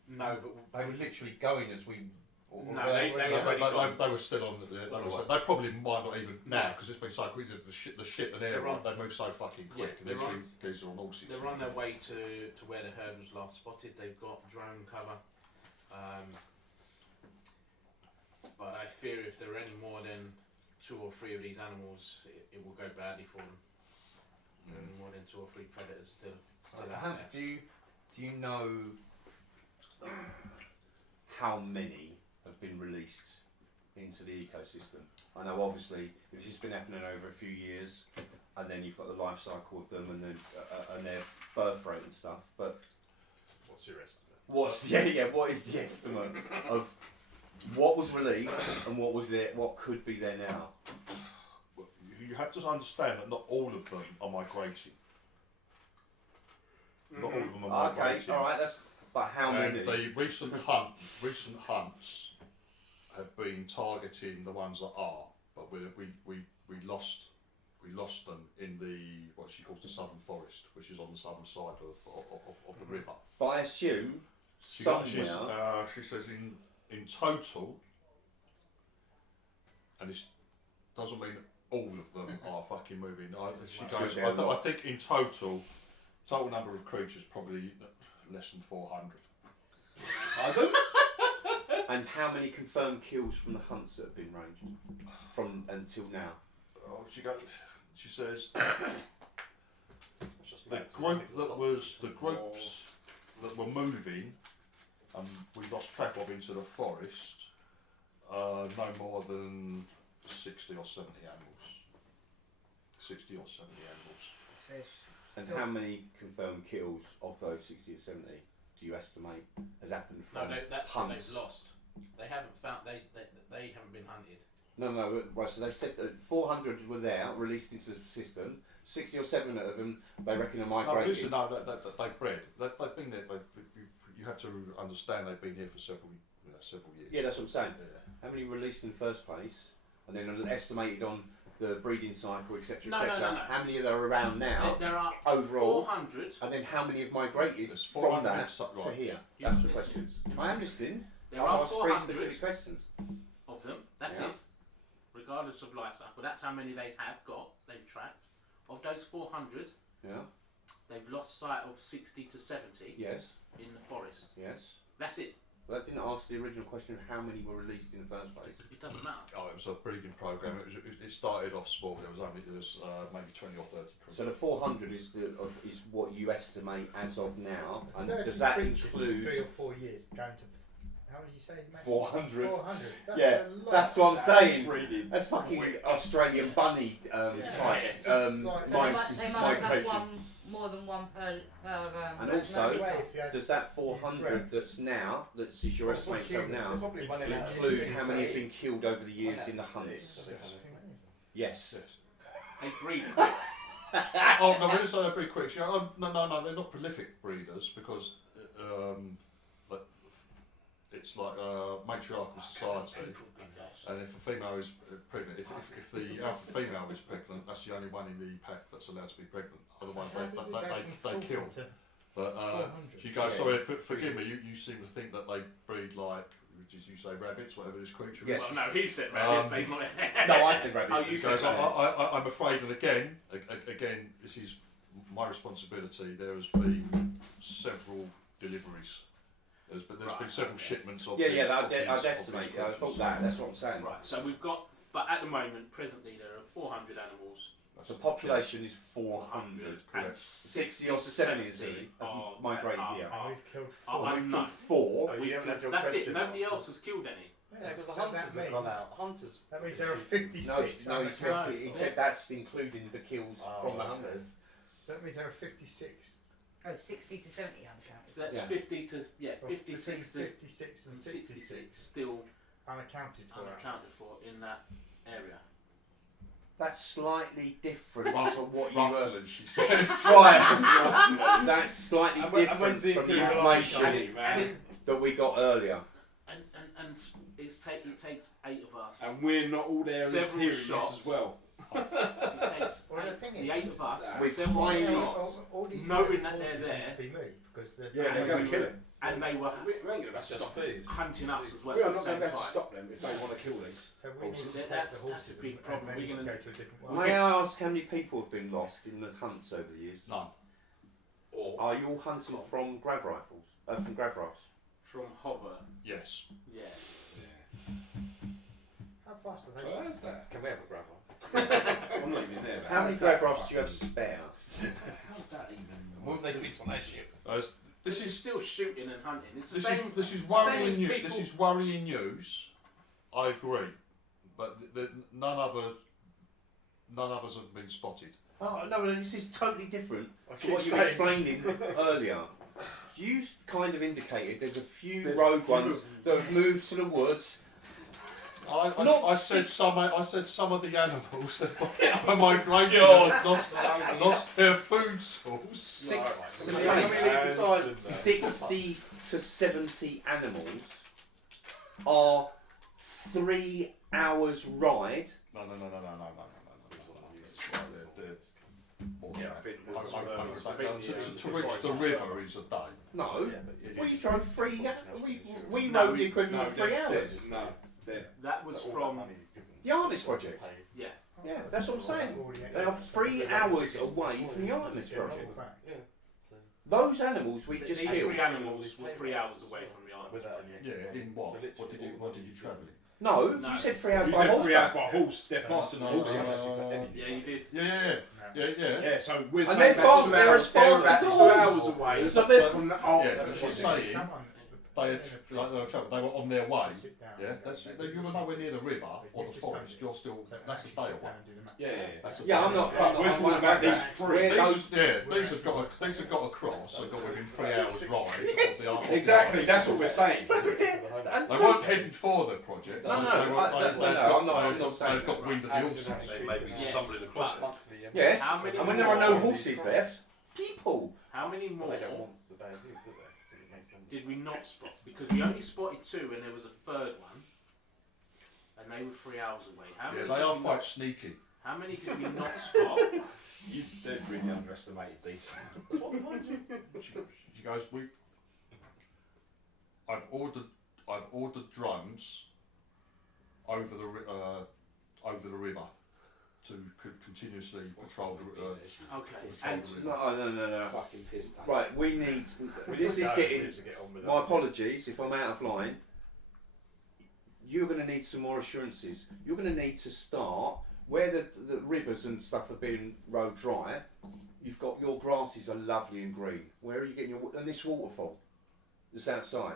No, but They were literally going as we. They were still on they probably might not even now because it's been so quick. The ship and air, they move so fucking quick. Yeah, and these are on horses. they're on their way to where the herd was last spotted. They've got drone cover, but I fear if there are any more than 2 or 3 of these animals, it will go badly for them. Any more than 2 or 3 predators still out there. Do you know how many have been released into the ecosystem? I know obviously if it's been happening over a few years, and then you've got the life cycle of them and then and their birth rate and stuff. But What's your estimate? what is the estimate of what was released and what was there? What could be there now? You have to understand that not all of them are migrating. Not all of them are migrating. Okay, all right. That's but how many? The recent hunts have been targeting the ones that are, but we lost them in the what she calls the southern forest, which is on the southern side of the river. But I assume She somewhere. she says in total, and it doesn't mean all of them are fucking moving. She goes, I think in total number of creatures probably less than 400. And how many confirmed kills from the hunts that have been ranged from until now? Oh, she says the groups that were moving, we lost track of into the forest. No more than 60 or 70 animals. 60 or 70 animals. And how many confirmed kills of those 60 or 70 do you estimate has happened from that's what hunts? they've lost. They haven't found. They haven't been hunted. No, right, so they said that 400 were there, released into the system. 60 or 70 of them, they reckon are migrating. They've bred. They've been there. You have to understand they've been here for several years. Yeah, that's what I'm saying. Yeah. How many released in the first place, and then estimated on the breeding cycle, etc., No. How many are there around now? There are overall, 400. and then how many have migrated There's from 400 that right. to here? You That's the listen. question. I am listening. There I are asked 3 specific 400 questions. of them. That's Yeah. it. Regardless of life cycle, that's how many they have got. They've tracked. Of those 400, Yeah. they've lost sight of 60 to 70 Yes. in the forest. Yes. That's it. But that didn't ask the original question of how many were released in the first place. It doesn't matter. Oh, it was a breeding program. It started off small. There was maybe 20 or 30 creatures. So the 400 is what you estimate as of now, and 30 does that creatures in include 3 or 4 years going to? How did you say? Max? 400? 400. That's Yeah, a lot. that's what I'm saying. Breeding. That's fucking Australian bunny type Just like- So they might have migration. more than one per And person. also, If you had- does that 400 that's now, that's your estimate of now, Probably one in a- include how many have been killed over the years in the hunts? Yes. They breed. Oh no, we're going to say they're pretty quick. No, they're not prolific breeders because it's like a matriarchal society. And if a female is pregnant, if the alpha female is pregnant, that's the only one in the pack that's allowed to be pregnant. Otherwise, they kill. But she goes, sorry, forgive me. You seem to think that they breed like, as you say, rabbits, whatever this creature Yes. Well, no, he said rabbits, but he's not. No, I said rabbits. Oh, you said Guys, rabbits. I'm afraid, and again, this is my responsibility. There has been several deliveries. There's been several shipments of Yeah, these I'd estimate. I thought that. That's what I'm saying. Right, so we've got, but at the moment, presently, there are 400 animals. The population is 400. And 60 or 70 have migrated here. And we've killed Oh, 4. I'm We've not. killed 4. Oh, you haven't had your That's it, question nobody answered. else has killed any. Yeah, because the So hunters that have gone means- out. Hunters. That means there are 56. No, he unaccounted for. said that's including the kills Oh, from the okay. hunters. So that means there are 56. Oh, 60 to 70 uncounted. So that's Yeah. 50 to, Or 56 to 56 and 66 still unaccounted for. unaccounted for in that area. That's slightly different to what you were. Roughly, she said. Right. That's slightly And different when's the from the information, information man? that we got earlier. And it takes 8 of us. And we're not all there Several hearing shots. this as well. It takes Well, the 8, thing the is, 8 of us With several highly- shots, all these knowing horses that they're need there. to be moved because there's Yeah, no they're going to kill it. and they were We ain't going to That's stop just them. food. hunting us as well We at are the not going same to be able to time. stop them if they want to kill these. So we need to Horses. take That's the a horses big and problem. they We're need to gonna- go to a different one. May I ask how many people have been lost in the hunts over the years? None. Or Are you all hunting from grav rifles? From grav rifles? from hover. Yes. Yeah. How fast are So those? how's that? Can we have a gravel? I'm not even there. How many grav rifles do you have spare? How's that even? Will they fit on that ship? This It's is still shooting and hunting. It's the this same. is it's the same worrying as news. people- This is worrying news. I agree, but none others have been spotted. Oh no, this is totally different to keep what you were saying. explaining earlier. You kind of indicated there's a few rogue ones that have moved to the woods. I said some of the animals that were migrating lost their food source. 60 to 70 animals are 3 hours ride. No. To reach the river is a day. No, we drove 3 hours. We rode the equivalent of 3 hours. No, That was from. The Artemis Project. Yeah. Yeah, that's what I'm saying. They are 3 hours away from the Artemis Project. Those animals we just These killed. 3 animals were 3 hours away from the Artemis Project. Yeah, in what? What did you travel in? No, you said 3 hours you by said 3 hours horseback. by horse. They're faster than horses. Yeah, you did. Yeah. Yeah, so we're And saying they're fast. They're as fast as a 2 horse. hours away. So they're from the That's what I'm saying. They were on their way. Yeah, you were nowhere near the river or the forest. You're still. That's a day away. Yeah, I'm not. We're talking about these three. These have got across and got within 3 hours ride of the Artemis. Exactly, that's what we're saying. They weren't headed for the project. No, I'm not saying They've got wind of the horses. Maybe stumbling across it. Yes, How many and when there are no more- horses left, people. How many more They don't want the bad news, do they? 'Cause it makes them. did we not spot? Because we only spotted 2 and there was a third one. And they were 3 hours away. How Yeah, many they did are we quite not- sneaky. How many did we not spot? They've really underestimated these. She goes, I've ordered drones over the river to continuously patrol the Okay. patrol And the river. No. Fucking pissed. Right, we need. This is getting. My apologies if I'm out of line. You're going to need some more assurances. You're going to need to start where the rivers and stuff have been rode dry. You've got your grasses are lovely and green. Where are you getting your and this waterfall? That's outside.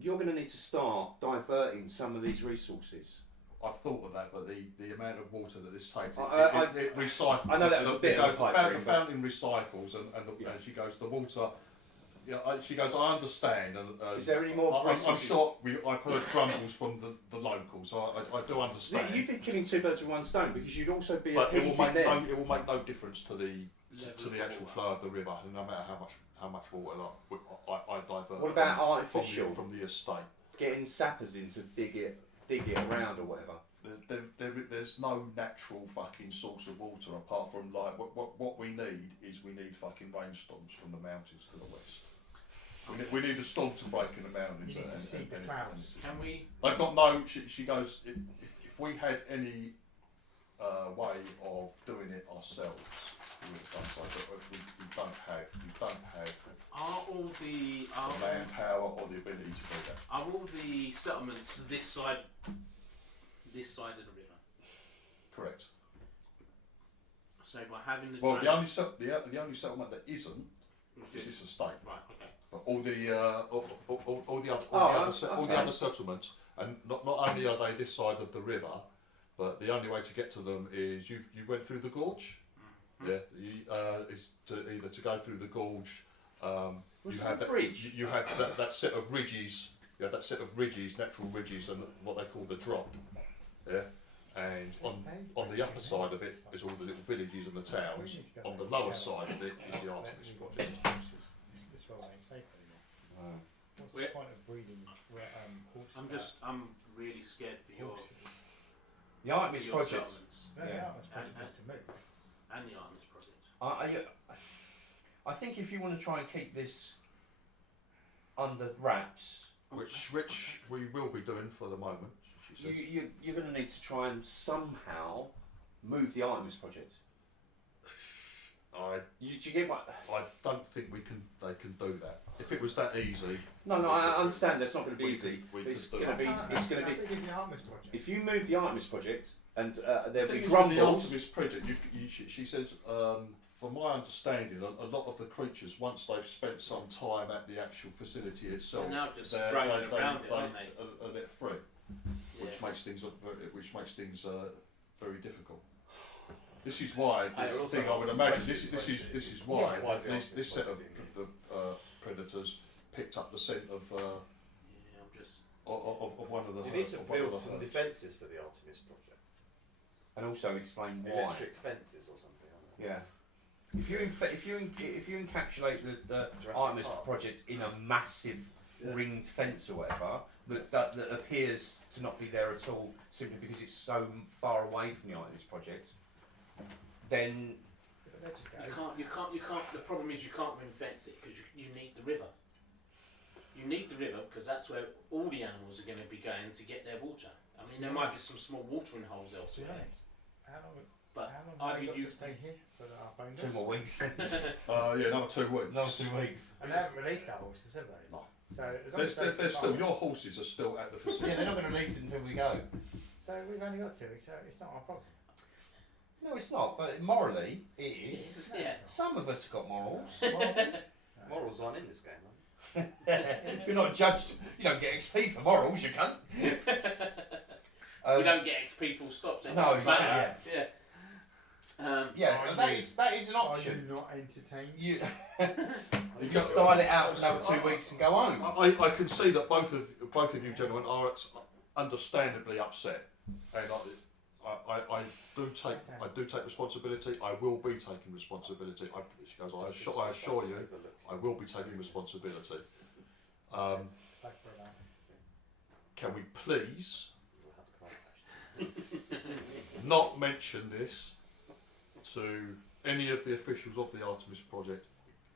You're going to need to start diverting some of these resources. I've thought of that, but the amount of water that this takes, I it recycles. I know that was a bit of a pipe dream, the fountain recycles, and she goes, the water. Yeah, she goes, I understand. Is there any more? I'm sure I've heard grumbles from the locals. I do understand. You'd be killing 2 birds with 1 stone because you'd also be But it appeasing them. will make no difference to the actual flow of the river, no matter how much water I divert. What about artificial? From the estate? Getting sappers in to dig it around or whatever. There's no natural fucking source of water apart from like what we need is fucking rainstorms from the mountains to the west. We need a storm to break in the mountains. You need to see the clouds. can we? They've got no. She goes. If we had any way of doing it ourselves, we would have done so. But we don't have Are all the the manpower or the ability to do that. are all the settlements this side of the river? Correct. So by having the Well, the drones- only settlement that isn't is this estate. Right. Okay. But all the okay. other settlements, and not only are they this side of the river, but the only way to get to them is you went through the gorge. Mm-hmm. Yeah, is to either to go through the gorge. You have that bridge. You have that set of ridges. You have that set of ridges, natural ridges, and what they call the drop. Yeah. And on the upper side of it is all the little villages and the towns. On the lower side of it is the Artemis Project. This role ain't safe anymore. What's the point of breeding horses? I'm really scared for your The Artemis your Project. settlements No, Yeah. the Artemis Project has to move. and the Artemis Project. I think if you want to try and keep this under wraps, Which we will be doing for the moment. She says. you're going to need to try and somehow move the Artemis Project. Do you get what? I don't think they can do that. If it was that easy. No, I understand that's not going to be easy. We It's could going do to it. be. It's going to be. How big is the Artemis Project? If you move the Artemis Project and The there'll thing be is with the grumbles. Artemis Project, she says, from my understanding, a lot of the creatures, once they've spent some time at the actual facility itself, They're now just they're roaming around it, aren't they? are let free, which makes makes things very difficult. This is why I would imagine this is why this set of predators picked up the scent of one of the. You need to build some defences for the Artemis project. And also explain why. Electric fences or something. Yeah. If you encapsulate the Artemis project in a massive ringed fence or whatever that appears to not be there at all simply because it's so far away from the Artemis project, then you can't. The problem is you can't ring fence it because you need the river. You need the river because that's where all the animals are going to be going to get their water. I mean, there might be some small watering holes elsewhere. How long But have you got to stay here for our bonus? 2 more weeks. Yeah, another 2 weeks. Another 2 weeks. And they haven't released our horses, have they? No. So as long as they're still, your horses are still at the facility. Yeah, they're not going to release it until we go. So we've only got 2 weeks, so it's not our problem. No, it's not. But morally, it is. Yeah. Some of us have got morals. Morals aren't in this game, are You're not judged. You don't get XP for morals, you cunt. We don't get XP full stop. So No, yeah. That is an option. Are you not entertained? You style it out for another 2 weeks and go home. I can see that both of you gentlemen are understandably upset, and I do take responsibility. I will be taking responsibility. She goes, I assure you, I will be taking responsibility. Can we please not mention this to any of the officials of the Artemis project,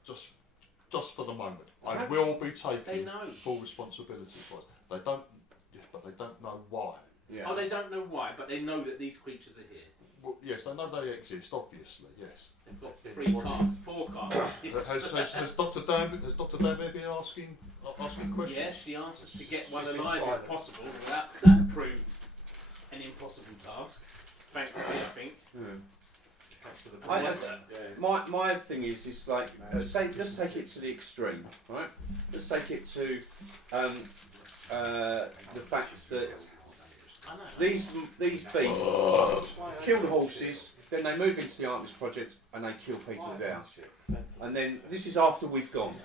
just for the moment? I will be taking full responsibility for it. They don't know why. Yeah. Oh, they don't know why, but they know that these creatures are here. Well, yes, they know they exist. Obviously, yes. They've got 4 cards. Has Dr. Danville been asking questions? Yes, she asked us to get one alive if possible. That proved an impossible task. Thankfully, I think. My thing is like let's take it to the extreme, right? Let's take it to the fact that these beasts kill the horses, then they move into the Artemis project and they kill people there. And then this is after we've gone.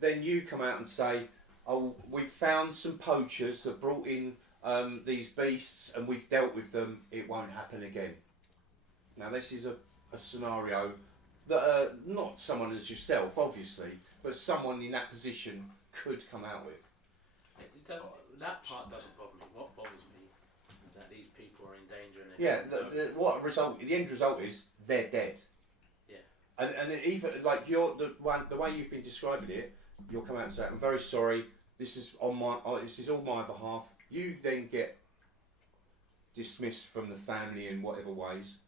Then you come out and say, "Oh, we've found some poachers that brought in these beasts and we've dealt with them. It won't happen again." Now this is a scenario that not someone as yourself, obviously, but someone in that position could come out with. That part doesn't bother me. What bothers me is that these people are in danger. And The end result is they're dead. Yeah. And even like the way you've been describing it, you'll come out and say, "I'm very sorry. This is all my behalf." You then get dismissed from the family in whatever ways.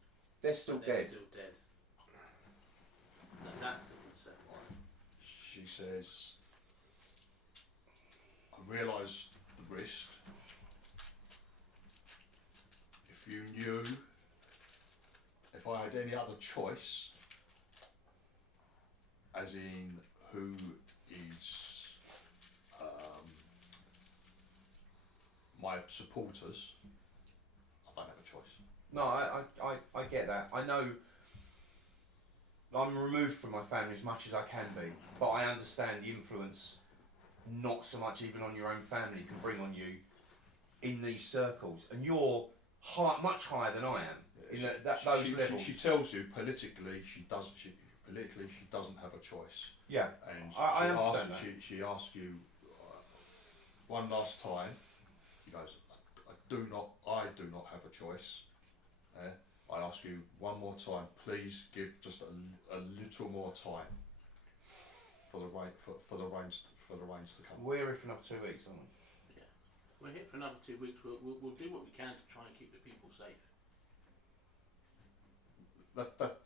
They're still dead. Still dead. And that's the concern. She says, "I realise the risk. If you knew, if I had any other choice, as in who is my supporters, I don't have a choice." No, I get that. I know I'm removed from my family as much as I can be, but I understand the influence, not so much even on your own family, can bring on you in these circles. And you're much higher than I am in those levels. She tells you politically she doesn't have a choice. Yeah, and I understand that. She asks you one last time. She goes, I do not have a choice. I ask you one more time, please give just a little more time for the rains to come. We're here for another 2 weeks, aren't we? Yeah, we're here for another 2 weeks. We'll do what we can to try and keep the people safe.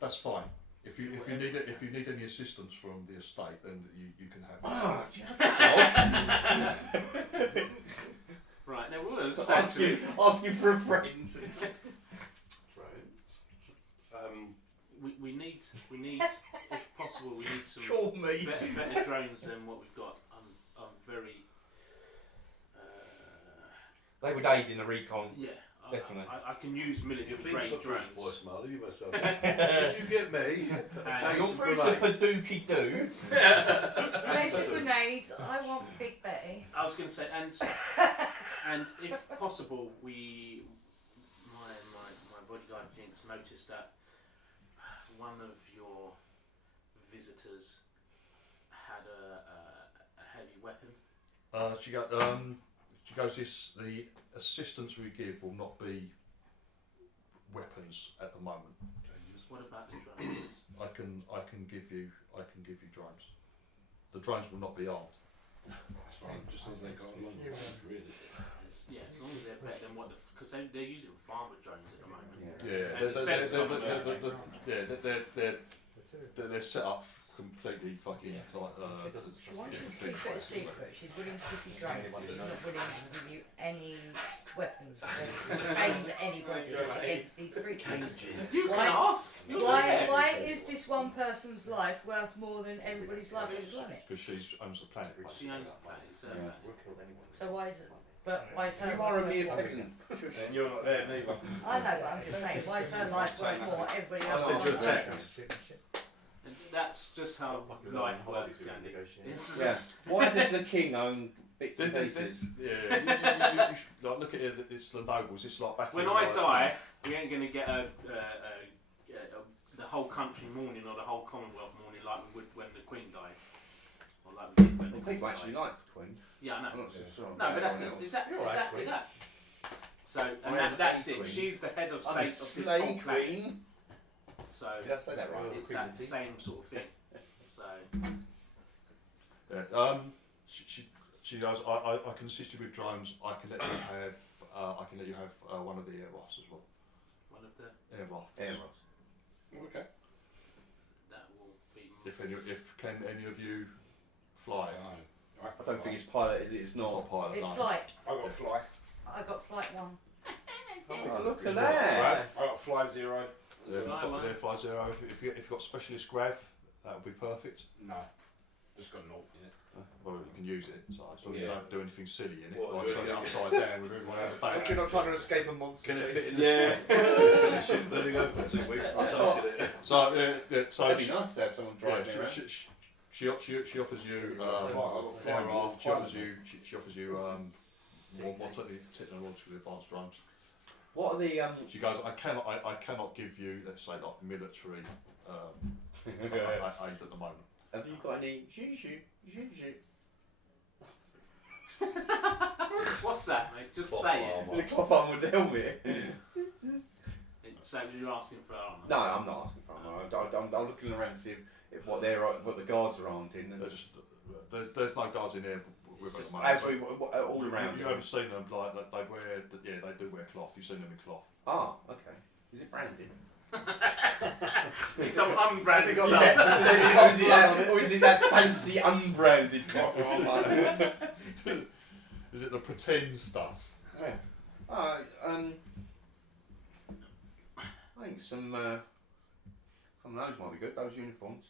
That's fine. If you need any assistance from the estate, then you can have it. Right, now we was asking for a friend. We need, if possible, we need some Call me. better drones than what we've got. I'm very. They would aid in the recon. Yeah. Definitely. I can use military You've been grade put through drones. his voicemail, you must have. Did you get me? And You're through to Padookie Doo. Place a grenade. I want Big Betty. I was going to say, and if possible, my bodyguard Jinx noticed that one of your visitors had a heavy weapon. She goes, the assistance we give will not be weapons at the moment. What about the drones? I can give you drones. The drones will not be armed. That's fine, just as they got along. Really. Yeah, as long as they're better than what because they're using farmer drones at the moment. Yeah, And they're set up completely fucking like. She wants you to keep it a secret. She's willing to give you drones. She's not willing to give you any weapons aimed at anybody against these creatures. You can ask. Why is this one person's life worth more than everybody's life on the planet? Because she owns the planet. She owns the planet. It's her planet. So why is it? But why is her You life are a worth mere more? peasant. And you're not there neither. I know, but I'm just saying, why is her life worth more? Everybody I else. sent you a is text. And that's just how life works, Candy. It's Yeah. just- Why does the king own bits and pieces? Yeah, you should, like, look at it. It's the nobles. It's like back When in, I like, die, we ain't gonna get the whole country mourning or the whole Commonwealth mourning like we would when the Queen died. Or like we did when the Queen People actually died. like the Queen. Yeah, I know. I'm not so sure No, about but that's everyone else. exactly You're right, exactly Queen. that. So, and I am that's a it. queen. She's the head of state I'm a of this slay whole planet. queen. So Did I say that right? it's that same sort of thing. So Yeah, she goes. I can assist you with drones. I can let you have. I can let you have one of the air rafts as well. one of the Air rafts. Air Ross. Okay. that will be. If can any of you fly? I don't think it's pilot, is it? It's It's not not. pilot. Is it no. flight? I got fly. I got flight 1. Oh, look at I that. got fly 0. Fly zero. If you've got specialist grav, that would be perfect. No. Just got naught in it. Well, you can use it. So as long as you Yeah. don't do anything silly in it, What, like really? turn it upside down with everyone else. But you're not trying to escape a monster. Can it Tace. fit in the Yeah. ship? Let it go for 2 weeks. I'll target it. So so That'd be nice to have someone driving yeah, around. she offers you Fly. air raft. She offers you more technologically advanced drones. What are the She goes, I cannot give you, let's say, like military aid at the moment. Have you got any? Shoot. What's that, mate? Just Cloth say it. armour. The cloth arm with the helmet. So you're asking for armour. No, I'm not asking for armour. I'm looking around to see if what the guards are armed in. And There's no guards in here with It's us, just as we all around. You haven't seen them like that. They do wear cloth. You've seen them in cloth. Ah, okay. Is it branded? It's some unbranded Or stuff. is it that fancy unbranded cloth? Is it the pretend stuff? I think some of those might be good. Those uniforms.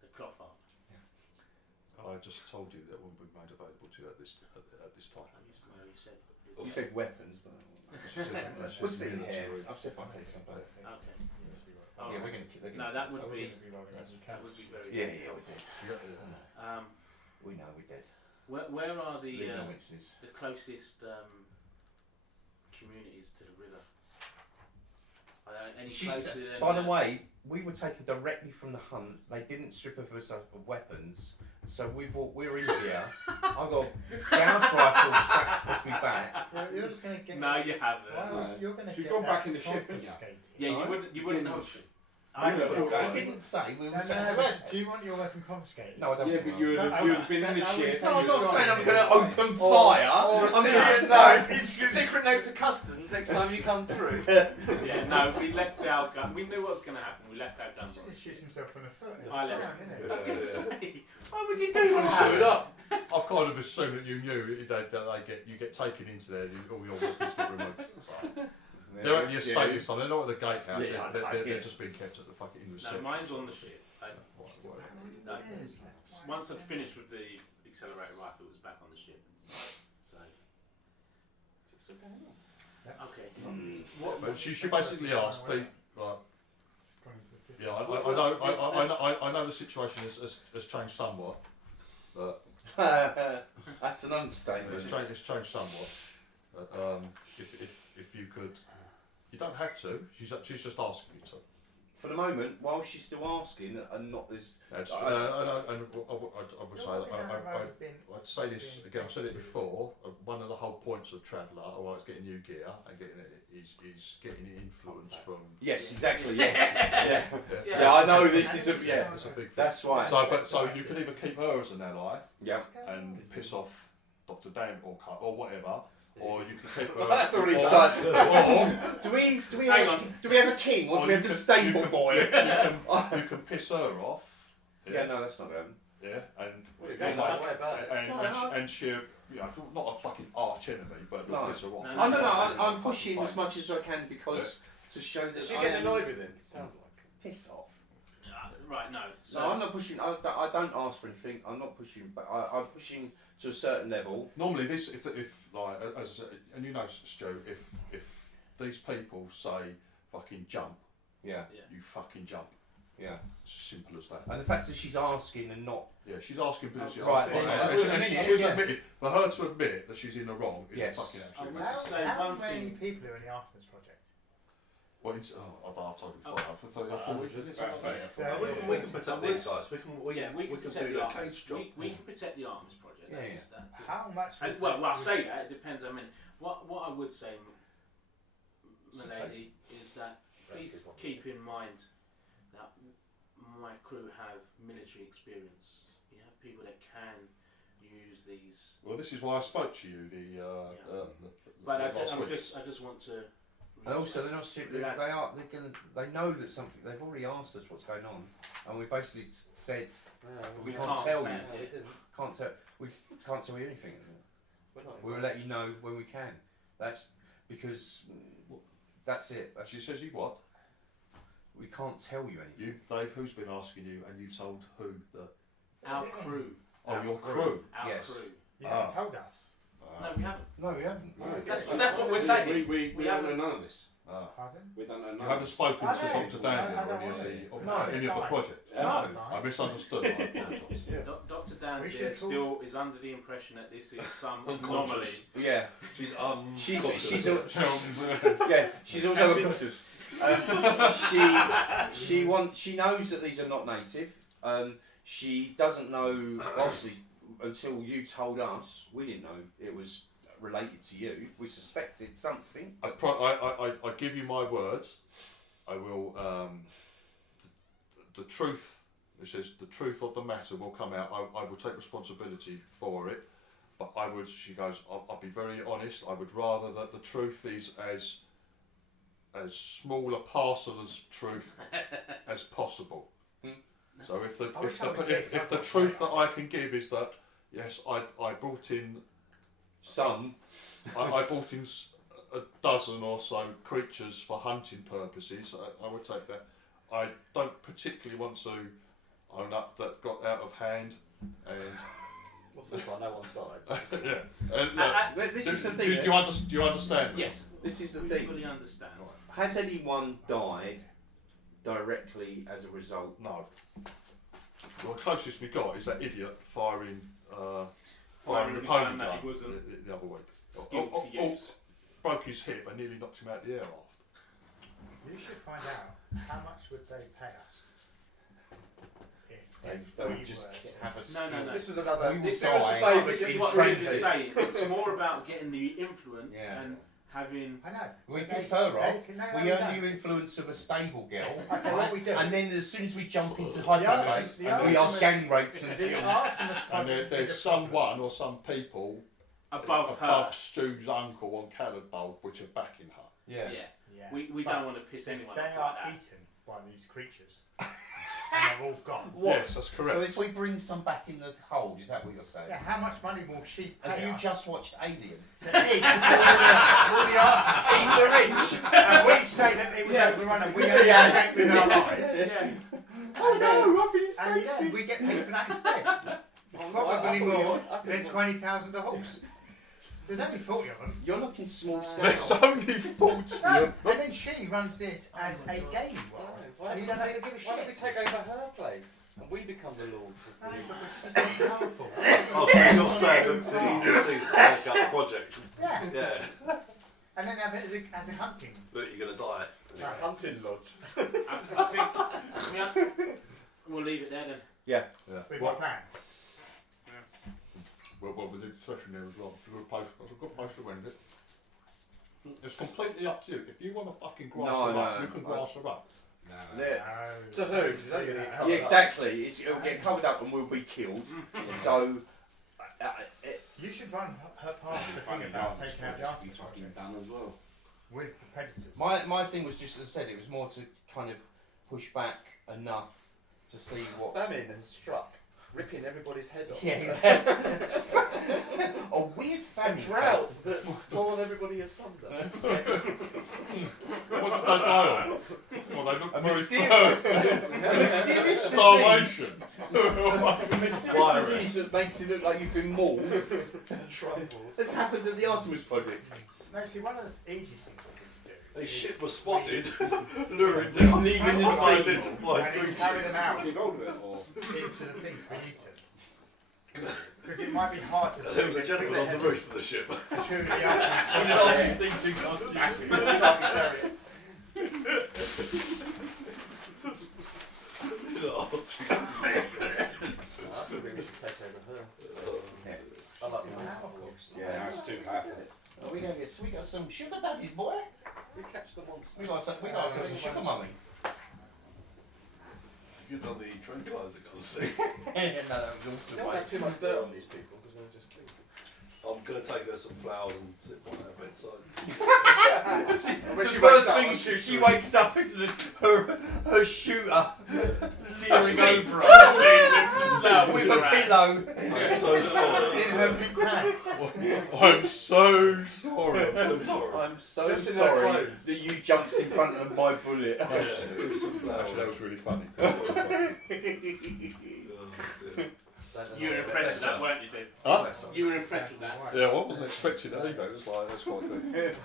The cloth armour. I just told you that wouldn't be made available to you at this time. You said. You said weapons, but what's the hairs? I've said my case. Okay. Yeah, we're gonna keep. No, that would be very. Yeah, we did. We know we did. Where are the Legal witnesses. the closest communities to the river? Are there any closer than By the way, we were taken directly from the hunt. They didn't strip us of weapons, so we're in here. I've got Gauss rifle strapped across my back. You're just going to get. No, you haven't. Well, you're going to You've get gone that back in the ship, haven't you? confiscated. Yeah, you wouldn't have. I don't know. He didn't say we were. Do you want your weapon confiscated? No, I don't. Yeah, but you would have been in the ship. No, I'm not saying I'm going to open fire. Or a I'm secret just note, secret note to customs next time you come through. Yeah, no, we left our gun. We knew what was going to happen. We left our guns on. He shoots himself in the foot. I left. Isn't I was it? going to say, why would you I'm do trying to that? suit it up. I've kind of assumed that you knew that you get taken into there, all your weapons get removed. They're at the estate this time. They're not at the gatehouse. Yeah, They're just being kept at the fucking No, reception. mine's on the ship. Once I'd finished with the accelerator rifle, it was back on the ship. So Okay. But she basically asked, like, It's gone into the 50. yeah, I know the situation has changed somewhat, but That's an understatement. it's changed somewhat. But, if you could, you don't have to. She's just asking you to. For the moment, while she's still asking, and not this. And I would say I'd say this again. I've said it before. One of the whole points of Traveller, although it's getting new gear and getting it, is getting influence from. Yes, exactly. Yes. Yeah. I know this is a It's a big thing. That's right. So you can either keep her as an ally, and piss off Dr. Dan or whatever. Or you can keep her. That's already started. Do we have a king, or do we have the stable boy? You can piss her off. Yeah, no, that's not them. Yeah, and she, you know, not a fucking arch enemy, but you'll piss her off. I'm pushing as much as I can because to show that. So you're getting annoyed with him. It sounds like. Piss off. Right, no. So No, I'm not pushing. I don't ask for anything. I'm not pushing, but I'm pushing to a certain level. Normally, this if like as I said, and you know, Stu, if these people say fucking jump, you fucking jump. Yeah. It's as simple as that. And the fact that she's asking and not. Yeah, she's asking because she's Right, asking. then, She's admitted, for her to admit that she's in the wrong is fucking absolutely. How many people are in the Artemis project? Well, I've told you before. For 30 or 40 minutes. We can protect these guys. We can do the case job. We can protect the Artemis project. That's How much? well, I say that, it depends. I mean, what I would say, milady, is that please keep in mind that my crew have military experience. You have people that can use these. Well, this is why I spoke to you. But I last week. just want to. And also, they're not stupid. They know that something. They've already asked us what's going on, and we basically said we can't tell you. We can't tell you anything. We'll let you know when we can. That's because that's it. She says you what? We can't tell you anything. You, Dave, who's been asking you, and you've told who the? Our crew. Oh, your crew. Our crew. You haven't told us. No, we haven't. No, we haven't. That's what we're saying. We don't know none of this. Pardon? We don't know none You of haven't this. spoken to I know. Dr. Dan I or know. any of the project. No. I misunderstood. I apologise. Dr. Dan We here should still is under the impression that this is some anomaly. Yeah. She's She's also unconscious. She knows that these are not native. She doesn't know, obviously, until you told us. We didn't know it was related to you. We suspected something. I give you my words. I will. The truth. It says the truth of the matter will come out. I will take responsibility for it. But I would. She goes. I'll be very honest. I would rather that the truth is as small a parcel as truth as possible. So if the truth that I can give is that yes, I brought in some. I brought in a dozen or so creatures for hunting purposes. I would take that. I don't particularly want to own up that got out of hand and. What's this one? No one's died. Yeah. This is the thing. Do you understand? Yes. This is the We thing. fully understand. Has anyone died directly as a result? No. The closest we got is that idiot firing the Firing pony gun that gun he wasn't the other week. skilled to use. Broke his hip and nearly knocked him out the air off. You should find out how much would they pay us if They we would just were to- have us. No. This is another. This us a is favour. this is It's what friendly. Rick is saying. It's more about getting the influence and having. I know. We They- piss her they off. can- no, We we earn don't. you influence of a stable girl. Okay, what we do? And then as soon as we jump into Artemis- hyperspace, the we are Artemis- gang rapes and The kills. Artemis And project there's is a problem. someone or some people Above her. above Stu's uncle on Callard Bulb which are backing her. Yeah. Yeah. We But don't want to piss anyone They off are like that. eaten by these creatures, and they're all gone. Yes, that's correct. So if we bring some back in the hold, is that what you're saying? Yeah, how much money will she pay Have you us just watched Alien? to eat all the Artemis? And we say that it was overrun and we only escaped with our lives. Yeah. Oh no, I've been in And yeah, stasis. we get paid for that instead. Probably more than 20,000 a horse. There's only 40 of them. You're looking small There's scale. only 40 No, of and then she runs this as a game world. Why And you don't don't have to give a why don't we shit. take over her place and we become the lords of No, the... but she's not powerful. Oh, so you're saying that the easiest thing is to take up the project? Yeah. Yeah. And then have it as a hunting. But you're going to die. Hunting lodge. I think we'll leave it there then. Yeah. With my plan. Well, we did a session there as well. It's a good place. It's a good place to end it. It's completely up to you. If you want to fucking grass her up, you can grass her up. To who? 'Cause it's only gonna get covered Yeah, up. exactly. It'll get covered up and we'll be killed. So, You should run her past the thing about taking out the artist project done as well. with the predators. my thing was just, as I said, it was more to kind of push back enough to see what. Famine has struck, ripping everybody's head off. Yeah, exactly. A weird A famine. drought that's torn everybody asunder. What did they die of? Well, they look A very mysterious, close. a mysterious Starvation. a mysterious disease that makes it look like you've been mauled. Trouble. This happened at the Artemis Project. No, see, one of the easiest things we can do. A is- ship was spotted, luring down, Leaving the sea. unidentified And you carry creatures. them out Get hold of it, or into the thing to be eaten. Because it might be hard to There was a gentleman on the roof of the ship. Two of the You can ask him D2 costumes. Massive. Try and carry it. Oh, I still think we should take over her. I like the monster. yeah, it's too powerful. We got some sugar daddies, boy. We catch the monster. We got some sugar mummy. You've done the tranquilizer kind of thing. No, that was also Don't have too much dirt on these people because they'll just kill you. I'm going to take her some flowers and sit by her bedside. When she the wakes first up, thing I'll shoot she her. wakes up is her shooter leering over her with a pillow. I'm so sorry. In her big pants. I'm so sorry. I'm so sorry. I'm so Just in her sorry clothes. that you jumped in front of my bullet. Yeah, some flowers. Actually, that was really funny. Oh, dear. You were impressed with that, weren't you, Dave? Huh? You were impressed with that. Yeah, well, I wasn't expecting that either. It was like, that's quite good.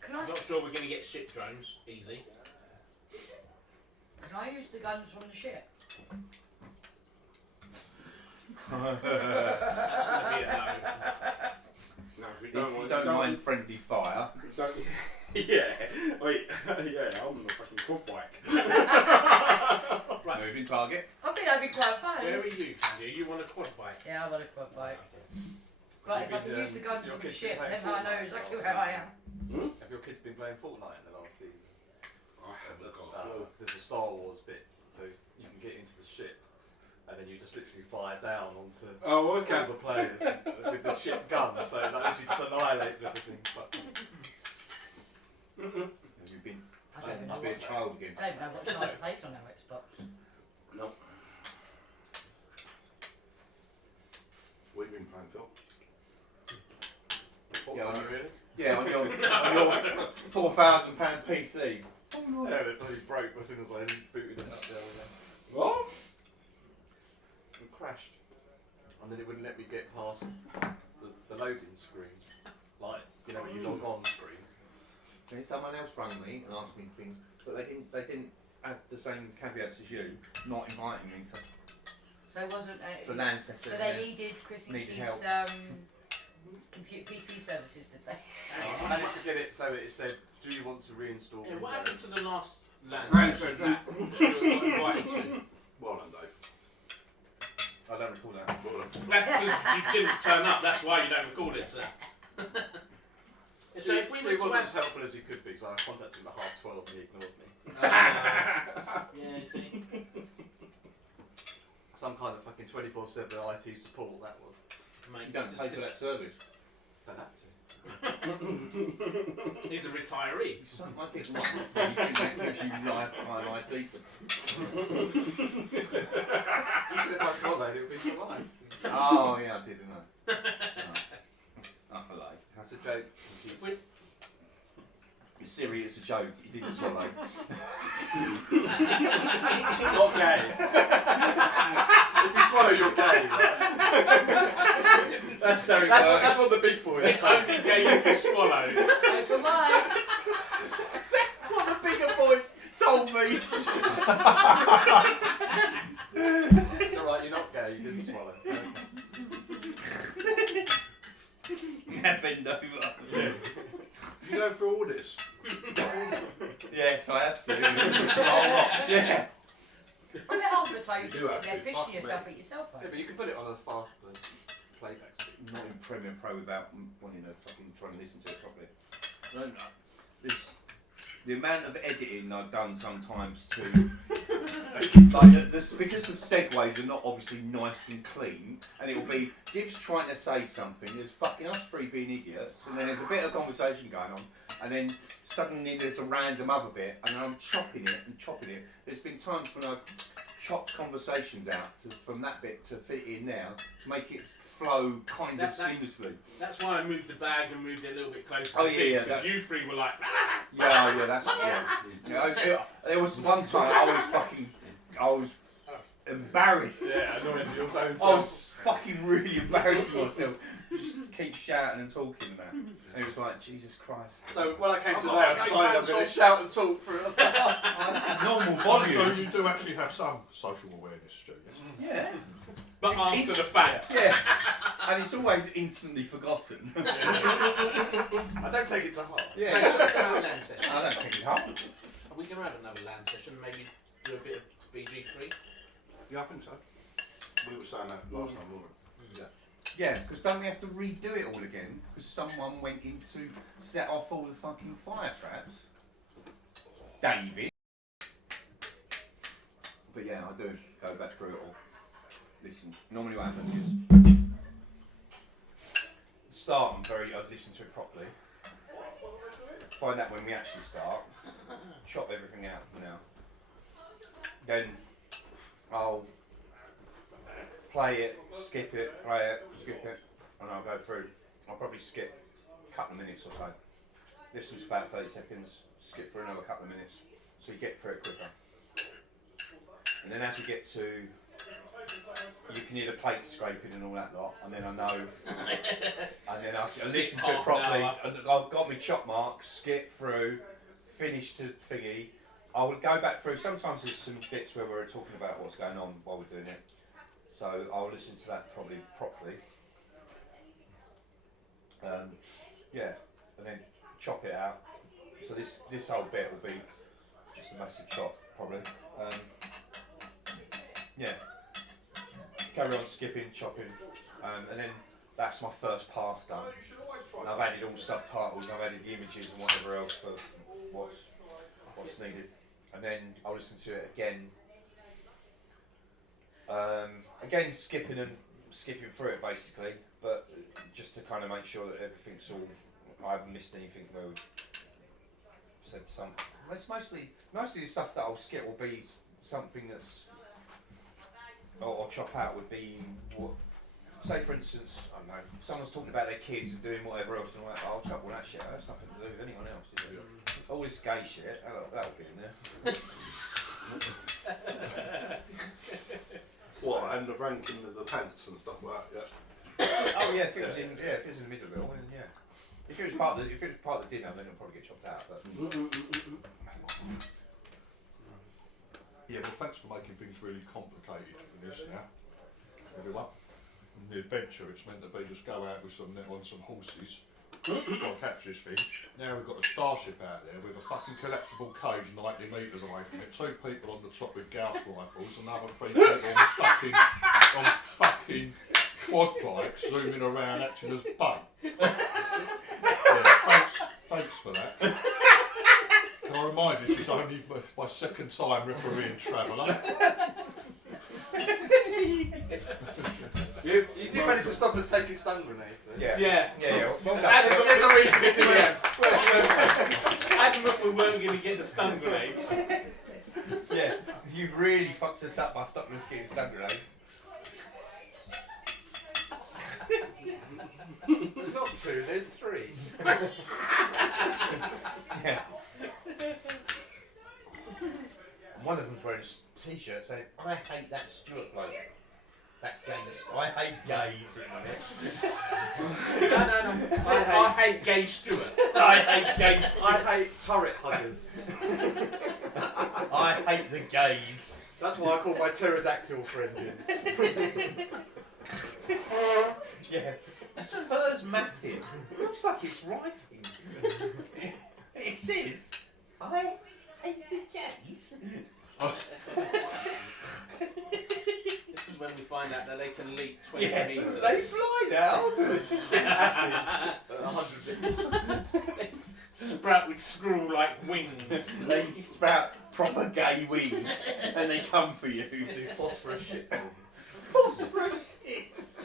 Can I'm I, not sure we're going to get ship drones easy. can I use the guns from the ship? That's going to be a no. no, we If don't you want. don't mind friendly fire. We don't, yeah, wait, yeah, I'm on the fucking quad bike. Right, Moving target. I think that'd be quite fun. where are you, Candy? You want a quad bike? Yeah, I want a quad bike. Right, if I can use the guns your from the kids ship, been then playing I know Fortnite exactly last where I season? am. Have your kids been playing Fortnite in the last season? I haven't got a clue. There's a Star Wars bit, so you can get into the ship, and then you just literally fire down onto Oh, okay. all the players with the ship gun, so that actually just annihilates everything. But Have you been? I don't even know I'll be a what, child again. I don't know what side it plays on our Xbox. What have you been playing, Phil? Yeah, on Fortnite, really? Yeah, on your £4,000 PC. Yeah, it bloody broke as soon as I booted it up the other day. What? It crashed, and then it wouldn't let me get past the loading screen, like you know when you log on screen. And someone else rang me and asked me things, but they didn't have the same caveats as you, not inviting me to So it wasn't. the land session. So they needed Chrissy Needed Keith's help. compute PC services, did they? I managed to get it so it said, "Do you want to reinstall Yeah, Windows?" what happened to the last land? Right, session so that you were invited to? Well done, Dave. I don't recall that. Well done. That's because you didn't turn up, that's why you don't record it, sir. So if we He was to wasn't have... as helpful as he could be, because I contacted him at 12:30 and he ignored me. Yeah, you see. Some kind of fucking 24/7 IT support that was. Mate, You don't pay for that service. Don't have to. He's a retiree. You suck my dick once, and you think that gives you lifetime IT support. Usually if I swallowed, it would be for life. Oh yeah, I did, didn't I? Oh, I like. That's a joke. Siri, it's a joke. You didn't swallow. Not gay. If you swallow, you're gay. That's so That's what the big boy is. It's only gay if you swallow. Open mics. That's what the bigger boys told me. It's alright, you're not gay, you didn't swallow. Now bend over. You go through all this? Yes, I have to. Yeah. I'm a bit older, so you You just do sit there actually, fishing fuck yourself me. at yourself. Yeah, but you can put it on a fast playback stick. Not in Premiere Pro without wanting to fucking trying to listen to it properly. No. This, the amount of editing I've done sometimes to, like, because the segues are not obviously nice and clean, and it'll be Div's trying to say something, there's fucking us three being idiots, and then there's a bit of conversation going on, and then suddenly there's a random other bit, and I'm chopping it and chopping it. There's been times when I've chopped conversations out from that bit to fit in now, to make it flow kind of seamlessly. That's why I moved the bag and moved it a little bit closer. Oh yeah, because you three were like. Yeah, that's there was one time I was embarrassed. Yeah, annoying for your own I was fucking really embarrassing myself. Just keep shouting and talking and that. And it was like, Jesus Christ. So when I came today, I decided I'm going to shout and talk for a This is normal So volume. you do actually have some social awareness, Stu, yes? Yeah. But It's after the fact. Yeah. And it's always instantly forgotten. I don't take it to heart. Yeah. So, land session. I don't think it's hard. Are we going to have another land session? Maybe do a bit of BG3? Yeah, I think so. We were saying that last time, weren't we? Yeah, because don't we have to redo it all again? Because someone went in to set off all the fucking fire traps. David. But yeah, I do go back through it all. Listen, normally what happens is start I listen to it properly. Find out when we actually start. Chop everything out now. Then I'll play it, skip it, play it, skip it, and I'll go through. I'll probably skip a couple of minutes or so. Listen to about 30 seconds, skip for another couple of minutes, so you get through it quicker. And then as we get to, you can hear the plate scraping and all that lot, and then I know, and then I listen to it properly, and I've got my chop mark, skip through, finish to thingy. I would go back through, sometimes there's some bits where we're talking about what's going on while we're doing it. So I'll listen to that probably properly. Yeah, and then chop it out. So this whole bit will be just a massive chop, probably. Yeah. Carry on skipping, chopping, and then that's my first pass done. And I've added all subtitles, I've added the images and whatever else for what's needed. And then I'll listen to it again. Again, skipping through it basically, but just to kind of make sure that everything's all. I haven't missed anything where we've said something. It's mostly the stuff that I'll skip will be something that's or chop out would be what. Say for instance, I don't know, someone's talking about their kids and doing whatever else, and I'll chop all that shit. That's nothing to do with anyone else. Is it? All this gay shit, that'll be in there. What, and the ranking of the pants and stuff like that, Oh yeah, if it was in the middle of it, then yeah. If it was part of the dinner, then it'll probably get chopped out. But Yeah, well, thanks for making things really complicated in this now, everyone. And the adventure, it's meant to be just go out with on some horses, got to catch this thing. Now we've got a starship out there with a fucking collapsible cage 90 metres away from it, 2 people on the top with Gauss rifles, another 3 people on fucking quad bikes zooming around acting as bait. Yeah, thanks for that. Can I remind you, this is only my second time refereeing Traveller. You did manage to stop us taking stun grenades, though. yeah. Well done. There's a reason. stun grenades. Yeah, you've really fucked us up by stopping us getting stun grenades. There's not 2, there's 3. Yeah. One of them's wearing a t-shirt saying, "I hate that Stuart bloke. That gay. I hate gays." No. I hate gay Stuart. I hate gays. I hate turret huggers. I hate the gays. That's why I call my pterodactyl friend in. Yeah. His fur's matted. It looks like it's writing. It says, "I hate the gays." This is when we find out that they can leap 20 meters. They fly now. Spit acid at 100 meters. Sprout with screw-like wings. They sprout proper gay wings, and they come for you. Do phosphorus shits. Phosphorus hits.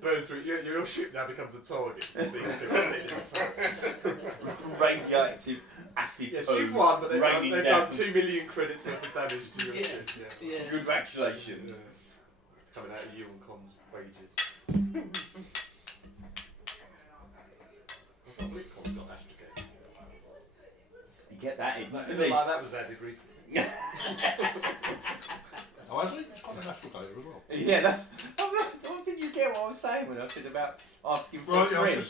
Burn through. Your ship now becomes a target. These two are sitting in the target. Radioactive acid. Yes, poo you've won, but they've raining done down. 2 million credits worth of damage to your ship. Yeah. Congratulations. Coming out of you and Con's wages. I can't believe Con's got astrogate. You get that in. It looked like that was added recently. Oh, has he? It's got an astrogator as well. Yeah, that's. Did you get what I was saying when I said about asking for Right, a yeah, I friend? guess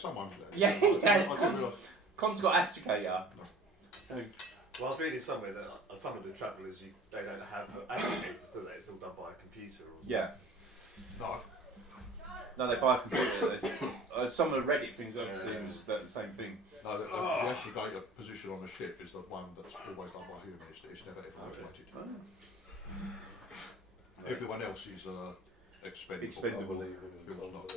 someone's there. Yeah, I didn't Con's, realise. Con's got astrogator. So, Well, I was reading somewhere that some of the travellers, they don't have aggregators, do they? It's all done by a computer or something. yeah. No, No, they buy a computer. Some of the Reddit things I've seen was the same thing. No, the astrogator position on the ship is the one that's always done by humans. It's never ever automated. Everyone else is expendable. Fuel's not.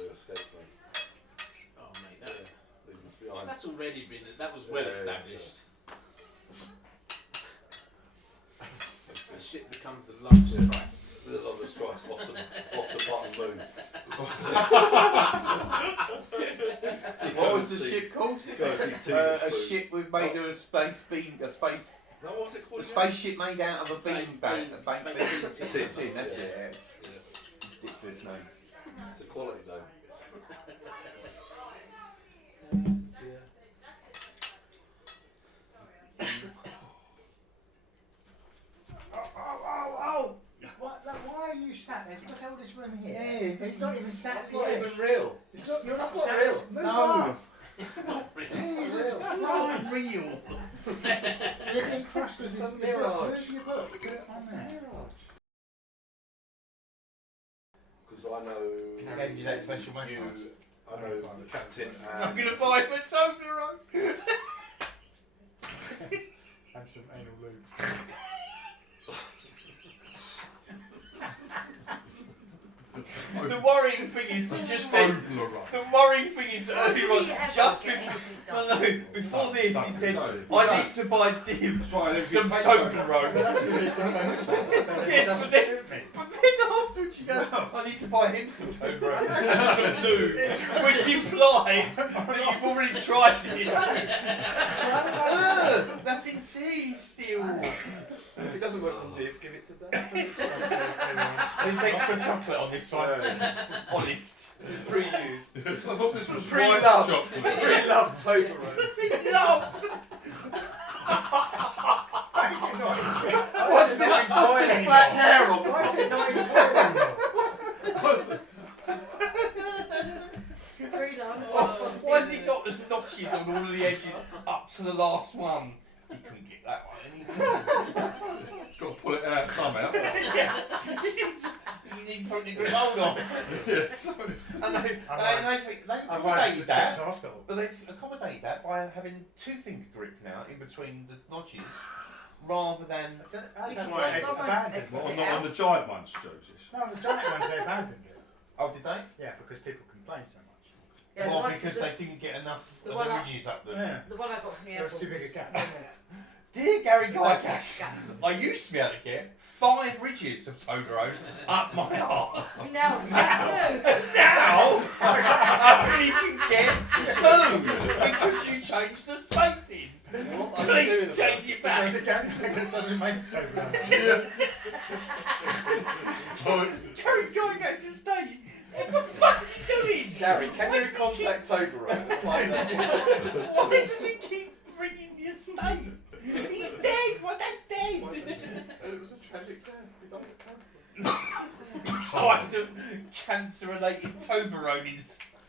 Oh mate, that's already been. That was well established. The ship becomes the longest Christ. The longest twice off the bottom moon. What was the ship called? Go see A Spoon. ship with made of a space beam, a space. No, what's it called? A spaceship made out of a bean bag. A bank bean. That's it. That's it. Yeah, it's a ridiculous name. It's a quality name. Oh! Why are you sat there? Look at all this room here. Yeah, It's not even sat that's here. not even real. It's not, you're That's not not sat real. there. Move No. on. It's not real. Jesus Not Christ. real. You're being crushed because It's this a is your book. mirage. Move your book. Put it on there. Because I know. Gave you that special massage. I know the captain and. I'm gonna buy him a Toblerone. And some anal lube. The worrying thing is, you just said. The worrying thing is earlier on, just before this, he said, "I need to buy Dim some Toblerone." Yes, but then afterwards you go, "I need to buy him some Toblerone and some lube," which implies that you've already tried it. That's in C still. If it doesn't work on Div, give it to Dan. There's extra chocolate on this one. Honest. This is pre-used. I thought this was Pre-loved. chocolate. Pre-loved Toblerone. Loved. What's this black hair on the Why is top? it not in foil? Why has he got the notches on all of the edges up to the last one? He couldn't get that one anymore. Got to pull it out somehow. Yeah. You need something to grip hold on. And they Otherwise, accommodated it's a trip that. to hospital. But they've accommodated that by having 2-finger grip now in between the notches, rather than. That's why they abandoned Well, it. not on the giant ones, Joseph. No, the giant ones they abandoned it. Oh, did they? Yeah, because people complain so much. Yeah, Well, the one- because they didn't get enough the of one the up- ridges up there. Yeah. The one I got from the There was airport. too big a was- gap. Dear Gary Gygax, I used to be able to get 5 ridges of Toblerone up my arse. Now, Now, I only can get 2 because you changed the spacing. What are you doing Please about Gary doesn't make Toblerone. Gary going to stay. What the fuck is he doing? Gary, can you contact Toblerone and find out? Why does he keep bringing the estate? He's dead. My dad's dead. And it was a tragic death. He died of cancer. He died of cancer-related Toblerone instead.